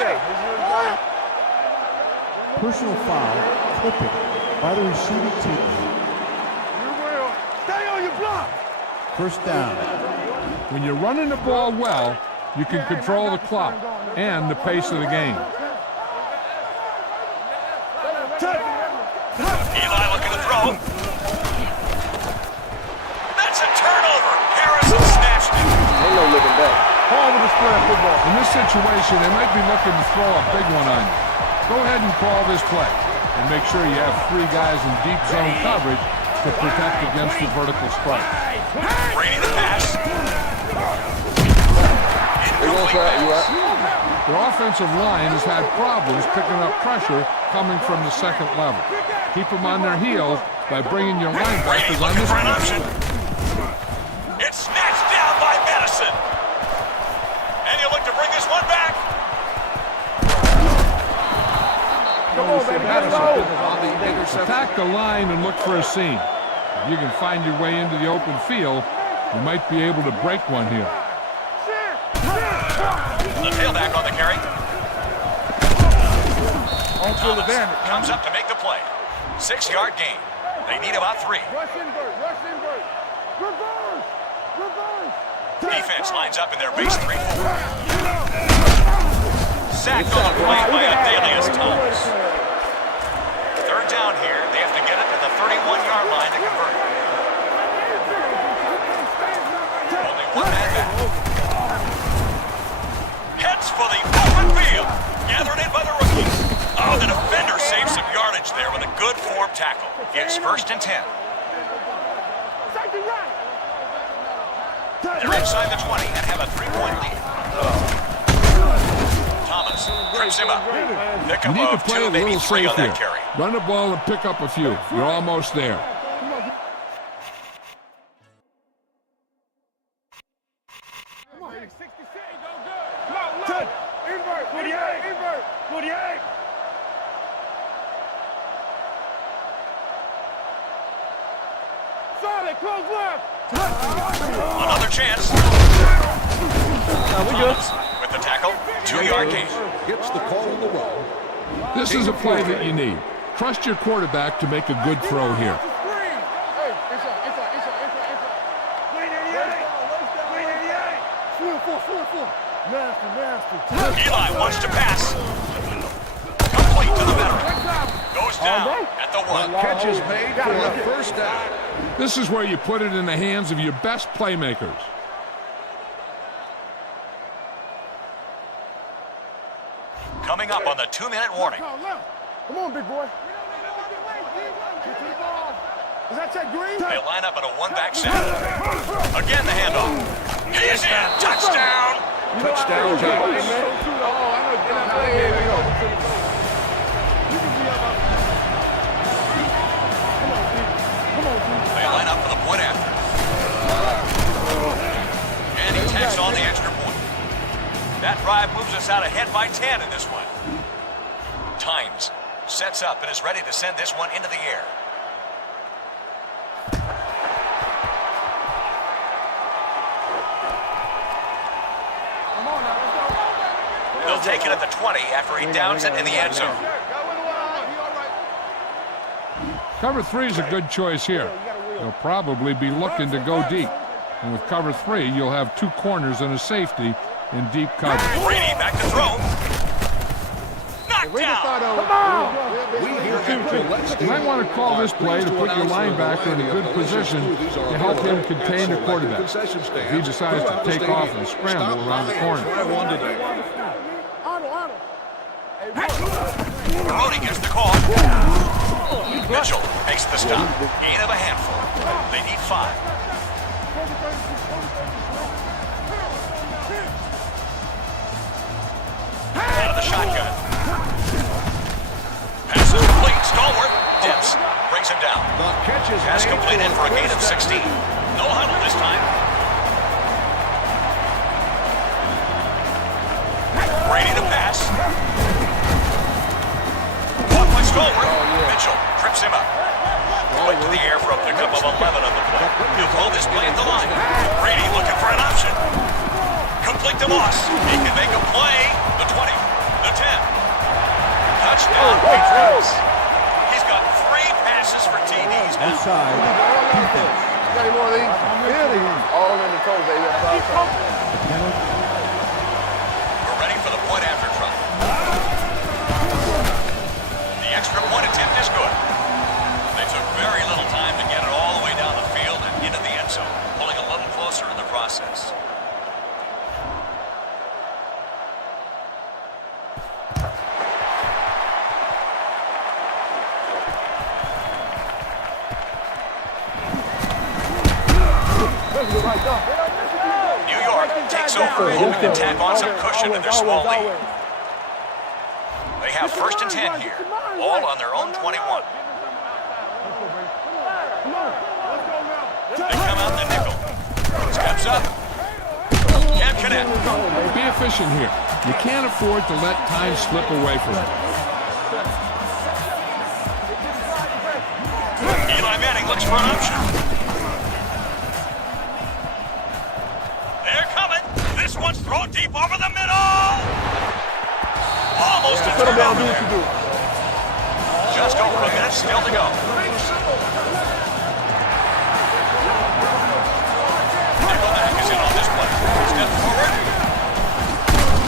Personal foul, clipping by the receiving team. Stay on your block. 1st down. When you're running the ball well, you can control the clock and the pace of the game. Eli looking to throw. That's a turnover. Harrison snatched it. Ain't no looking back. In this situation, they might be looking to throw a big one on you. Go ahead and call this play and make sure you have 3 guys in deep zone coverage to protect against the vertical strike. Brady the pass. Their offensive line has had problems picking up pressure coming from the 2nd level. Keep them on their heels by bringing your linebackers on this option. It's snatched down by Madison. And you look to bring this one back. Come on, baby, let's go. Attack the line and look for a seam. If you can find your way into the open field, you might be able to break one here. The tailback on the carry. Thomas comes up to make the play. 6-yard gain. They need about 3. Rush invert, rush invert. Reverse, reverse. Defense lines up in their base 3-4. Sacked on the play by Adelius Thomas. 3rd down here. They have to get it to the 31-yard line to convert. Only one man back. Heads for the open field. Gathered in by the rookies. Oh, the defender saves some yardage there with a good form tackle. It's 1st and 10. They're inside the 20 and have a 3-point lead. Thomas trips him up. Pick You up need to of play 2, a maybe little 3 safe on here. that carry. Run the ball and pick up a few. You're almost there. Invert, 48, invert, 48. Solid, close left. Another chance. Thomas with the tackle. 2-yard gain. Gets the call on the run. This is a play that you need. Trust your quarterback to make a good throw here. Eli wants to pass. Complete to the veteran. Goes down at the 1. Catch is made for a 1st down. This is where you put it in the hands of your best playmakers. Coming up on the 2-minute warning. Come on, big boy. Is that Ted Green? They line up in a 1-back set. Again, the handoff. He's in. Touchdown. Touchdown, Giants. They line up for the point after. And he tacks on the extra point. That drive moves us out ahead by 10 in this one. Times sets up and is ready to send this one into the air. They'll take it at the 20 after he downs it in the end zone. Cover 3 is a good choice here. They'll probably be looking to go deep. And with cover 3, you'll have 2 corners and a safety in deep coverage. Brady back to throw. Knocked down. You might want to call this play to put your linebacker in a good position to help him contain the quarterback. If he decides to take off and scramble around the corner. Maroney gets the call. Mitchell makes the stop. Gain of a handful. They need 5. Out of the shotgun. Pass is complete. Stallworth dips. Brings him down. Pass completed for a gain of 16. No huddle this time. Brady to pass. Caught by Stallworth. Mitchell trips him up. Point to the air for a pickup of 11 on the play. He'll hold this play at the line. Brady looking for an option. Complete to Moss. He can make a play. The 20. The 10. Touchdown, Patriots. He's got 3 passes for TDs now. Inside. Defense. All in the toe, baby. We're ready for the point after try. The extra point attempt is good. They took very little time to get it all the way down the field and into the end zone, pulling a little closer in the process. New York takes over, hoping to tack on some cushion in their small lead. They have 1st and 10 here, all on their own 21. They come out the nickel. Steps up. Can't connect. Be efficient here. You can't afford to let time slip away from you. Eli Manning looks for an option. They're coming. This one's thrown deep over the middle. Almost a turnover there. over a minute still to go. Nickelback is in on this play. Step forward.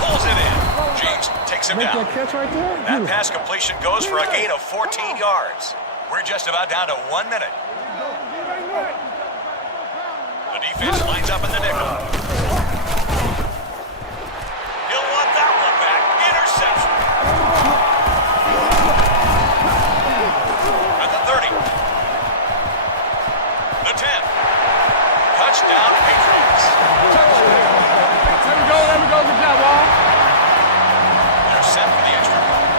Pulls it in. James takes him down. That catch right there? That pass completion goes for a gain of 14 yards. We're just about down to 1 minute. The defense lines up in the nickel. He'll want that one back. Interception. At the 30. The 10. Touchdown, Patriots. There we go. Good job, Wall. They're set for the extra point.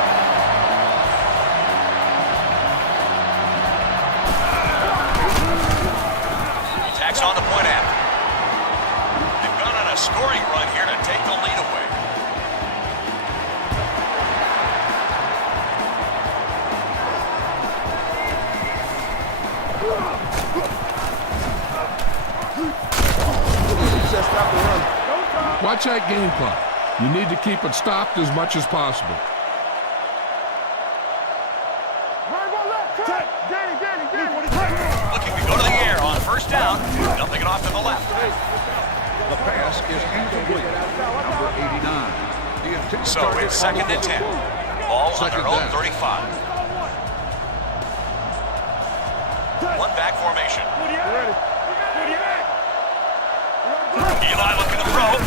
He tacks on the point after. They've gone on a scoring run here to take the lead away. Watch that game clock. You need to keep it stopped as much as possible. Looking to go to the air on first down. Dumping it off to the left. The pass is incomplete. Number 89. The intended So target it's second and 10. Ball on their own 35. One back formation. Eli looking to throw.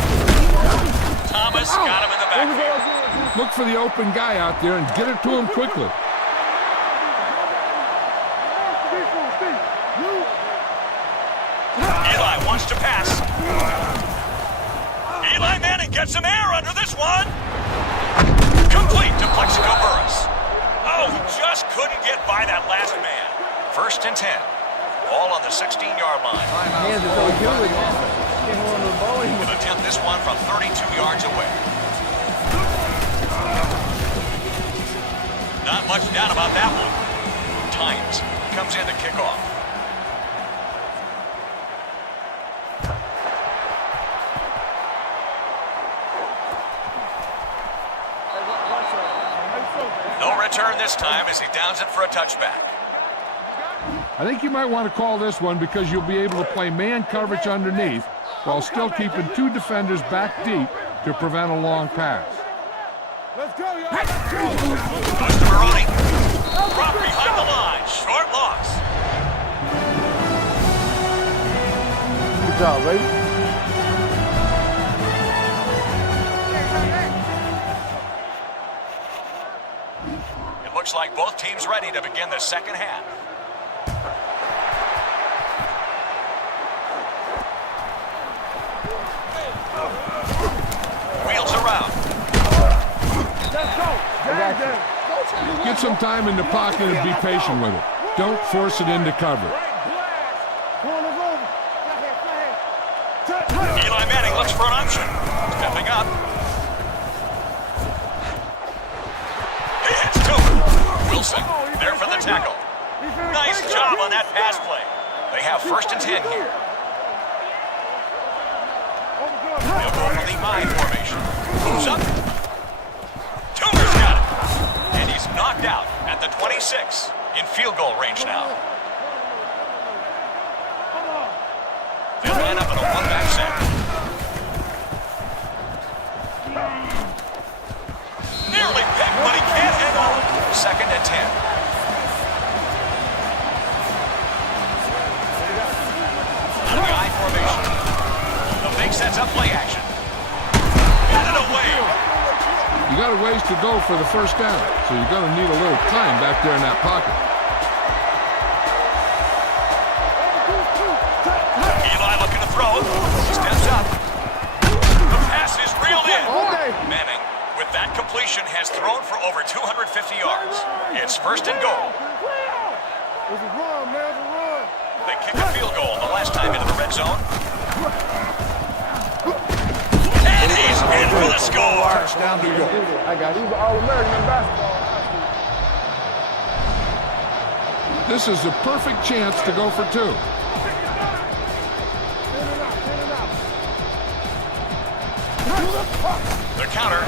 Thomas got him in the backfield. Look for the open guy out there and get it to him quickly. Eli wants to pass. Eli Manning gets some air under this one. Complete to Plexico Burress. Oh, he just couldn't get by that last man. First and 10. Ball on the 16-yard line. Hands are so good. Will attempt this one from 32 yards away. Not much doubt about that one. Tynes comes in to kick off. No return this time as he downs it for a touchback. I think you might want to call this one because you'll be able to play man coverage underneath while still keeping two defenders back deep to prevent a long pass. Let's go, y'all. Goes to Maroney. Drop behind the line. Short loss. Good job, baby. It looks like both teams ready to begin the second half. Wheels around. Let's go. Get some time in the pocket and be patient with it. Don't force it into cover. Eli Manning looks for an option. Stepping up. He hits two. Wilson there for the tackle. Nice job on that pass play. They have first and 10 here. They'll go for the I formation. Moves up. Toomer's got it. And he's knocked out at the 26 in field goal range now. They'll line up in a one-back set. Nearly picked, but he can't hit on. Second and 10. Out of the I formation. The fake sets up play action. Get it away. You got a ways to go for the first down, so you're going to need a little time back there in that pocket. Eli looking to throw. He steps up. The pass is reeled in. Manning, with that completion, has thrown for over 250 yards. It's first and goal. It's a run, man. It's a run. They kick a field goal the last time into the red zone. And he's in for the score. Touchdown, New York. I got you. He's an All-American in basketball. This is a perfect chance to go for two. The counter.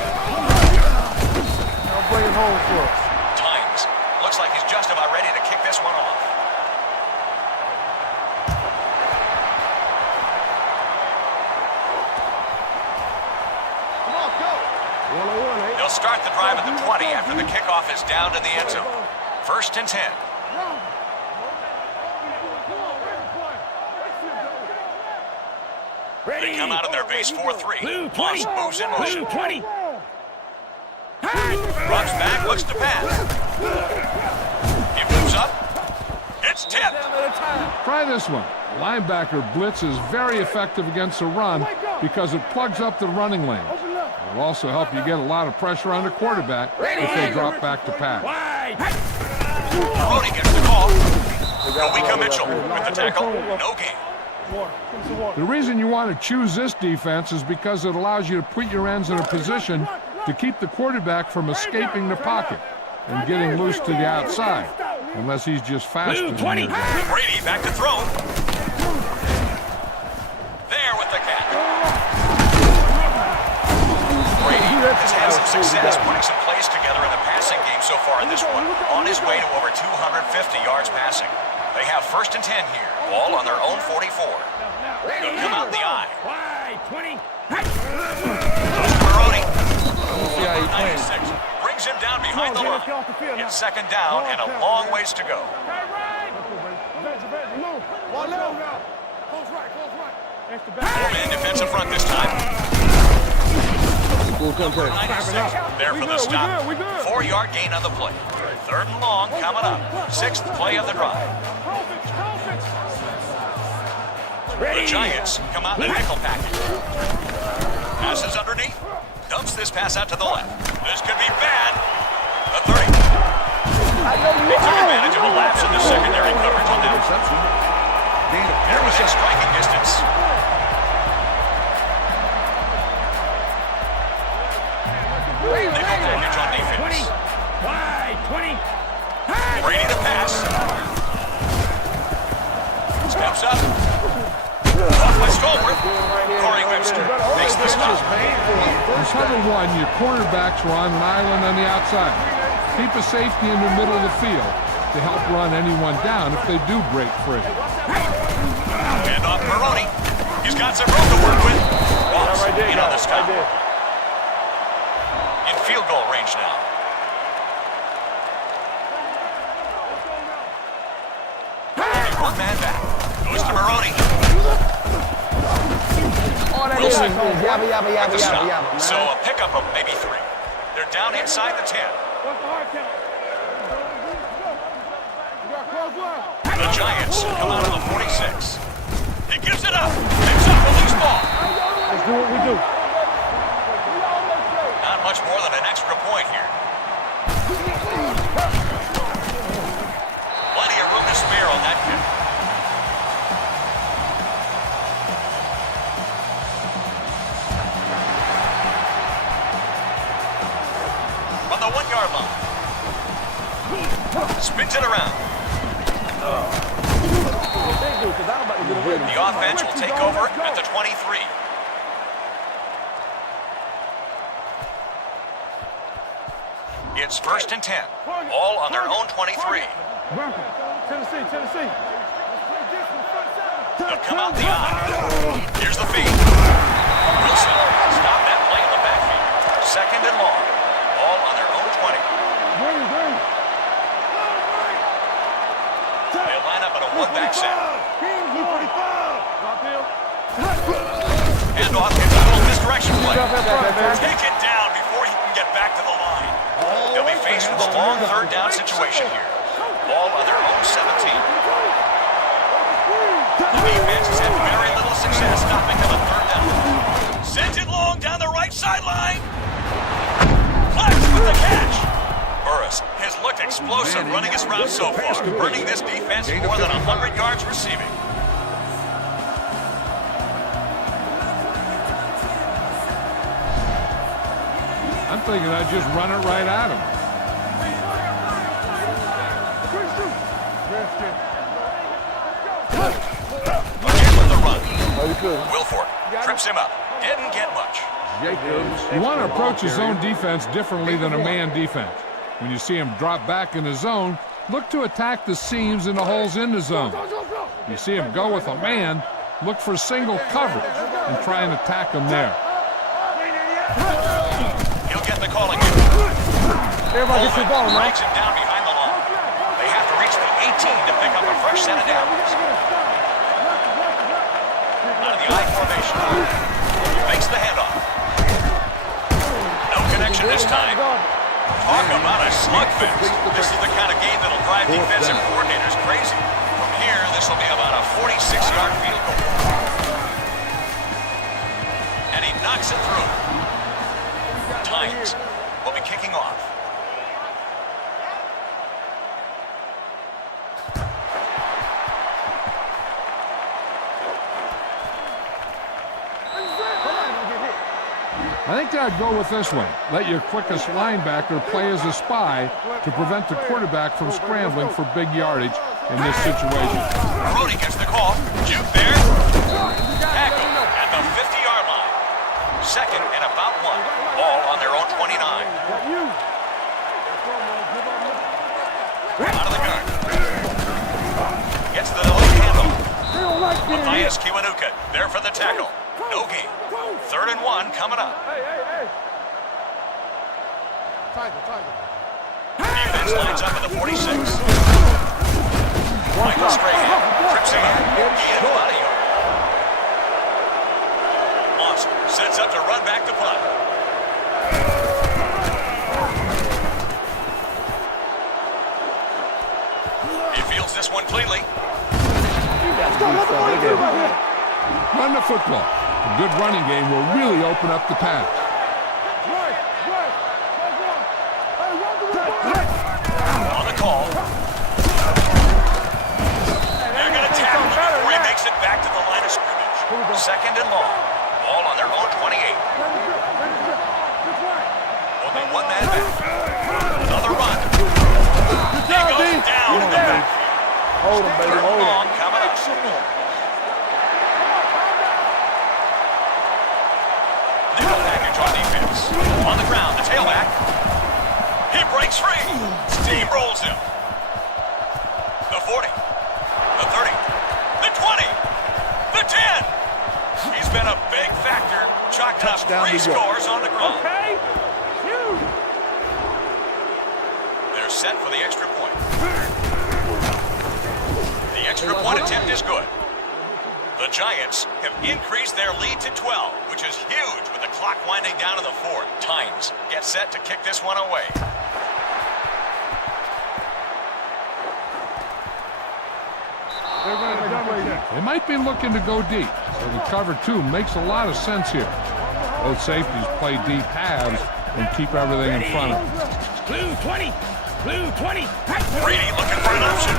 I'll bring it home for us. Tynes looks like he's just about ready to kick this one off. They'll start the drive at the 20 after the kickoff is down in the end zone. 1st and 10. They come out in their base 4-3. Moss moves in motion. 20. Drops back, looks to pass. He moves up. It's tipped. Try this one. Linebacker blitz is very effective against the run because it plugs up the running lanes. It will also help you get a lot of pressure on the quarterback if they drop back to pass. Brody gets the call. Kawika Mitchell with the tackle. No gain. The reason you want to choose this defense is because it allows you to put your ends in a position to keep the quarterback from escaping the pocket and getting loose to the outside, unless he's just faster than you. Brady back to throw. There with the catch. Brady has had some success putting some plays together in the passing game so far in this one. On his way to over 250 yards passing. They have 1st and 10 here. Ball on their own 44. They'll come out the I. 20. Maroney. 96. Brings him down behind the line. It's 2nd down and a long ways to go. Four-man defensive front this time. 96 there for the stop. 4-yard gain on the play. 3rd and long coming up. 6th play of the drive. The Giants come out in a nickel package. Passes underneath. Dumps this pass out to the left. This could be bad. The 30. They took advantage of a lapse in the secondary coverage on that. They're within striking distance. Nickel package on defense. 20. Brady to pass. Steps up. Off by Stallworth. Corey Webster makes the stop. In cover 1, your cornerbacks are on an island on the outside. Keep a safety in the middle of the field to help run anyone down if they do break free. And off Maroney. He's got some room to work with. Ross in on the stop. In field goal range now. One man back. Goes to Maroney. Wilson at the stop. So a pickup of maybe 3. They're down inside the 10. The Giants come out on the 46. He gives it up. Picks up a loose ball. Let's do what we do. Not much more than an extra point here. Plenty of room to spare on that kick. From the 1-yard line. Spins it around. The offense will take over at the 23. It's 1st and 10. All on their own 23. Tennessee. They'll come out the I. Here's the feed. Wilson stop that play in the backfield. 2nd and long. All on their own 20. They line up in a one-back set. Hand off gives a little misdirection play. Take it down before he can get back to the line. They'll be faced with a long 3rd down situation here. Ball on their own 17. The defense has had very little success stopping them on 3rd down. Sends it long down the right sideline. Flash with the catch. Burris has looked explosive running his route so far, earning this defense more than 100 yards receiving. I'm thinking I'd just run it right at him. Again with the run. Wilford trips him up. Didn't get much. You want to approach a zone defense differently than a man defense. When you see him drop back in the zone, Look to attack the seams and the holes in the zone. You see him go with a man, look for single coverage and try and attack him there. He'll get the call again. Everybody gets your ball, right? Drags him down behind the line. They have to reach the 18 to pick up a fresh set of downs. Out of the I formation. Makes the handoff. No connection this time. Talk about a slugfest. This is the kind of game that'll drive defensive coordinators crazy. From here, this will be about a 46-yard field goal. And he knocks it through. Tynes will be kicking off. I think I'd go with this one. Let your quickest linebacker play as a spy to prevent the quarterback from scrambling for big yardage in this situation. Brody gets the call. Juke there. Tackle at the 50-yard line. Second and about 1. Ball on their own 29. Out of the gun. Gets the left handle. Matthias Kiwanuka there for the tackle. No gain. 3rd and 1 coming up. Defense lines up at the 46. Michael Strahan trips ahead. He had a lot of yards. Lawson sets up to run back the punt. He fields this one cleanly. Run the football. A good running game will really open up the pass. On the call. They're going to tackle him before he makes it back to the line of scrimmage. Second and long. Ball on their own 28. Only one man back. Another run. He goes down in the backfield. Hold him, baby. Hold him. Coming up. Nickel package on defense. On the ground, the tailback. He breaks free. Steamrolls him. The 40. The 30. The 20. The 10. He's been a big factor, chalking up 3 scores on the ground. Okay. Huge. They're set for the extra point. The extra point attempt is good. The Giants have increased their lead to 12, which is huge with the clock winding down to the 4th. Tynes gets set to kick this one away. They might be looking to go deep, so the cover 2 makes a lot of sense here. Both safeties play deep halves and keep everything in front of them. Blue 20. Blue 20. Brady looking for an option.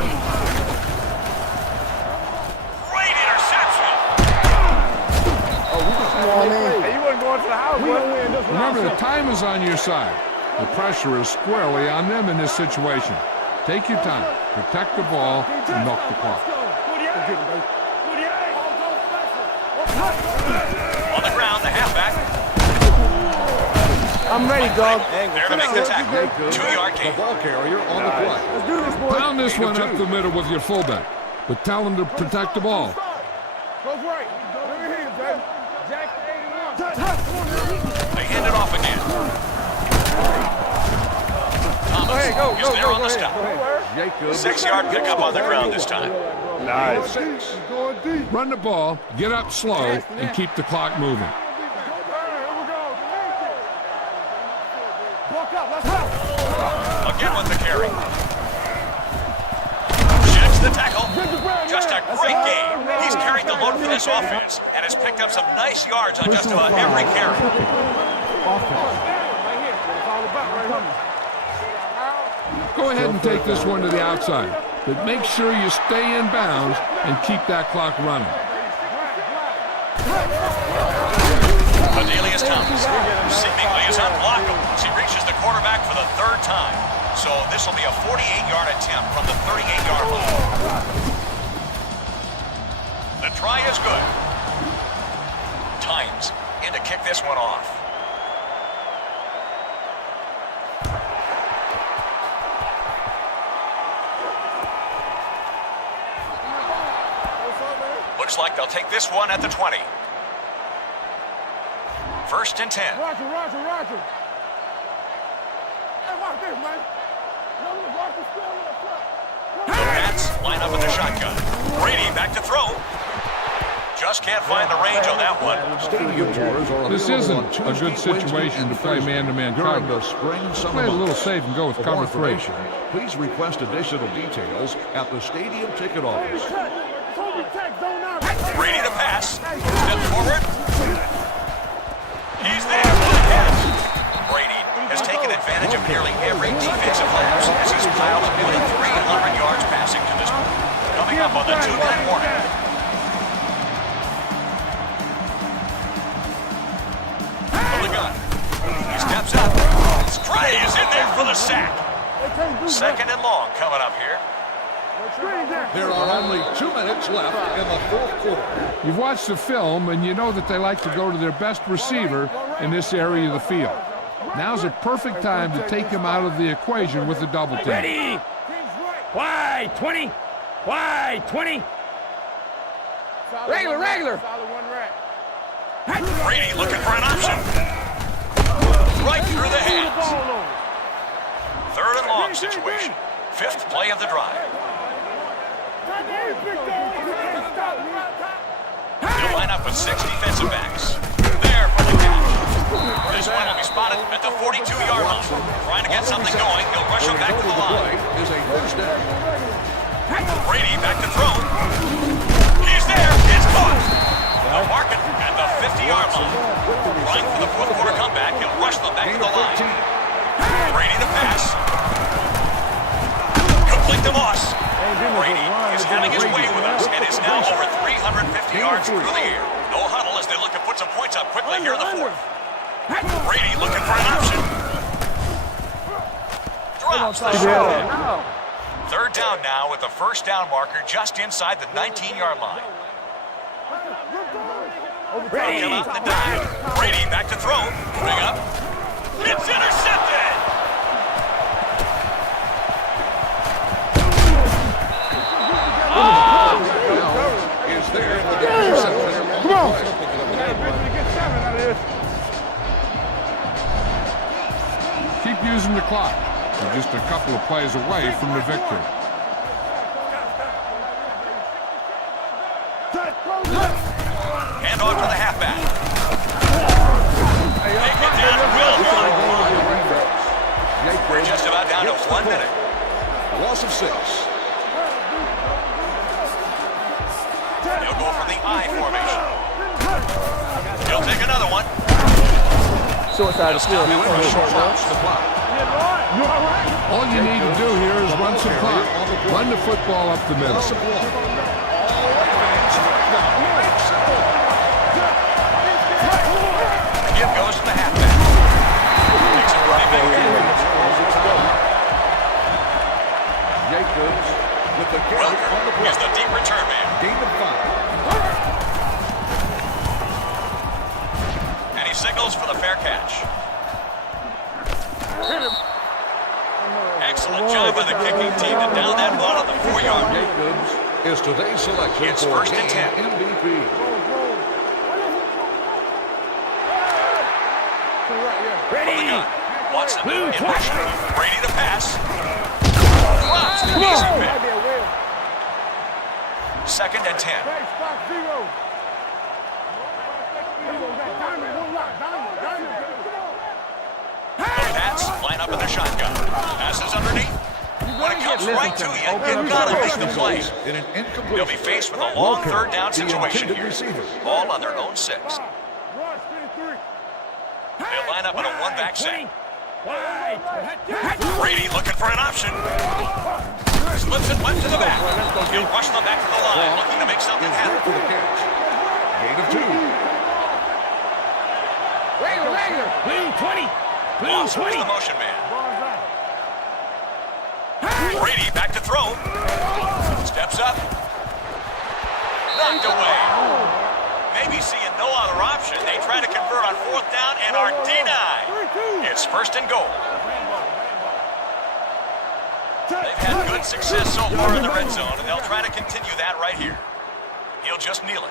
Great interception. Hey, you wasn't going to the house, Remember, the time is on your side. The pressure is squarely on them in this situation. Take your time, protect the ball, and milk the clock. On the ground, the halfback. I'm ready, dog. There to make the tackle. 2-yard gain. The ball carrier on the play. Let's do this, boy. Pound this one up the middle with your fullback, but tell him to protect the ball. Goes right. Let me hear you, baby. Jack to 81. They hand it off again. Thomas is there on the stop. 6-yard pickup on the ground this time. Nice. Run the ball, get up slow, and keep the clock moving. Again with the carry. Sheds the tackle. Just a great game. He's carried the load for this offense and has picked up some nice yards on just about every carry. Go ahead and take this one to the outside, but make sure you stay in bounds and keep that clock running. Adelius Thomas seemingly is unblockable as he reaches the quarterback for the 3rd time. So this will be a 48-yard attempt from the 38-yard line. The try is good. Tynes in to kick this one off. Looks like they'll take this one at the 20. 1st and 10. Roger. Hey, watch this, man. Watch the skill in the front. The Pats line up in the shotgun. Brady back to throw. Just can't find the range on that one. Stadium tours are This available isn't on a good Tuesday, situation to Wednesday, play and man-to-man Thursday during the coverage. spring and summer Play it a little months. safe and go with For cover more 3. information, please request additional details at the stadium ticket office. Brady to pass. Step forward. He's there for the catch. Brady has taken advantage of nearly every defensive lapse as he's piled up more than 300 yards passing to this point. Coming up on the 2-minute warning. From the gun. He steps up. Stray is in there for the sack. 2nd and long coming up here. There are only 2 minutes left in the 4th quarter. You've watched the film, and you know that they like to go to their best receiver in this area of the field. Now's a perfect time to take him out of the equation with the double team. Ready? Wide 20. Wide 20. Regular. Brady looking for an option. Right through the hands. 3rd and long situation. 5th play of the drive. They'll line up with 6 defensive backs. There for the catch. This one will be spotted at the 42-yard line. Trying to get something going, he'll rush him back to the line. Is a first down. Brady back to throw. He's there. It's caught. They'll mark it at the 50-yard line. Trying for the 4th quarter comeback, he'll rush them back to the line. Brady to pass. Complete to Moss. Brady is having his way with us and is now over 350 yards through the air. No huddle as they look to put some points up quickly here in the 4th. Brady looking for an option. Drops the shot. 3rd down now with the 1st down marker just inside the 19-yard line. Brady come out in the dive. Brady back to throw. Moving up. It's intercepted. Is there with the interception. Come on. Keep using the clock. We're just a couple of plays away from the victory. Hand off to the halfback. Take it down well done. We're just about down to 1 minute. Loss of 6. He'll go for the I formation. He'll take another one. Suicide is still the clock. All you need to do here is run some clock. Run the football up the middle. The give goes to the halfback. Makes a pretty big hit. Jacobs with the carry on the play. Is the deep return man. Gain of 5. And he signals for the fair catch. Excellent job by the kicking team to down that ball on the 4-yard line. Jacobs is today's selection It's for 1st and 10. MVP. Ready. Watson in motion. Brady to pass. Drops the easy pick. 2nd and 10. The Pats line up in the shotgun. Passes underneath. When it comes right to you, you gotta make the play. They'll be faced with a long 3rd down situation here. All on their own 6. They'll line up in a 1-back set. Brady looking for an option. Slips it left to the back. He'll rush them back to the line, looking to make something happen. Gain of 2. Regular. Blue 20. Moss was the motion man. Brady back to throw. Steps up. Knocked away. Maybe seeing no other option, they try to convert on 4th down and are denied. It's 1st and goal. They've had good success so far in the red zone, and they'll try to continue that right here. He'll just kneel it.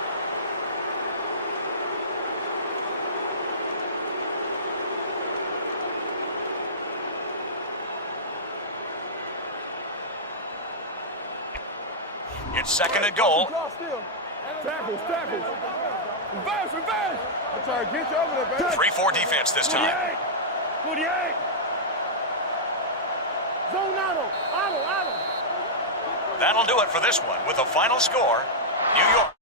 It's second and goal. Tackles. Reverse. I'm trying to get you over there, baby. 3-4 defense this time. 48. Zone auto. That'll do it for this one with a final score, New York.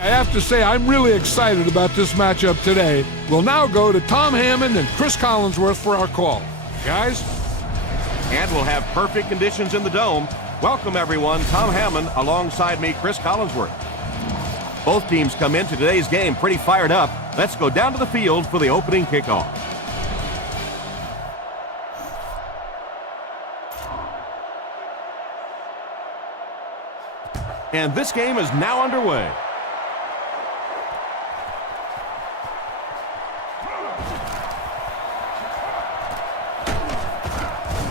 I have to say, I'm really excited about this matchup today. We'll now go to Tom Hammond and Chris Collinsworth for our call. Guys? And we'll have perfect conditions in the dome. Welcome, everyone. Tom Hammond alongside me, Chris Collinsworth. Both teams come into today's game pretty fired up. Let's go down to the field for the opening kickoff. And this game is now underway.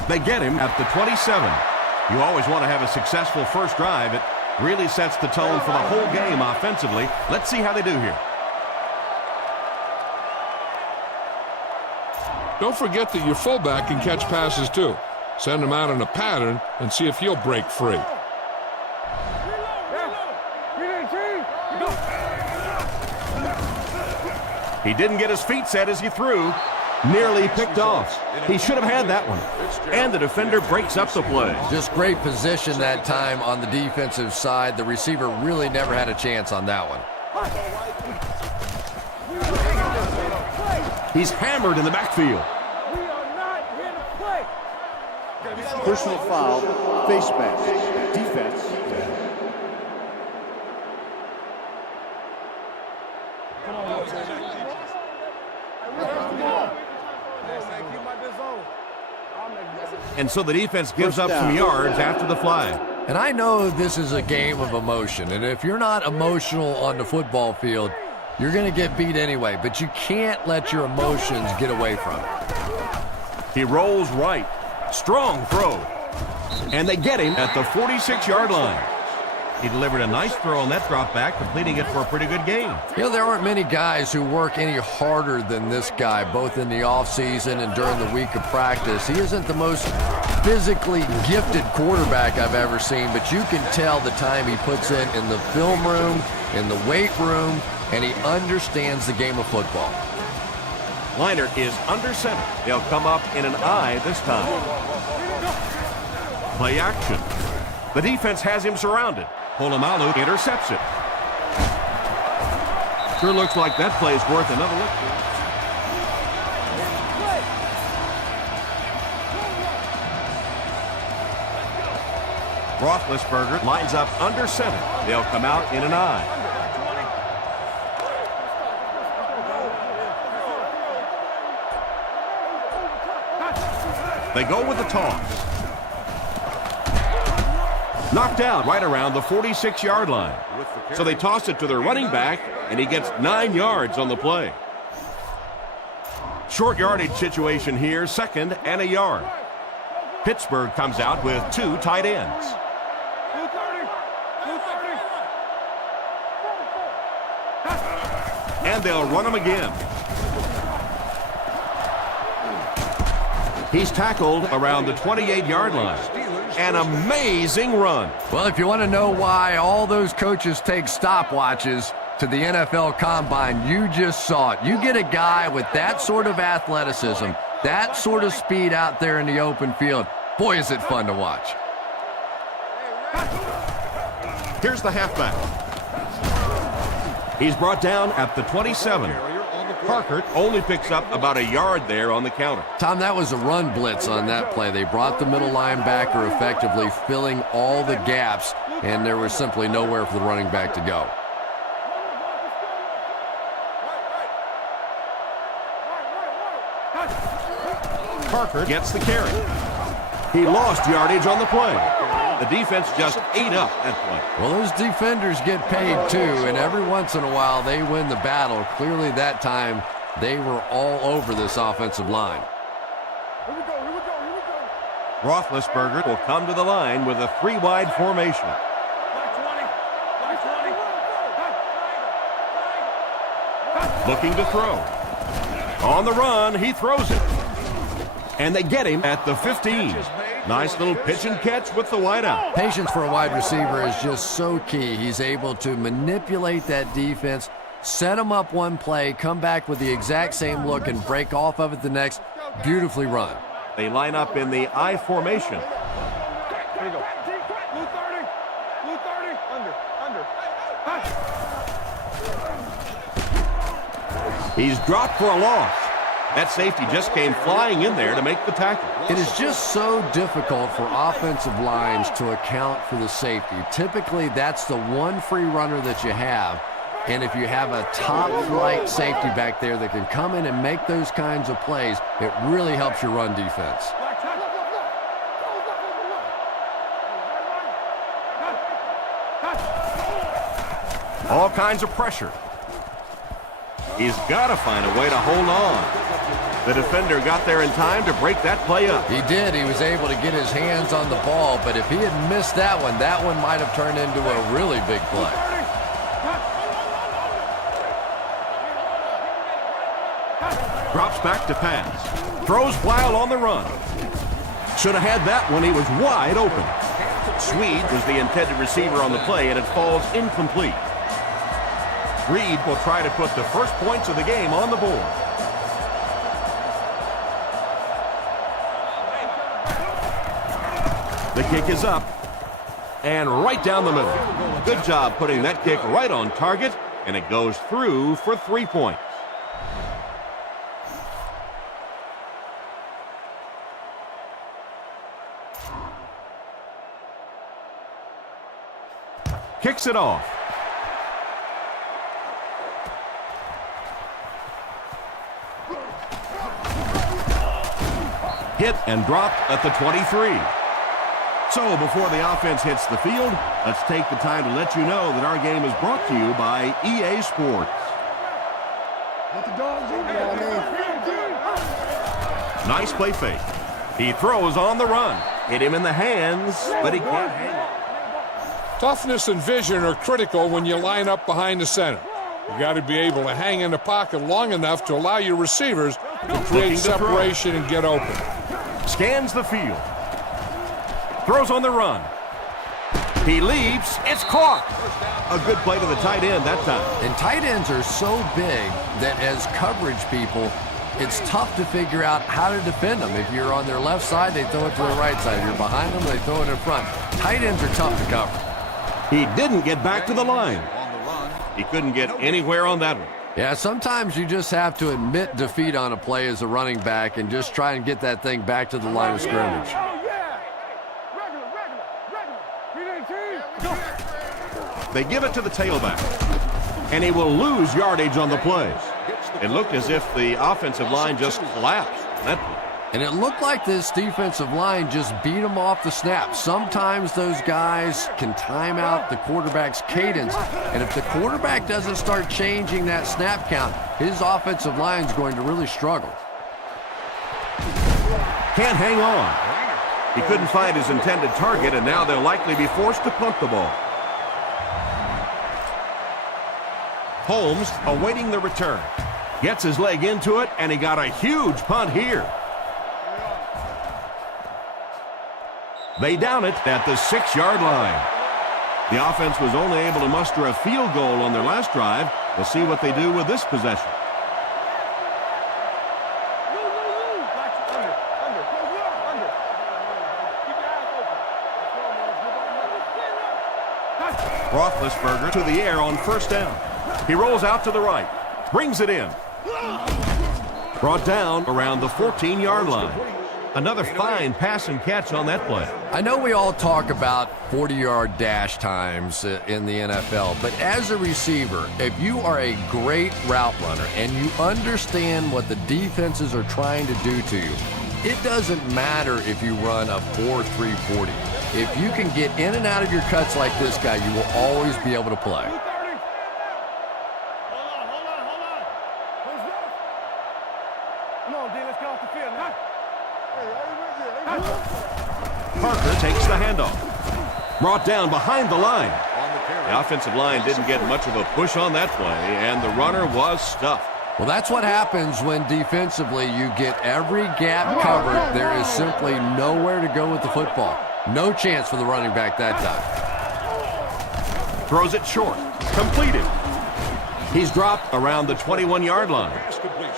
They get him at the 27. You always want to have a successful first drive. It really sets the tone for the whole game offensively. Let's see how they do here. Don't forget that your fullback can catch passes too. Send him out in a pattern and see if he'll break free. He didn't get his feet set as he threw. Nearly picked off. He should have had that one. And the defender breaks up the play. Just great position that time on the defensive side. The receiver really never had a chance on that one. He's hammered in the backfield. Personal foul, face mask, defense. And so the defense gives up some yards after the flag. And I know this is a game of emotion, and if you're not emotional on the football field, you're going to get beat anyway, but you can't let your emotions get away from it. He rolls right. Strong throw. And they get him at the 46-yard line. He delivered a nice throw on that drop back, completing it for a pretty good game. You know, there aren't many guys who work any harder than this guy, both in the offseason and during the week of practice. He isn't the most physically gifted quarterback I've ever seen, but you can tell the time he puts in the film room, in the weight room, and he understands the game of football. Liner is under center. They'll come up in an I this time. Play action. The defense has him surrounded. Polamalu intercepts it. Sure looks like that play's worth another look. Roethlisberger lines up under center. They'll come out in an I. They go with the toss. Knocked out right around the 46-yard line. So they toss it to their running back, and he gets 9 yards on the play. Short yardage situation here, 2nd and a yard. Pittsburgh comes out with 2 tight ends. And they'll run him again. He's tackled around the 28-yard line. An amazing run. Well, if you want to know why all those coaches take stopwatches to the NFL Combine, you just saw it. You get a guy with that sort of athleticism, that sort of speed out there in the open field. Boy, is it fun to watch. Here's the halfback. He's brought down at the 27. Parker only picks up about a yard there on the counter. Tom, that was a run blitz on that play. They brought the middle linebacker effectively filling all the gaps, and there was simply nowhere for the running back to go. Parker gets the carry. He lost yardage on the play. The defense just ate up that play. Well, those defenders get paid too, and every once in a while they win the battle. Clearly that time they were all over this offensive line. Roethlisberger will come to the line with a 3-wide formation. Looking to throw. On the run, he throws it. And they get him at the 15. Nice little pitch and catch with the wideout. Patience for a wide receiver is just so key. He's able to manipulate that defense, set him up one play, come back with the exact same look, and break off of it the next. Beautifully run. They line up in the I formation. There you go. Blue 30. Blue 30. Under. He's dropped for a loss. That safety just came flying in there to make the tackle. It is just so difficult for offensive lines to account for the safety. Typically, that's the one free runner that you have. And if you have a top-flight safety back there that can come in and make those kinds of plays, it really helps your run defense. All kinds of pressure. He's got to find a way to hold on. The defender got there in time to break that play up. He did. He was able to get his hands on the ball, but if he had missed that one might have turned into a really big play. Drops back to pass. Throws while on the run. Should have had that one. He was wide open. Swede was the intended receiver on the play, and it falls incomplete. Reed will try to put the first points of the game on the board. The kick is up and right down the middle. Good job putting that kick right on target, and it goes through for 3 points. Kicks it off. Hit and dropped at the 23. So before the offense hits the field, let's take the time to let you know that our game is brought to you by EA Sports. Nice play fake. He throws on the run. Hit him in the hands, but he can't hang it. Toughness and vision are critical when you line up behind the center. You got to be able to hang in the pocket long enough to allow your receivers to create separation and get open. Scans the field. Throws on the run. He leaps. It's caught. A good play to the tight end that time. And tight ends are so big that as coverage people, it's tough to figure out how to defend them. If you're on their left side, they throw it to the right side. If you're behind them, they throw it in front. Tight ends are tough to cover. He didn't get back to the line. He couldn't get anywhere on that one. Yeah, sometimes you just have to admit defeat on a play as a running back and just try and get that thing back to the line of scrimmage. They give it to the tailback, and he will lose yardage on the play. It looked as if the offensive line just collapsed. And it looked like this defensive line just beat him off the snap. Sometimes those guys can time out the quarterback's cadence, and if the quarterback doesn't start changing that snap count, his offensive line is going to really struggle. Can't hang on. He couldn't find his intended target, and now they'll likely be forced to punt the ball. Holmes awaiting the return. Gets his leg into it, and he got a huge punt here. They down it at the 6-yard line. The offense was only able to muster a field goal on their last drive. We'll see what they do with this possession. Roethlisberger to the air on first down. He rolls out to the right, brings it in. Brought down around the 14-yard line. Another fine pass and catch on that play. I know we all talk about 40-yard dash times in the NFL, but as a receiver, if you are a great route runner and you understand what the defenses are trying to do to you, it doesn't matter if you run a 4.3 40. If you can get in and out of your cuts like this guy, you will always be able to play. Parker takes the handoff. Brought down behind the line. The offensive line didn't get much of a push on that play, and the runner was stuffed. Well, that's what happens when defensively you get every gap covered. There is simply nowhere to go with the football. No chance for the running back that time. Throws it short. Completed. He's dropped around the 21-yard line.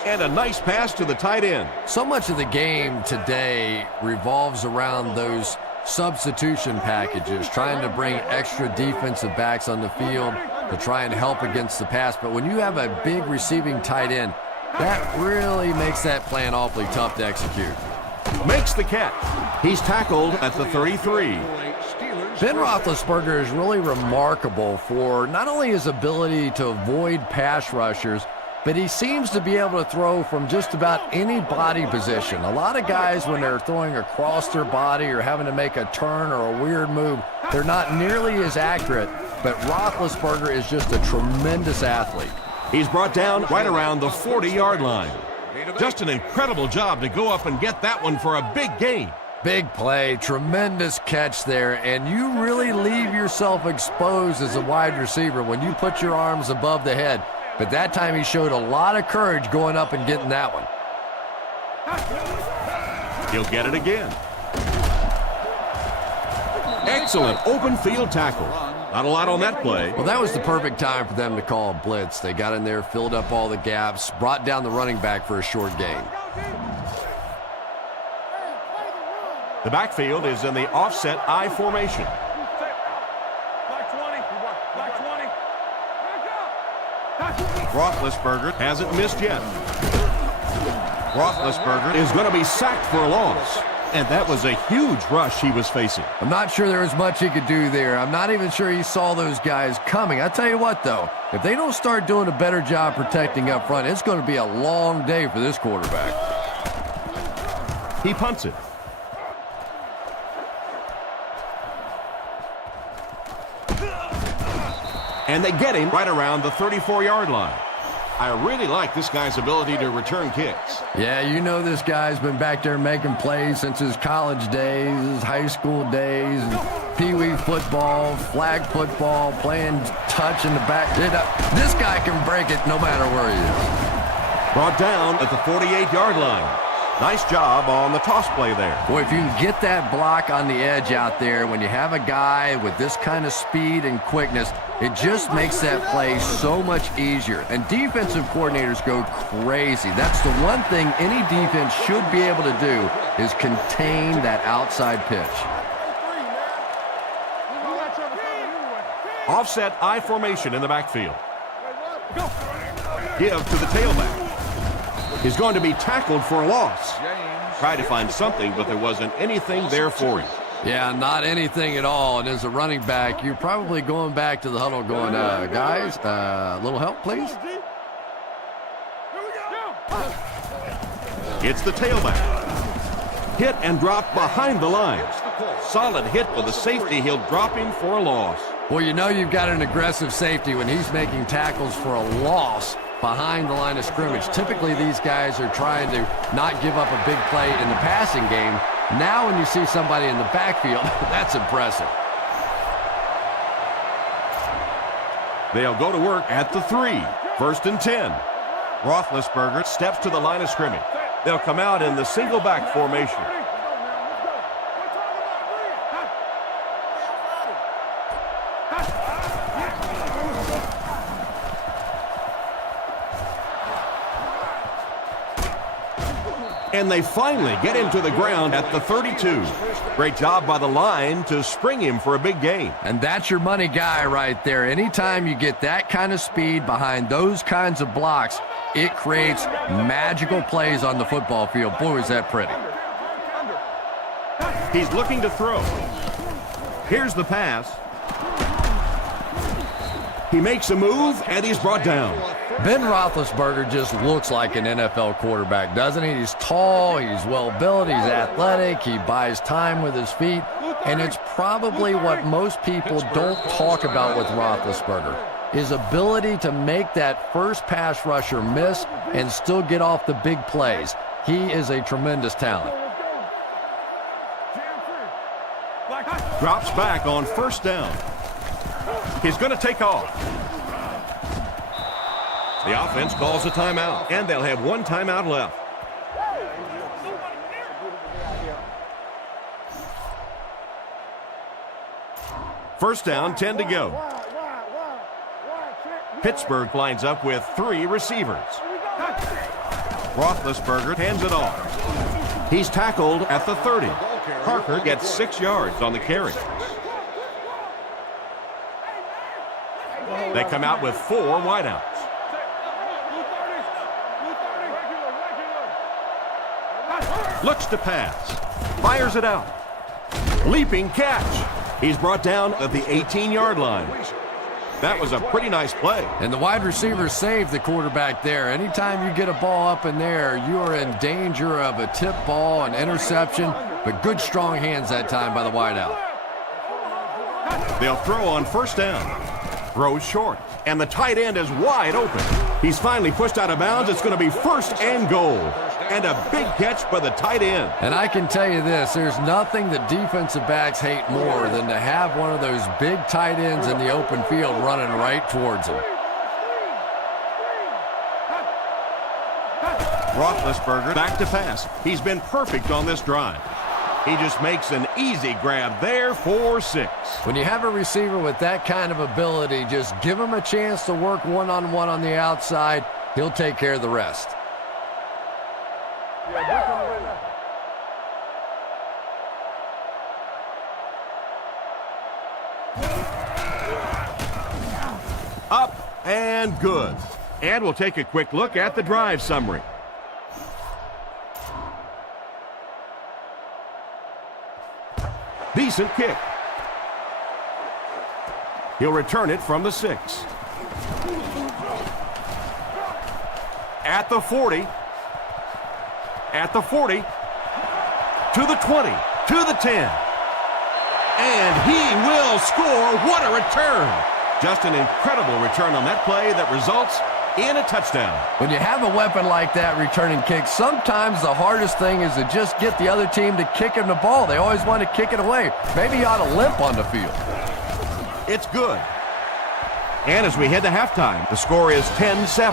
And a nice pass to the tight end. So much of the game today revolves around those substitution packages, trying to bring extra defensive backs on the field to try and help against the pass. But when you have a big receiving tight end, that really makes that plan awfully tough to execute. Makes the catch. He's tackled at the 33. Ben Roethlisberger is really remarkable for not only his ability to avoid pass rushers, but he seems to be able to throw from just about any body position. A lot of guys, when they're throwing across their body or having to make a turn or a weird move, they're not nearly as accurate, but Roethlisberger is just a tremendous athlete. He's brought down right around the 40-yard line. Just an incredible job to go up and get that one for a big gain. Big play, tremendous catch there, and you really leave yourself exposed as a wide receiver when you put your arms above the head. But that time he showed a lot of courage going up and getting that one. He'll get it again. Excellent open field tackle. Not a lot on that play. Well, that was the perfect time for them to call a blitz. They got in there, filled up all the gaps, brought down the running back for a short gain. The backfield is in the offset I formation. Roethlisberger hasn't missed yet. Roethlisberger is going to be sacked for a loss. And that was a huge rush he was facing. I'm not sure there was much he could do there. I'm not even sure he saw those guys coming. I tell you what, though, if they don't start doing a better job protecting up front, it's going to be a long day for this quarterback. He punts it. And they get him right around the 34-yard line. I really like this guy's ability to return kicks. Yeah, you know this guy's been back there making plays since his college days, his high school days, pee-wee football, flag football, playing touch in the back. This guy can break it no matter where he is. Brought down at the 48-yard line. Nice job on the toss play there. Boy, if you can get that block on the edge out there, when you have a guy with this kind of speed and quickness, it just makes that play so much easier. And defensive coordinators go crazy. That's the one thing any defense should be able to do is contain that outside pitch. Offset I formation in the backfield. Give to the tailback. He's going to be tackled for a loss. Tried to find something, but there wasn't anything there for him. Yeah, not anything at all. And as a running back, you're probably going back to the huddle going, guys, a little help, please? It's the tailback. Hit and drop behind the line. Solid hit with the safety. He'll drop him for a loss. Well, you know you've got an aggressive safety when he's making tackles for a loss behind the line of scrimmage. Typically, these guys are trying to not give up a big play in the passing game. Now when you see somebody in the backfield, that's impressive. They'll go to work at the 3. 1st and 10. Roethlisberger steps to the line of scrimmage. They'll come out in the single back formation. And they finally get him to the ground at the 32. Great job by the line to spring him for a big gain. And that's your money guy right there. Anytime you get that kind of speed behind those kinds of blocks, it creates magical plays on the football field. Boy, is that pretty. He's looking to throw. Here's the pass. He makes a move, and he's brought down. Ben Roethlisberger just looks like an NFL quarterback, doesn't he? He's tall, he's well-built, he's athletic, he buys time with his feet, and it's probably what most people don't talk about with Roethlisberger, his ability to make that first pass rusher miss and still get off the big plays. He is a tremendous talent. Drops back on 1st down. He's going to take off. The offense calls a timeout, and they'll have one timeout left. First down, 10 to go. Pittsburgh lines up with 3 receivers. Roethlisberger hands it off. He's tackled at the 30. Parker gets 6 yards on the carry. They come out with 4 wideouts. Looks to pass. Fires it out. Leaping catch. He's brought down at the 18-yard line. That was a pretty nice play. And the wide receiver saved the quarterback there. Anytime you get a ball up in there, you are in danger of a tip ball, an interception, but good strong hands that time by the wideout. They'll throw on 1st down. Throws short, and the tight end is wide open. He's finally pushed out of bounds. It's going to be first and goal. And a big catch by the tight end. And I can tell you this, there's nothing that defensive backs hate more than to have one of those big tight ends in the open field running right towards him. Roethlisberger back to pass. He's been perfect on this drive. He just makes an easy grab there for 6. When you have a receiver with that kind of ability, just give him a chance to work one-on-one on the outside. He'll take care of the rest. Up and good. And we'll take a quick look at the drive summary. Decent kick. He'll return it from the 6. At the 40. At the 40. To the 20. To the 10. And he will score. What a return. Just an incredible return on that play that results in a touchdown. When you have a weapon like that returning kicks, sometimes the hardest thing is to just get the other team to kick him the ball. They always want to kick it away. Maybe you ought to limp on the field. It's good. And as we head to halftime, the score is 10-7.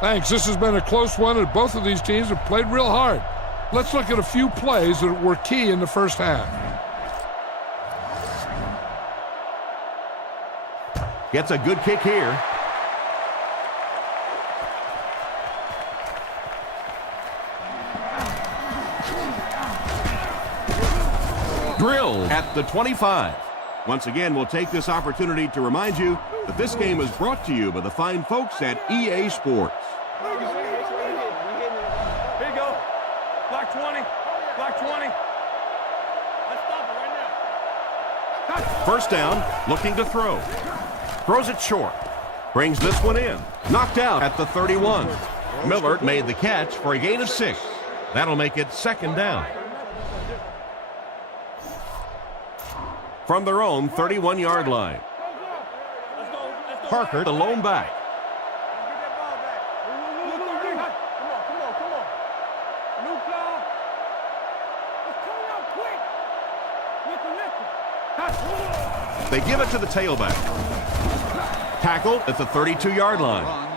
Thanks. This has been a close one, and both of these teams have played real hard. Let's look at a few plays that were key in the first half. Gets a good kick here. Drilled at the 25. Once again, we'll take this opportunity to remind you that this game is brought to you by the fine folks at EA Sports. Here you go. Block 20. Block 20. Let's stop it right now. First down, looking to throw. Throws it short. Brings this one in. Knocked out at the 31. Millard made the catch for a gain of 6. That'll make it second down. From their own 31-yard line. Parker, the lone back. They give it to the tailback. Tackled at the 32-yard line.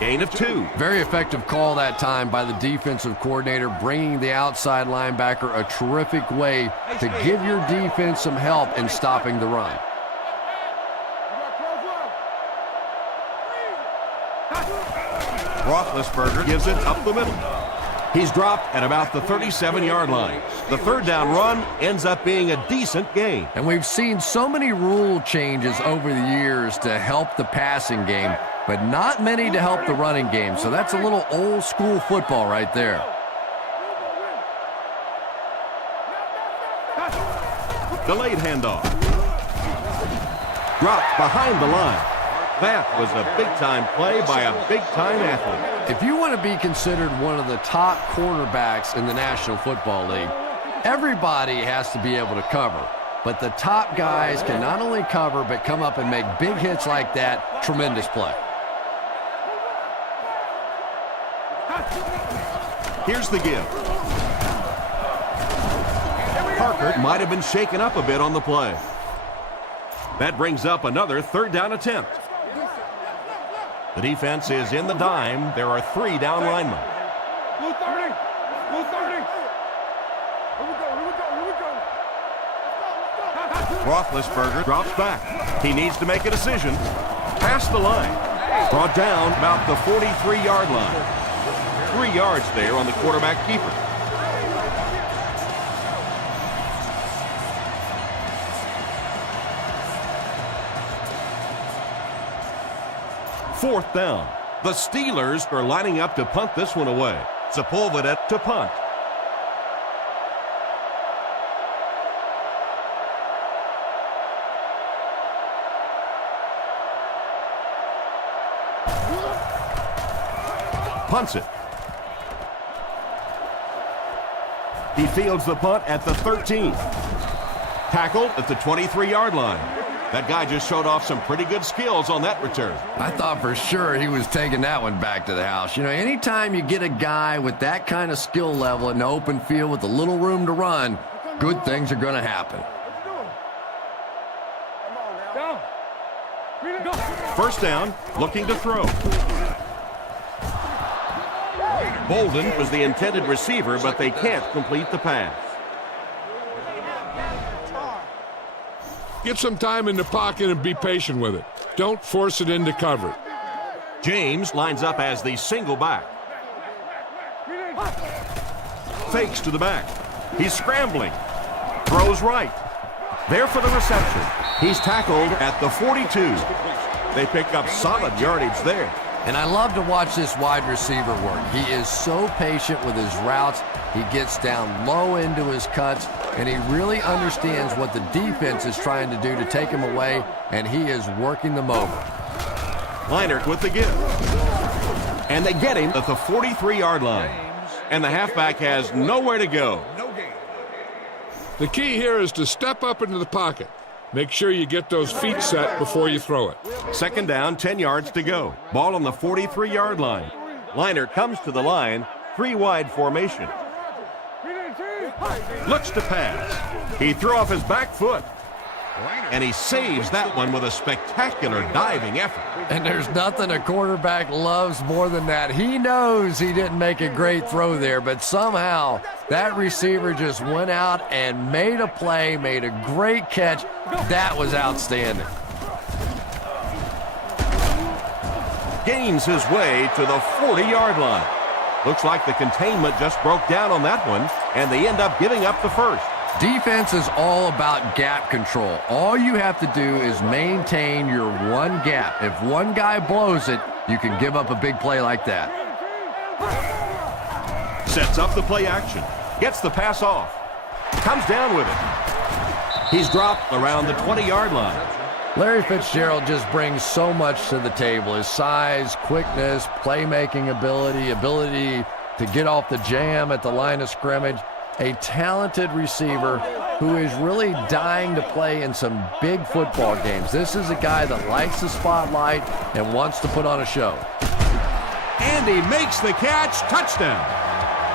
Gain of 2. Very effective call that time by the defensive coordinator, bringing the outside linebacker a terrific way to give your defense some help in stopping the run. Roethlisberger gives it up the middle. He's dropped at about the 37-yard line. The third down run ends up being a decent gain. And we've seen so many rule changes over the years to help the passing game, but not many to help the running game. So that's a little old school football right there. Delayed handoff. Dropped behind the line. That was a big-time play by a big-time athlete. If you want to be considered one of the top cornerbacks in the National Football League, everybody has to be able to cover. But the top guys can not only cover, but come up and make big hits like that. Tremendous play. Here's the give. Parker might have been shaken up a bit on the play. That brings up another third down attempt. The defense is in the dime. There are 3 down linemen. Blue 30. Blue 30. Here we go. Here we go. Here we go. Roethlisberger drops back. He needs to make a decision. Past the line. Brought down about the 43-yard line. 3 yards there on the quarterback keeper. Fourth down. The Steelers are lining up to punt this one away. Sepulveda to punt. Punts it. He fields the punt at the 13. Tackled at the 23-yard line. That guy just showed off some pretty good skills on that return. I thought for sure he was taking that one back to the house. You know, anytime you get a guy with that kind of skill level in the open field with a little room to run, good things are going to happen. First down, looking to throw. Bolden was the intended receiver, but they can't complete the pass. Get some time in the pocket and be patient with it. Don't force it into coverage. James lines up as the single back. Fakes to the back. He's scrambling. Throws right. There for the reception. He's tackled at the 42. They pick up solid yardage there. And I love to watch this wide receiver work. He is so patient with his routes. He gets down low into his cuts, and he really understands what the defense is trying to do to take him away, and he is working them over. Leinert with the give. And they get him at the 43-yard line. And the halfback has nowhere to go. The key here is to step up into the pocket. Make sure you get those feet set before you throw it. Second down, 10 yards to go. Ball on the 43-yard line. Leinert comes to the line, 3-wide formation. Looks to pass. He threw off his back foot. And he saves that one with a spectacular diving effort. And there's nothing a quarterback loves more than that. He knows he didn't make a great throw there, but somehow that receiver just went out and made a play, made a great catch. That was outstanding. Gains his way to the 40-yard line. Looks like the containment just broke down on that one, and they end up giving up the first. Defense is all about gap control. All you have to do is maintain your one gap. If one guy blows it, you can give up a big play like that. Sets up the play action. Gets the pass off. Comes down with it. He's dropped around the 20-yard line. Larry Fitzgerald just brings so much to the table. His size, quickness, playmaking ability to get off the jam at the line of scrimmage. A talented receiver who is really dying to play in some big football games. This is a guy that likes the spotlight and wants to put on a show. And he makes the catch. Touchdown.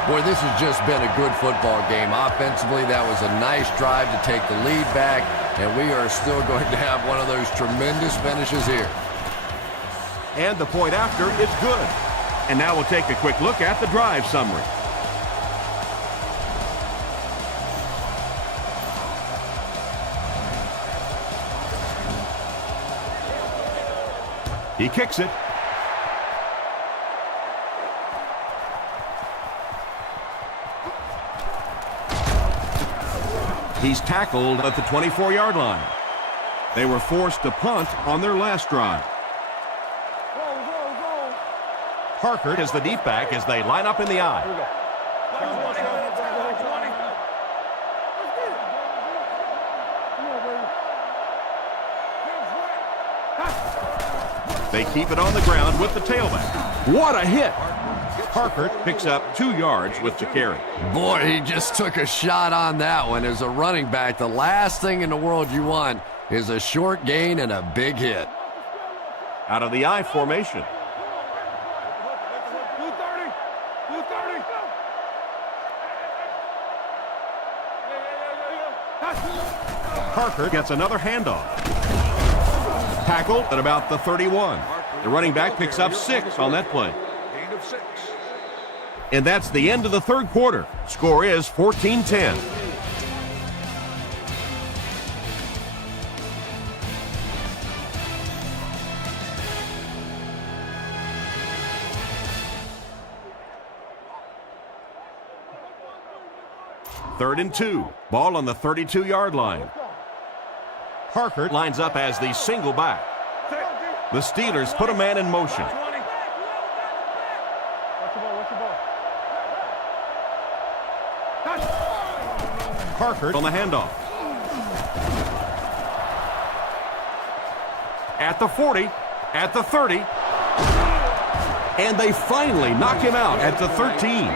Boy, this has just been a good football game. Offensively, that was a nice drive to take the lead back, and we are still going to have one of those tremendous finishes here. And the point after is good. And now we'll take a quick look at the drive summary. He kicks it. He's tackled at the 24-yard line. They were forced to punt on their last drive. Harkert is the deep back as they line up in the I. They keep it on the ground with the tailback. What a hit! Harkert picks up 2 yards with the carry. Boy, he just took a shot on that one. As a running back, the last thing in the world you want is a short gain and a big hit. Out of the I formation. Harkert gets another handoff. Tackled at about the 31. The running back picks up 6 on that play. And that's the end of the third quarter. Score is 14-10. Third and 2. Ball on the 32-yard line. Harkert lines up as the single back. The Steelers put a man in motion. Harkert on the handoff. At the 40, at the 30, and they finally knock him out at the 13.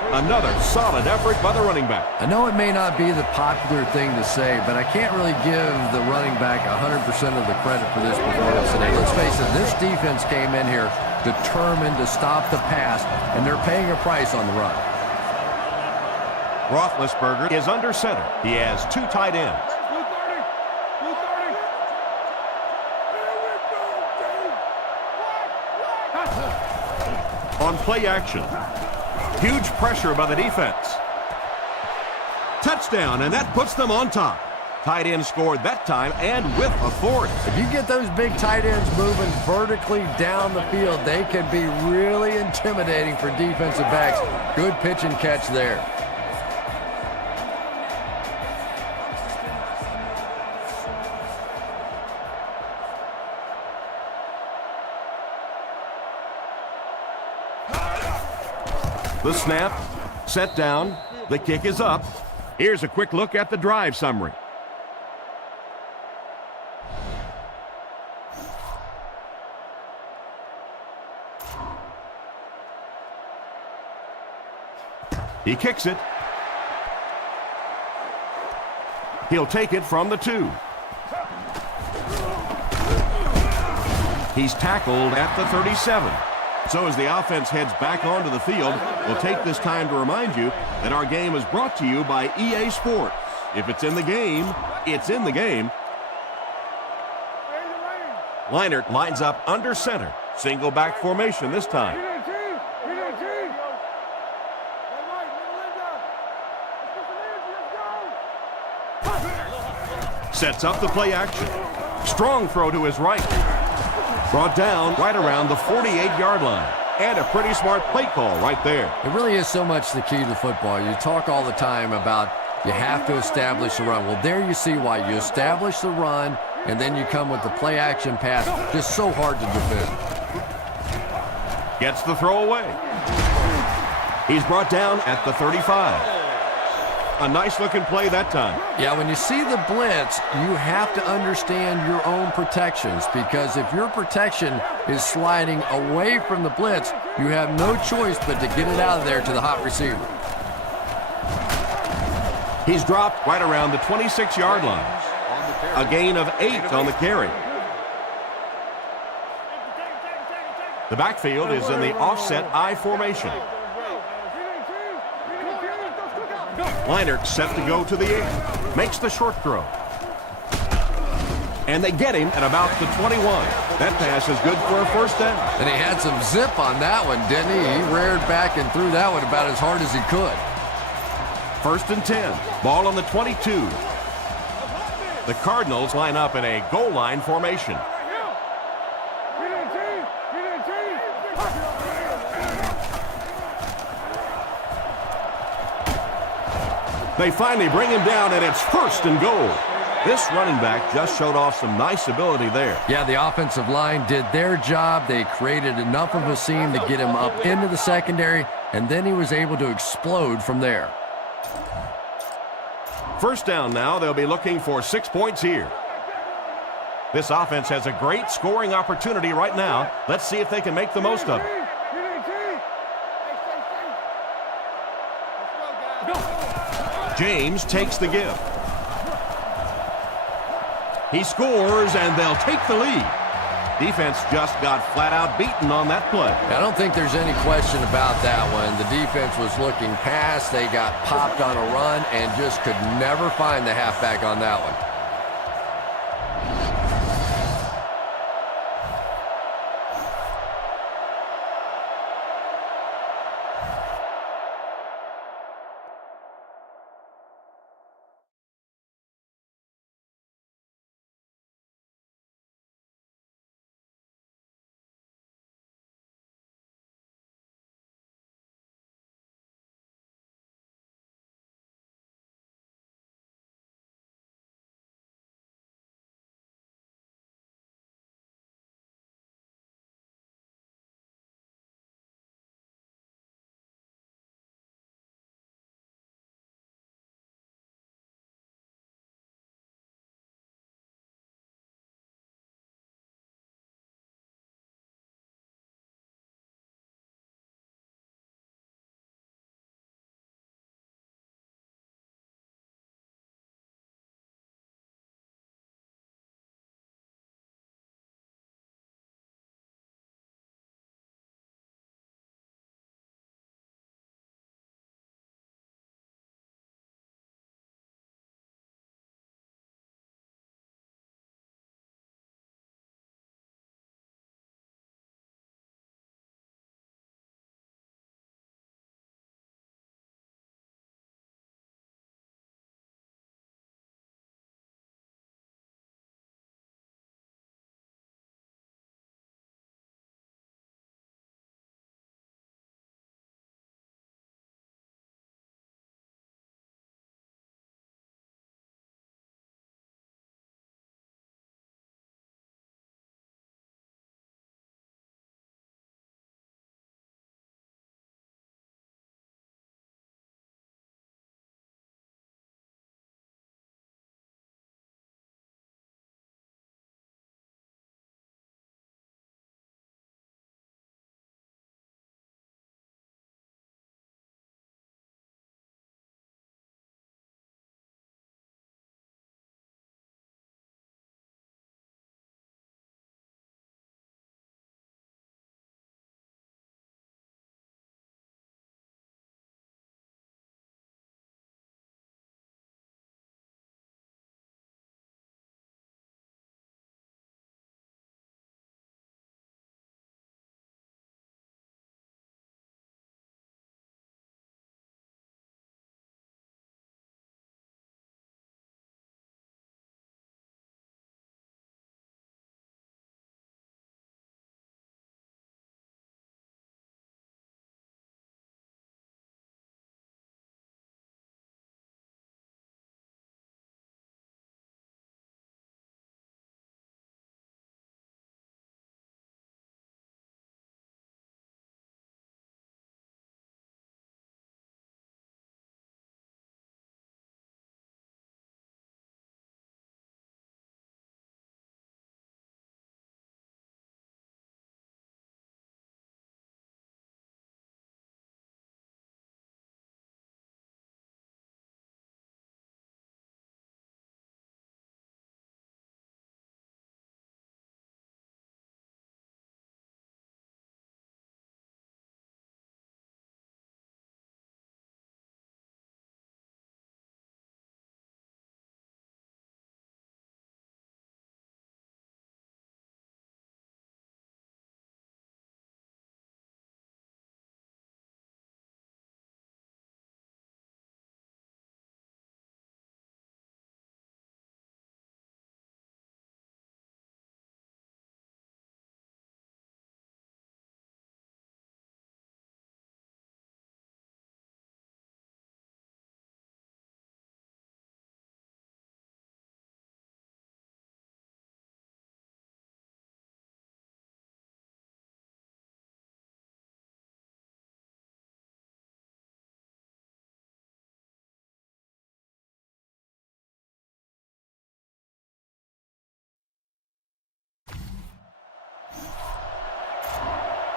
Another solid effort by the running back. I know it may not be the popular thing to say, but I can't really give the running back 100% of the credit for this performance today. Let's face it, this defense came in here determined to stop the pass, and they're paying a price on the run. Roethlisberger is under center. He has two tight ends. On play action. Huge pressure by the defense. Touchdown, and that puts them on top. Tight end scored that time and with authority. If you get those big tight ends moving vertically down the field, they can be really intimidating for defensive backs. Good pitch and catch there. The snap, set down, the kick is up. Here's a quick look at the drive summary. He kicks it. He'll take it from the 2. He's tackled at the 37. So as the offense heads back onto the field, we'll take this time to remind you that our game is brought to you by EA Sports. If it's in the game, it's in the game. Leinart lines up under center. Single back formation this time. Sets up the play action. Strong throw to his right. Brought down right around the 48-yard line. And a pretty smart play call right there. It really is so much the key to football. You talk all the time about you have to establish the run. Well, there you see why. You establish the run, and then you come with the play action pass. Just so hard to defend. Gets the throw away. He's brought down at the 35. A nice-looking play that time. Yeah, when you see the blitz, you have to understand your own protections, because if your protection is sliding away from the blitz, you have no choice but to get it out of there to the hot receiver. He's dropped right around the 26-yard line. A gain of 8 on the carry. The backfield is in the offset I formation. Leinart set to go to the air. Makes the short throw. And they get him at about the 21. That pass is good for a first down. And he had some zip on that one, didn't he? He reared back and threw that one about as hard as he could. 1st and 10. Ball on the 22. The Cardinals line up in a goal line formation. They finally bring him down, and it's 1st and goal. This running back just showed off some nice ability there. Yeah, the offensive line did their job. They created enough of a seam to get him up into the secondary, and then he was able to explode from there. First down now. They'll be looking for 6 points here. This offense has a great scoring opportunity right now. Let's see if they can make the most of it. James takes the give. He scores, and they'll take the lead. Defense just got flat out beaten on that play. I don't think there's any question about that one. The defense was looking past. They got popped on a run and just could never find the halfback on that one.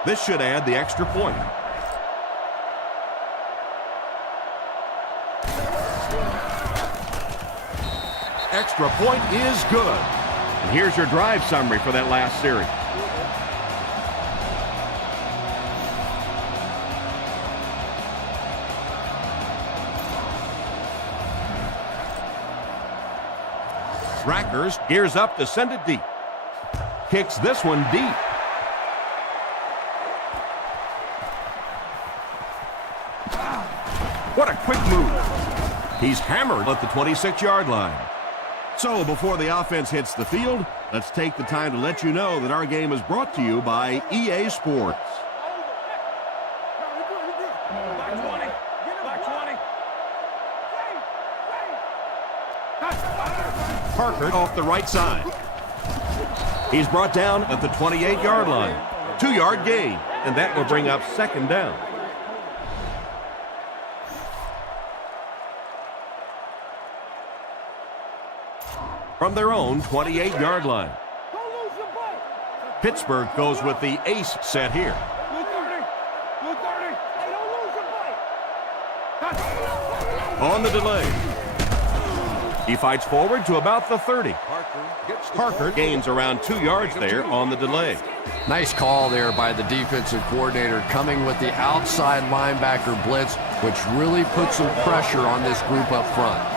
This should add the extra point. Extra point is good. And here's your drive summary for that last series. Rackers gears up to send it deep. Kicks this one deep. What a quick move. He's hammered at the 26-yard line. So before the offense hits the field, let's take the time to let you know that our game is brought to you by EA Sports. Parker off the right side. He's brought down at the 28-yard line. 2-yard gain, and that will bring up second down. From their own 28-yard line. Pittsburgh goes with the ace set here. On the delay. He fights forward to about the 30. Parker gains around 2 yards there on the delay. Nice call there by the defensive coordinator, coming with the outside linebacker blitz, which really puts some pressure on this group up front.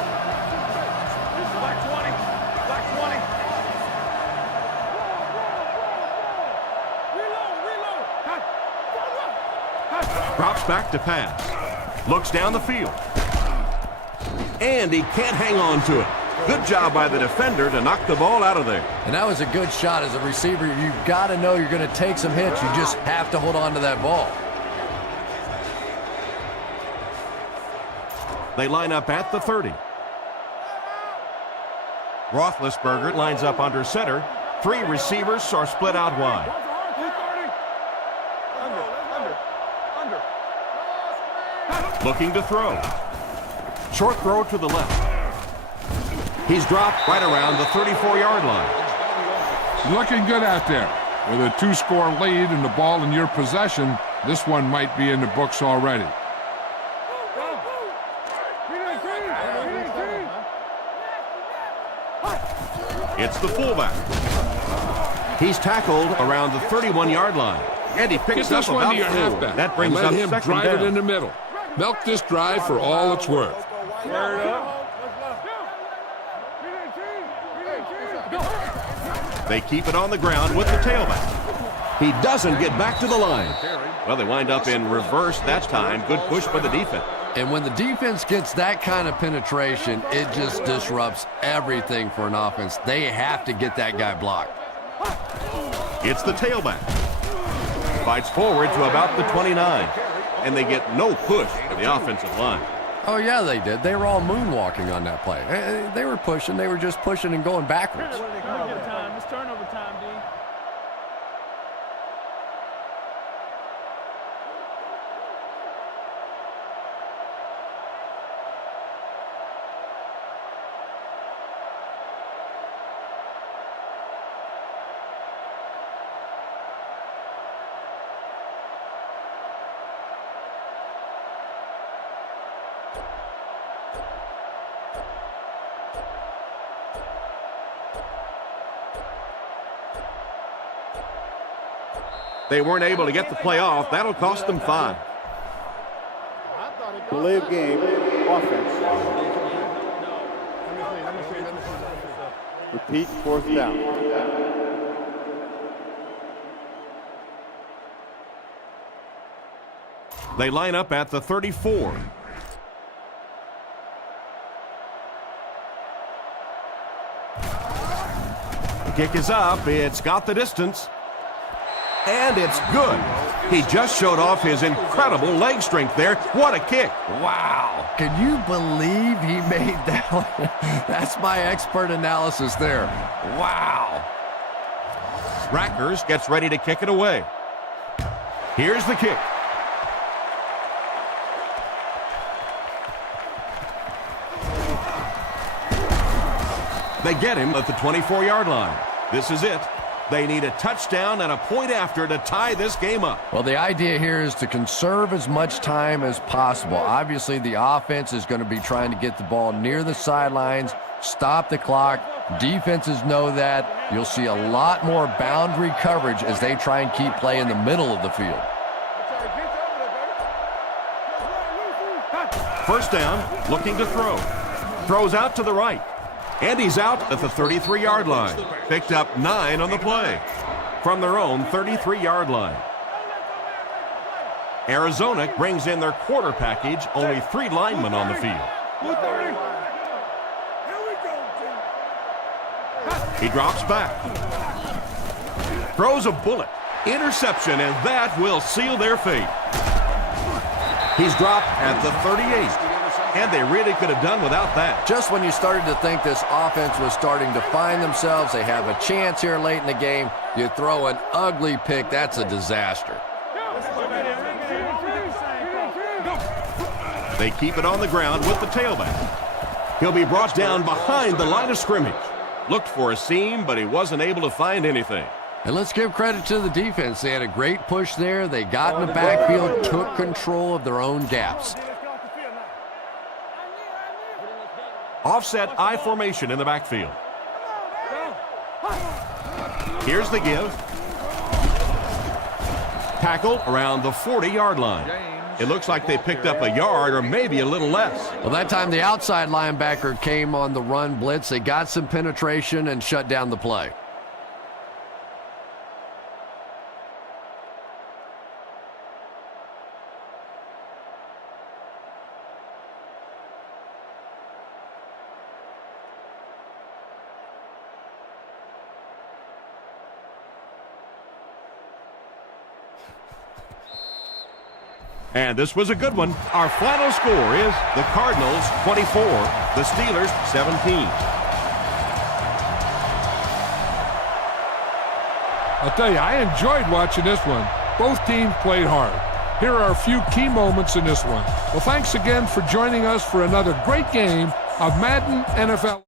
Drops back to pass. Looks down the field. And he can't hang on to it. Good job by the defender to knock the ball out of there. And that was a good shot as a receiver. You've got to know you're going to take some hits. You just have to hold on to that ball. They line up at the 30. Roethlisberger lines up under center. 3 receivers are split out wide. Looking to throw. Short throw to the left. He's dropped right around the 34-yard line. Looking good out there. With a 2-score lead and the ball in your possession, this one might be in the books already. It's the fullback. He's tackled around the 31-yard line. And he picks up about 4. That brings up him second drive down. it in the middle. Milk this drive for all it's worth. They keep it on the ground with the tailback. He doesn't get back to the line. Well, they wind up in reverse that time. Good push by the defense. And when the defense gets that kind of penetration, it just disrupts everything for an offense. They have to get that guy blocked. It's the tailback. Fights forward to about the 29. And they get no push for the offensive line. Oh, yeah, they did. They were all moonwalking on that play. They were pushing. They were just pushing and going backwards. It's turnover time, D. They weren't able to get the play off. That'll cost them 5. Delay of game, offense. Repeat, 4th down. They line up at the 34. The kick is up. It's got the distance. And it's good. He just showed off his incredible leg strength there. What a kick. Wow. Can you believe he made that one? That's my expert analysis there. Wow. Rackers gets ready to kick it away. Here's the kick. They get him at the 24-yard line. This is it. They need a touchdown and a point after to tie this game up. Well, the idea here is to conserve as much time as possible. Obviously, the offense is going to be trying to get the ball near the sidelines, stop the clock. Defenses know that. You'll see a lot more boundary coverage as they try and keep play in the middle of the field. First down, looking to throw. Throws out to the right. And he's out at the 33-yard line. Picked up 9 on the play. From their own 33-yard line. Arizona brings in their quarter package, only 3 linemen on the field. He drops back. Throws a bullet. Interception, and that will seal their fate. He's dropped at the 38. And they really could have done without that. Just when you started to think this offense was starting to find themselves, they have a chance here late in the game, you throw an ugly pick, that's a disaster. They keep it on the ground with the tailback. He'll be brought down behind the line of scrimmage. Looked for a seam, but he wasn't able to find anything. And let's give credit to the defense. They had a great push there. They got in the backfield, took control of their own gaps. Offset I formation in the backfield. Here's the give. Tackle around the 40-yard line. It looks like they picked up a yard or maybe a little less. Well, that time the outside linebacker came on the run blitz. They got some penetration and shut down the play. And this was a good one. Our final score is the Cardinals 24, the Steelers 17. I'll tell you, I enjoyed watching this one. Both teams played hard. Here are a few key moments in this one. Well, thanks again for joining us for another great game of Madden NFL.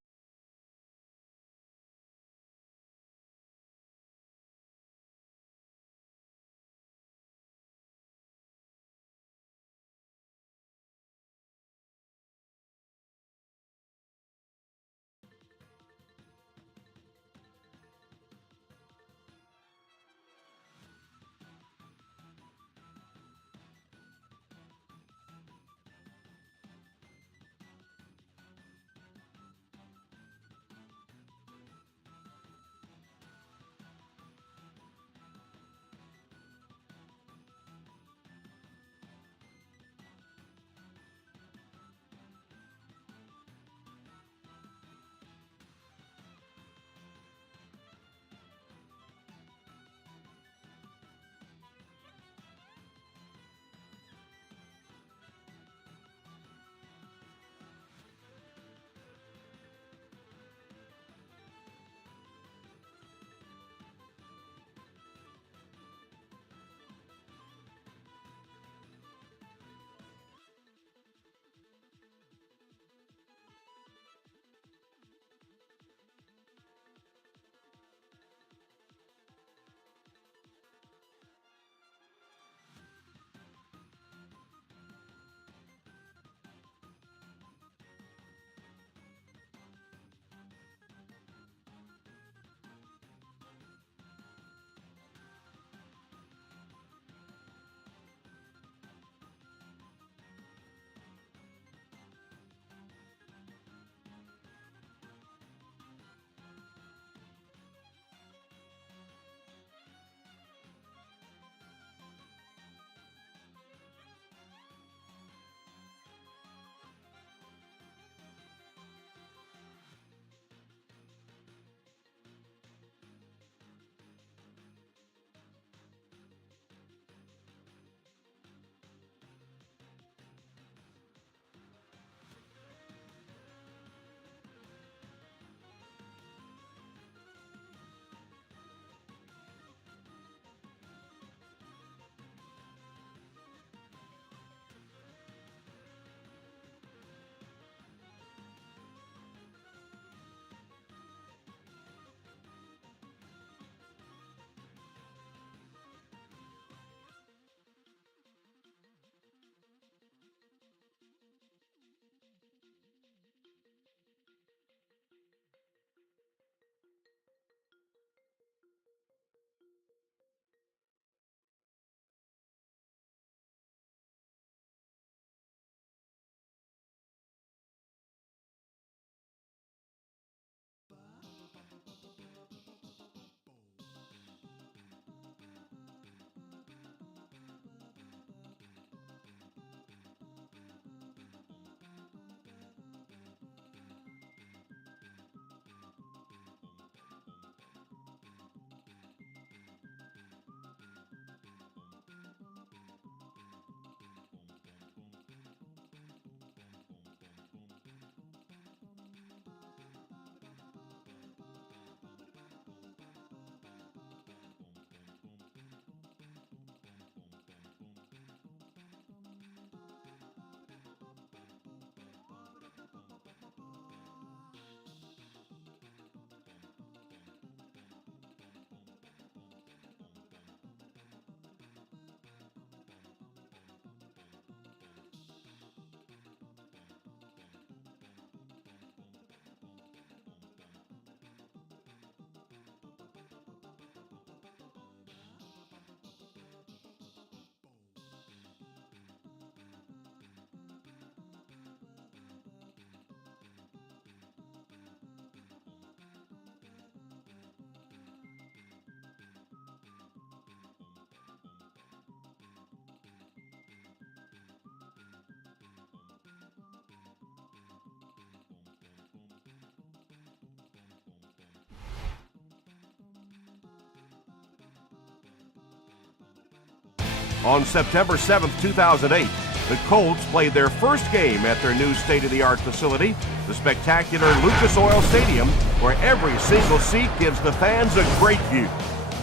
On September 7th, 2008, the Colts played their first game at their new state-of-the-art facility, the spectacular Lucas Oil Stadium, where every single seat gives the fans a great view.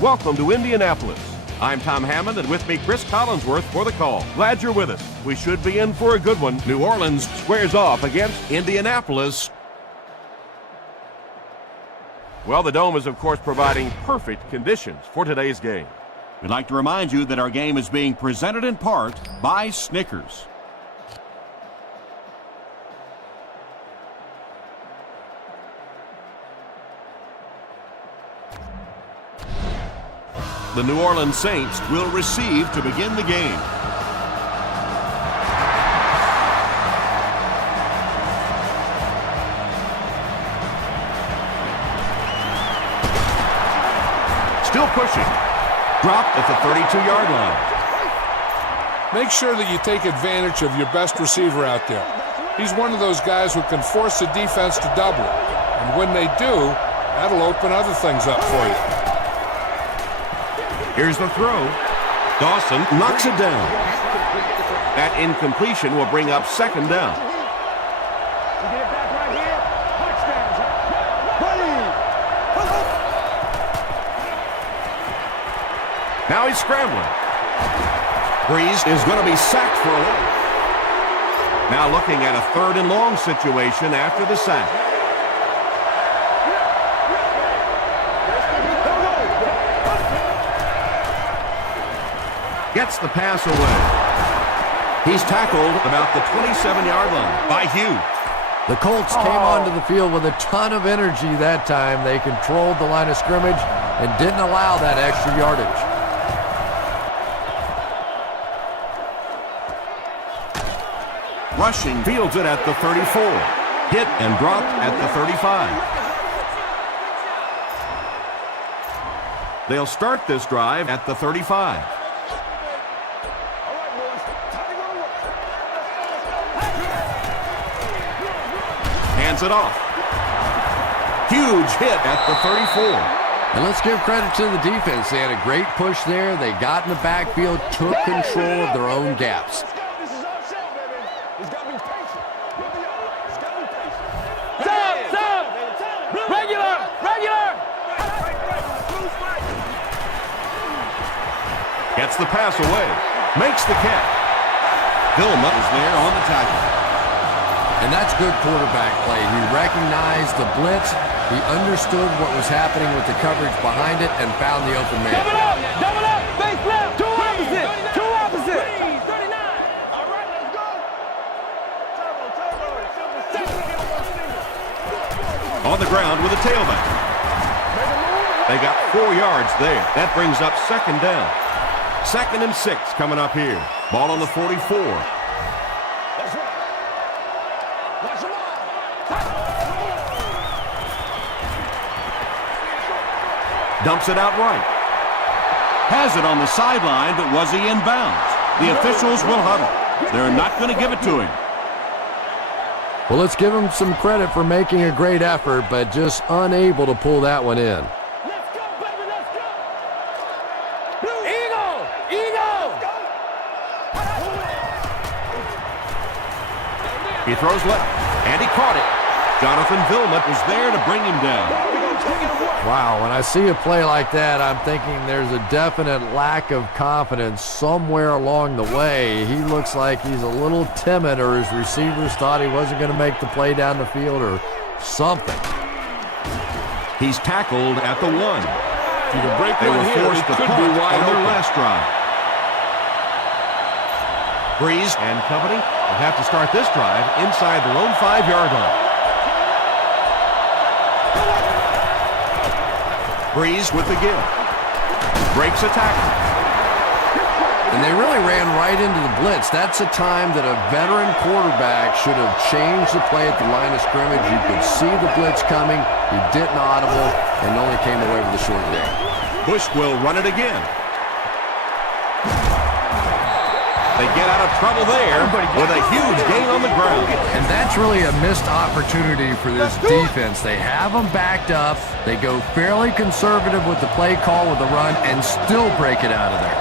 Welcome to Indianapolis. I'm Tom Hammond, and with me, Chris Collinsworth for the call. Glad you're with us. We should be in for a good one. New Orleans squares off against Indianapolis. Well, the Dome is, of course, providing perfect conditions for today's game. We'd like to remind you that our game is being presented in part by Snickers. The New Orleans Saints will receive to begin the game. Still pushing. Dropped at the 32-yard line. Make sure that you take advantage of your best receiver out there. He's one of those guys who can force the defense to double. And when they do, that'll open other things up for you. Here's the throw. Dawson knocks it down. That incompletion will bring up second down. Now he's scrambling. Breeze is going to be sacked for a loss. Now looking at a 3rd and long situation after the sack. Gets the pass away. He's tackled about the 27-yard line by Hughes. The Colts came onto the field with a ton of energy that time. They controlled the line of scrimmage and didn't allow that extra yardage. Rushing fields it at the 34. Hit and dropped at the 35. They'll start this drive at the 35. Hands it off. Huge hit at the 34. And let's give credit to the defense. They had a great push there. They got in the backfield, took control of their own gaps. Gets the pass away. Makes the catch. Vilma is there on the tackle. And that's good quarterback play. He recognized the blitz. He understood what was happening with the coverage behind it and found the open man. Double up! Double up! Face left! Two opposite! Two opposite! 39! All right, let's go! On the ground with a tailback. They got 4 yards there. That brings up second down. 2nd and 6 coming up here. Ball on the 44. Dumps it out right. Has it on the sideline, but was he in bounds? The officials will huddle. They're not going to give it to him. Well, let's give him some credit for making a great effort, but just unable to pull that one in. He throws left, and he caught it. Jonathan Vilma was there to bring him down. Wow, when I see a play like that, I'm thinking there's a definite lack of confidence somewhere along the way. He looks like he's a little timid, or his receivers thought he wasn't going to make the play down the field or something. He's tackled at the 1. They were forced to punt on their last drive. Breeze and company will have to start this drive inside their own 5-yard line. Breeze with the give. Breaks a tackle. And they really ran right into the blitz. That's a time that a veteran quarterback should have changed the play at the line of scrimmage. You could see the blitz coming. He didn't audible and only came away with a short gain. Bush will run it again. They get out of trouble there with a huge gain on the ground. And that's really a missed opportunity for this defense. They have them backed up. They go fairly conservative with the play call with the run and still break it out of there.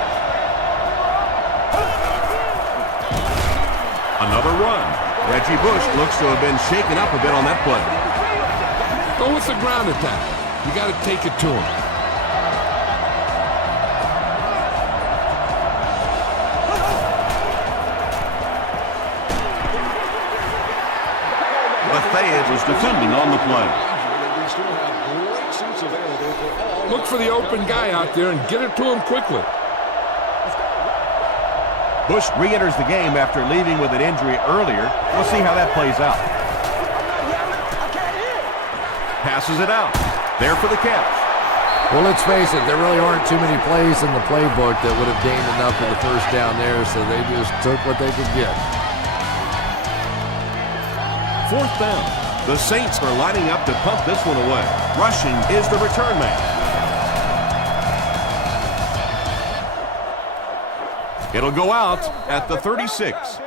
Another run. Reggie Bush looks to have been shaken up a bit on that play. Go with the ground attack. You got to take it to him. Fayed was defending on the play. Look for the open guy out there and get it to him quickly. Bush re-enters the game after leaving with an injury earlier. We'll see how that plays out. Passes it out. There for the catch. Well, let's face it, there really aren't too many plays in the playbook that would have gained enough for the first down there, so they just took what they could get. Fourth down. The Saints are lining up to pump this one away. Rushing is the return man. It'll go out at the 36.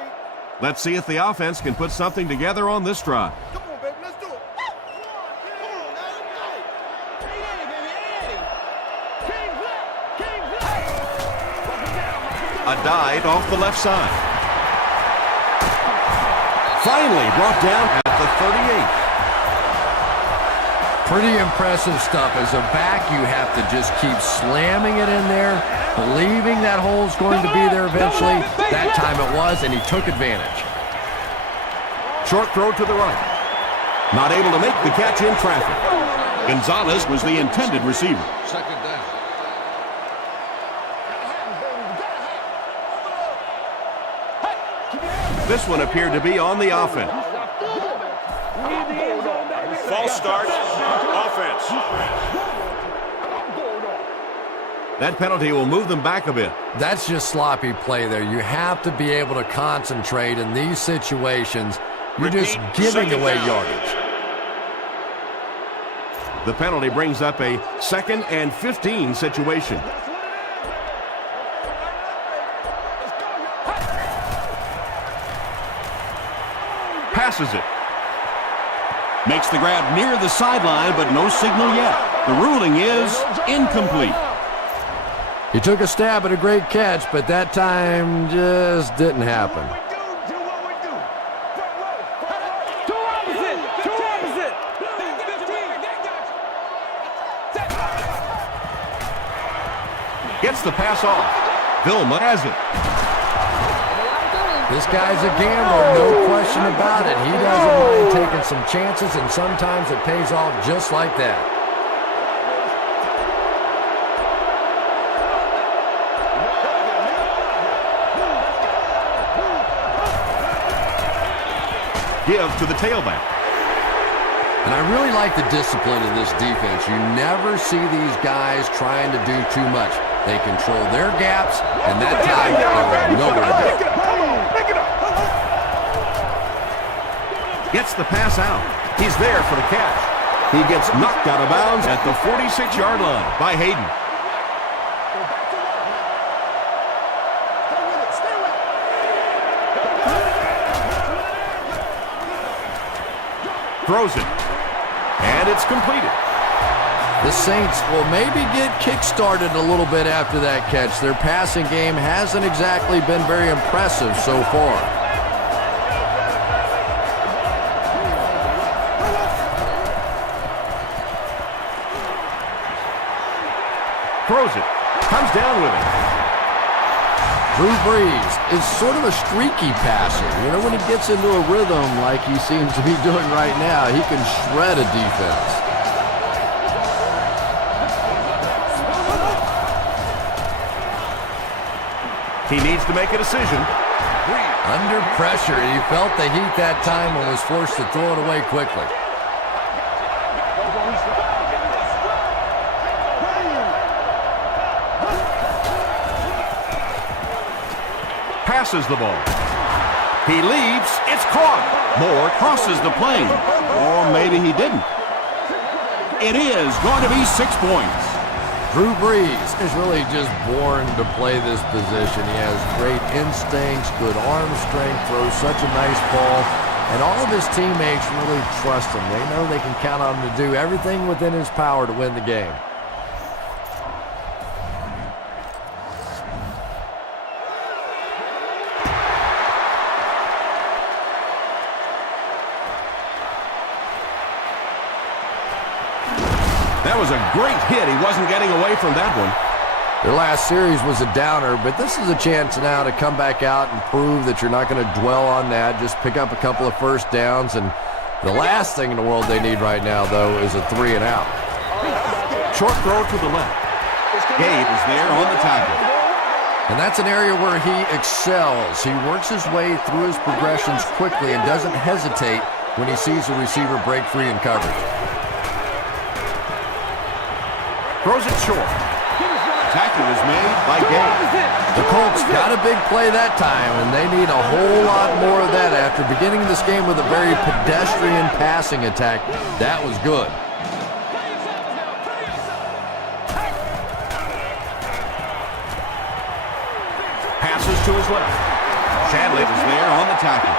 Let's see if the offense can put something together on this drive. Come on, baby, let's do it. A dive off the left side. Finally brought down at the 38. Pretty impressive stuff. As a back, you have to just keep slamming it in there, believing that hole's going to be there eventually. That time it was, and he took advantage. Short throw to the right. Not able to make the catch in traffic. Gonzalez was the intended receiver. Second down. This one appeared to be on the offense. False start, offense. That penalty will move them back a bit. That's just sloppy play there. You have to be able to concentrate in these situations. You're just giving away yardage. The penalty brings up a 2nd and 15 situation. Passes it. Makes the grab near the sideline, but no signal yet. The ruling is incomplete. He took a stab at a great catch, but that time just didn't happen. Gets the pass off. Vilma has it. This guy's a gambler, no question about it. He doesn't mind taking some chances, and sometimes it pays off just like that. Give to the tailback. And I really like the discipline of this defense. You never see these guys trying to do too much. They control their gaps, and that time they were nowhere to go. Gets the pass out. He's there for the catch. He gets knocked out of bounds at the 46-yard line by Hayden. Throws it. And it's completed. The Saints will maybe get kick-started a little bit after that catch. Their passing game hasn't exactly been very impressive so far. Throws it. Comes down with it. Drew Brees is sort of a streaky passer. You know, when he gets into a rhythm like he seems to be doing right now, he can shred a defense. He needs to make a decision. Under pressure, he felt the heat that time and was forced to throw it away quickly. Passes the ball. He leaps. It's caught. Moore crosses the plane. Or maybe he didn't. It is going to be 6 points. Drew Brees is really just born to play this position. He has great instincts, good arm strength, throws such a nice ball, and all of his teammates really trust him. They know they can count on him to do everything within his power to win the game. That was a great hit. He wasn't getting away from that one. Their last series was a downer, but this is a chance now to come back out and prove that you're not going to dwell on that. Just pick up a couple of first downs, and the last thing in the world they need right now, though, is a 3-and-out. Short throw to the left. Gabe is there on the tackle. And that's an area where he excels. He works his way through his progressions quickly and doesn't hesitate when he sees the receiver break free in coverage. Throws it short. Tackle is made by Gabe. The Colts got a big play that time, and they need a whole lot more of that after beginning this game with a very pedestrian passing attack. That was good. Passes to his left. Shadley is there on the tackle.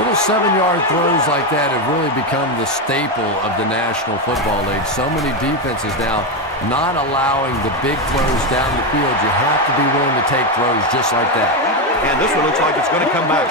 Little 7-yard throws like that have really become the staple of the National Football League. So many defenses now not allowing the big throws down the field. You have to be willing to take throws just like that. And this one looks like it's going to come back.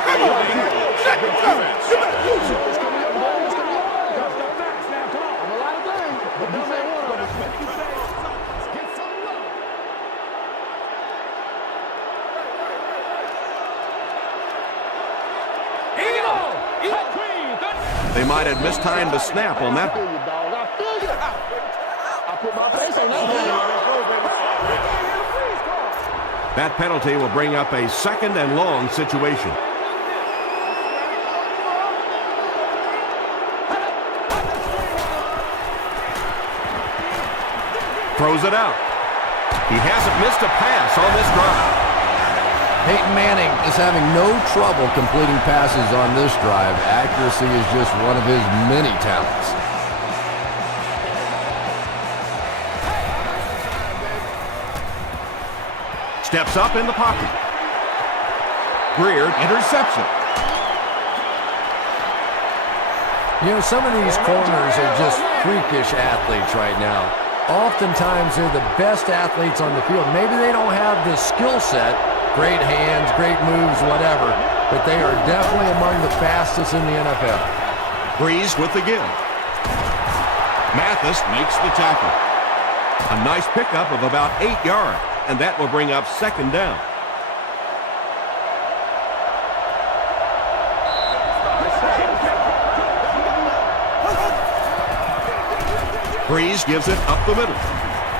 They might have mistimed the snap on that one. That penalty will bring up a 2nd and long situation. Throws it out. He hasn't missed a pass on this drive. Peyton Manning is having no trouble completing passes on this drive. Accuracy is just one of his many talents. Steps up in the pocket. Greer, interception. You know, some of these corners are just freakish athletes right now. Oftentimes, they're the best athletes on the field. Maybe they don't have the skill set, great hands, great moves, whatever, but they are definitely among the fastest in the NFL. Breeze with the give. Mathis makes the tackle. A nice pickup of about 8 yards, and that will bring up 2nd down. Breeze gives it up the middle.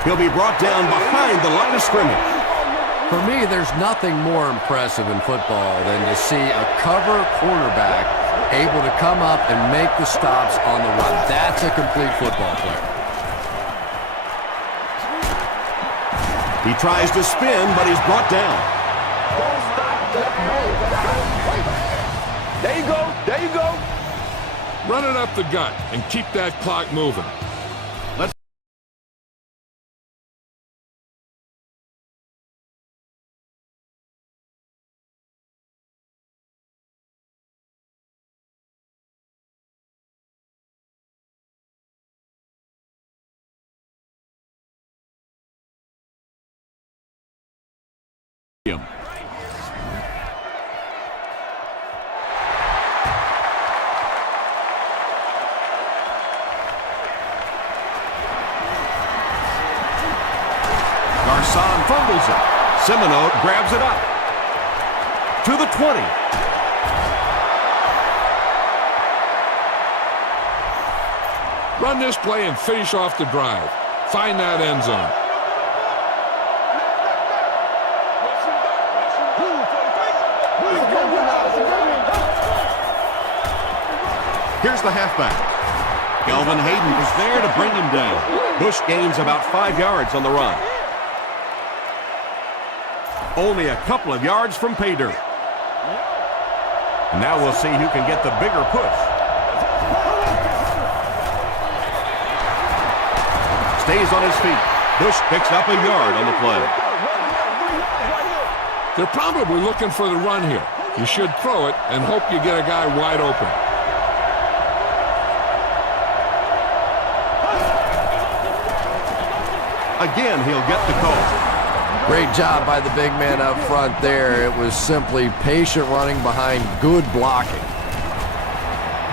He'll be brought down behind the line of scrimmage. For me, there's nothing more impressive in football than to see a cover quarterback able to come up and make the stops on the run. That's a complete football player. He tries to spin, but he's brought down. There you go. There you go. Run it up the gut and keep that clock moving. Garcon fumbles it. Semino grabs it up. To the 20. Run this play and finish off the drive. Find that end zone. Here's the halfback. Kelvin Hayden was there to bring him down. Bush gains about 5 yards on the run. Only a couple of yards from pay dirt. Now we'll see who can get the bigger push. Stays on his feet. Bush picks up a yard on the play. They're probably looking for the run here. You should throw it and hope you get a guy wide open. Again, he'll get the call. Great job by the big man up front there. It was simply patient running behind good blocking.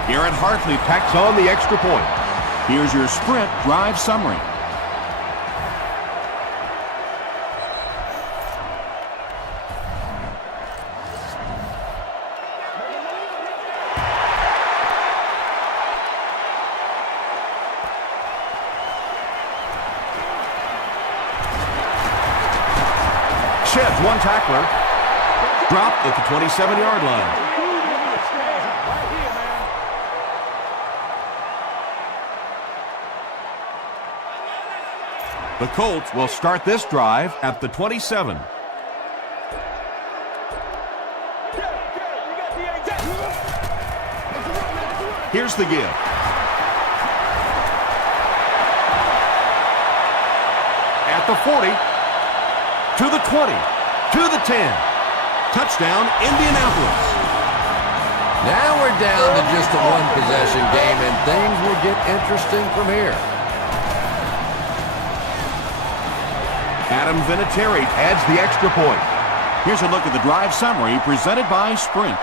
Garrett Hartley tacks on the extra point. Here's your sprint drive summary. Sheds one tackler. Dropped at the 27-yard line. The Colts will start this drive at the 27. Here's the give. At the 40, to the 20, to the 10. Touchdown, Indianapolis. Now we're down to just a one-possession game, and things will get interesting from here. Adam Vinatieri adds the extra point. Here's a look at the drive summary presented by Sprint.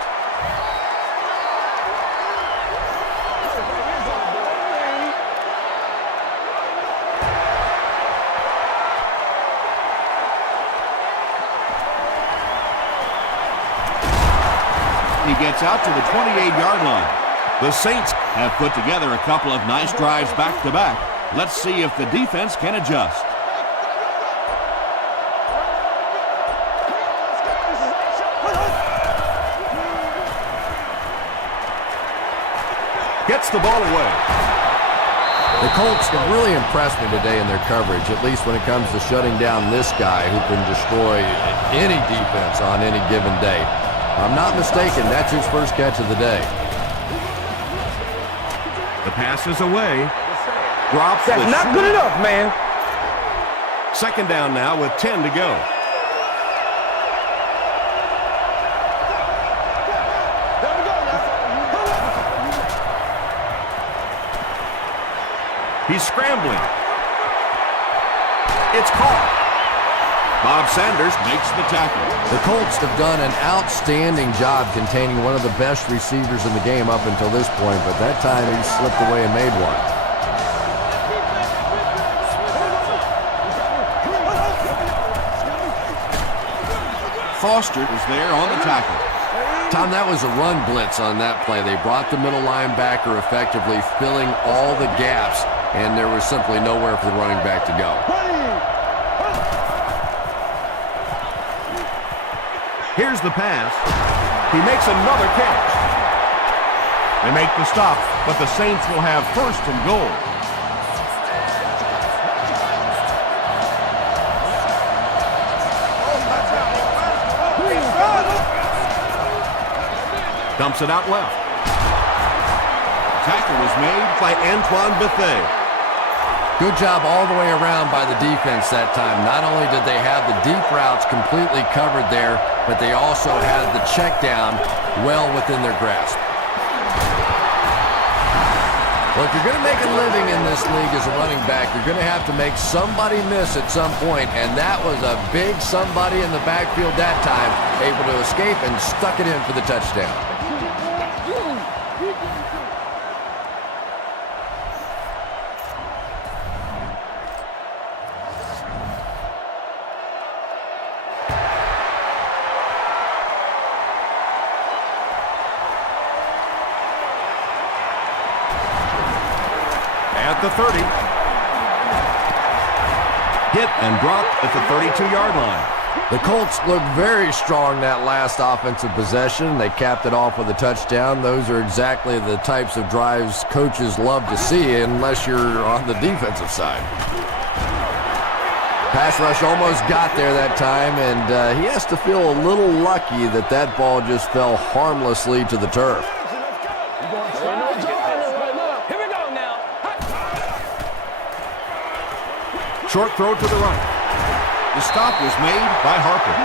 He gets out to the 28-yard line. The Saints have put together a couple of nice drives back-to-back. Let's see if the defense can adjust. Gets the ball away. The Colts have really impressed me today in their coverage, at least when it comes to shutting down this guy who can destroy any defense on any given day. I'm not mistaken, that's his first catch of the day. The pass is away. Drops. That's not good enough, man. Second down now with 10 to go. He's scrambling. It's caught. Bob Sanders makes the tackle. The Colts have done an outstanding job containing one of the best receivers in the game up until this point, but that time he slipped away and made one. Foster is there on the tackle. Tom, that was a run blitz on that play. They brought the middle linebacker effectively filling all the gaps, and there was simply nowhere for the running back to go. Here's the pass. He makes another catch. They make the stop, but the Saints will have first and goal. Dumps it out left. Tackle was made by Antoine Bethea. Good job all the way around by the defense that time. Not only did they have the deep routes completely covered there, but they also had the check down well within their grasp. Well, if you're going to make a living in this league as a running back, you're going to have to make somebody miss at some point, and that was a big somebody in the backfield that time, able to escape and stuck it in for the touchdown. At the 30. Hit and dropped at the 32-yard line. The Colts looked very strong that last offensive possession. They capped it off with a touchdown. Those are exactly the types of drives coaches love to see unless you're on the defensive side. Pass rush almost got there that time, and he has to feel a little lucky that that ball just fell harmlessly to the turf. Short throw to the right. The stop was made by Harper.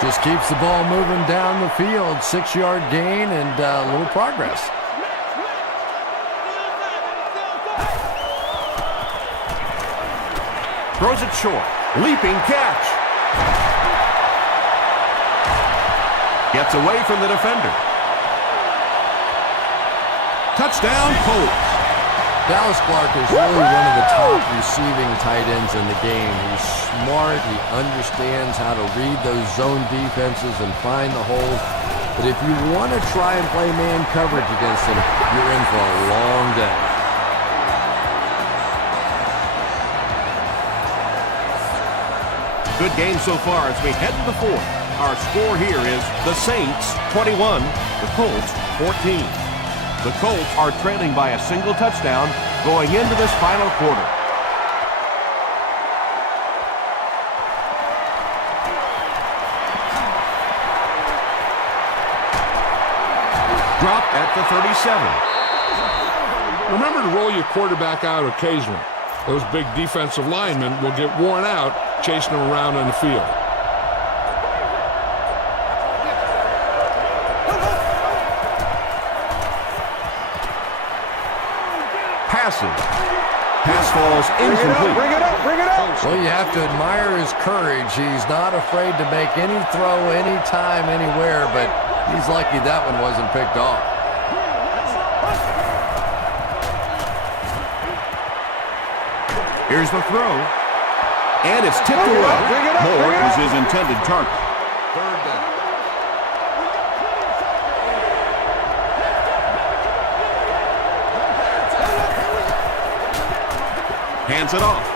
Just keeps the ball moving down the field. 6-yard gain and a little progress. Throws it short. Leaping catch. Gets away from the defender. Touchdown, Colts. Dallas Clark is really one of the top receiving tight ends in the game. He's smart. He understands how to read those zone defenses and find the holes. But if you want to try and play man coverage against him, you're in for a long day. Good game so far as we head to the fourth. Our score here is the Saints 21, the Colts 14. The Colts are trailing by a single touchdown going into this final quarter. Drop at the 37. Remember to roll your quarterback out occasionally. Those big defensive linemen will get worn out chasing him around on the field. Pass falls incomplete. Bring it up, bring it up. Well, you have to admire his courage. He's not afraid to make any throw, anytime, anywhere, but he's lucky that one wasn't picked off. Here's the throw. And it's tipped away. Moore was his intended target. Third down. Hands it off.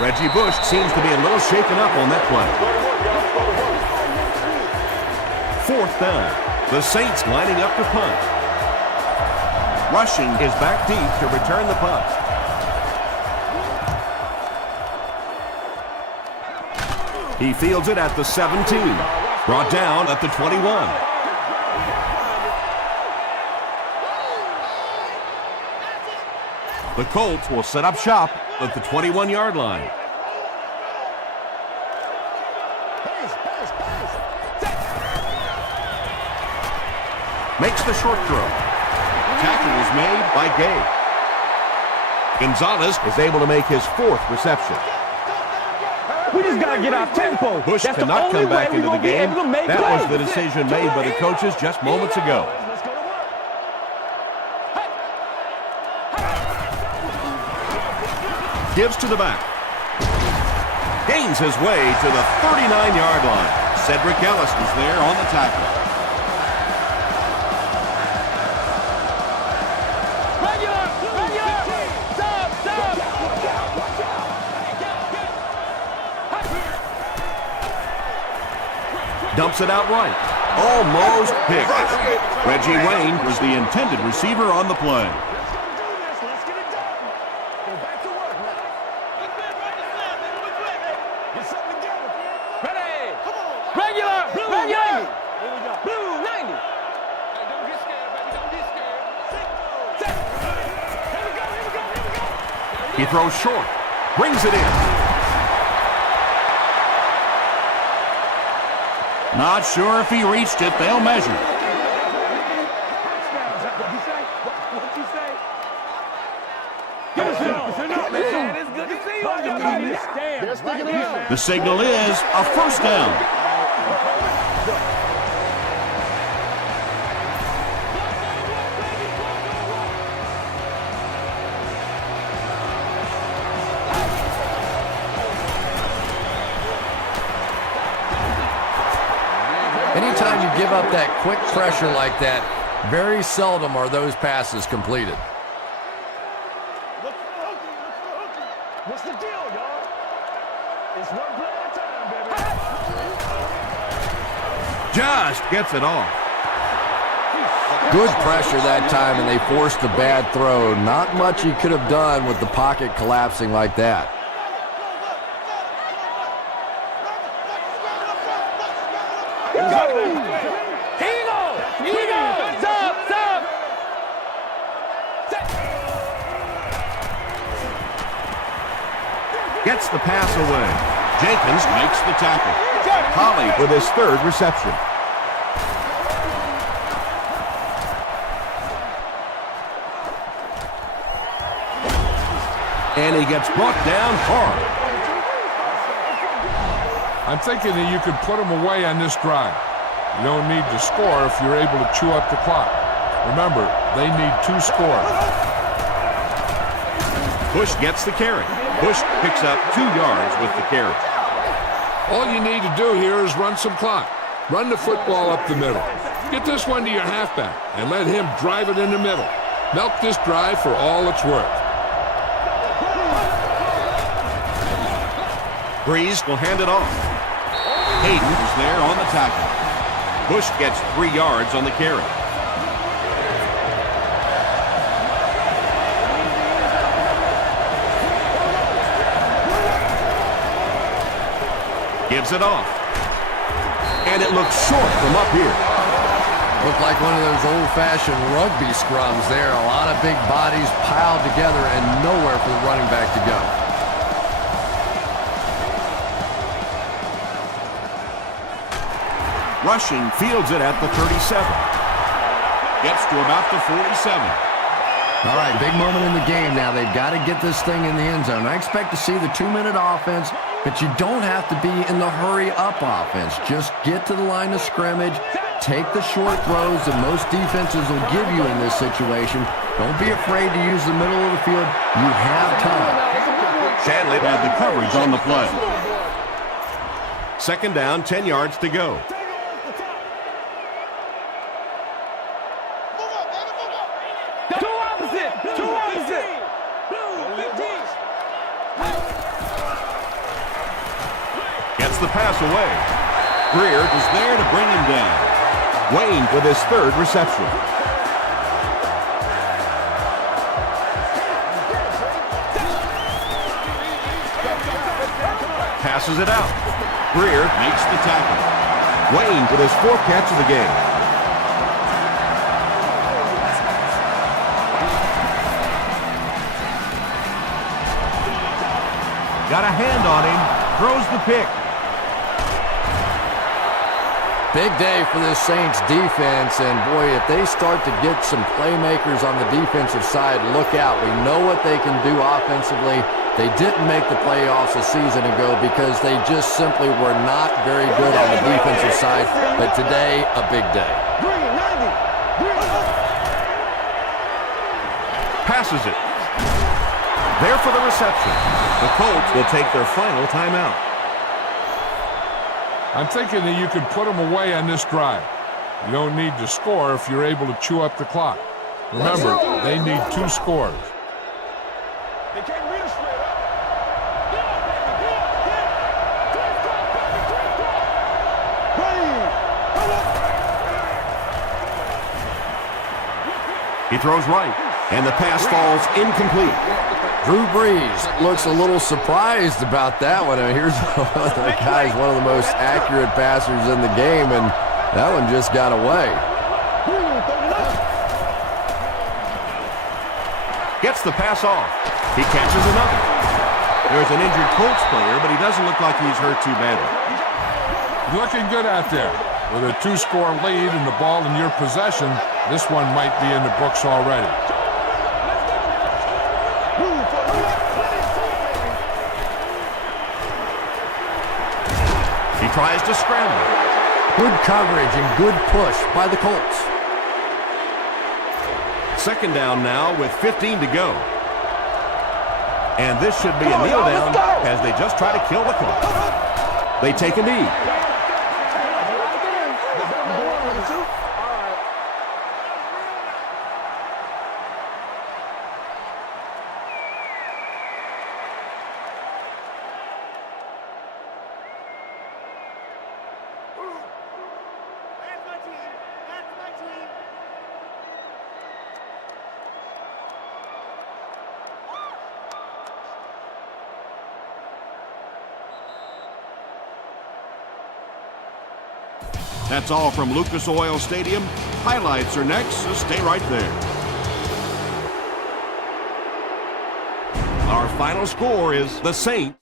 Reggie Bush seems to be a little shaken up on that play. Fourth down. The Saints lining up to punt. Rushing is back deep to return the punt. He fields it at the 17. Brought down at the 21. The Colts will set up shop at the 21-yard line. Makes the short throw. Tackle is made by Gay. Gonzalez is able to make his fourth reception. We just got to get off tempo. Bush cannot come back into the game. That was the decision made by the coaches just moments ago. Gives to the back. Gains his way to the 39-yard line. Cedric Ellis was there on the tackle. Dumps it out right. Almost picked. Reggie Wayne was the intended receiver on the play. He throws short, brings it in. Not sure if he reached it. They'll measure. The signal is a first down. Anytime you give up that quick pressure like that, very seldom are those passes completed. What's the deal, y'all? It's one play at a time, baby. Just gets it off. Good pressure that time, and they forced a bad throw. Not much he could have done with the pocket collapsing like that. Gets the pass away. Jenkins makes the tackle. Holly with his third reception. And he gets brought down hard. I'm thinking that you could put them away on this drive. You don't need to score if you're able to chew up the clock. Remember, they need 2 scores. Bush gets the carry. Bush picks up 2 yards with the carry. All you need to do here is run some clock. Run the football up the middle. Get this one to your halfback and let him drive it in the middle. Milk this drive for all it's worth. Breeze will hand it off. Hayden is there on the tackle. Bush gets 3 yards on the carry. Gives it off. And it looks short from up here. Looked like one of those old-fashioned rugby scrums there. A lot of big bodies piled together and nowhere for the running back to go. Rushing fields it at the 37. Gets to about the 47. All right, big moment in the game now. They've got to get this thing in the end zone. I expect to see the 2-minute offense, but you don't have to be in the hurry-up offense. Just get to the line of scrimmage, take the short throws that most defenses will give you in this situation. Don't be afraid to use the middle of the field. You have time. Shanley had the coverage on the play. Second down, 10 yards to go. Gets the pass away. Greer is there to bring him down. Wayne with his 3rd reception. Passes it out. Greer makes the tackle. Wayne with his 4th catch of the game. Got a hand on him. Throws the pick. Big day for this Saints defense, and boy, if they start to get some playmakers on the defensive side, look out. We know what they can do offensively. They didn't make the playoffs a season ago because they just simply were not very good on the defensive side, but today, a big day. Passes it. There for the reception. The Colts will take their final timeout. I'm thinking that you could put them away on this drive. You don't need to score if you're able to chew up the clock. Remember, they need 2 scores. He throws right, and the pass falls incomplete. Drew Brees looks a little surprised about that one. I mean, here's one of the guys, one of the most accurate passers in the game, and that one just got away. Gets the pass off. He catches another. There's an injured Colts player, but he doesn't look like he's hurt too badly. Looking good out there. With a 2-score lead and the ball in your possession, this one might be in the books already. He tries to scramble. Good coverage and good push by the Colts. Second down now with 15 to go. And this should be a kneel down as they just try to kill the clock. They take a knee. That's all from Lucas Oil Stadium. Highlights are next, so stay right there. Our final score is the Saints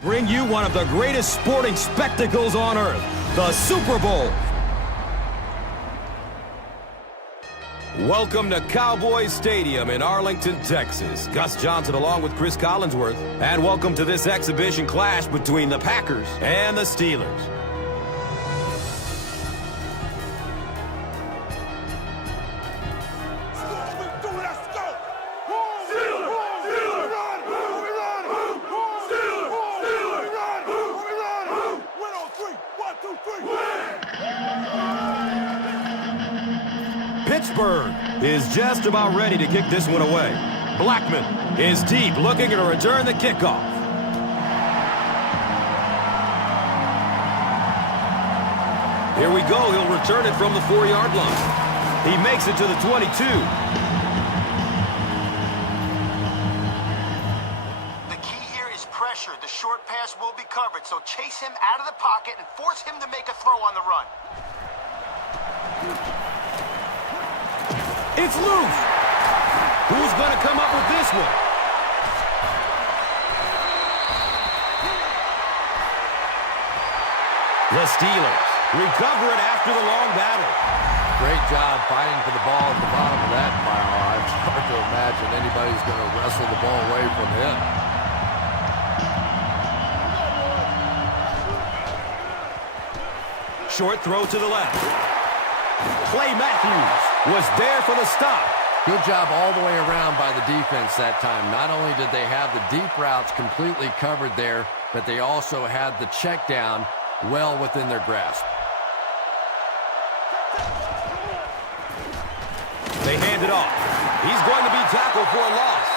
Bring you one of the greatest sporting spectacles on earth, the Super Bowl. Welcome to Cowboys Stadium in Arlington, Texas. Gus Johnson along with Chris Collinsworth. And welcome to this exhibition clash between the Packers and the Steelers. Pittsburgh is just about ready to kick this one away. Blackman is deep, looking to return the kickoff. Here we go. He'll return it from the 4-yard line. He makes it to the 22. The key here is pressure. The short pass will be covered, so chase him out of the pocket and force him to make a throw on the run. It's loose. Who's going to come up with this one? The Steelers recover it after the long battle. Great job fighting for the ball at the bottom of that pile. It's hard to imagine anybody's going to wrestle the ball away from him. Short throw to the left. Clay Matthews was there for the stop. Good job all the way around by the defense that time. Not only did they have the deep routes completely covered there, but they also had the check down well within their grasp. They hand it off. He's going to be tackled for a loss.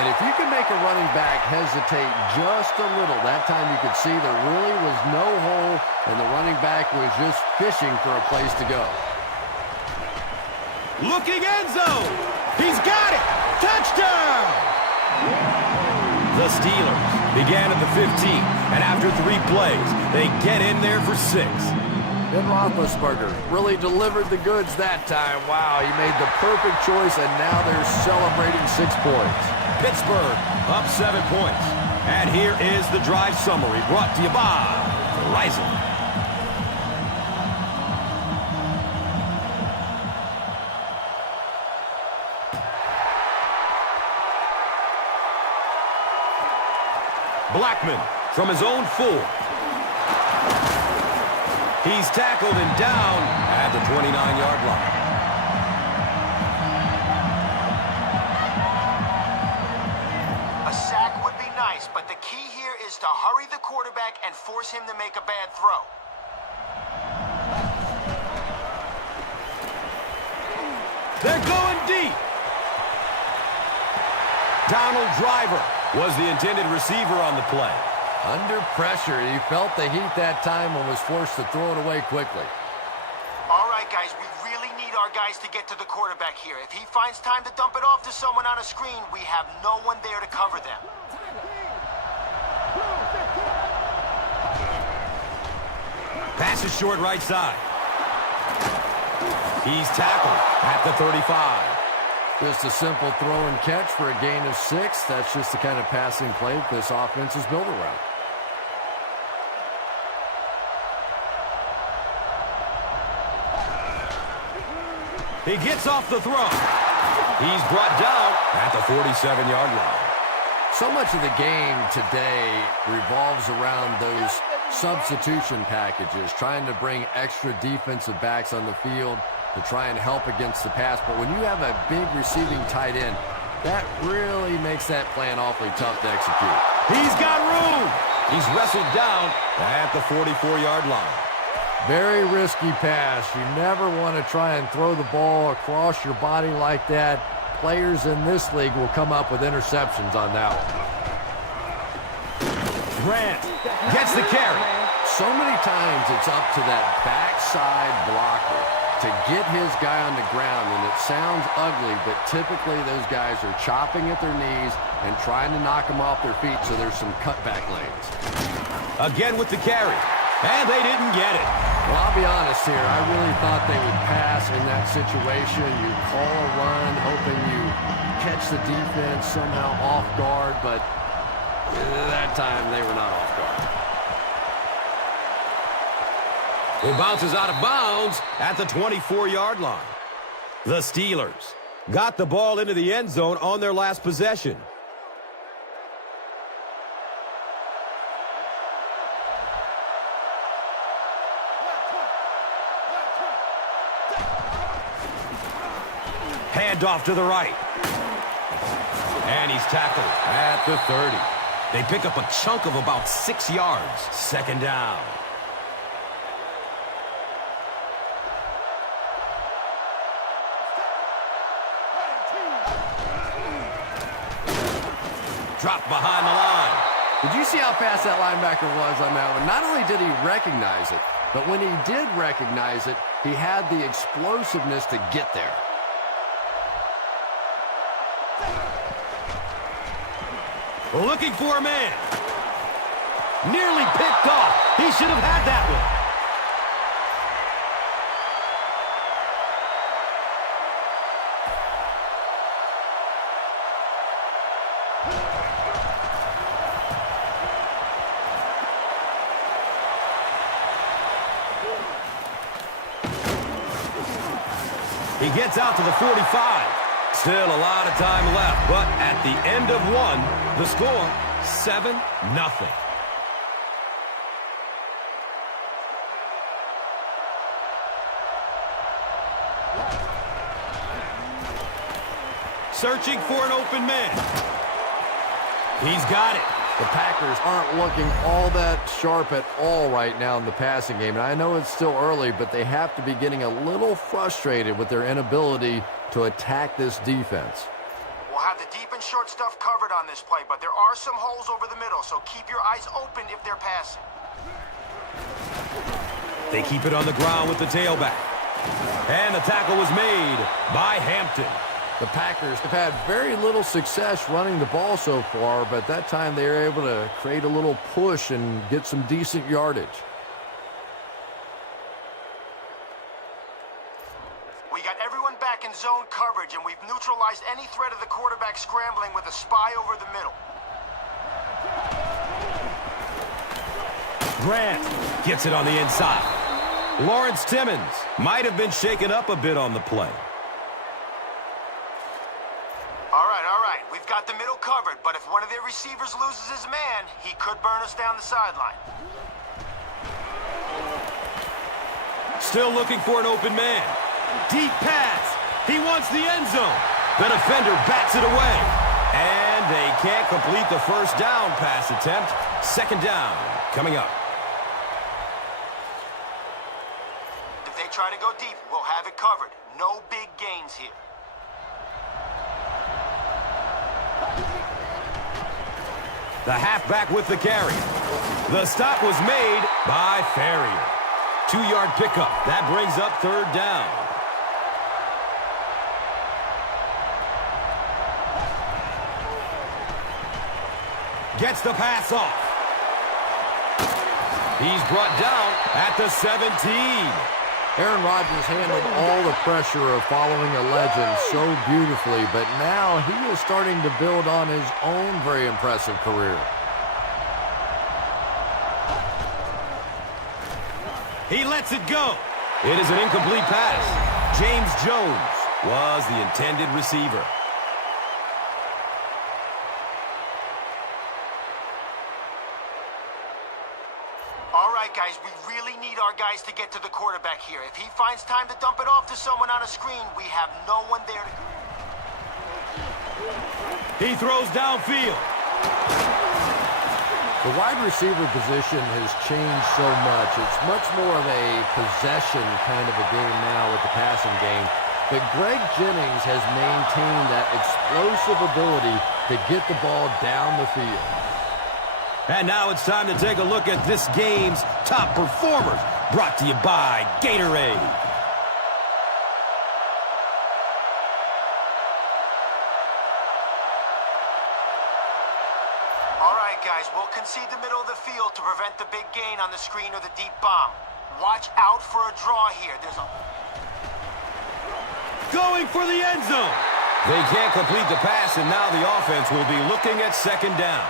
And if you can make a running back hesitate just a little, that time you could see there really was no hole, and the running back was just fishing for a place to go. Looking end zone. He's got it. Touchdown! The Steelers began at the 15, and after 3 plays, they get in there for 6. Ben Roethlisberger really delivered the goods that time. Wow, he made the perfect choice, and now they're celebrating 6 points. Pittsburgh up 7 points. And here is the drive summary brought to you by Verizon. Blackman from his own 4. He's tackled and down at the 29-yard line. A sack would be nice, but the key here is to hurry the quarterback and force him to make a bad throw. They're going deep. Donald Driver was the intended receiver on the play. Under pressure, he felt the heat that time and was forced to throw it away quickly. All right, guys, we really need our guys to get to the quarterback here. If he finds time to dump it off to someone on a screen, we have no one there to cover them. Pass is short right side. He's tackled at the 35. Just a simple throw and catch for a gain of 6. That's just the kind of passing play that this offense is built around. He gets off the throw. He's brought down at the 47-yard line. So much of the game today revolves around those substitution packages, trying to bring extra defensive backs on the field to try and help against the pass. But when you have a big receiving tight end, that really makes that plan awfully tough to execute. He's got room. He's wrestled down at the 44-yard line. Very risky pass. You never want to try and throw the ball across your body like that. Players in this league will come up with interceptions on that one. Grant gets the carry. So many times it's up to that backside blocker to get his guy on the ground, and it sounds ugly, but typically those guys are chopping at their knees and trying to knock them off their feet, so there's some cutback lanes. Again with the carry, and they didn't get it. Well, I'll be honest here. I really thought they would pass in that situation. You call a run, hoping you catch the defense somehow off guard, but That time they were not off guard. It bounces out of bounds at the 24-yard line. The Steelers got the ball into the end zone on their last possession. Hand off to the right. And he's tackled at the 30. They pick up a chunk of about 6 yards. Second down. Dropped behind the line. Did you see how fast that linebacker was on that one? Not only did he recognize it, but when he did recognize it, he had the explosiveness to get there. Looking for a man. Nearly picked off. He should have had that one. He gets out to the 45. Still a lot of time left, but at the end of one, the score, 7-0. Searching for an open man. He's got it. The Packers aren't looking all that sharp at all right now in the passing game. And I know it's still early, but they have to be getting a little frustrated with their inability to attack this defense. We'll have the deep and short stuff covered on this play, but there are some holes over the middle, so keep your eyes open if they're passing. They keep it on the ground with the tailback. And the tackle was made by Hampton. The Packers have had very little success running the ball so far, but that time they were able to create a little push and get some decent yardage. We got everyone back in zone coverage, and we've neutralized any threat of the quarterback scrambling with a spy over the middle. Grant gets it on the inside. Lawrence Timmons might have been shaken up a bit on the play. All right. We've got the middle covered, but if one of their receivers loses his man, he could burn us down the sideline. Still looking for an open man. Deep pass. He wants the end zone. The defender bats it away. And they can't complete the first down pass attempt. Second down coming up. If they try to go deep, we'll have it covered. No big gains here. The halfback with the carry. The stop was made by Ferrier. 2-yard pickup. That brings up third down. Gets the pass off. He's brought down at the 17. Aaron Rodgers handled all the pressure of following a legend so beautifully, but now he is starting to build on his own very impressive career. He lets it go. It is an incomplete pass. James Jones was the intended receiver. All right, guys, we really need our guys to get to the quarterback here. If he finds time to dump it off to someone on a screen, we have no one there to... He throws downfield. The wide receiver position has changed so much. It's much more of a possession kind of a game now with the passing game. But Greg Jennings has maintained that explosive ability to get the ball down the field. And now it's time to take a look at this game's top performers. Brought to you by Gatorade. All right, guys, we'll concede the middle of the field to prevent the big gain on the screen or the deep bomb. Watch out for a draw here. There's a... Going for the end zone. They can't complete the pass, and now the offense will be looking at second down.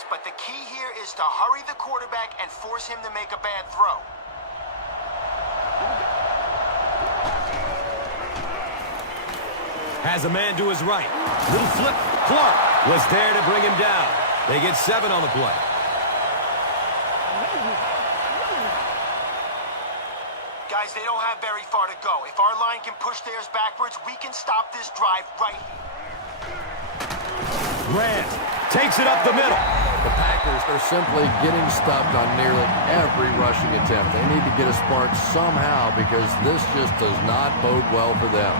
guys, but the key here is to hurry the quarterback and force him to make a bad throw. Has a man to his right. Little flip. Clark was there to bring him down. They get 7 on the play. Guys, they don't have very far to go. If our line can push theirs backwards, we can stop this drive right here. Grant takes it up the middle. The Packers are simply getting stuffed on nearly every rushing attempt. They need to get a spark somehow because this just does not bode well for them.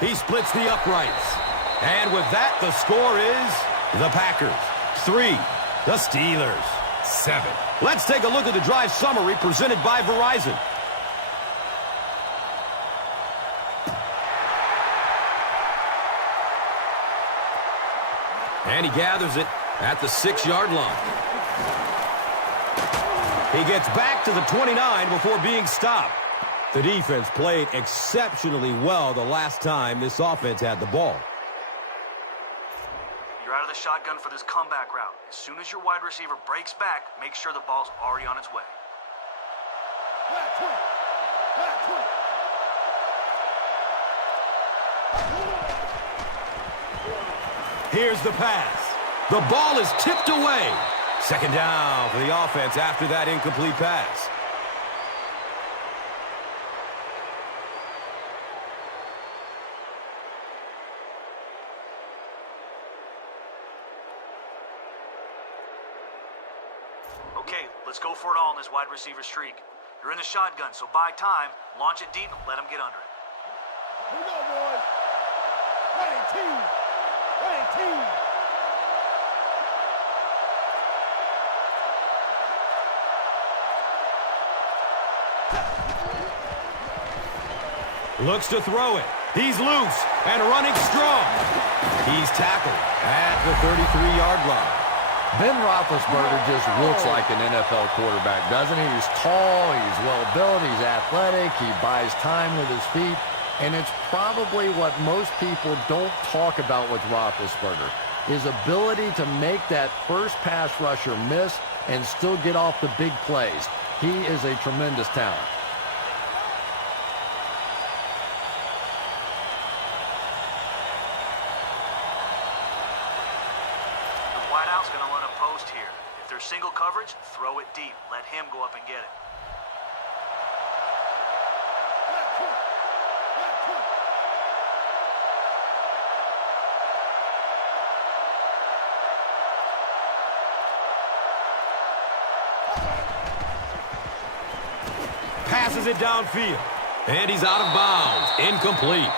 He splits the uprights. And with that, the score is the Packers 3, the Steelers 7. Let's take a look at the drive summary presented by Verizon. And he gathers it at the 6-yard line. He gets back to the 29 before being stopped. The defense played exceptionally well the last time this offense had the ball. You're out of the shotgun for this comeback route. As soon as your wide receiver breaks back, make sure the ball's already on its way. Here's the pass. The ball is tipped away. Second down for the offense after that incomplete pass. Okay, let's go for it all in this wide receiver streak. You're in the shotgun, so buy time, launch it deep, and let him get under it. Here we go, boys. Ready, team. Ready, team. Looks to throw it. He's loose and running strong. He's tackled at the 33-yard line. Ben Roethlisberger just looks like an NFL quarterback, doesn't he? He's tall, he's well-built, he's athletic, he buys time with his feet, and it's probably what most people don't talk about with Roethlisberger, his ability to make that first pass rusher miss and still get off the big plays. He is a tremendous talent. Single coverage, throw it deep. Let him go up and get it. Passes it downfield. And he's out of bounds. Incomplete.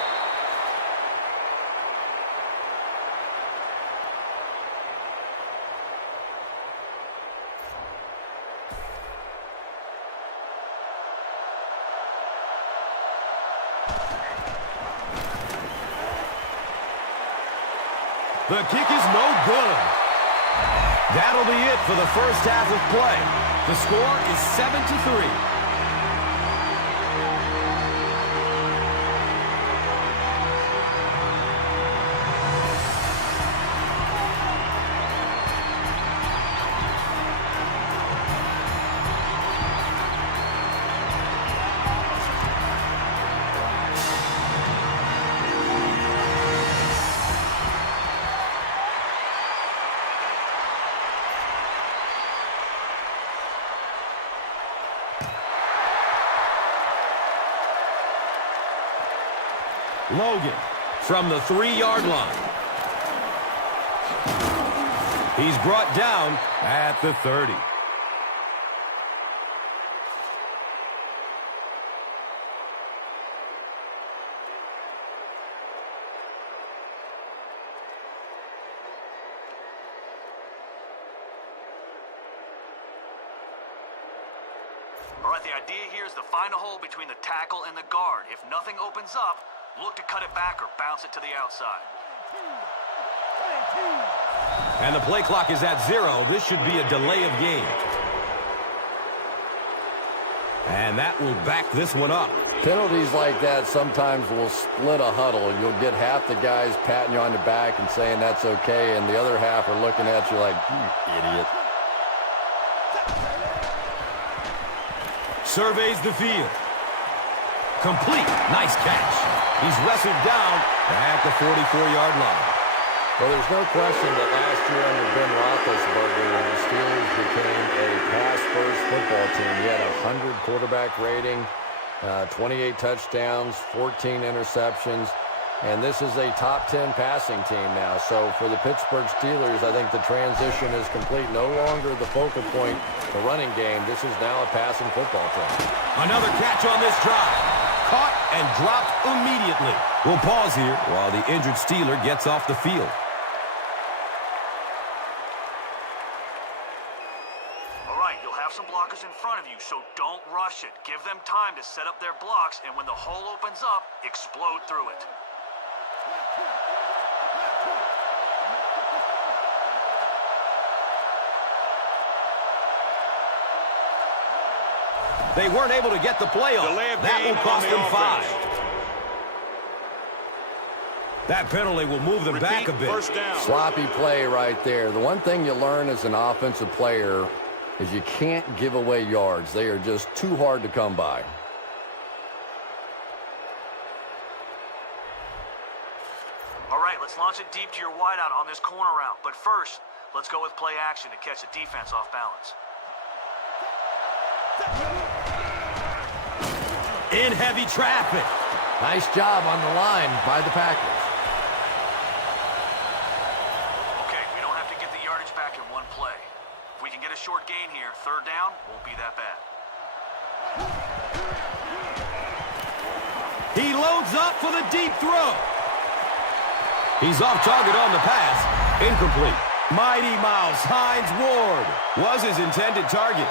The kick is no good. That'll be it for the first half of play. The score is 7-3. Logan from the 3-yard line. He's brought down at the 30. All right, the idea here is to find a hole between the tackle and the guard. If nothing opens up, look to cut it back or bounce it to the outside. And the play clock is at 0. This should be a delay of game. And that will back this one up. Penalties like that sometimes will split a huddle. You'll get half the guys patting you on the back and saying that's okay, and the other half are looking at you like, you idiot. Surveys the field. Complete. Nice catch. He's wrestled down at the 44-yard line. Well, there's no question that last year under Ben Roethlisberger, the Steelers became a pass-first football team. He had a 100 quarterback rating, 28 touchdowns, 14 interceptions, and this is a top 10 passing team now. So for the Pittsburgh Steelers, I think the transition is complete. No longer the focal point, the running game. This is now a passing football team. Another catch on this drive. Caught and dropped immediately. We'll pause here while the injured Steeler gets off the field. Some blockers in front of you, so don't rush it. Give them time to set up their blocks, and when the hole opens up, explode through it. They weren't able to get the play off. That will cost them 5. That penalty will move them back a bit. First down. Sloppy play right there. The one thing you learn as an offensive player is you can't give away yards. They are just too hard to come by. All right, let's launch it deep to your wideout on this corner route. But first, let's go with play action to catch the defense off balance. In heavy traffic. Nice job on the line by the Packers. Okay, we don't have to get the yardage back in one play. If we can get a short gain here, third down won't be that bad. He loads up for the deep throw. He's off target on the pass. Incomplete. Mighty Mouse Hines Ward was his intended target.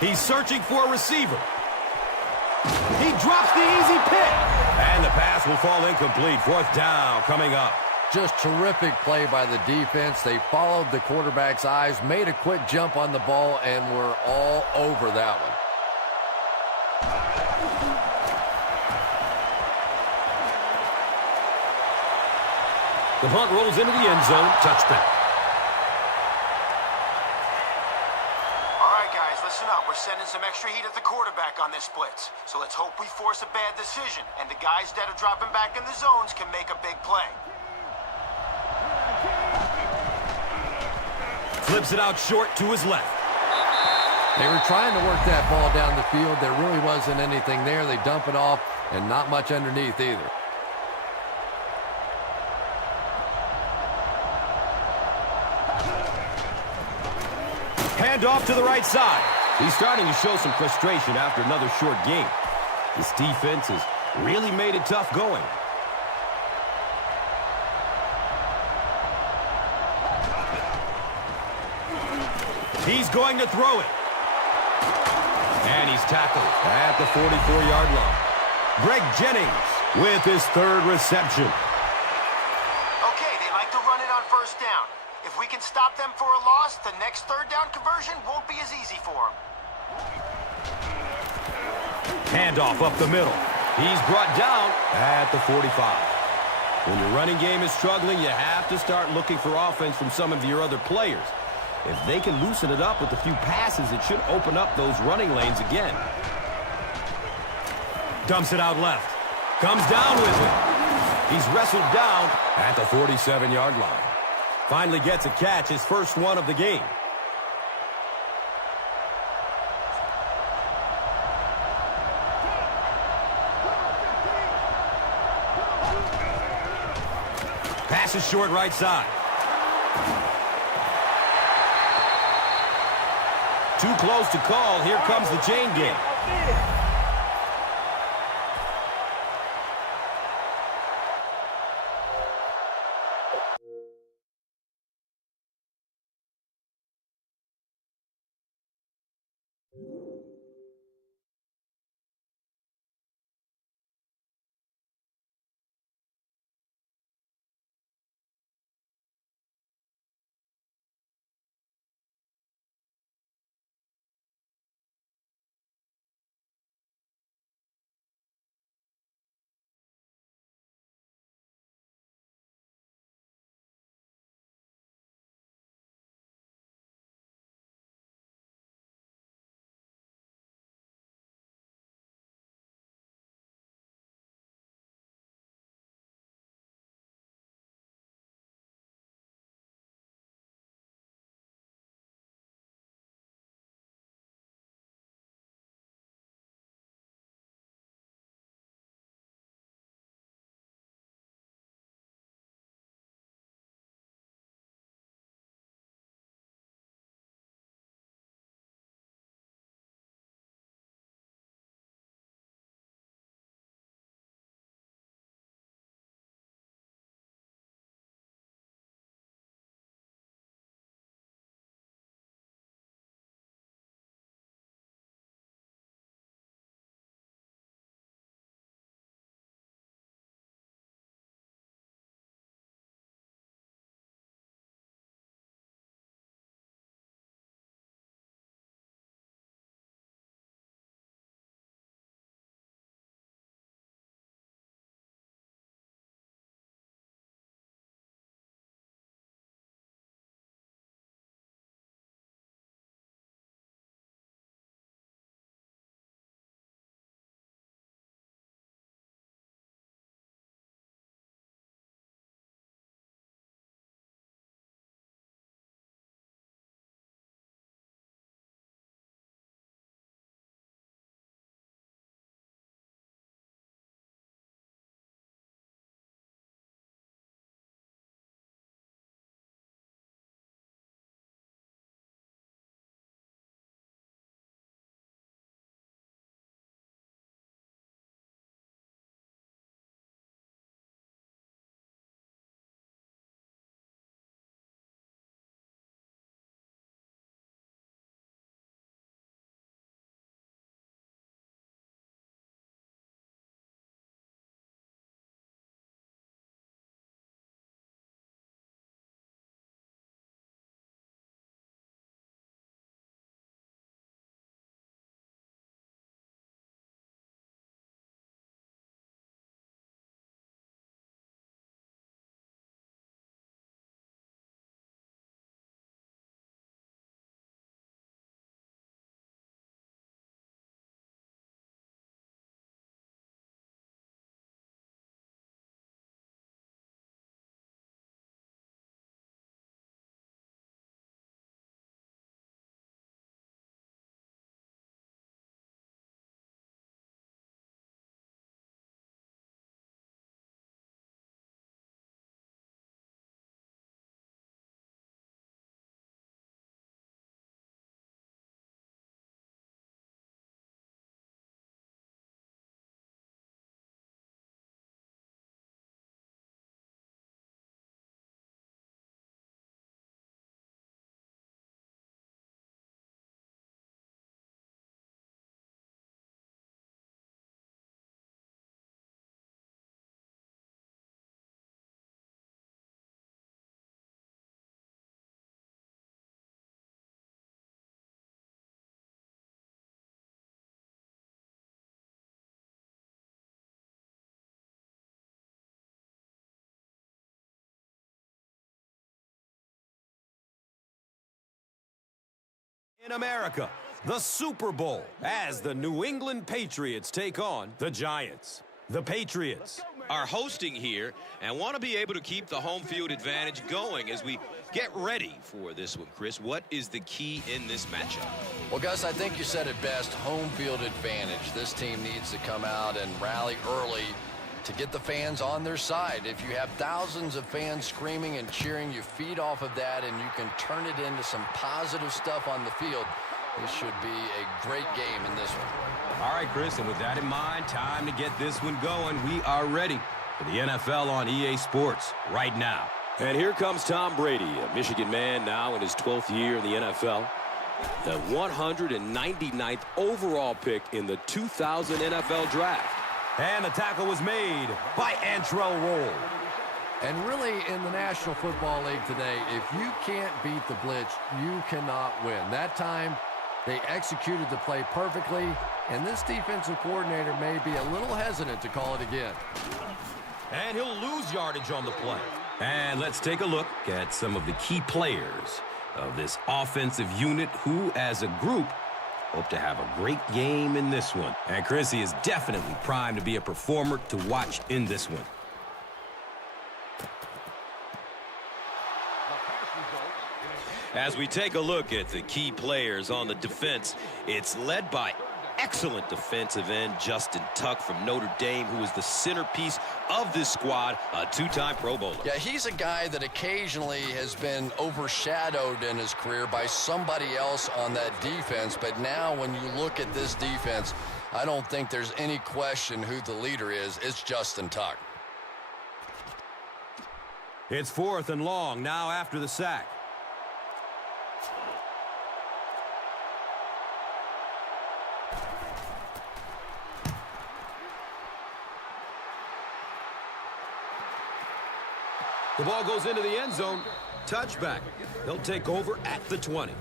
He's searching for a receiver. He drops the easy pick. And the pass will fall incomplete. Fourth down coming up. Just terrific play by the defense. They followed the quarterback's eyes, made a quick jump on the ball, and were all over that one. The punt rolls into the end zone. Touchdown. We're sending some extra heat at the quarterback on this blitz. So let's hope we force a bad decision, and the guys that are dropping back in the zones can make a big play. Flips it out short to his left. They were trying to work that ball down the field. There really wasn't anything there. They dump it off, and not much underneath either. Hand off to the right side. He's starting to show some frustration after another short game. This defense has really made it tough going. He's going to throw it. And he's tackled at the 44-yard line. Greg Jennings with his third reception. Okay, they like to run it on first down. If we can stop them for a loss, the next third down conversion won't be as easy for them. Handoff up the middle. He's brought down at the 45. When your running game is struggling, you have to start looking for offense from some of your other players. If they can loosen it up with a few passes, it should open up those running lanes again. Dumps it out left. Comes down with it. He's wrestled down at the 47-yard line. Finally gets a catch, his first one of the game. Pass is short right side. Too close to call. Here comes the chain game. In America, the Super Bowl, as the New England Patriots take on the Giants. The Patriots are hosting here and want to be able to keep the home field advantage going as we get ready for this one. Chris, what is the key in this matchup? Well, Gus, I think you said it best, home field advantage. This team needs to come out and rally early to get the fans on their side. If you have thousands of fans screaming and cheering, you feed off of that and you can turn it into some positive stuff on the field. This should be a great game in this one. All right, Chris, and with that in mind, time to get this one going. We are ready for the NFL on EA Sports right now. And here comes Tom Brady, a Michigan man now in his 12th year in the NFL. The 199th overall pick in the 2000 NFL Draft. And the tackle was made by Antrell Roll. And really, in the National Football League today, if you can't beat the blitz, you cannot win. That time, they executed the play perfectly, and this defensive coordinator may be a little hesitant to call it again. And he'll lose yardage on the play. And let's take a look at some of the key players of this offensive unit who, as a group, hope to have a great game in this one. And Chrissy is definitely primed to be a performer to watch in this one. As we take a look at the key players on the defense, it's led by excellent defensive end Justin Tuck from Notre Dame, who is the centerpiece of this squad, a two-time Pro Bowler. Yeah, he's a guy that occasionally has been overshadowed in his career by somebody else on that defense, but now when you look at this defense, I don't think there's any question who the leader is. It's Justin Tuck. It's 4th and long now after the sack. The ball goes into the end zone. Touchback. He'll take over at the 20.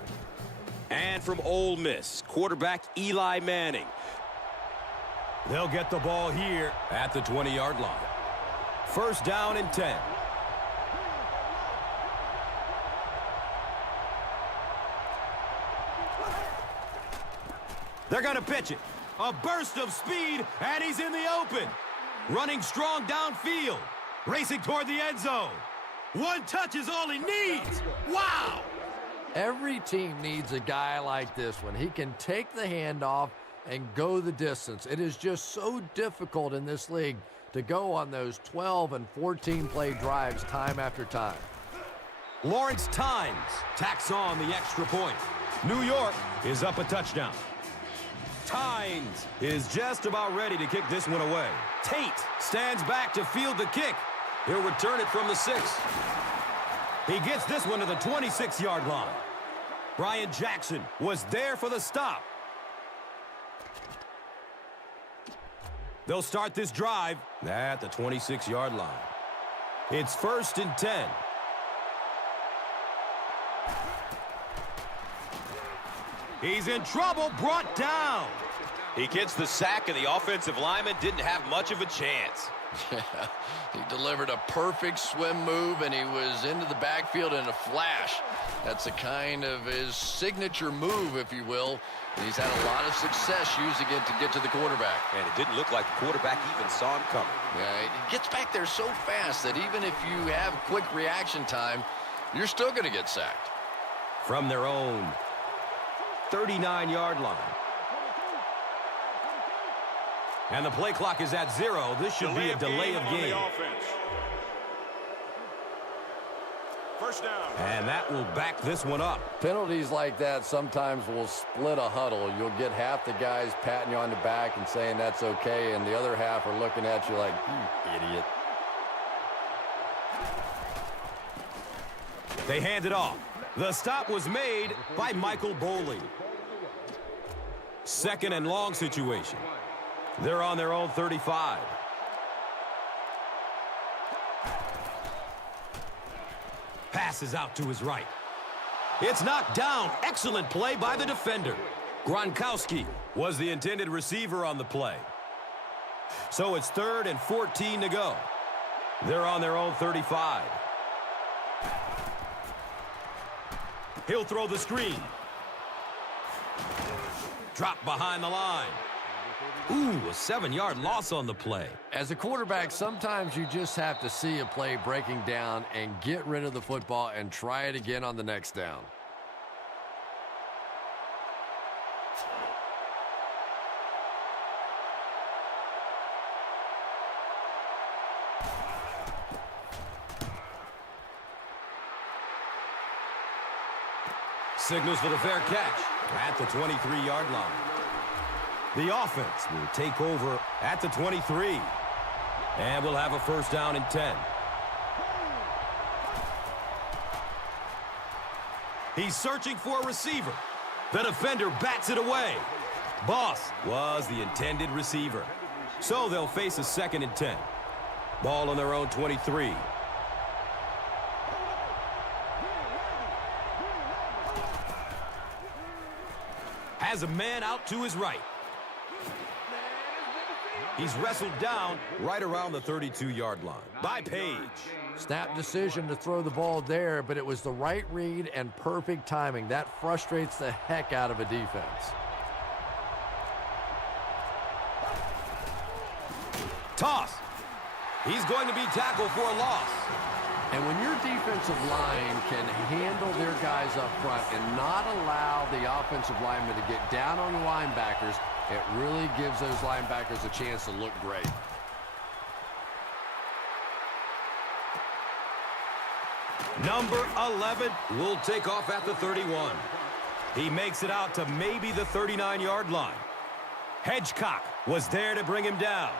And from Ole Miss, quarterback Eli Manning. They'll get the ball here at the 20-yard line. 1st down and 10. They're going to pitch it. A burst of speed, and he's in the open. Running strong downfield. Racing toward the end zone. One touch is all he needs. Wow! Every team needs a guy like this one. He can take the handoff and go the distance. It is just so difficult in this league to go on those 12 and 14 play drives time after time. Lawrence Tynes tacks on the extra point. New York is up a touchdown. Tynes is just about ready to kick this one away. Tate stands back to field the kick. He'll return it from the 6. He gets this one to the 26-yard line. Brian Jackson was there for the stop. They'll start this drive at the 26-yard line. It's 1st and 10. He's in trouble, brought down. He gets the sack, and the offensive lineman didn't have much of a chance. Yeah, he delivered a perfect swim move, and he was into the backfield in a flash. That's a kind of his signature move, if you will. And he's had a lot of success using it to get to the quarterback. And it didn't look like the quarterback even saw him coming. Yeah, he gets back there so fast that even if you have quick reaction time, you're still going to get sacked. From their own 39-yard line. And the play clock is at 0. This should be a delay of game. First down. And that will back this one up. Penalties like that sometimes will split a huddle. You'll get half the guys patting you on the back and saying that's okay, and the other half are looking at you like, you idiot. They hand it off. The stop was made by Michael Boley. 2nd and long situation. They're on their own 35. Passes out to his right. It's knocked down. Excellent play by the defender. Gronkowski was the intended receiver on the play. So it's 3rd and 14 to go. They're on their own 35. He'll throw the screen. Dropped behind the line. Ooh, a 7-yard loss on the play. As a quarterback, sometimes you just have to see a play breaking down and get rid of the football and try it again on the next down. Signals for the fair catch at the 23-yard line. The offense will take over at the 23. And we'll have a first down and 10. He's searching for a receiver. The defender bats it away. Boss was the intended receiver. So they'll face a 2nd and 10. Ball on their own 23. Has a man out to his right. He's wrestled down right around the 32-yard line by Page. Snap decision to throw the ball there, but it was the right read and perfect timing. That frustrates the heck out of a defense. Toss. He's going to be tackled for a loss. And when your defensive line can handle their guys up front and not allow the offensive linemen to get down on the linebackers, it really gives those linebackers a chance to look great. Number 11 will take off at the 31. He makes it out to maybe the 39-yard line. Hedgecock was there to bring him down.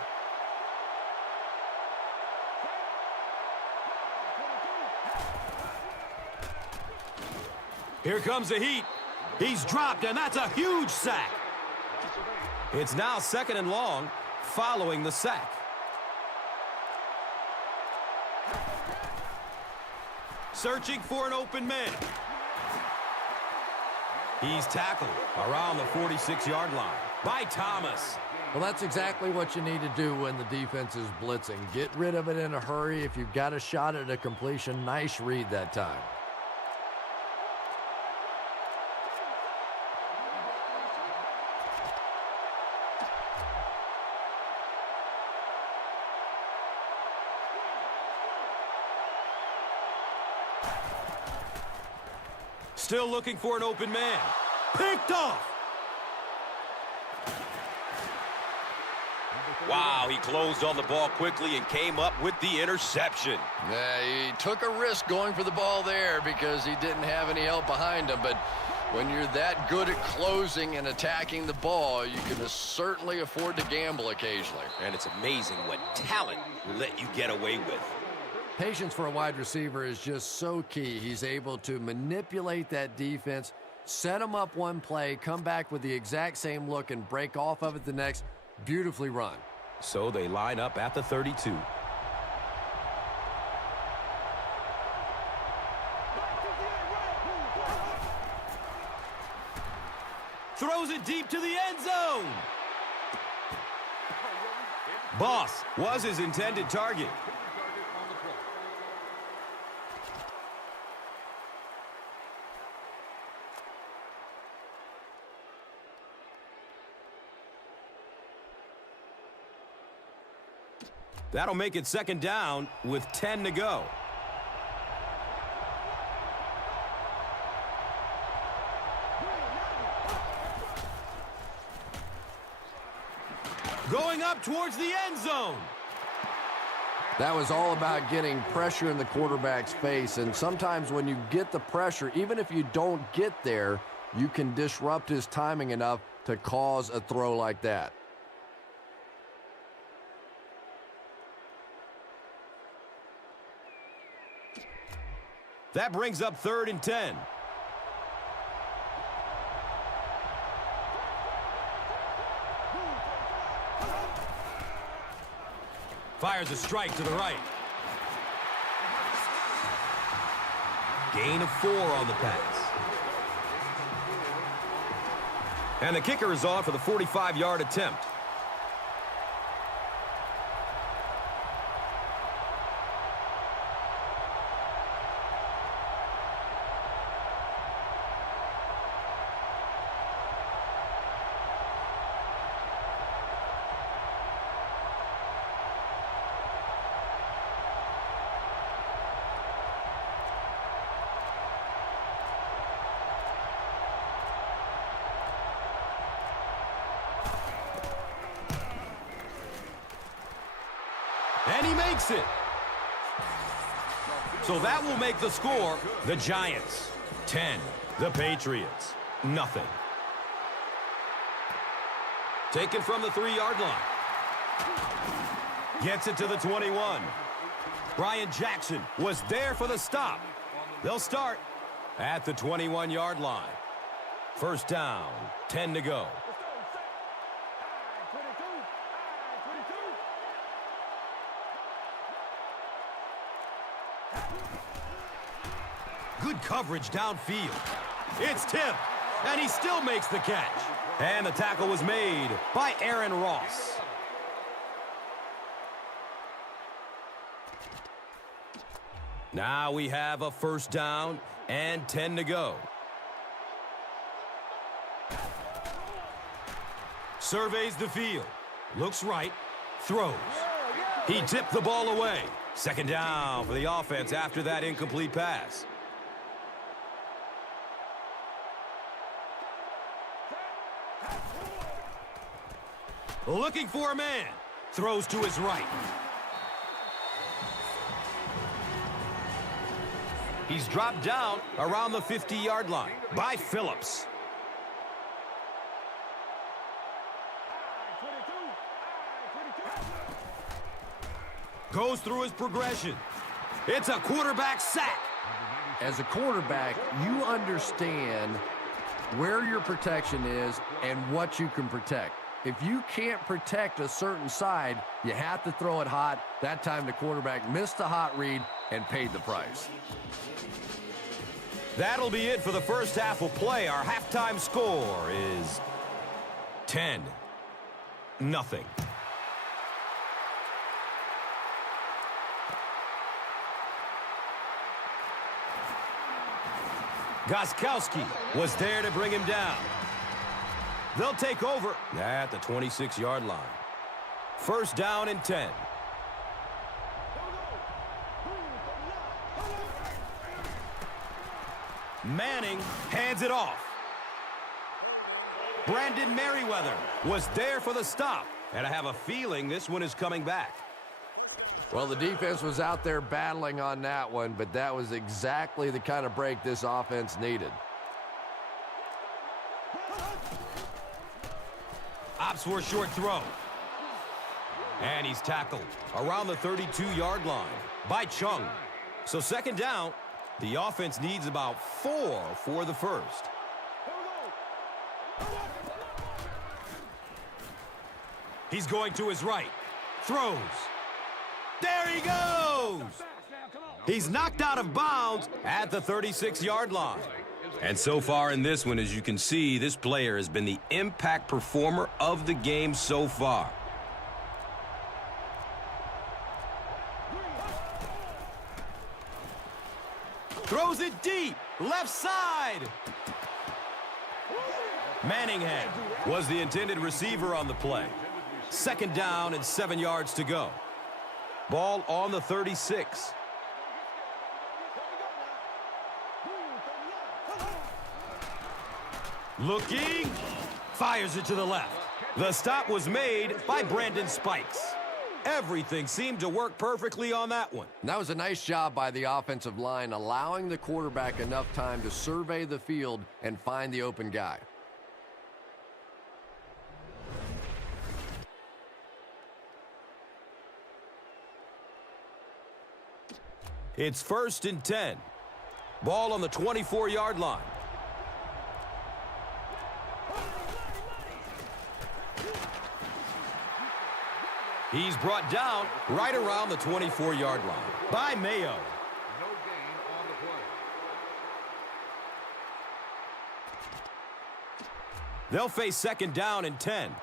Here comes the heat. He's dropped, and that's a huge sack. It's now 2nd and long following the sack. Searching for an open man. He's tackled around the 46-yard line by Thomas. Well, that's exactly what you need to do when the defense is blitzing. Get rid of it in a hurry. If you've got a shot at a completion, nice read that time. Still looking for an open man. Picked off. Wow, he closed on the ball quickly and came up with the interception. Yeah, he took a risk going for the ball there because he didn't have any help behind him. But when you're that good at closing and attacking the ball, you can certainly afford to gamble occasionally. And it's amazing what talent will let you get away with. Patience for a wide receiver is just so key. He's able to manipulate that defense, set them up one play, come back with the exact same look, and break off of it the next. Beautifully run. So they line up at the 32. Throws it deep to the end zone. Boss was his intended target. That'll make it 2nd down with 10 to go. Going up towards the end zone. That was all about getting pressure in the quarterback's face, and sometimes when you get the pressure, even if you don't get there, you can disrupt his timing enough to cause a throw like that. That brings up 3rd and 10. Fires a strike to the right. Gain of 4 on the pass. And the kicker is off for the 45-yard attempt. makes it. So that will make the score the Giants 10, the Patriots nothing. Taken from the 3-yard line. Gets it to the 21. Brian Jackson was there for the stop. They'll start at the 21-yard line. First down, 10 to go. Good coverage downfield. It's tipped, and he still makes the catch. And the tackle was made by Aaron Ross. Now we have a first down and 10 to go. Surveys the field. Looks right. Throws. He tipped the ball away. Second down for the offense after that incomplete pass. Looking for a man. Throws to his right. He's dropped down around the 50-yard line by Phillips. Goes through his progression. It's a quarterback sack. As a quarterback, you understand where your protection is and what you can protect. If you can't protect a certain side, you have to throw it hot. That time the quarterback missed the hot read and paid the price. That'll be it for the first half of play. Our halftime score is 10-0. Gostkowski was there to bring him down. They'll take over at the 26-yard line. First down and 10. Manning hands it off. Brandon Merriweather was there for the stop. And I have a feeling this one is coming back. Well, the defense was out there battling on that one, but that was exactly the kind of break this offense needed. Opts for a short throw. And he's tackled around the 32-yard line by Chung. So second down, the offense needs about 4 for the first. He's going to his right. Throws. There he goes! He's knocked out of bounds at the 36-yard line. And so far in this one, as you can see, this player has been the impact performer of the game so far. Throws it deep, left side. Manningham was the intended receiver on the play. Second down and 7 yards to go. Ball on the 36. Looking, fires it to the left. The stop was made by Brandon Spikes. Everything seemed to work perfectly on that one. And that was a nice job by the offensive line, allowing the quarterback enough time to survey the field and find the open guy. It's first and 10. Ball on the 24-yard line. He's brought down right around the 24-yard line by Mayo. No gain on the play. They'll face second down and 10.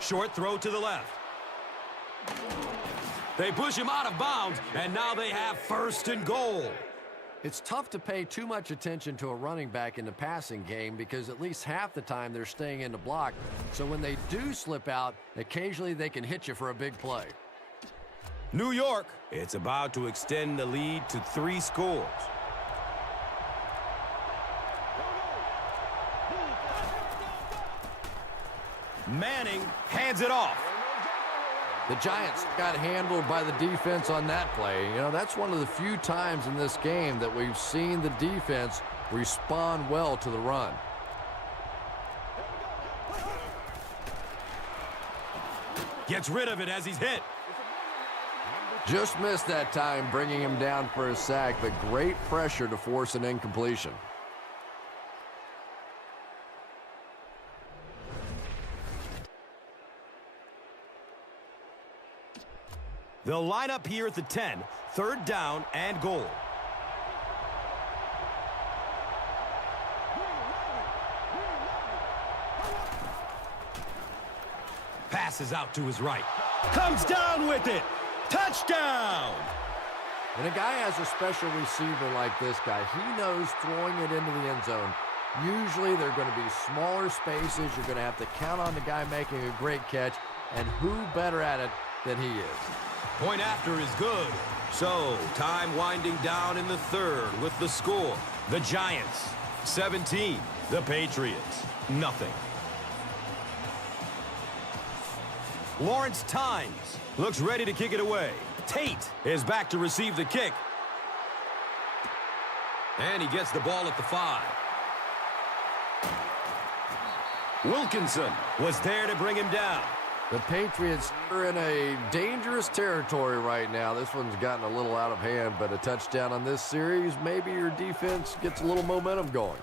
Short throw to the left. They push him out of bounds, and now they have first and goal. It's tough to pay too much attention to a running back in the passing game because at least half the time they're staying in the block. So when they do slip out, occasionally they can hit you for a big play. New York, it's about to extend the lead to 3 scores. Manning hands it off. The Giants got handled by the defense on that play. You know, that's one of the few times in this game that we've seen the defense respond well to the run. Gets rid of it as he's hit. Just missed that time, bringing him down for a sack, but great pressure to force an incompletion. They'll line up here at the 10, 3rd down and goal. Passes out to his right. Comes down with it. Touchdown! When a guy has a special receiver like this guy, he knows throwing it into the end zone. Usually they're going to be smaller spaces. You're going to have to count on the guy making a great catch, and who better at it than he is. Point after is good. So, time winding down in the 3rd with the score. The Giants, 17. The Patriots, nothing. Lawrence Tynes looks ready to kick it away. Tate is back to receive the kick. And he gets the ball at the 5. Wilkinson was there to bring him down. The Patriots are in a dangerous territory right now. This one's gotten a little out of hand, but a touchdown on this series, maybe your defense gets a little momentum going.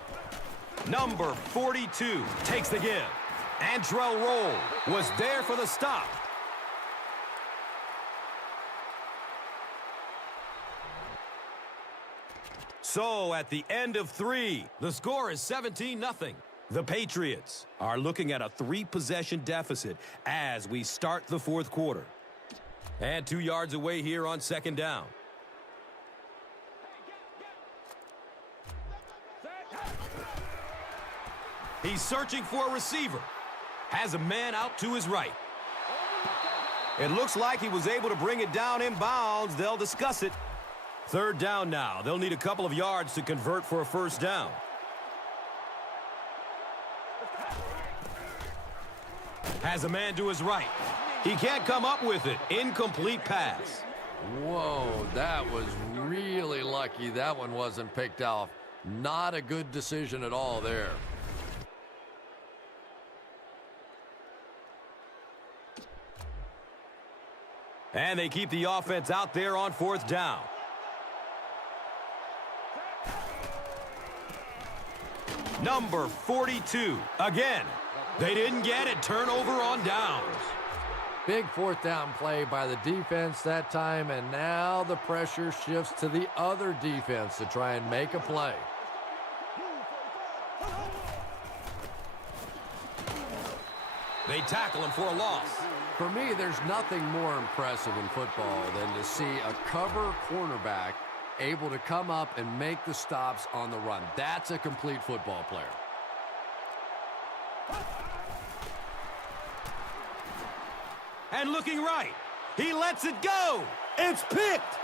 Number 42 takes the give. Antrell Roll was there for the stop. So at the end of 3, the score is 17-0. The Patriots are looking at a 3-possession deficit as we start the 4th quarter. And 2 yards away here on 2nd down. He's searching for a receiver. Has a man out to his right. It looks like he was able to bring it down in bounds. They'll discuss it. 3rd down now. They'll need a couple of yards to convert for a 1st down. Has a man to his right. He can't come up with it. Incomplete pass. Whoa, that was really lucky. That one wasn't picked off. Not a good decision at all there. And they keep the offense out there on 4th down. Number 42. Again, they didn't get it. Turnover on downs. Big 4th down play by the defense that time, and now the pressure shifts to the other defense to try and make a play. They tackle him for a loss. For me, there's nothing more impressive in football than to see a cover cornerback able to come up and make the stops on the run. That's a complete football player. And looking right. He lets it go. It's picked.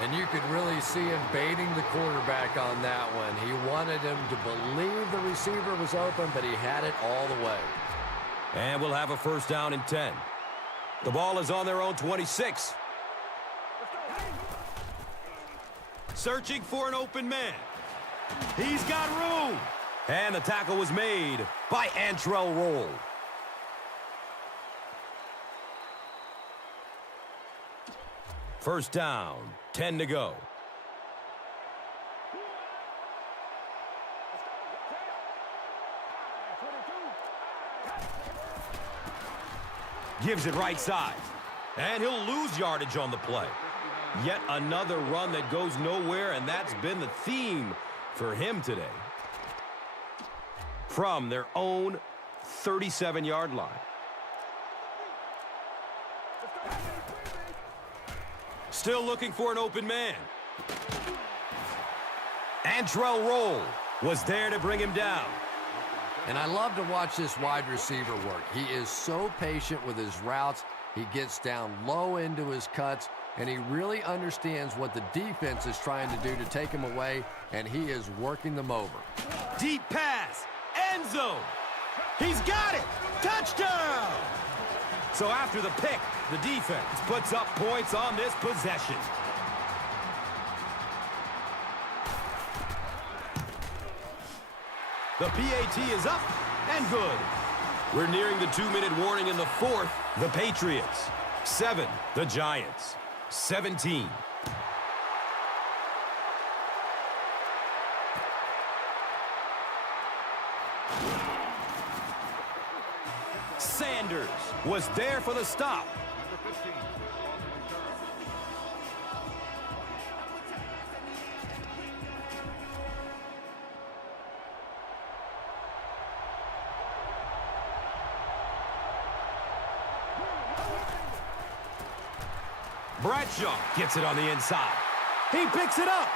And you could really see him baiting the quarterback on that one. He wanted him to believe the receiver was open, but he had it all the way. And we'll have a 1st down and 10. The ball is on their own 26. Searching for an open man. He's got room. And the tackle was made by Antrell Roll. First down, 10 to go. Gives it right side. And he'll lose yardage on the play. Yet another run that goes nowhere, and that's been the theme for him today. From their own 37-yard line. Still looking for an open man. Antrell Roll was there to bring him down. And I love to watch this wide receiver work. He is so patient with his routes. He gets down low into his cuts. and he really understands what the defense is trying to do to take him away, and he is working them over. Deep pass, end zone. He's got it. Touchdown. So after the pick, the defense puts up points on this possession. The PAT is up and good. We're nearing the 2-minute warning in the fourth. The Patriots 7, the Giants 17. Sanders was there for the stop. Bradshaw gets it on the inside. He picks it up.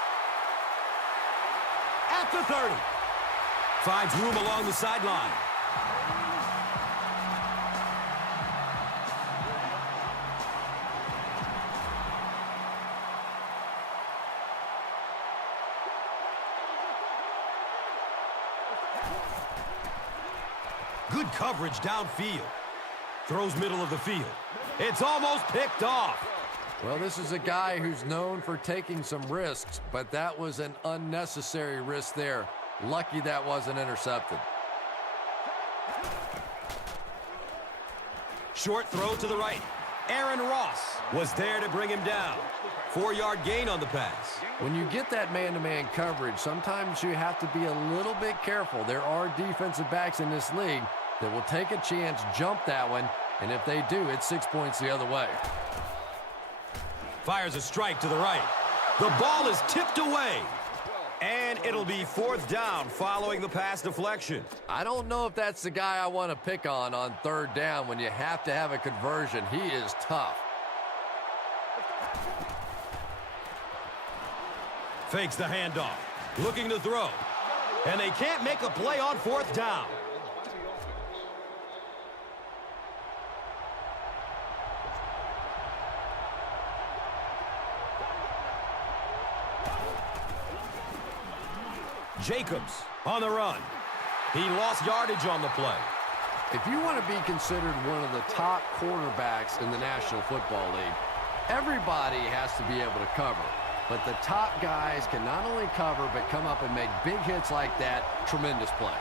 At the 30. Finds room along the sideline. Good coverage downfield. Throws middle of the field. It's almost picked off. Well, this is a guy who's known for taking some risks, but that was an unnecessary risk there. Lucky that wasn't intercepted. Short throw to the right. Aaron Ross was there to bring him down. 4-yard gain on the pass. When you get that man-to-man coverage, sometimes you have to be a little bit careful. There are defensive backs in this league that will take a chance, jump that one, and if they do, it's 6 points the other way. Fires a strike to the right. The ball is tipped away. And it'll be 4th down following the pass deflection. I don't know if that's the guy I want to pick on 3rd down when you have to have a conversion. He is tough. Fakes the handoff. Looking to throw. And they can't make a play on 4th down. Jacobs on the run. He lost yardage on the play. If you want to be considered one of the top quarterbacks in the National Football League, everybody has to be able to cover. But the top guys can not only cover, but come up and make big hits like that. Tremendous play.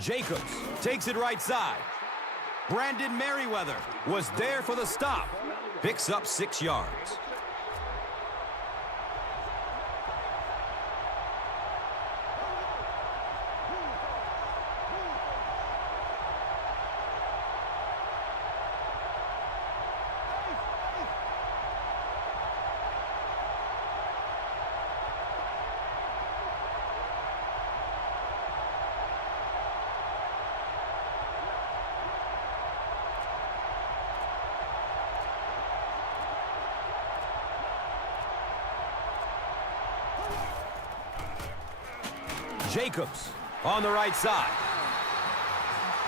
Jacobs takes it right side. Brandon Merriweather was there for the stop. Picks up 6 yards. Jacobs on the right side.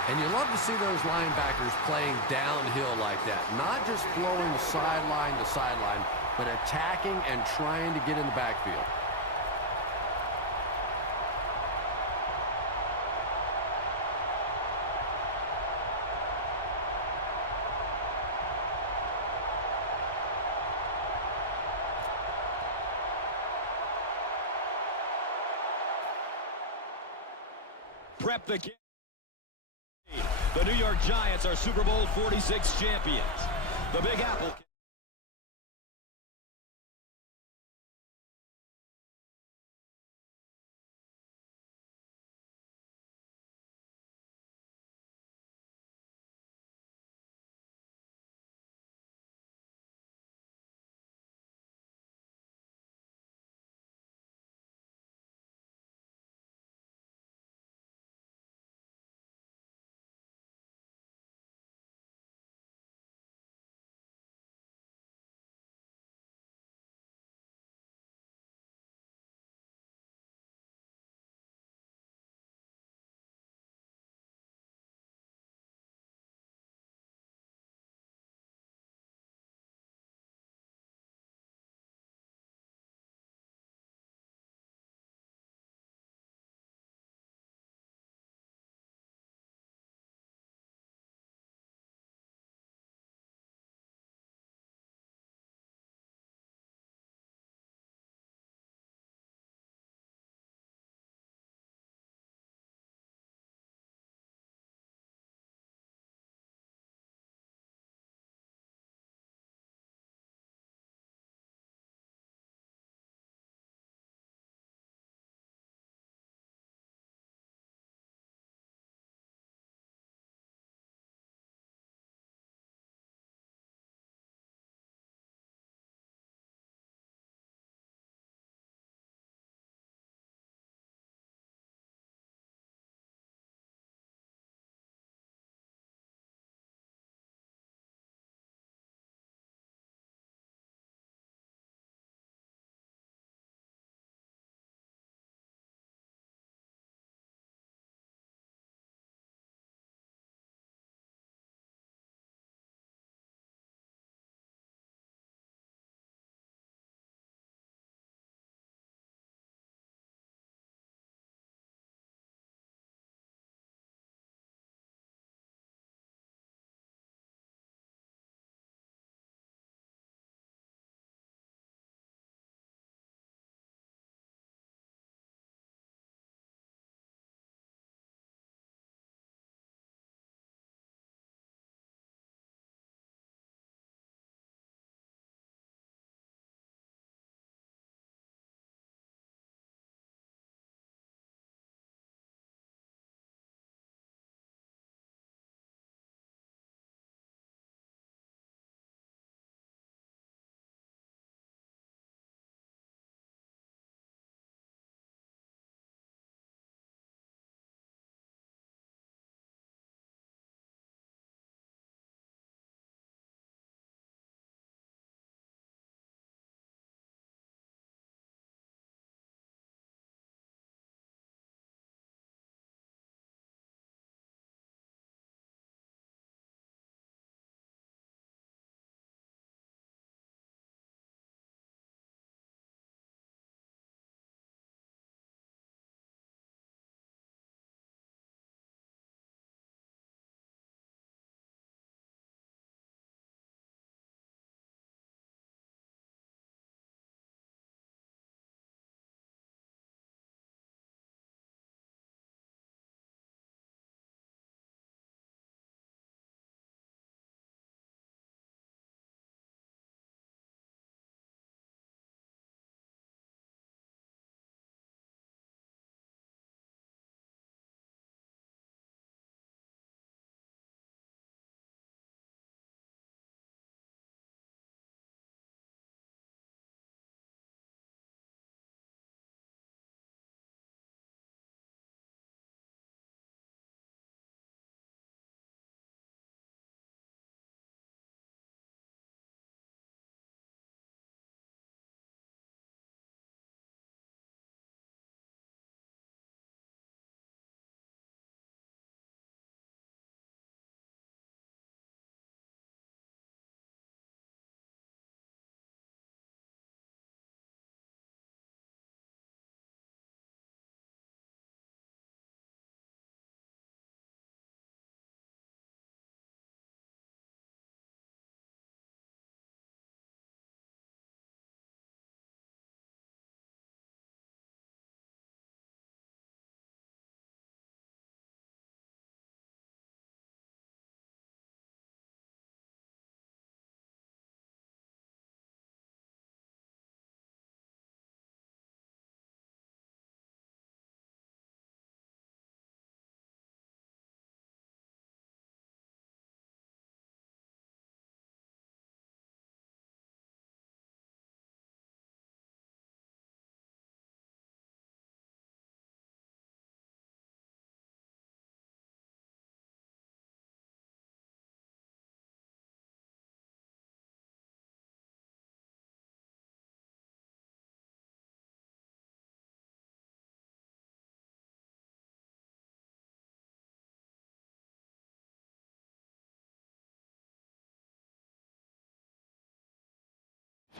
And you love to see those linebackers playing downhill like that. Not just flowing sideline to sideline, but attacking and trying to get in the backfield. Prep the game. The New York Giants are Super Bowl 46 champions. The Big Apple.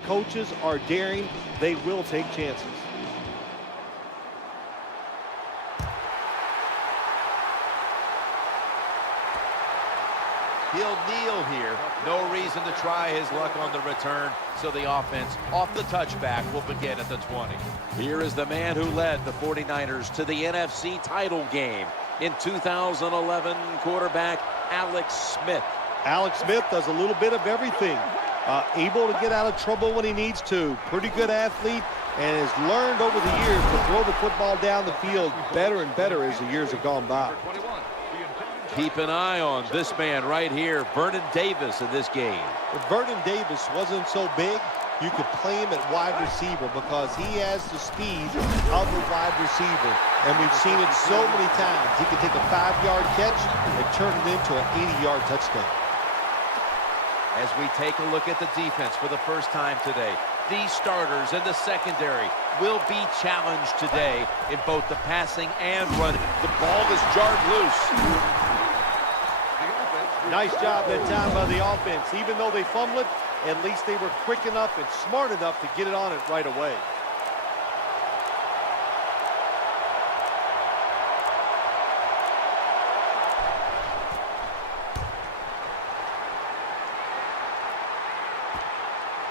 coaches are daring. They will take chances. He'll kneel here. No reason to try his luck on the return, so the offense off the touchback will begin at the 20. Here is the man who led the 49ers to the NFC title game in 2011, quarterback Alex Smith. Alex Smith does a little bit of everything. Able to get out of trouble when he needs to. Pretty good athlete, and has learned over the years to throw the football down the field better and better as the years have gone by. Keep an eye on this man right here, Vernon Davis, in this game. If Vernon Davis wasn't so big, you could play him at wide receiver because he has the speed of a wide receiver. And we've seen it so many times. He can take a 5-yard catch and turn it into an 80-yard touchdown. As we take a look at the defense for the first time today, these starters in the secondary will be challenged today in both the passing and running. The ball is jarred loose. Nice job that time by the offense. Even though they fumbled it, at least they were quick enough and smart enough to get it on it right away.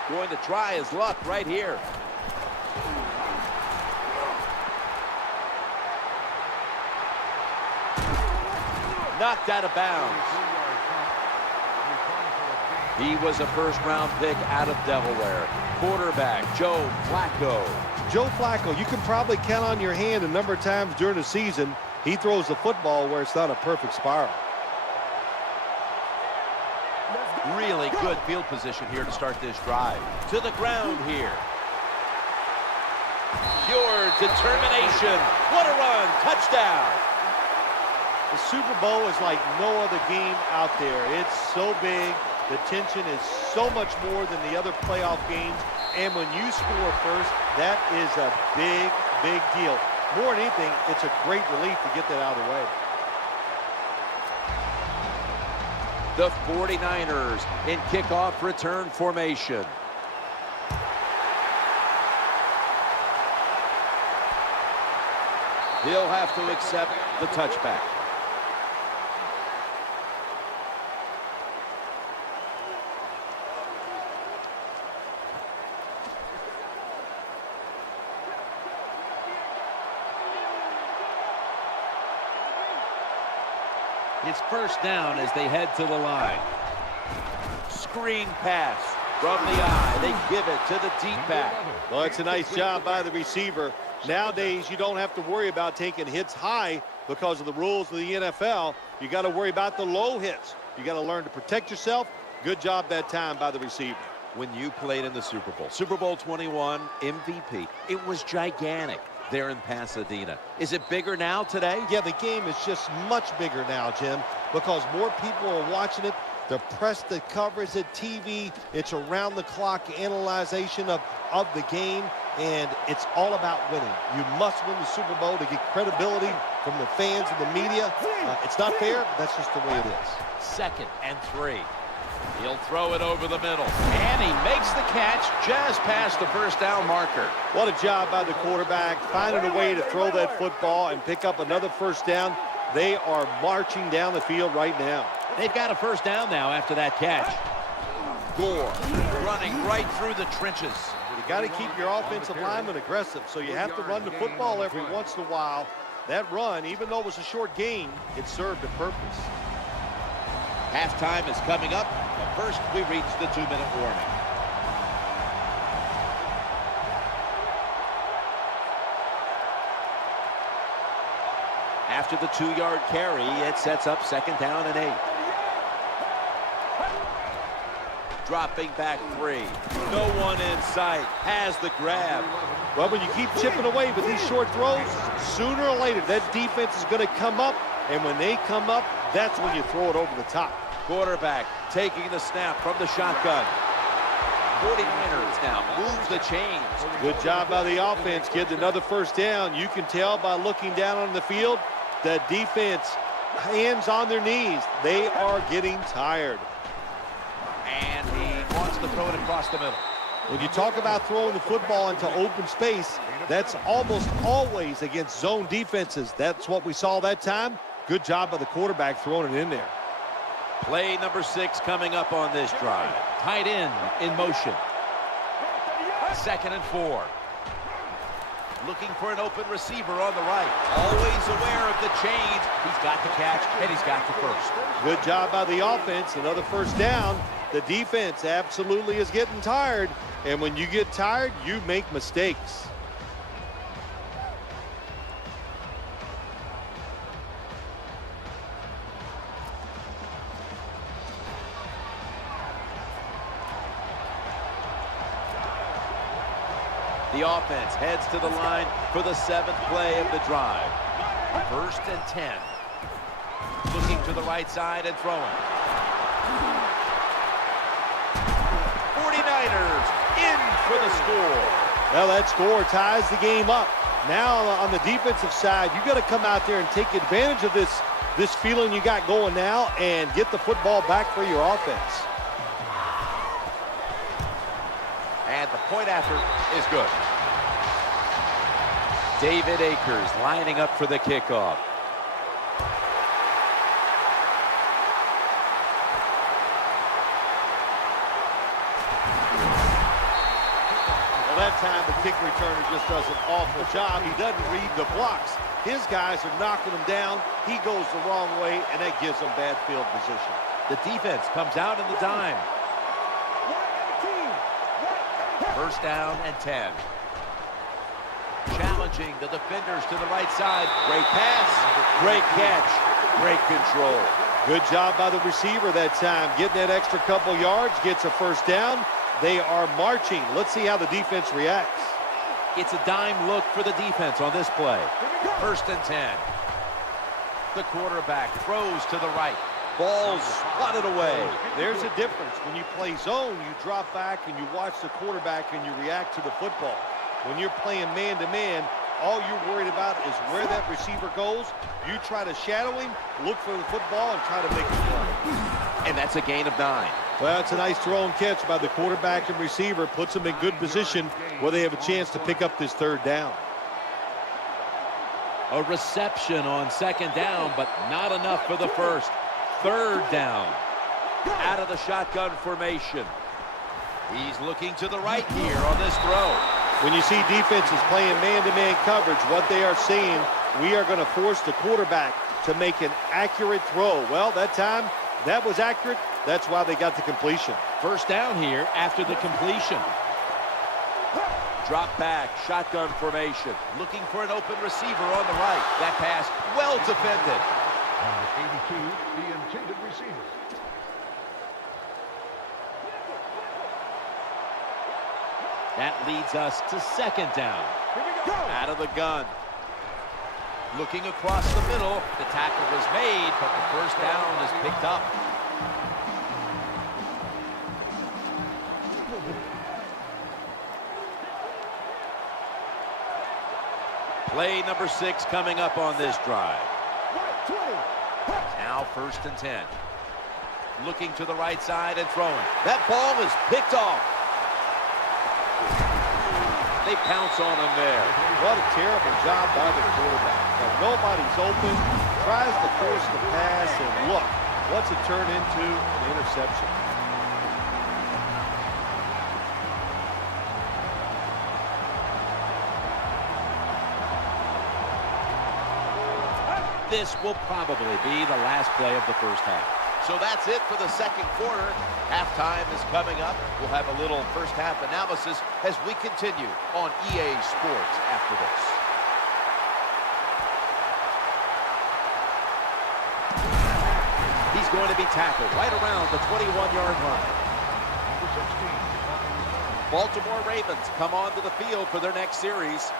Going to try his luck right here. Knocked out of bounds. He was a first-round pick out of Delaware. Quarterback Joe Flacco. Joe Flacco, you can probably count on your hand a number of times during the season. He throws the football where it's not a perfect spiral. Really good field position here to start this drive. To the ground here. Pure determination. What a run. Touchdown. The Super Bowl is like no other game out there. It's so big. The tension is so much more than the other playoff games. And when you score first, that is a big, big deal. More than anything, it's a great relief to get that out of the way. The 49ers in kickoff return formation. He'll have to accept the touchback. It's first down as they head to the line. Screen pass from the eye. They give it to the deep back. Well, it's a nice job by the receiver. Nowadays, you don't have to worry about taking hits high because of the rules of the NFL. You got to worry about the low hits. You got to learn to protect yourself. Good job that time by the receiver. When you played in the Super Bowl, Super Bowl 21 MVP, it was gigantic there in Pasadena. Is it bigger now today? Yeah, the game is just much bigger now, Jim, because more people are watching it. The press, the coverage, the TV, it's around-the-clock analyzation of the game, and it's all about winning. You must win the Super Bowl to get credibility from the fans and the media. It's not fair, but that's just the way it is. 2nd and 3. He'll throw it over the middle, and he makes the catch just past the first down marker. What a job by the quarterback, finding a way to throw that football and pick up another first down. They are marching down the field right now. They've got a first down now after that catch. Gore running right through the trenches. You got to keep your offensive lineman aggressive, so you have to run the football every once in a while. That run, even though it was a short gain, it served a purpose. Halftime is coming up, but first we reach the 2-minute warning. After the 2-yard carry, it sets up 2nd down and 8. Dropping back 3. No one in sight. Has the grab. Well, when you keep chipping away with these short throws, sooner or later that defense is going to come up, and when they come up, that's when you throw it over the top. Quarterback taking the snap from the shotgun. 49ers now moves the chains. Good job by the offense. Get another first down. You can tell by looking down on the field, the defense, hands on their knees. They are getting tired. And he wants to throw it across the middle. When you talk about throwing the football into open space, that's almost always against zone defenses. That's what we saw that time. Good job by the quarterback throwing it in there. Play number 6 coming up on this drive. Tight end in motion. 2nd and 4. Looking for an open receiver on the right. Always aware of the chains. He's got the catch, and he's got the first. Good job by the offense. Another first down. The defense absolutely is getting tired. And when you get tired, you make mistakes. The offense heads to the line for the 7th play of the drive. 1st and 10. Looking to the right side and throwing. 49ers in for the score. Well, that score ties the game up. Now on the defensive side, you got to come out there and take advantage of this feeling you got going now and get the football back for your offense. And the point after is good. David Akers lining up for the kickoff. Well, that time the kick returner just does an awful job. He doesn't read the blocks. His guys are knocking him down. He goes the wrong way, and that gives him bad field position. The defense comes out in the dime. 1st down and 10. Challenging the defenders to the right side. Great pass, great catch, great control. Good job by the receiver that time. Getting that extra couple yards, gets a first down. They are marching. Let's see how the defense reacts. It's a dime look for the defense on this play. 1st and 10. The quarterback throws to the right. Ball swatted away. There's a difference. When you play zone, you drop back and you watch the quarterback and you react to the football. When you're playing man-to-man, all you're worried about is where that receiver goes. You try to shadow him, look for the football, and try to make it play. And that's a gain of 9. Well, it's a nice throw and catch by the quarterback and receiver. Puts them in good position where they have a chance to pick up this 3rd down. A reception on 2nd down, but not enough for the first. 3rd down. Out of the shotgun formation. He's looking to the right here on this throw. When you see defenses playing man-to-man coverage, what they are saying, we are going to force the quarterback to make an accurate throw. Well, that time, that was accurate. That's why they got the completion. 1st down here after the completion. Drop back, shotgun formation. Looking for an open receiver on the right. That pass, well defended. Number 82, the intended receiver. That leads us to 2nd down. Out of the gun. Looking across the middle. The tackle was made, but the first down is picked up. Play number 6 coming up on this drive. Now 1st and 10. Looking to the right side and throwing. That ball is picked off. They pounce on him there. What a terrible job by the quarterback. Now, nobody's open, tries to force the pass, and look, what's it turn into? An interception. This will probably be the last play of the first half. So that's it for the 2nd quarter. Halftime is coming up. We'll have a little first half analysis as we continue on EA Sports after this. He's going to be tackled right around the 21-yard line. Baltimore Ravens come onto the field for their next series.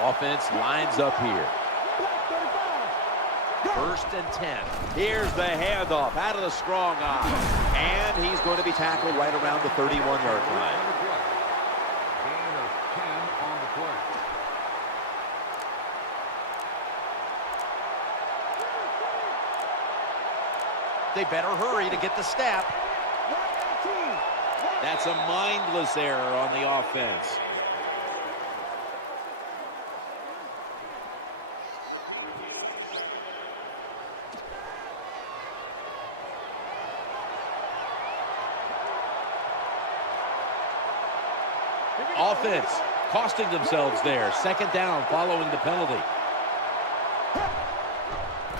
Offense lines up here. 1st and 10. Here's the handoff out of the strong eye. And he's going to be tackled right around the 31-yard line. Gain of 10 on the play. They better hurry to get the snap. That's a mindless error on the offense. Offense costing themselves there. Second down following the penalty.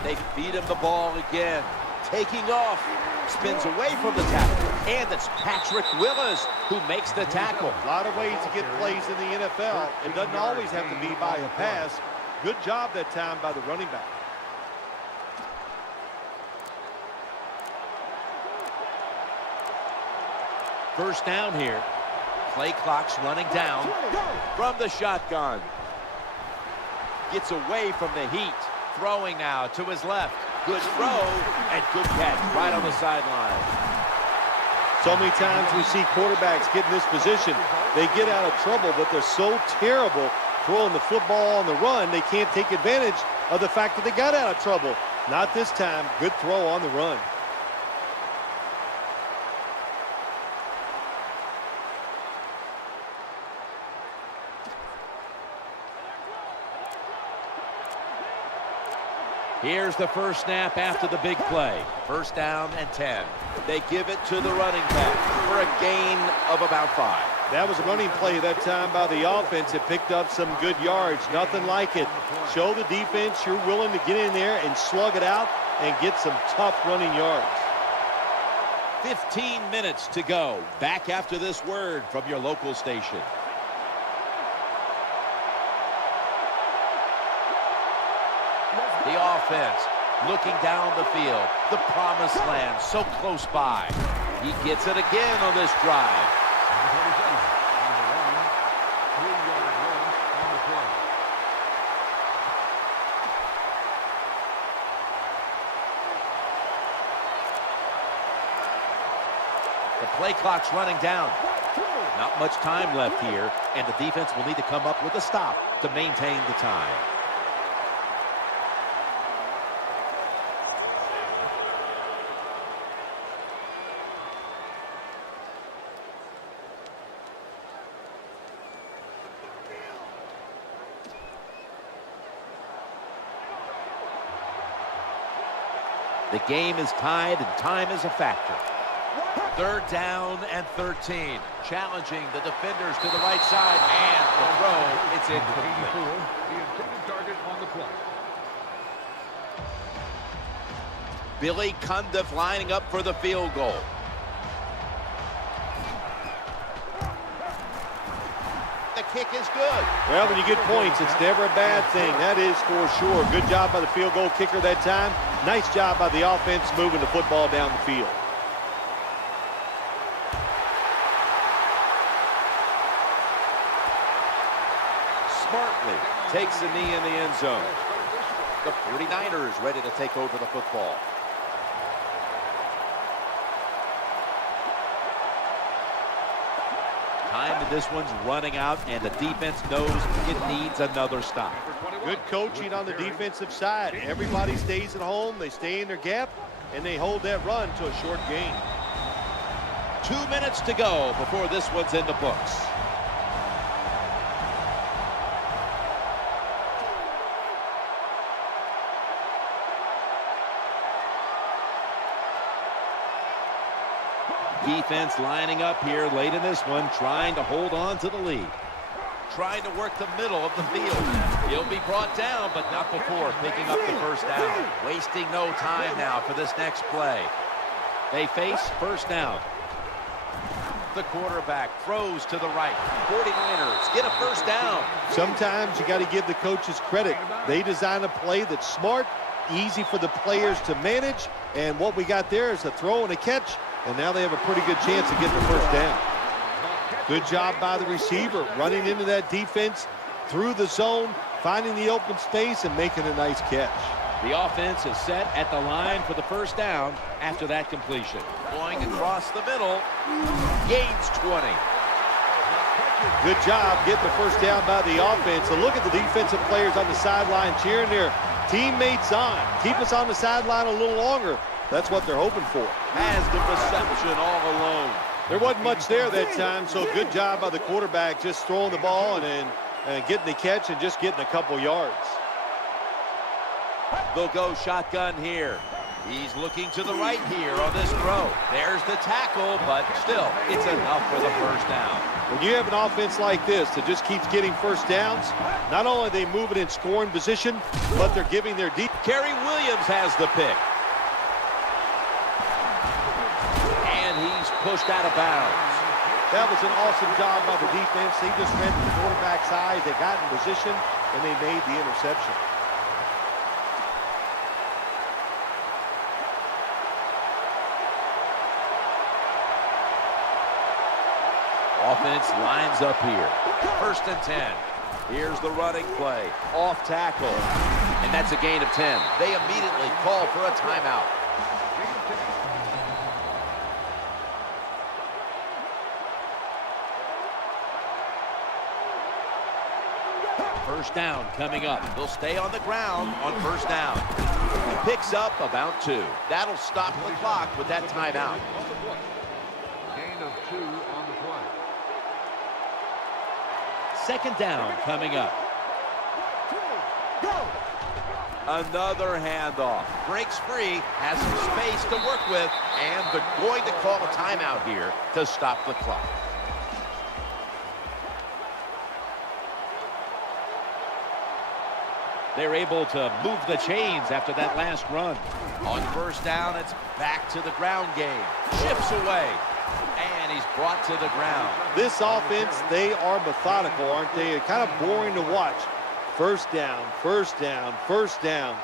They feed him the ball again. Taking off. Spins away from the tackle. And it's Patrick Willis who makes the tackle. A lot of ways to get plays in the NFL. It doesn't always have to be by a pass. Good job that time by the running back. First down here. Play clock's running down from the shotgun. Gets away from the heat. Throwing now to his left. Good throw and good catch right on the sideline. So many times we see quarterbacks get in this position. They get out of trouble, but they're so terrible throwing the football on the run, they can't take advantage of the fact that they got out of trouble. Not this time. Good throw on the run. Here's the first snap after the big play. First down and 10. They give it to the running back for a gain of about 5. That was a running play that time by the offense. It picked up some good yards. Nothing like it. Show the defense you're willing to get in there and slug it out and get some tough running yards. 15 minutes to go. Back after this word from your local station. The offense looking down the field. The promised land so close by. He gets it again on this drive. The play clock's running down. Not much time left here, and the defense will need to come up with a stop to maintain the time. The game is tied and time is a factor. Third down and 13. Challenging the defenders to the right side and the throw. It's incomplete. The intended target on the play. Billy Cundiff lining up for the field goal. The kick is good. Well, when you get points, it's never a bad thing. That is for sure. Good job by the field goal kicker that time. Nice job by the offense moving the football down the field. Smartly takes a knee in the end zone. The 49ers ready to take over the football. Time in this one's running out, and the defense knows it needs another stop. Good coaching on the defensive side. Everybody stays at home. They stay in their gap, and they hold that run to a short gain. 2 minutes to go before this one's in the books. Defense lining up here late in this one, trying to hold on to the lead. Trying to work the middle of the field. He'll be brought down, but not before picking up the first down. Wasting no time now for this next play. They face first down. The quarterback throws to the right. 49ers get a first down. Sometimes you got to give the coaches credit. They design a play that's smart, easy for the players to manage, and what we got there is a throw and a catch, and now they have a pretty good chance of getting the first down. Good job by the receiver, running into that defense through the zone, finding the open space and making a nice catch. The offense is set at the line for the first down after that completion. Going across the middle, gains 20. Good job getting the first down by the offense. And look at the defensive players on the sideline cheering their teammates on. Keep us on the sideline a little longer. That's what they're hoping for. Has the reception all alone. There wasn't much there that time, so good job by the quarterback just throwing the ball and getting the catch and just getting a couple yards. They'll go shotgun here. He's looking to the right here on this throw. There's the tackle, but still, it's enough for the first down. When you have an offense like this that just keeps getting first downs, not only are they moving in scoring position, but they're giving their deep. Kerry Williams has the pick. And he's pushed out of bounds. That was an awesome job by the defense. They just read the quarterback's eyes. They got in position, and they made the interception. Offense lines up here. 1st and 10. Here's the running play. Off tackle. And that's a gain of 10. They immediately call for a timeout. First down coming up. They'll stay on the ground on first down. Picks up about 2. That'll stop the clock with that timeout. Gain of 2 on the play. 2nd down coming up. Another handoff. Breaks free, has some space to work with, and they're going to call a timeout here to stop the clock. They're able to move the chains after that last run. On first down, it's back to the ground game. Shifts away. And he's brought to the ground. This offense, they are methodical, aren't they? Kind of boring to watch. First down, first down, first down.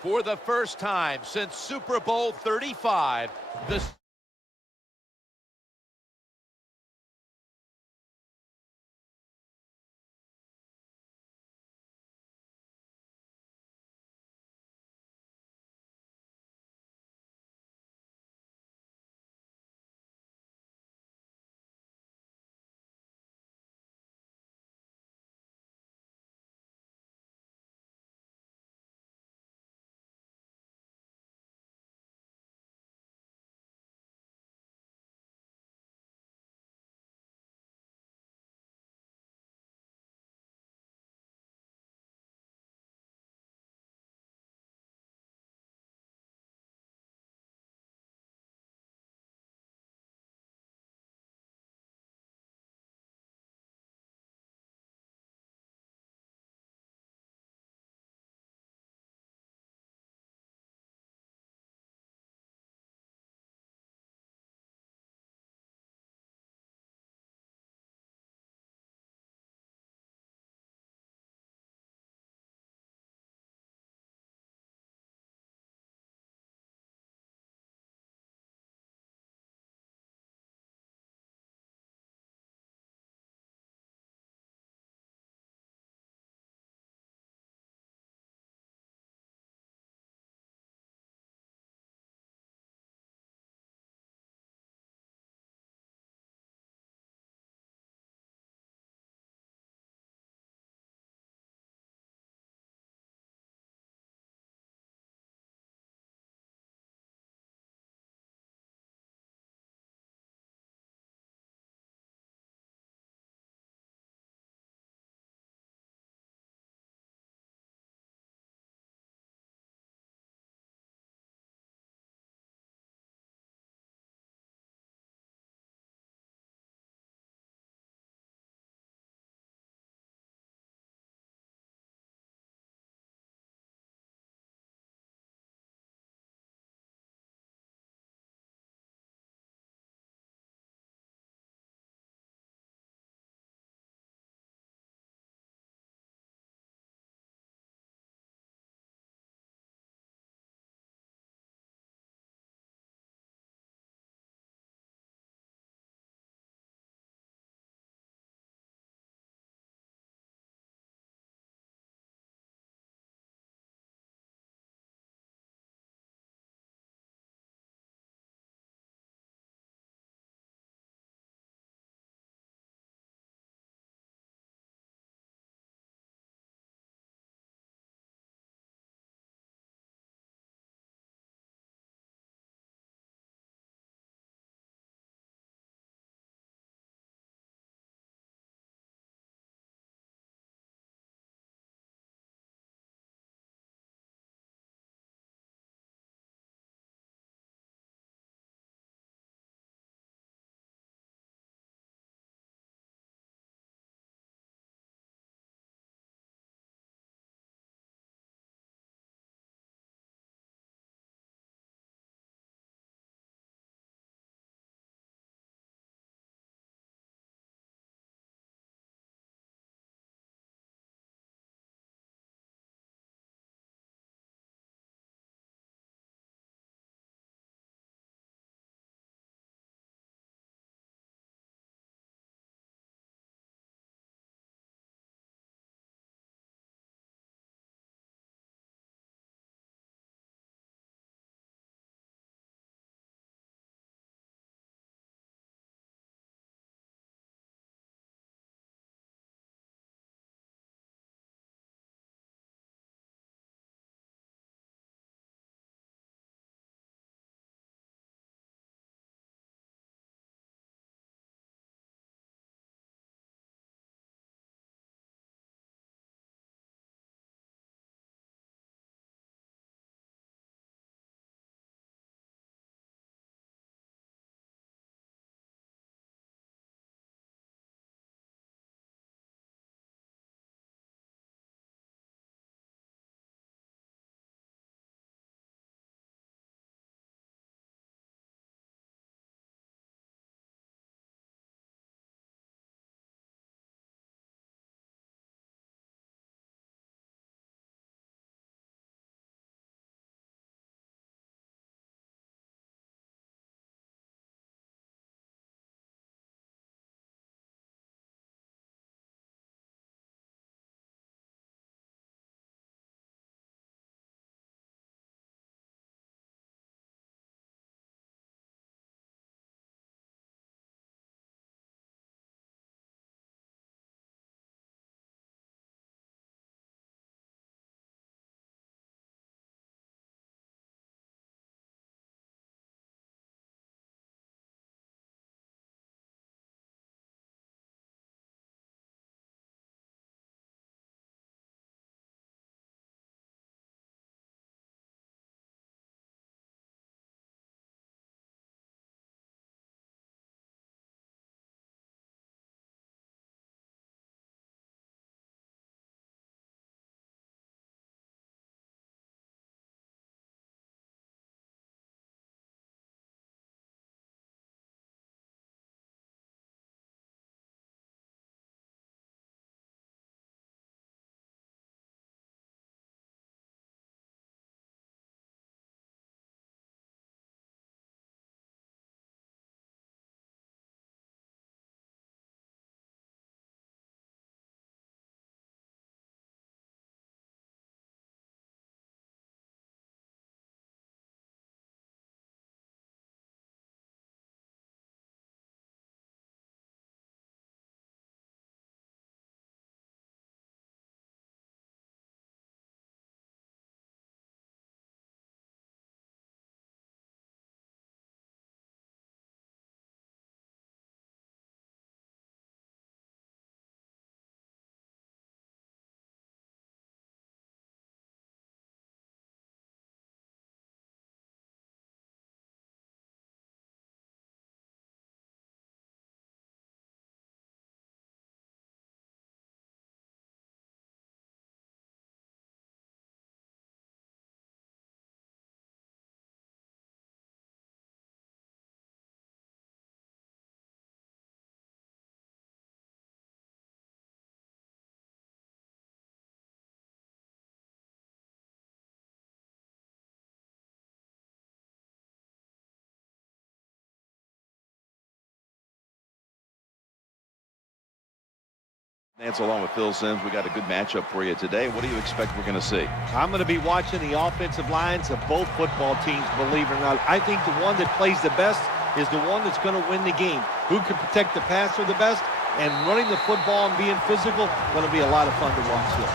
For the first time since Super Bowl 35, the That's along with Phil Simms. We got a good matchup for you today. What do you expect we're going to see? I'm going to be watching the offensive lines of both football teams, believe it or not. I think the one that plays the best is the one that's going to win the game. Who can protect the passer the best? And running the football and being physical, going to be a lot of fun to watch this.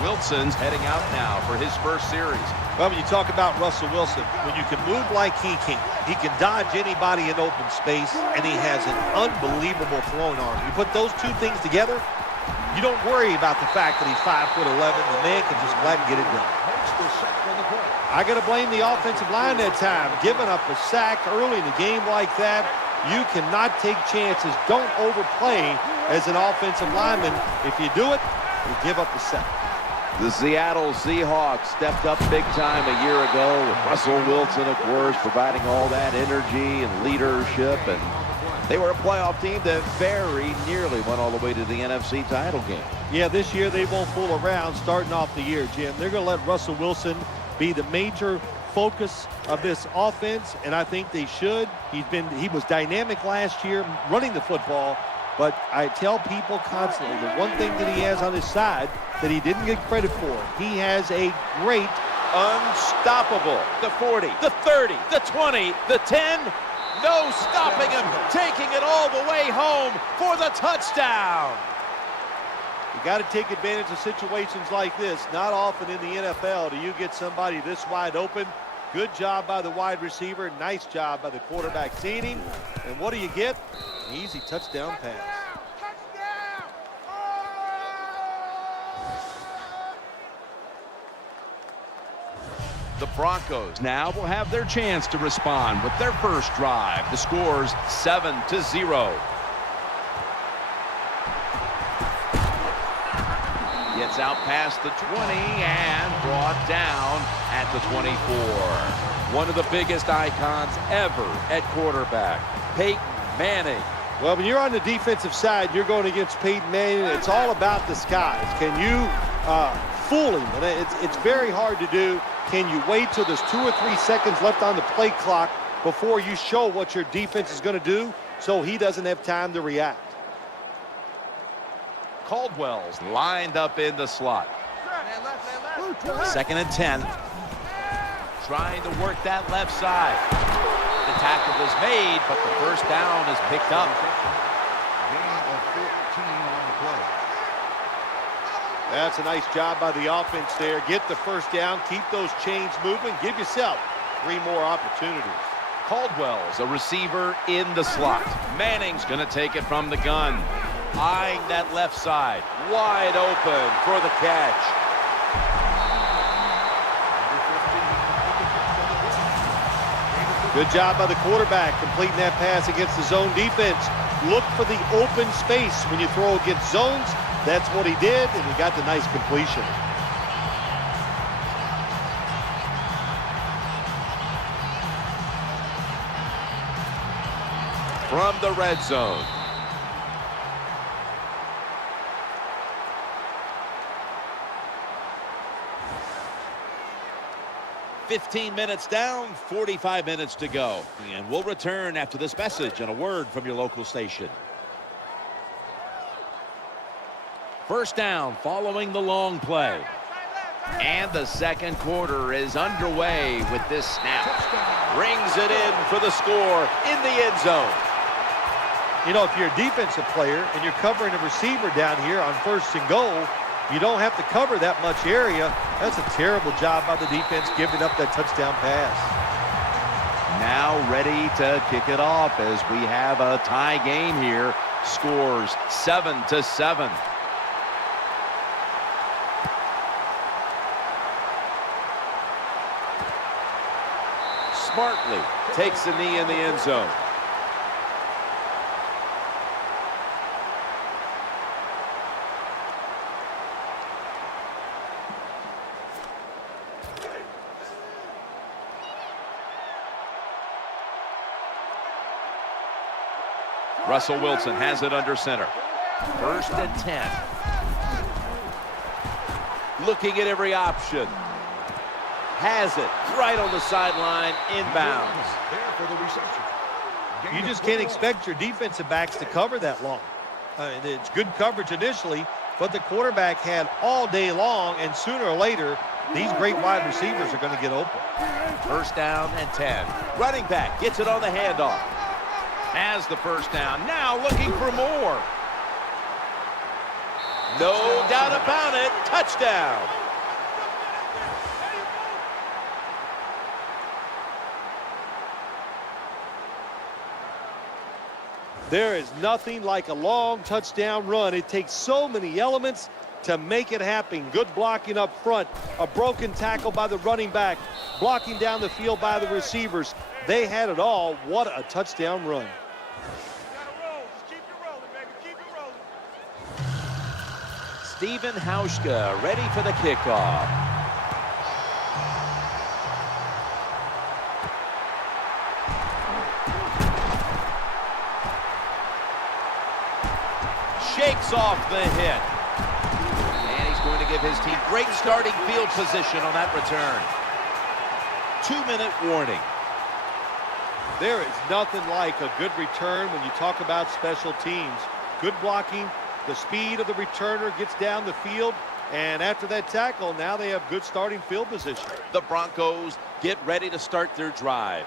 Wilson's heading out now for his first series. Well, when you talk about Russell Wilson, when you can move like he can dodge anybody in open space, and he has an unbelievable throwing arm. You put those two things together, you don't worry about the fact that he's 5'11". The man can just let him get it done. I got to blame the offensive line that time. Giving up a sack early in the game like that, you cannot take chances. Don't overplay as an offensive lineman. If you do it, you give up the sack. The Seattle Seahawks stepped up big time a year ago with Russell Wilson, of course, providing all that energy and leadership. And they were a playoff team that very nearly went all the way to the NFC title game. Yeah, this year they won't fool around starting off the year, Jim. They're going to let Russell Wilson be the major focus of this offense, and I think they should. He was dynamic last year running the football, but I tell people constantly the one thing that he has on his side that he didn't get credit for, he has a great Unstoppable. The 40, the 30, the 20, the 10. No stopping him, taking it all the way home for the touchdown. You got to take advantage of situations like this. Not often in the NFL do you get somebody this wide open. Good job by the wide receiver. Nice job by the quarterback seeing him. And what do you get? An easy touchdown pass. The Broncos now will have their chance to respond with their first drive. The score's 7-0. Gets out past the 20 and brought down at the 24. One of the biggest icons ever at quarterback, Peyton Manning. Well, when you're on the defensive side, you're going against Peyton Manning. It's all about the skies. Can you fool him? And it's very hard to do. Can you wait till there's 2 or 3 seconds left on the play clock before you show what your defense is going to do so he doesn't have time to react? Caldwell's lined up in the slot. 2nd and 10. Trying to work that left side. The tackle was made, but the first down is picked up. Gain of 14 on the play. That's a nice job by the offense there. Get the first down, keep those chains moving, give yourself 3 more opportunities. Caldwell's a receiver in the slot. Manning's going to take it from the gun. Eyeing that left side. Wide open for the catch. Good job by the quarterback completing that pass against the zone defense. Look for the open space when you throw against zones. That's what he did, and he got the nice completion. From the red zone. "15 minutes down, 45 minutes to go." And we'll return after this message and a word from your local station. First down following the long play. And the second quarter is underway with this snap. Rings it in for the score in the end zone. You know, if you're a defensive player and you're covering a receiver down here on 1st and goal, you don't have to cover that much area. That's a terrible job by the defense giving up that touchdown pass. Now ready to kick it off as we have a tie game here. Scores 7-7. Smartly takes a knee in the end zone. Russell Wilson has it under center. 1st and 10. Looking at every option. Has it right on the sideline, inbounds. You just can't expect your defensive backs to cover that long. It's good coverage initially, but the quarterback had all day long, and sooner or later, these great wide receivers are going to get open. First down and 10. Running back gets it on the handoff. Has the first down. Now looking for more. No doubt about it. Touchdown. There is nothing like a long touchdown run. It takes so many elements to make it happen. Good blocking up front, a broken tackle by the running back, blocking down the field by the receivers. They had it all. What a touchdown run. Stephen Hauschka ready for the kickoff. Shakes off the hit. And he's going to give his team great starting field position on that return. 2-minute warning. There is nothing like a good return when you talk about special teams. Good blocking, the speed of the returner gets down the field, and after that tackle, now they have good starting field position. The Broncos get ready to start their drive.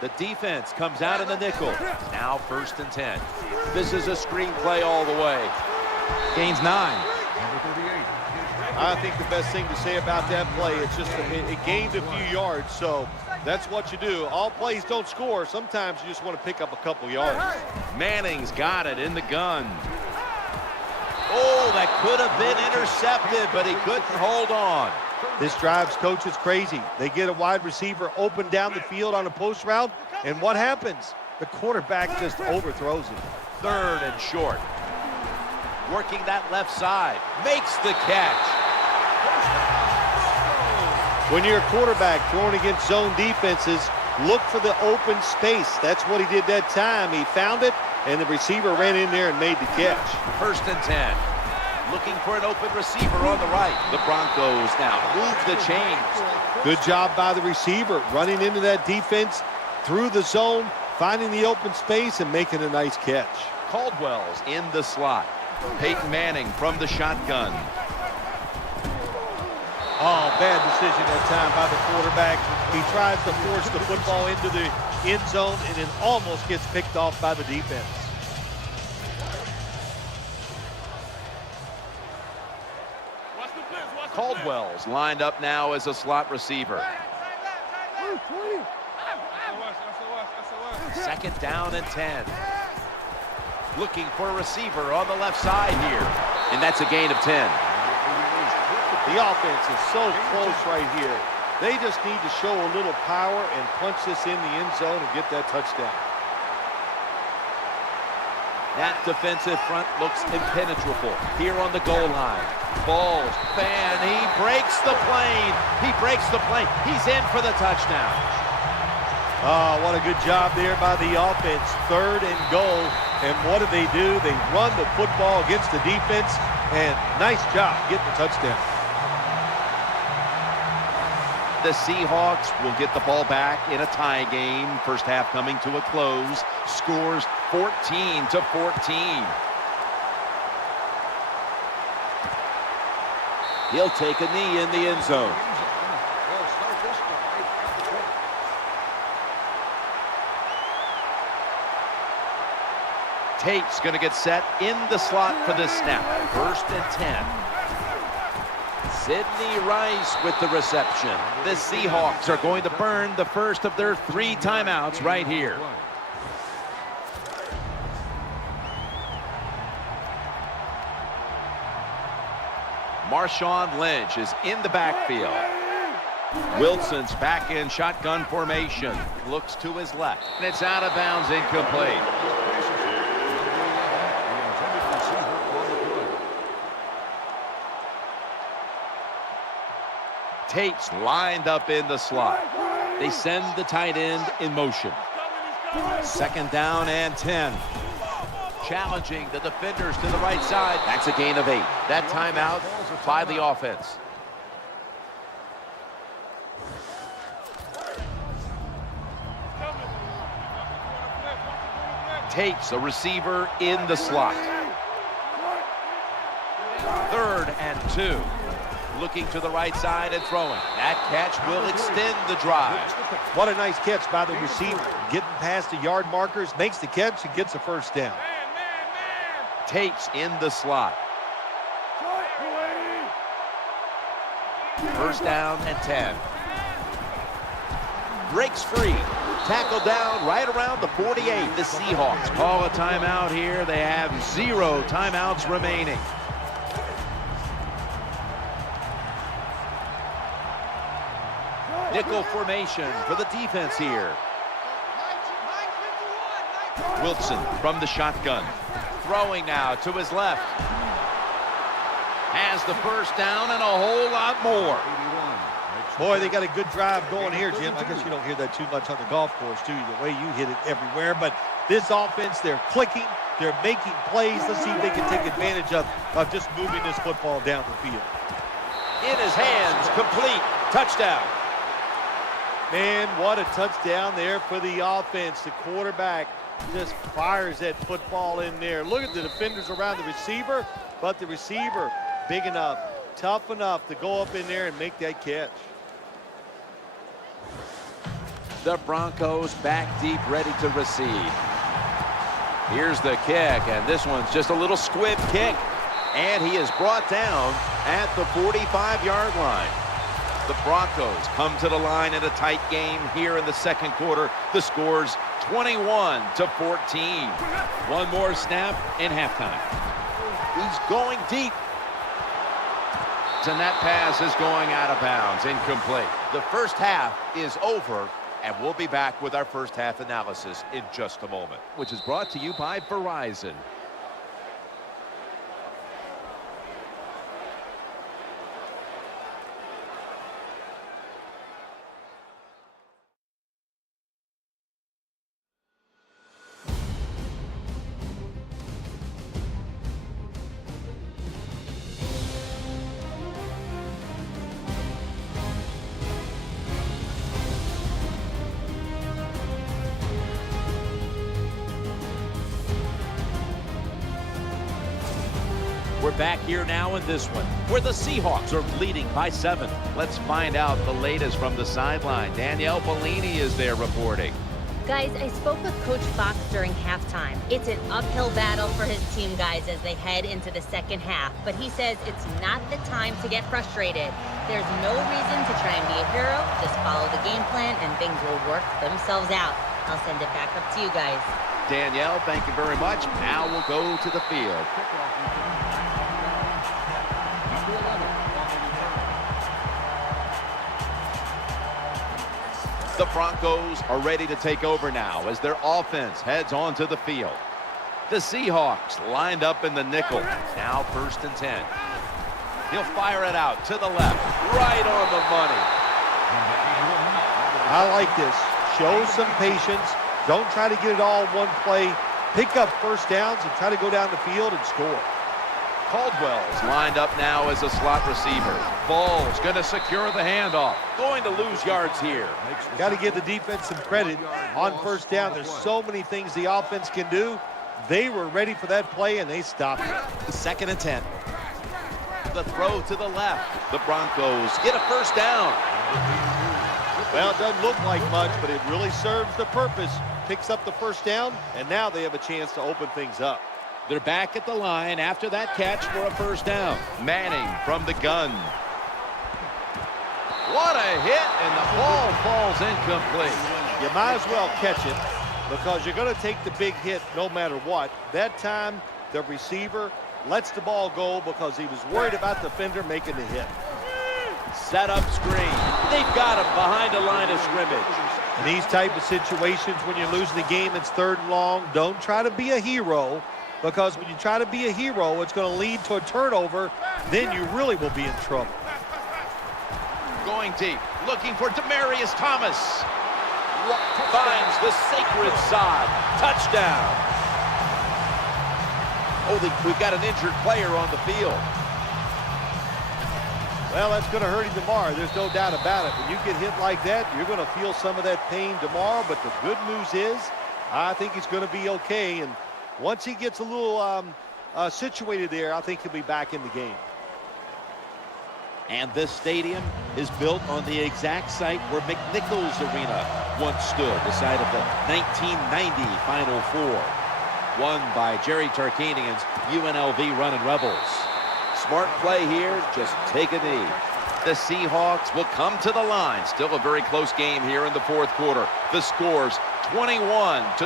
The defense comes out in the nickel. Now 1st and 10. This is a screen play all the way. Gains 9. I think the best thing to say about that play, it's just it gained a few yards, so that's what you do. All plays don't score. Sometimes you just want to pick up a couple yards. Manning's got it in the gun. Oh, that could have been intercepted, but he couldn't hold on. This drives coaches crazy. They get a wide receiver open down the field on a post route, and what happens? The quarterback just overthrows it. 3rd and short. Working that left side. Makes the catch. When you're a quarterback throwing against zone defenses, look for the open space. That's what he did that time. He found it, and the receiver ran in there and made the catch. 1st and 10. Looking for an open receiver on the right. The Broncos now move the chains. Good job by the receiver, running into that defense through the zone, finding the open space and making a nice catch. Caldwell's in the slot. Peyton Manning from the shotgun. Oh, bad decision that time by the quarterback. He tries to force the football into the end zone, and it almost gets picked off by the defense. Caldwell's lined up now as a slot receiver. 2nd down and 10. Looking for a receiver on the left side here. And that's a gain of 10. The offense is so close right here. They just need to show a little power and punch this in the end zone and get that touchdown. That defensive front looks impenetrable here on the goal line. Balls, fan, he breaks the plane. He breaks the plane. He's in for the touchdown. Oh, what a good job there by the offense. 3rd and goal. And what do? They run the football against the defense, and nice job getting the touchdown. The Seahawks will get the ball back in a tie game. First half coming to a close. Scores 14-14. He'll take a knee in the end zone. Tate's going to get set in the slot for this snap. 1st and 10. Sidney Rice with the reception. The Seahawks are going to burn the first of their 3 timeouts right here. Marshawn Lynch is in the backfield. Wilson's back in shotgun formation. Looks to his left, and it's out of bounds, incomplete. Tate's lined up in the slot. They send the tight end in motion. 2nd down and 10. Challenging the defenders to the right side. That's a gain of 8. That timeout by the offense. takes a receiver in the slot. 3rd and 2. Looking to the right side and throwing. That catch will extend the drive. What a nice catch by the receiver. Getting past the yard markers, makes the catch and gets a first down. Takes in the slot. 1st down and 10. Breaks free. Tackled down right around the 48. The Seahawks call a timeout here. They have 0 timeouts remaining. Nickel formation for the defense here. Wilson from the shotgun. Throwing now to his left. Has the first down and a whole lot more. Boy, they got a good drive going here, Jim. I guess you don't hear that too much on the golf course, do you? The way you hit it everywhere. But this offense, they're clicking. They're making plays. Let's see if they can take advantage of just moving this football down the field. In his hands, complete. Touchdown. Man, what a touchdown there for the offense. The quarterback just fires that football in there. Look at the defenders around the receiver, but the receiver big enough, tough enough to go up in there and make that catch. The Broncos back deep, ready to receive. Here's the kick, and this one's just a little squib kick. And he is brought down at the 45-yard line. The Broncos come to the line in a tight game here in the 2nd quarter. The score's 21-14. One more snap in halftime. He's going deep. And that pass is going out of bounds, incomplete. The first half is over, and we'll be back with our first half analysis in just a moment, which is brought to you by Verizon. We're back here now in this one, where the Seahawks are leading by 7. Let's find out the latest from the sideline. Danielle Bellini is there reporting. Guys, I spoke with Coach Fox during halftime. It's an uphill battle for his team, guys, as they head into the second half. But he says it's not the time to get frustrated. There's no reason to try and be a hero. Just follow the game plan and things will work themselves out. I'll send it back up to you guys. Danielle, thank you very much. Now we'll go to the field. The Broncos are ready to take over now as their offense heads onto the field. The Seahawks lined up in the nickel. Now 1st and 10. He'll fire it out to the left, right on the money. I like this. Show some patience. Don't try to get it all in one play. Pick up first downs and try to go down the field and score. Caldwell's lined up now as a slot receiver. Ball's going to secure the handoff. Going to lose yards here. Got to give the defense some credit on first down. There's so many things the offense can do. They were ready for that play, and they stopped it. 2nd and 10. The throw to the left. The Broncos get a first down. Well, it doesn't look like much, but it really serves the purpose. Picks up the first down, and now they have a chance to open things up. They're back at the line after that catch for a first down. Manning from the gun. What a hit, and the ball falls incomplete. You might as well catch it because you're going to take the big hit no matter what. That time, the receiver lets the ball go because he was worried about the defender making the hit. Set up screen. They've got him behind the line of scrimmage. In these type of situations, when you're losing the game, it's 3rd and long. Don't try to be a hero. Because when you try to be a hero, it's going to lead to a turnover. Then you really will be in trouble. Going deep, looking for Demaryius Thomas. Finds the sacred sod. Touchdown. Oh, we've got an injured player on the field. Well, that's going to hurt him tomorrow. There's no doubt about it. When you get hit like that, you're going to feel some of that pain tomorrow. But the good news is I think he's going to be okay, and once he gets a little situated there, I think he'll be back in the game. And this stadium is built on the exact site where McNichols Arena once stood, the site of the 1990 Final Four, won by Jerry Tarkanian's UNLV Running Rebels. Smart play here, just take a knee. The Seahawks will come to the line. Still a very close game here in the fourth quarter. The score's 21-21.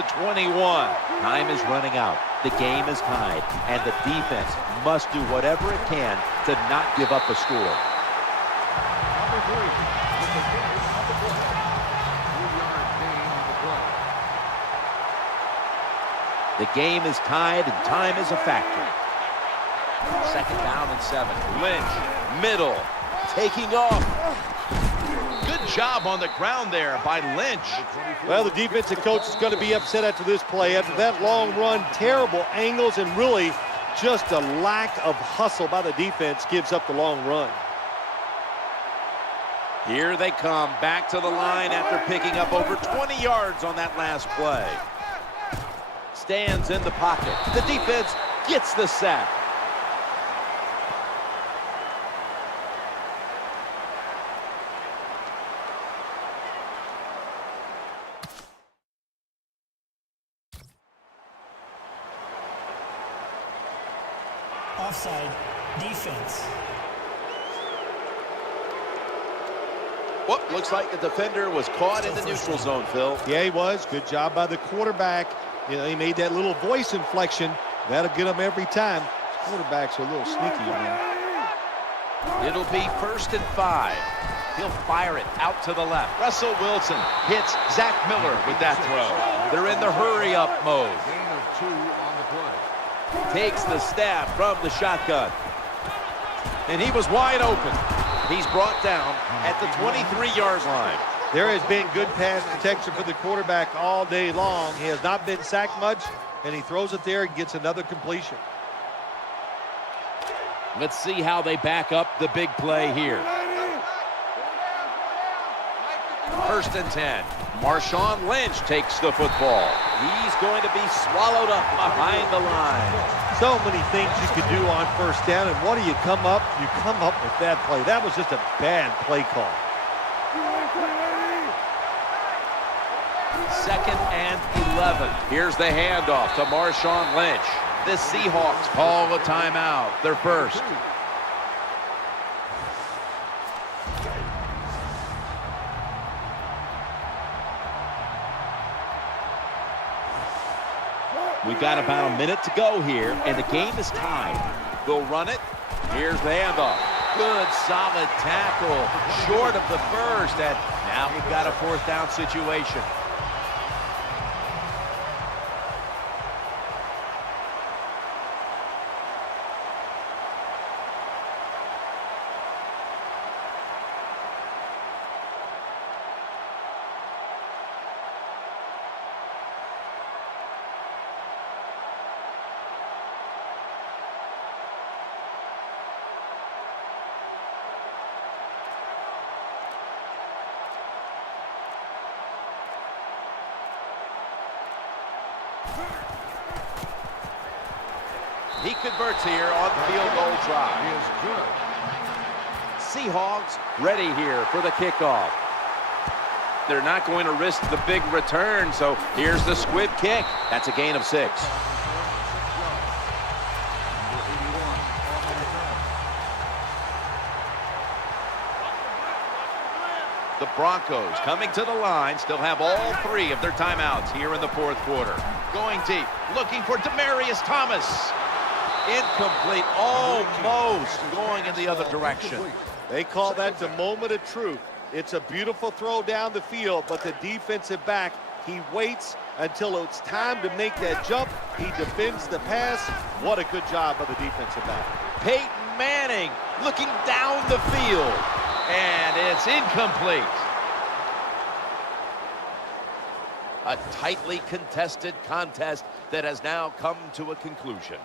Time is running out. The game is tied, and the defense must do whatever it can to not give up a score. Number 3, with the finish of the play. 3-yard gain on the play. The game is tied, and time is a factor. 2nd down and 7. Lynch, middle, taking off. Good job on the ground there by Lynch. Well, the defensive coach is going to be upset after this play. After that long run, terrible angles, and really just a lack of hustle by the defense gives up the long run. Here they come back to the line after picking up over 20 yards on that last play. Stands in the pocket. The defense gets the sack. Offside, defense. Well, looks like the defender was caught in the neutral zone, Phil. Yeah, he was. Good job by the quarterback. You know, he made that little voice inflection. That'll get him every time. Quarterbacks are a little sneaky, man. It'll be 1st and 5. He'll fire it out to the left. Russell Wilson hits Zach Miller with that throw. They're in the hurry-up mode. Gain of 2 on the play. Takes the snap from the shotgun. And he was wide open. He's brought down at the 23-yard line. There has been good pass protection for the quarterback all day long. He has not been sacked much, and he throws it there and gets another completion. Let's see how they back up the big play here. 1st and 10. Marshawn Lynch takes the football. He's going to be swallowed up behind the line. So many things you could do on 1st down, and what do you come up? You come up with that play. That was just a bad play call. 2nd and 11. Here's the handoff to Marshawn Lynch. The Seahawks call a timeout. They're first. We've got about a minute to go here, and the game is tied. They'll run it. Here's the handoff. Good, solid tackle. Short of the first, and now we've got a 4th down situation. He converts here on the field goal try. He is good. Seahawks ready here for the kickoff. They're not going to risk the big return, so here's the squib kick. That's a gain of 6. The Broncos coming to the line, still have all 3 of their timeouts here in the 4th quarter. Going deep, looking for Demaryius Thomas. Incomplete, almost going in the other direction. They call that the moment of truth. It's a beautiful throw down the field, but the defensive back, he waits until it's time to make that jump. He defends the pass. What a good job by the defensive back. Peyton Manning looking down the field, and it's incomplete. A tightly contested contest that has now come to a conclusion.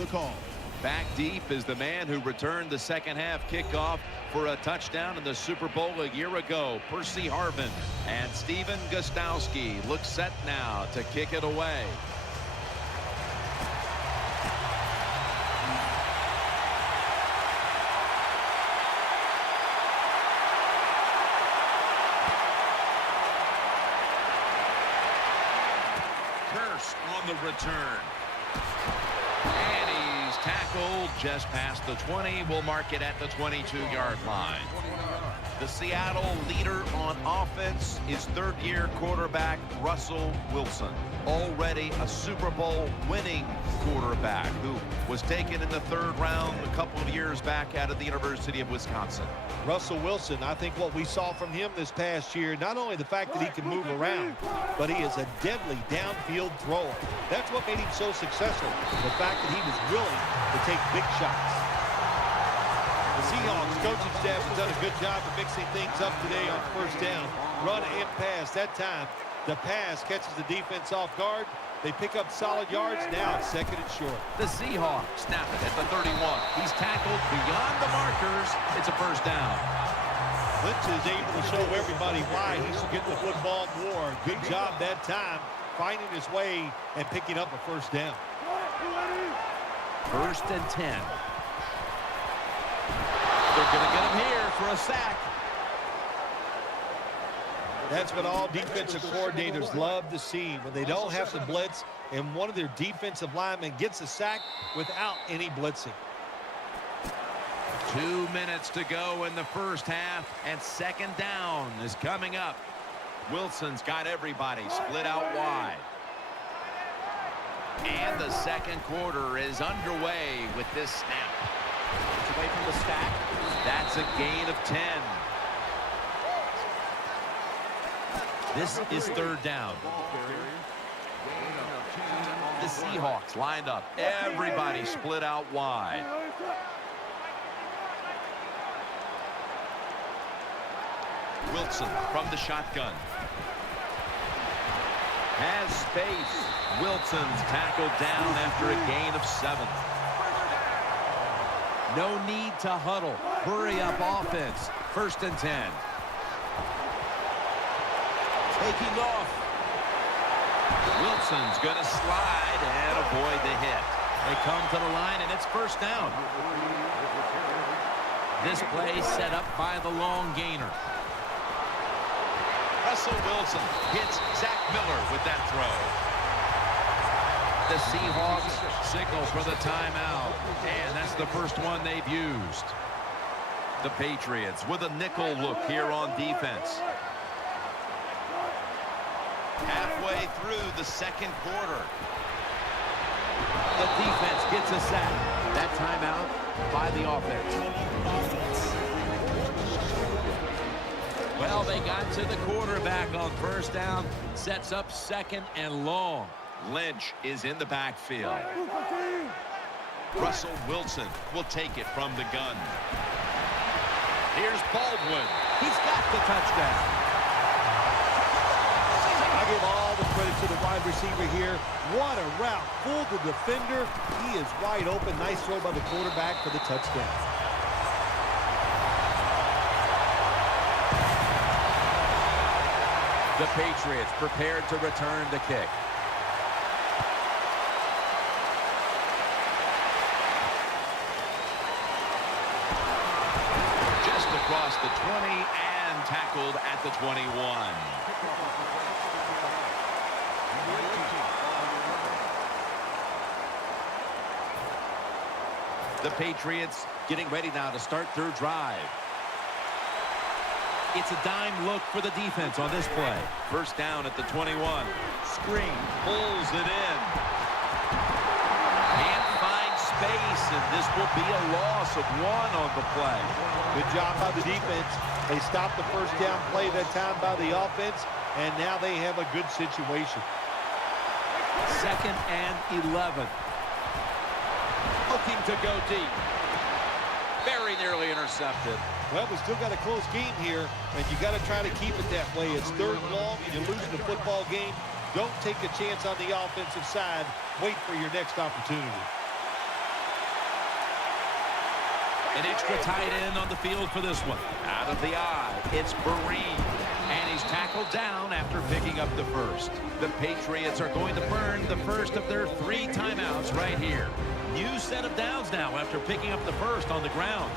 the call. Back deep is the man who returned the second half kickoff for a touchdown in the Super Bowl a year ago, Percy Harvin. And Steven Gostowski looks set now to kick it away. Curse on the return. And he's tackled just past the 20. We'll mark it at the 22-yard line. The Seattle leader on offense is third-year quarterback Russell Wilson. Already a Super Bowl winning quarterback who was taken in the third round a couple of years back out of the University of Wisconsin. Russell Wilson, I think what we saw from him this past year, not only the fact that he can move around, but he is a deadly downfield thrower. That's what made him so successful, the fact that he was willing to take big shots. The Seahawks coaching staff has done a good job of mixing things up today on first down. Run and pass. That time, the pass catches the defense off guard. They pick up solid yards. Now it's second and short. The Seahawks snap it at the 31. He's tackled beyond the markers. It's a first down. Lynch is able to show everybody why he should get the football more. Good job that time, finding his way and picking up a first down. First and 10. They're going to get him here for a sack. That's what all defensive coordinators love to see, when they don't have to blitz and one of their defensive linemen gets a sack without any blitzing. 2 minutes to go in the first half, and second down is coming up. Wilson's got everybody split out wide. And the second quarter is underway with this snap. It's away from the stack. That's a gain of 10. This is third down. The Seahawks lined up. Everybody split out wide. Wilson from the shotgun. Has space. Wilson's tackled down after a gain of 7. No need to huddle. Hurry up offense. First and 10. Taking off. Wilson's going to slide and avoid the hit. They come to the line, and it's first down. This play set up by the long gainer. Russell Wilson hits Zach Miller with that throw. The Seahawks signal for the timeout, and that's the first one they've used. The Patriots with a nickel look here on defense. Halfway through the second quarter. The defense gets a sack. That timeout by the offense. Well, they got to the quarterback on first down. Sets up second and long. Lynch is in the backfield. Russell Wilson will take it from the gun. Here's Baldwin. He's got the touchdown. I give all the credit to the wide receiver here. What a route. Fooled the defender. He is wide open. Nice throw by the quarterback for the touchdown. The Patriots prepared to return the kick. Just across the 20 and tackled at the 21. The Patriots getting ready now to start their drive. It's a dime look for the defense on this play. First down at the 21. Screen pulls it in. Can't find space, and this will be a loss of 1 on the play. Good job by the defense. They stopped the first down play that time by the offense, and now they have a good situation. Second and 11. Looking to go deep. Very nearly intercepted. Well, we still got a close game here, and you got to try to keep it that way. It's third and long, and you're losing the football game. Don't take a chance on the offensive side. Wait for your next opportunity. An extra tight end on the field for this one. Out of the eye, it's Barine. And he's tackled down after picking up the first. The Patriots are going to burn the first of their 3 timeouts right here. New set of downs now after picking up the first on the ground.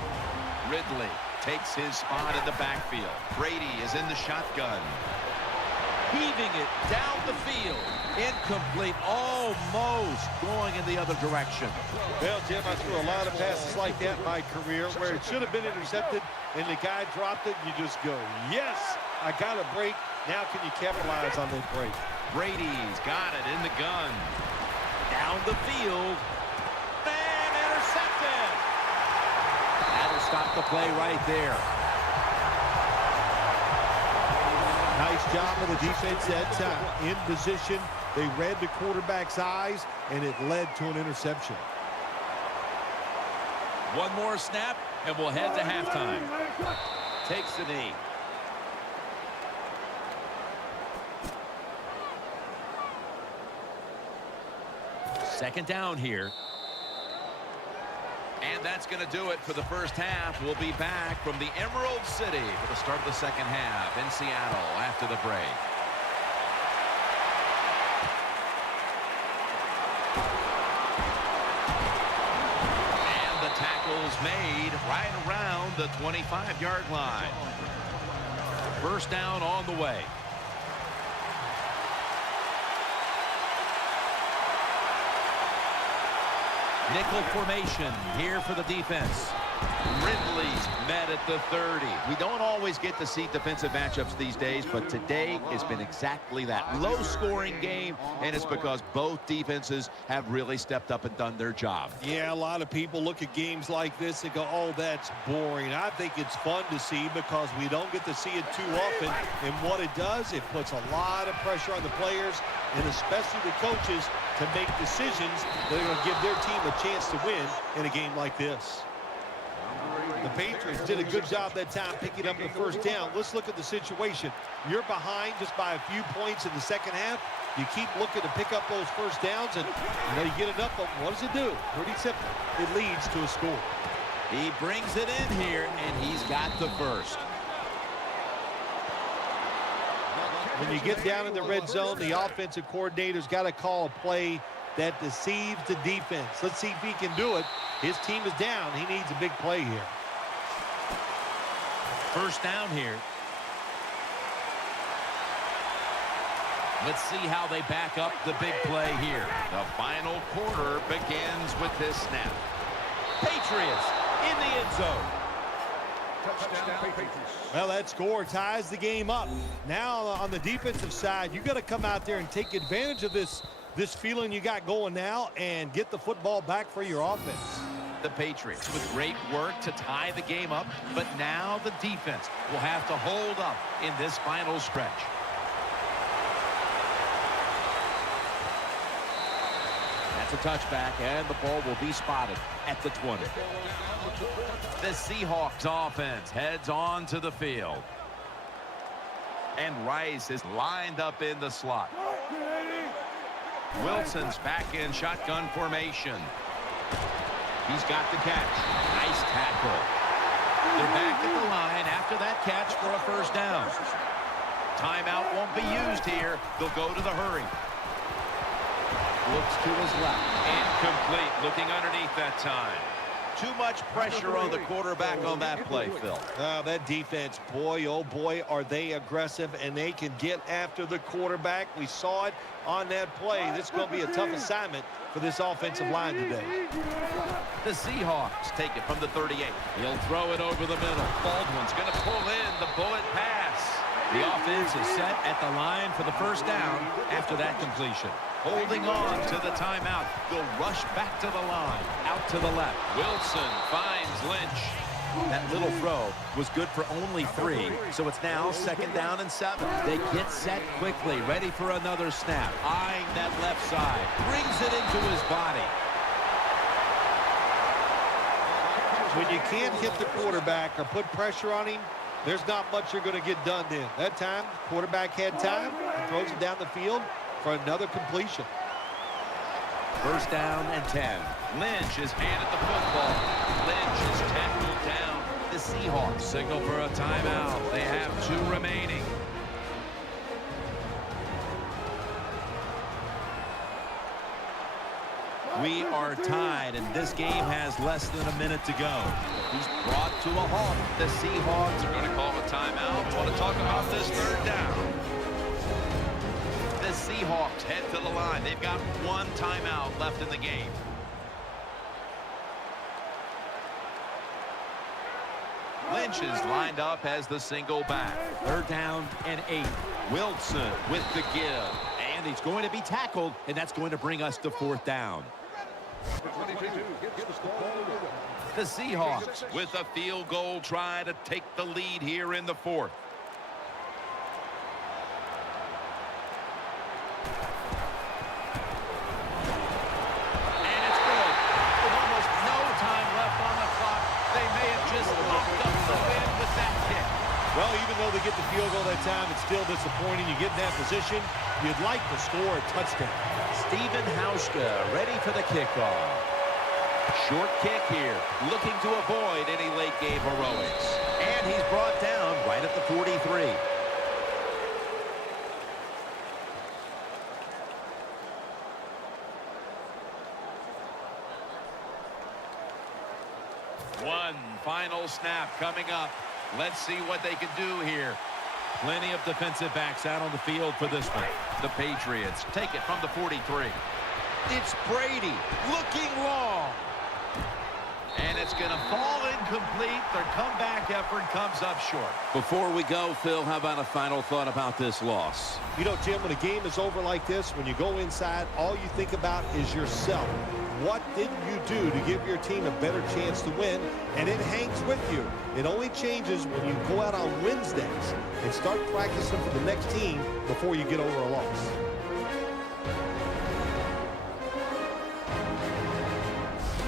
Ridley takes his spot in the backfield. Brady is in the shotgun. Heaving it down the field. Incomplete, almost going in the other direction. Well, Jim, I threw a lot of passes like that in my career where it should have been intercepted and the guy dropped it. You just go, yes, I got a break. Now can you capitalize on that break? Brady's got it in the gun. Down the field. And intercepted. That'll stop the play right there. Nice job of the defense that time. In position, they read the quarterback's eyes, and it led to an interception. One more snap, and we'll head to halftime. Takes the knee. Second down here. And that's going to do it for the first half. We'll be back from the Emerald City for the start of the second half in Seattle after the break. And the tackle's made right around the 25-yard line. First down on the way. Nickel formation here for the defense. Ridley's met at the 30. We don't always get to see defensive matchups these days, but today has been exactly that. Low-scoring game, and it's because both defenses have really stepped up and done their job. Yeah, a lot of people look at games like this and go, oh, that's boring. I think it's fun to see because we don't get to see it too often, and what it does, it puts a lot of pressure on the players and especially the coaches to make decisions that are going to give their team a chance to win in a game like this. The Patriots did a good job that time picking up the first down. Let's look at the situation. You're behind just by a few points in the second half. You keep looking to pick up those first downs, and you get enough of them. What does it do? Pretty simple. It leads to a score. He brings it in here, and he's got the first. When you get down in the red zone, the offensive coordinator's got to call a play that deceives the defense. Let's see if he can do it. His team is down. He needs a big play here. First down here. Let's see how they back up the big play here. The final quarter begins with this snap. Patriots in the end zone. Touchdown, Patriots. Well, that score ties the game up. Now on the defensive side, you got to come out there and take advantage of this feeling you got going now and get the football back for your offense. The Patriots with great work to tie the game up, but now the defense will have to hold up in this final stretch. That's a touchback, and the ball will be spotted at the 20. The Seahawks offense heads on to the field. And Rice is lined up in the slot. Wilson's back in shotgun formation. He's got the catch. Nice tackle. They're back at the line after that catch for a first down. Timeout won't be used here. They'll go to the hurry. Looks to his left. Incomplete. Looking underneath that time. Too much pressure on the quarterback on that play, Phil. That defense, boy, oh boy, are they aggressive, and they can get after the quarterback. We saw it on that play. This is going to be a tough assignment for this offensive line today. The Seahawks take it from the 38. He'll throw it over the middle. Baldwin's going to pull in the bullet pass. The offense is set at the line for the first down after that completion. Holding on to the timeout. They'll rush back to the line. Out to the left. Wilson finds Lynch. That little throw was good for only 3, so it's now second down and 7. They get set quickly, ready for another snap. Eyeing that left side. Brings it into his body. When you can't hit the quarterback or put pressure on him, there's not much you're going to get done then. That time, quarterback had time and throws it down the field for another completion. First down and 10. Lynch is handed the football. Lynch is tackled down. The Seahawks signal for a timeout. They have 2 remaining. We are tied, and this game has less than a minute to go. He's brought to a halt. The Seahawks are going to call a timeout. Want to talk about this 3rd down. The Seahawks head to the line. They've got 1 timeout left in the game. Lynch is lined up as the single back. 3rd down and 8. Wilson with the give. And he's going to be tackled, and that's going to bring us to 4th down. The Seahawks with a field goal try to take the lead here in the 4th. And it's good. With almost no time left on the clock, they may have just locked up the win with that kick. Well, even though they get the field goal that time, it's still disappointing. You get in that position, you'd like to score a touchdown. Steven Hauschka ready for the kickoff. Short kick here, looking to avoid any late game heroics. And he's brought down right at the 43. One final snap coming up. Let's see what they can do here. Plenty of defensive backs out on the field for this one. The Patriots take it from the 43. It's Brady looking long. And it's going to fall incomplete. Their comeback effort comes up short. Before we go, Phil, how about a final thought about this loss? You know, Jim, when a game is over like this, when you go inside, all you think about is yourself. What did you do to give your team a better chance to win? And it hangs with you. It only changes when you go out on Wednesdays and start practicing for the next team before you get over a loss.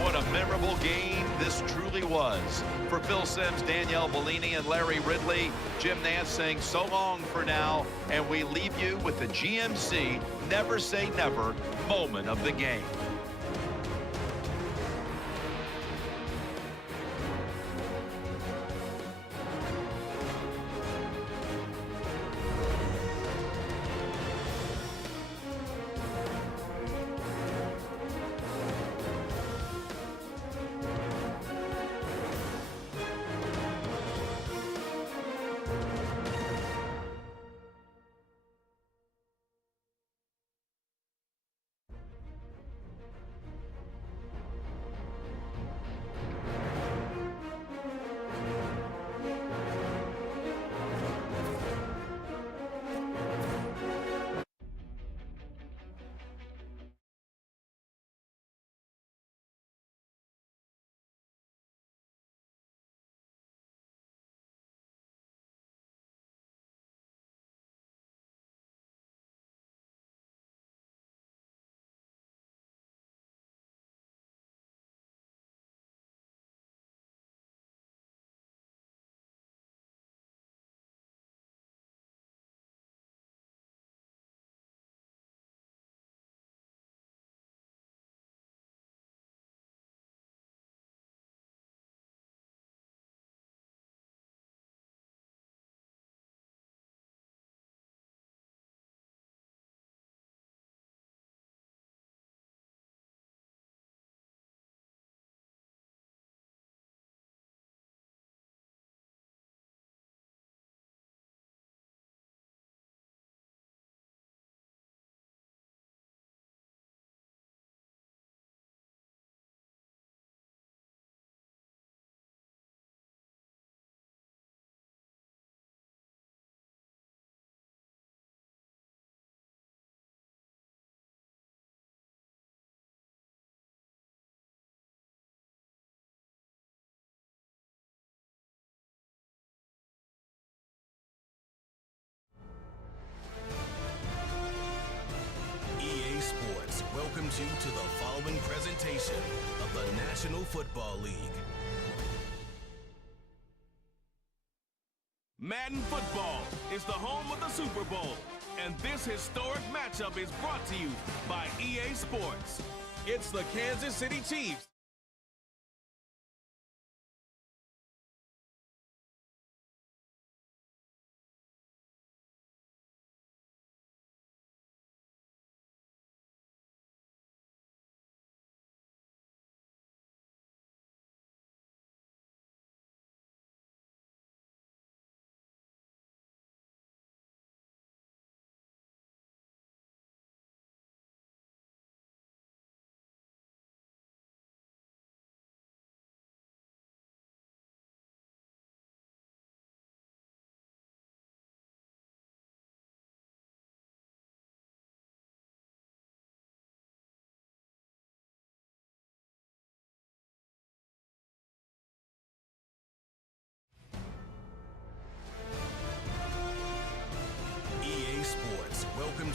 What a memorable game this truly was. For Phil Simms, Danielle Bellini, and Larry Ridley, Jim Nance saying so long for now, and we leave you with the GMC Never Say Never moment of the game. Sports welcomes you to the following presentation of the National Football League. Madden Football is the home of the Super Bowl, and this historic matchup is brought to you by EA Sports. It's the Kansas City Chiefs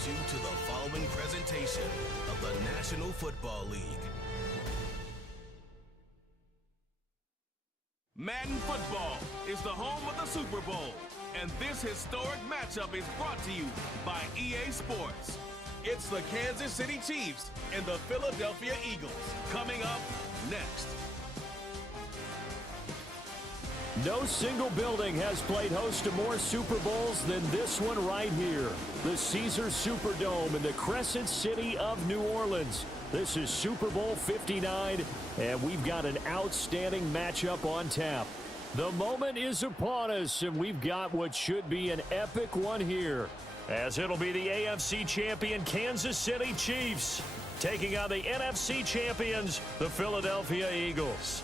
welcomes you to the following presentation of the National Football League. Madden Football is the home of the Super Bowl, and this historic matchup is brought to you by EA Sports. It's the Kansas City Chiefs and the Philadelphia Eagles coming up next. No single building has played host to more Super Bowls than this one right here. The Caesars Superdome in the Crescent City of New Orleans. This is Super Bowl 59, and we've got an outstanding matchup on tap. The moment is upon us, and we've got what should be an epic one here, as it'll be the AFC champion Kansas City Chiefs taking on the NFC champions, the Philadelphia Eagles.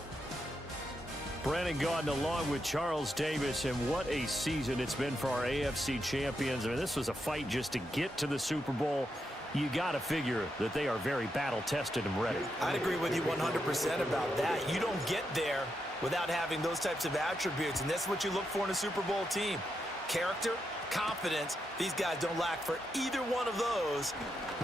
Brandon Gaudin along with Charles Davis, and what a season it's been for our AFC champions. I mean, this was a fight just to get to the Super Bowl. You got to figure that they are very battle-tested and ready. I'd agree with you 100% about that. You don't get there without having those types of attributes, and that's what you look for in a Super Bowl team. Character, confidence. These guys don't lack for either one of those.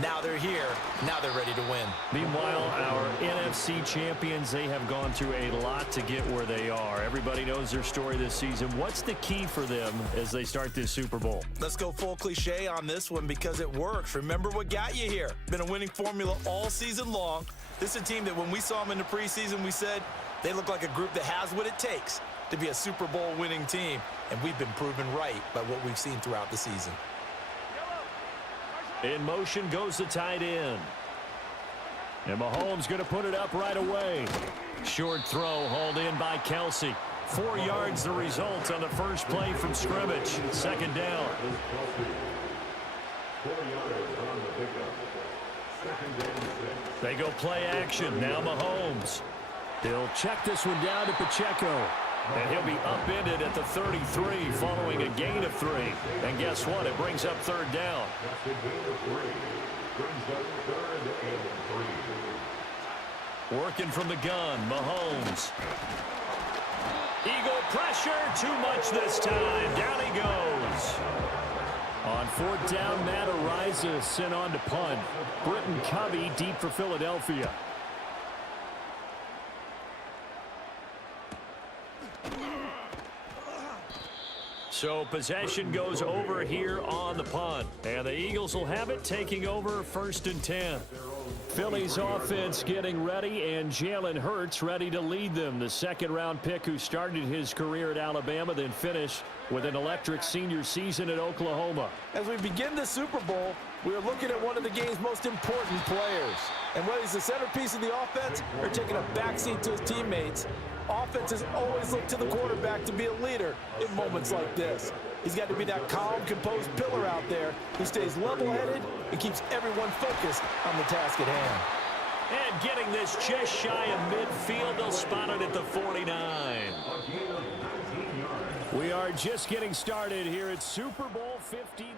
Now they're here. Now they're ready to win. Meanwhile, our NFC champions, they have gone through a lot to get where they are. Everybody knows their story this season. What's the key for them as they start this Super Bowl? Let's go full cliche on this one because it works. Remember what got you here. Been a winning formula all season long. This is a team that when we saw them in the preseason, we said they look like a group that has what it takes to be a Super Bowl winning team. And we've been proven right by what we've seen throughout the season. In motion goes the tight end. And Mahomes going to put it up right away. Short throw hauled in by Kelsey. 4 yards the result on the first play from scrimmage. Second down. They go play action. Now Mahomes. They'll check this one down to Pacheco. And he'll be upended at the 33 following a gain of 3. And guess what? It brings up third down. Working from the gun, Mahomes. Eagle pressure, too much this time. Down he goes. On fourth down, Matt Araiza sent on to punt. Britton Covey deep for Philadelphia. So possession goes over here on the punt. And the Eagles will have it, taking over first and 10. Philly's offense getting ready, and Jalen Hurts ready to lead them. The second-round pick who started his career at Alabama, then finished with an electric senior season at Oklahoma. As we begin the Super Bowl, we are looking at one of the game's most important players. And whether he's the centerpiece of the offense or taking a backseat to his teammates, offenses always look to the quarterback to be a leader in moments like this. He's got to be that calm, composed pillar out there who stays level-headed and keeps everyone focused on the task at hand. And getting this just shy of midfield, they'll spot it at the 49. We are just getting started here at Super Bowl 59.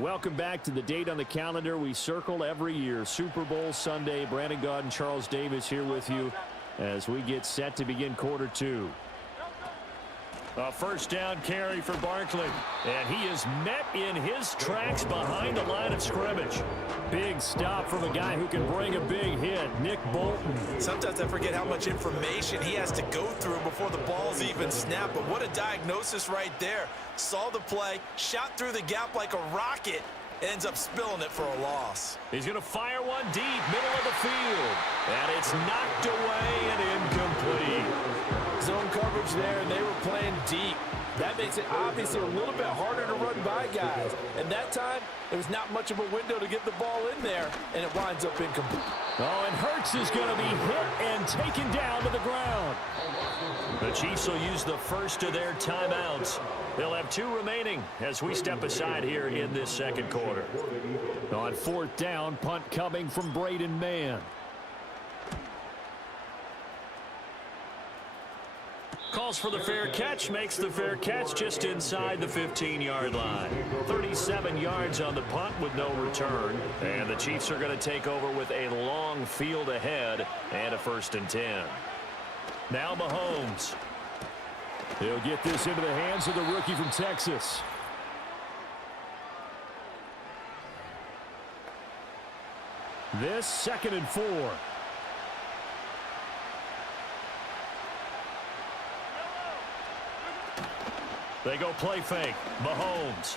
Welcome back to the date on the calendar we circle every year. Super Bowl Sunday. Brandon Gaudin, Charles Davis here with you as we get set to begin quarter 2. A first down carry for Barkley. And he is met in his tracks behind the line of scrimmage. Big stop from a guy who can bring a big hit, Nick Bolton. Sometimes I forget how much information he has to go through before the ball's even snapped. But what a diagnosis right there. Saw the play, shot through the gap like a rocket, ends up spilling it for a loss. He's going to fire one deep, middle of the field. And it's knocked away and incomplete. Zone coverage there, and they were playing deep. That makes it obviously a little bit harder to run by guys. And that time, there was not much of a window to get the ball in there, and it winds up incomplete. Oh, and Hurts is going to be hit and taken down to the ground. The Chiefs will use the first of their timeouts. They'll have 2 remaining as we step aside here in this second quarter. On fourth down, punt coming from Braden Mann. Calls for the fair catch, makes the fair catch just inside the 15-yard line. 37 yards on the punt with no return. And the Chiefs are going to take over with a long field ahead and a first and 10. Now Mahomes. He'll get this into the hands of the rookie from Texas. This 2nd and 4. They go play fake. Mahomes.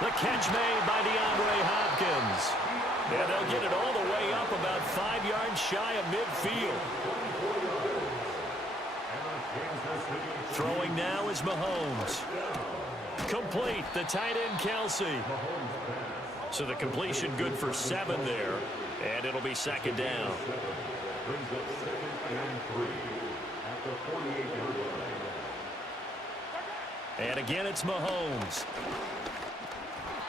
The catch made by DeAndre Hopkins. And they'll get it all the way up about 5 yards shy of midfield. Throwing now is Mahomes. Complete. The tight end, Kelsey. So the completion good for 7 there. And it'll be 2nd down. And again, it's Mahomes.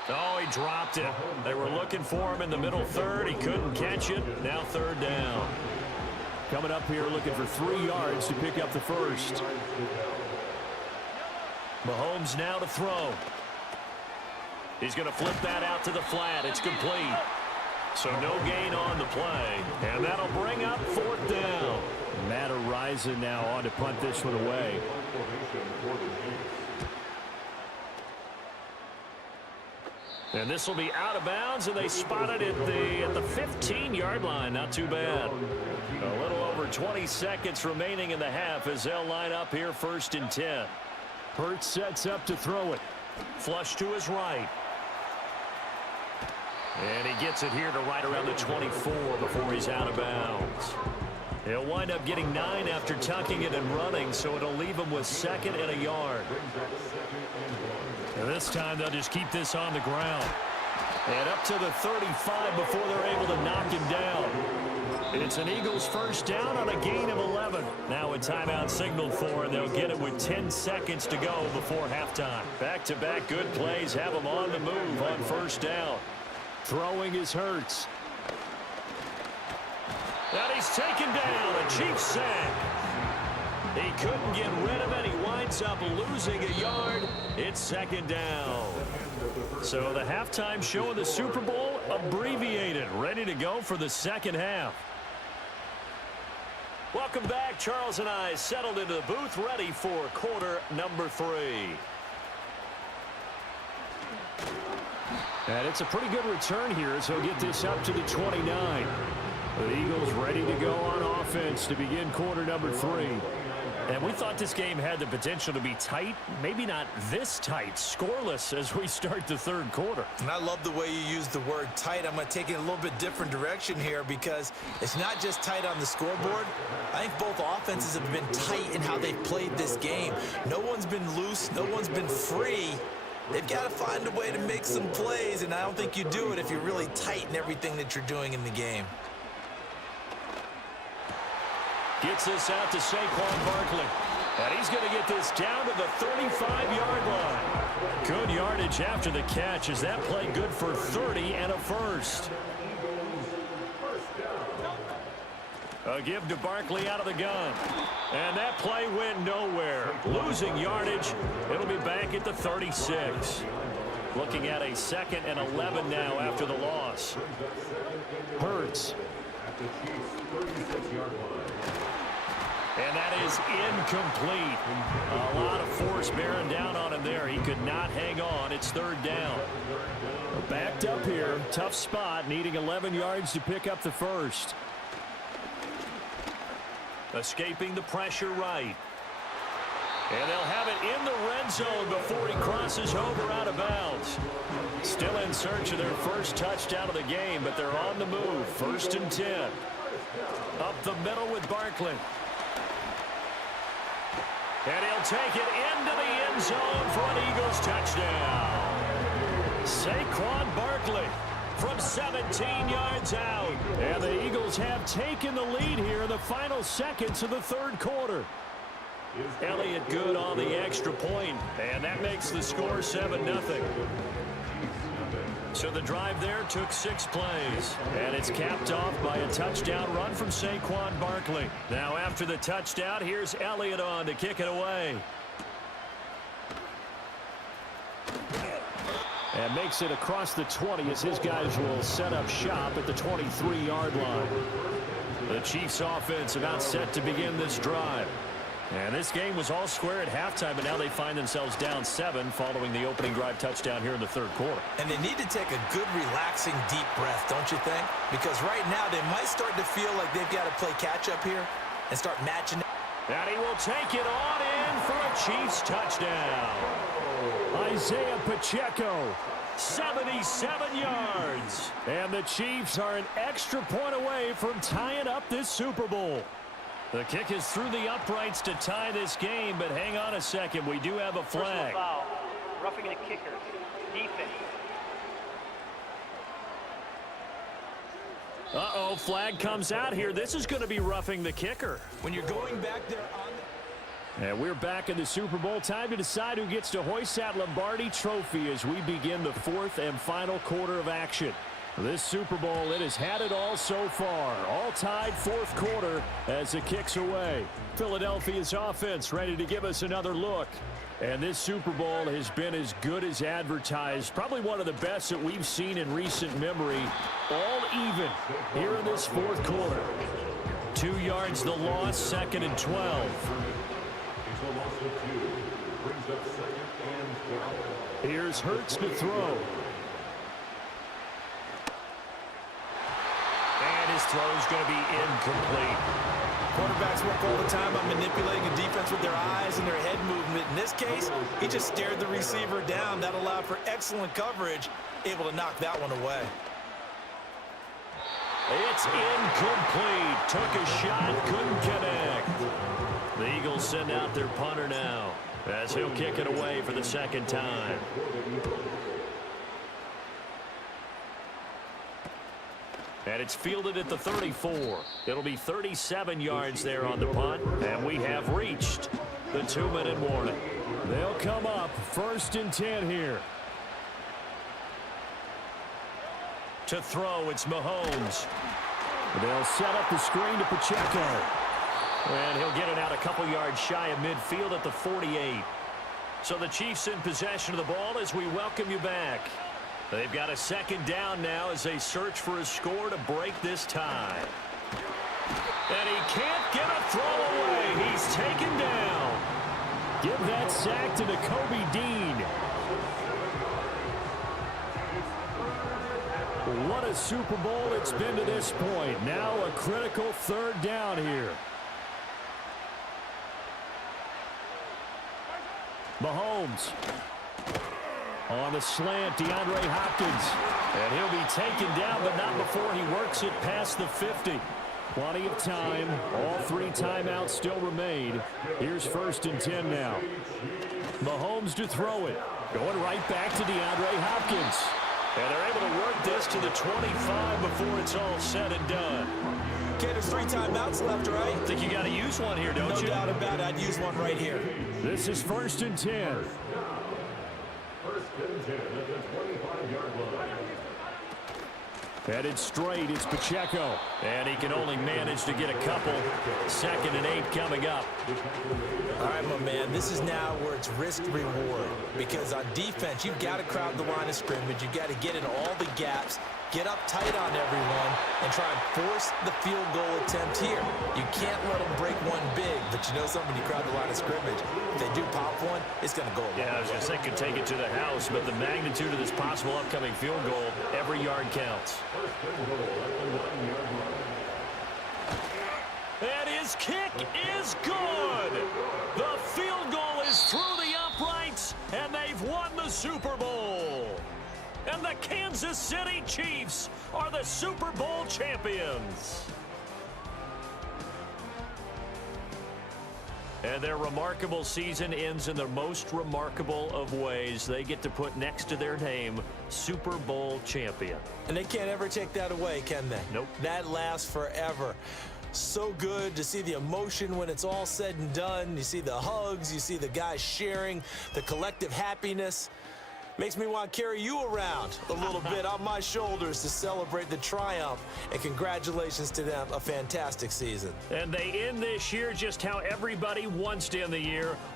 Oh, he dropped it. They were looking for him in the middle third. He couldn't catch it. Now 3rd down. Coming up here looking for 3 yards to pick up the first. Mahomes now to throw. He's going to flip that out to the flat. It's complete. So no gain on the play. And that'll bring up 4th down. Matt Araiza now on to punt this one away. And this will be out of bounds, and they spot it at the 15-yard line. Not too bad. A little over 20 seconds remaining in the half as they'll line up here 1st and 10. Hurts sets up to throw it. Flush to his right. And he gets it here to right around the 24 before he's out of bounds. He'll wind up getting 9 after tucking it and running, so it'll leave him with 2nd and a yard. And this time they'll just keep this on the ground. And up to the 35 before they're able to knock him down. It's an Eagles 1st down on a gain of 11. Now a timeout signaled for, and they'll get it with 10 seconds to go before halftime. Back-to-back good plays have them on the move on 1st down. Throwing is Hurts. And he's taken down. A Chiefs sack. He couldn't get rid of it. He winds up losing a yard. It's 2nd down. So the halftime show of the Super Bowl abbreviated. Ready to go for the 2nd half. Welcome back. Charles and I settled into the booth ready for quarter number 3. And it's a pretty good return here as he'll get this up to the 29. The Eagles ready to go on offense to begin quarter number 3. And we thought this game had the potential to be tight, maybe not this tight, scoreless as we start the 3rd quarter. And I love the way you use the word tight. I'm going to take it a little bit different direction here because it's not just tight on the scoreboard. I think both offenses have been tight in how they've played this game. No one's been loose. No one's been free. They've got to find a way to make some plays, and I don't think you do it if you're really tight in everything that you're doing in the game. Gets this out to Saquon Barkley. And he's going to get this down to the 35-yard line. Good yardage after the catch as that play good for 30 and a first. A give to Barkley out of the gun. And that play went nowhere. Losing yardage. It'll be back at the 36. Looking at a 2nd and 11 now after the loss. Hurts. And that is incomplete. A lot of force bearing down on him there. He could not hang on. It's 3rd down. Backed up here. Tough spot. Needing 11 yards to pick up the first. Escaping the pressure right. And they'll have it in the red zone before he crosses over out of bounds. Still in search of their first touchdown of the game, but they're on the move. 1st and 10. Up the middle with Barkley. And he'll take it into the end zone for an Eagles touchdown. Saquon Barkley from 17 yards out. And the Eagles have taken the lead here in the final seconds of the 3rd quarter. Elliott good on the extra point, and that makes the score 7-0. So the drive there took 6 plays, and it's capped off by a touchdown run from Saquon Barkley. Now after the touchdown, here's Elliott on to kick it away. And makes it across the 20 as his guys will set up shop at the 23-yard line. The Chiefs offense about set to begin this drive. And this game was all square at halftime, but now they find themselves down 7 following the opening drive touchdown here in the third quarter. And they need to take a good, relaxing, deep breath, don't you think? Because right now they might start to feel like they've got to play catch-up here and start matching. And he will take it on in for a Chiefs touchdown. Isaiah Pacheco, 77 yards. And the Chiefs are an extra point away from tying up this Super Bowl. The kick is through the uprights to tie this game, but hang on a second. We do have a flag. Foul. Roughing the kicker. Defense. Uh-oh, flag comes out here. This is going to be roughing the kicker. When you're going back there on And we're back in the Super Bowl. Time to decide who gets to hoist that Lombardi trophy as we begin the fourth and final quarter of action. This Super Bowl, it has had it all so far. All tied fourth quarter as it kicks away. Philadelphia's offense ready to give us another look. And this Super Bowl has been as good as advertised. Probably one of the best that we've seen in recent memory. All even here in this fourth quarter. 2 yards the loss, 2nd and 12. Here's Hurts to throw. And his throw is going to be incomplete. Quarterbacks work all the time on manipulating a defense with their eyes and their head movement. In this case, he just stared the receiver down. That allowed for excellent coverage, able to knock that one away. It's incomplete. Took a shot, couldn't connect. The Eagles send out their punter now as he'll kick it away for the second time. And it's fielded at the 34. It'll be 37 yards there on the punt. And we have reached the 2-minute warning. They'll come up 1st and 10 here. To throw, it's Mahomes. They'll set up the screen to Pacheco. And he'll get it out a couple yards shy of midfield at the 48. So the Chiefs in possession of the ball as we welcome you back. They've got a second down now as they search for a score to break this tie. And he can't get a throw away. He's taken down. Give that sack to Nakobe Dean. What a Super Bowl it's been to this point. Now a critical 3rd down here. Mahomes. On the slant, DeAndre Hopkins. And he'll be taken down, but not before he works it past the 50. Plenty of time. All 3 timeouts still remain. Here's 1st and 10 now. Mahomes to throw it. Going right back to DeAndre Hopkins. And they're able to work this to the 25 before it's all said and done. Okay, there's 3 timeouts left, right? I think you got to use one here, don't you? No doubt about it. I'd use one right here. This is 1st and 10. Headed straight, it's Pacheco. And he can only manage to get a couple. 2nd and 8 coming up. All right, my man, this is now where it's risk-reward. Because on defense, you've got to crowd the line of scrimmage. You've got to get in all the gaps, get up tight on everyone, and try and force the field goal attempt here. You can't let them break one big, but you know something, when you crowd the line of scrimmage, if they do pop one, it's going to go away. Yeah, I was going to say could take it to the house, but the magnitude of this possible upcoming field goal, every yard counts. And his kick is good. The field goal is through the uprights, and they've won the Super Bowl. And the Kansas City Chiefs are the Super Bowl champions. And their remarkable season ends in the most remarkable of ways. They get to put next to their name, Super Bowl champion. And they can't ever take that away, can they? Nope. That lasts forever. So good to see the emotion when it's all said and done. You see the hugs, you see the guys sharing, the collective happiness. Makes me want to carry you around a little bit on my shoulders to celebrate the triumph. And congratulations to them, a fantastic season. And they end this year just how everybody wants to end the year,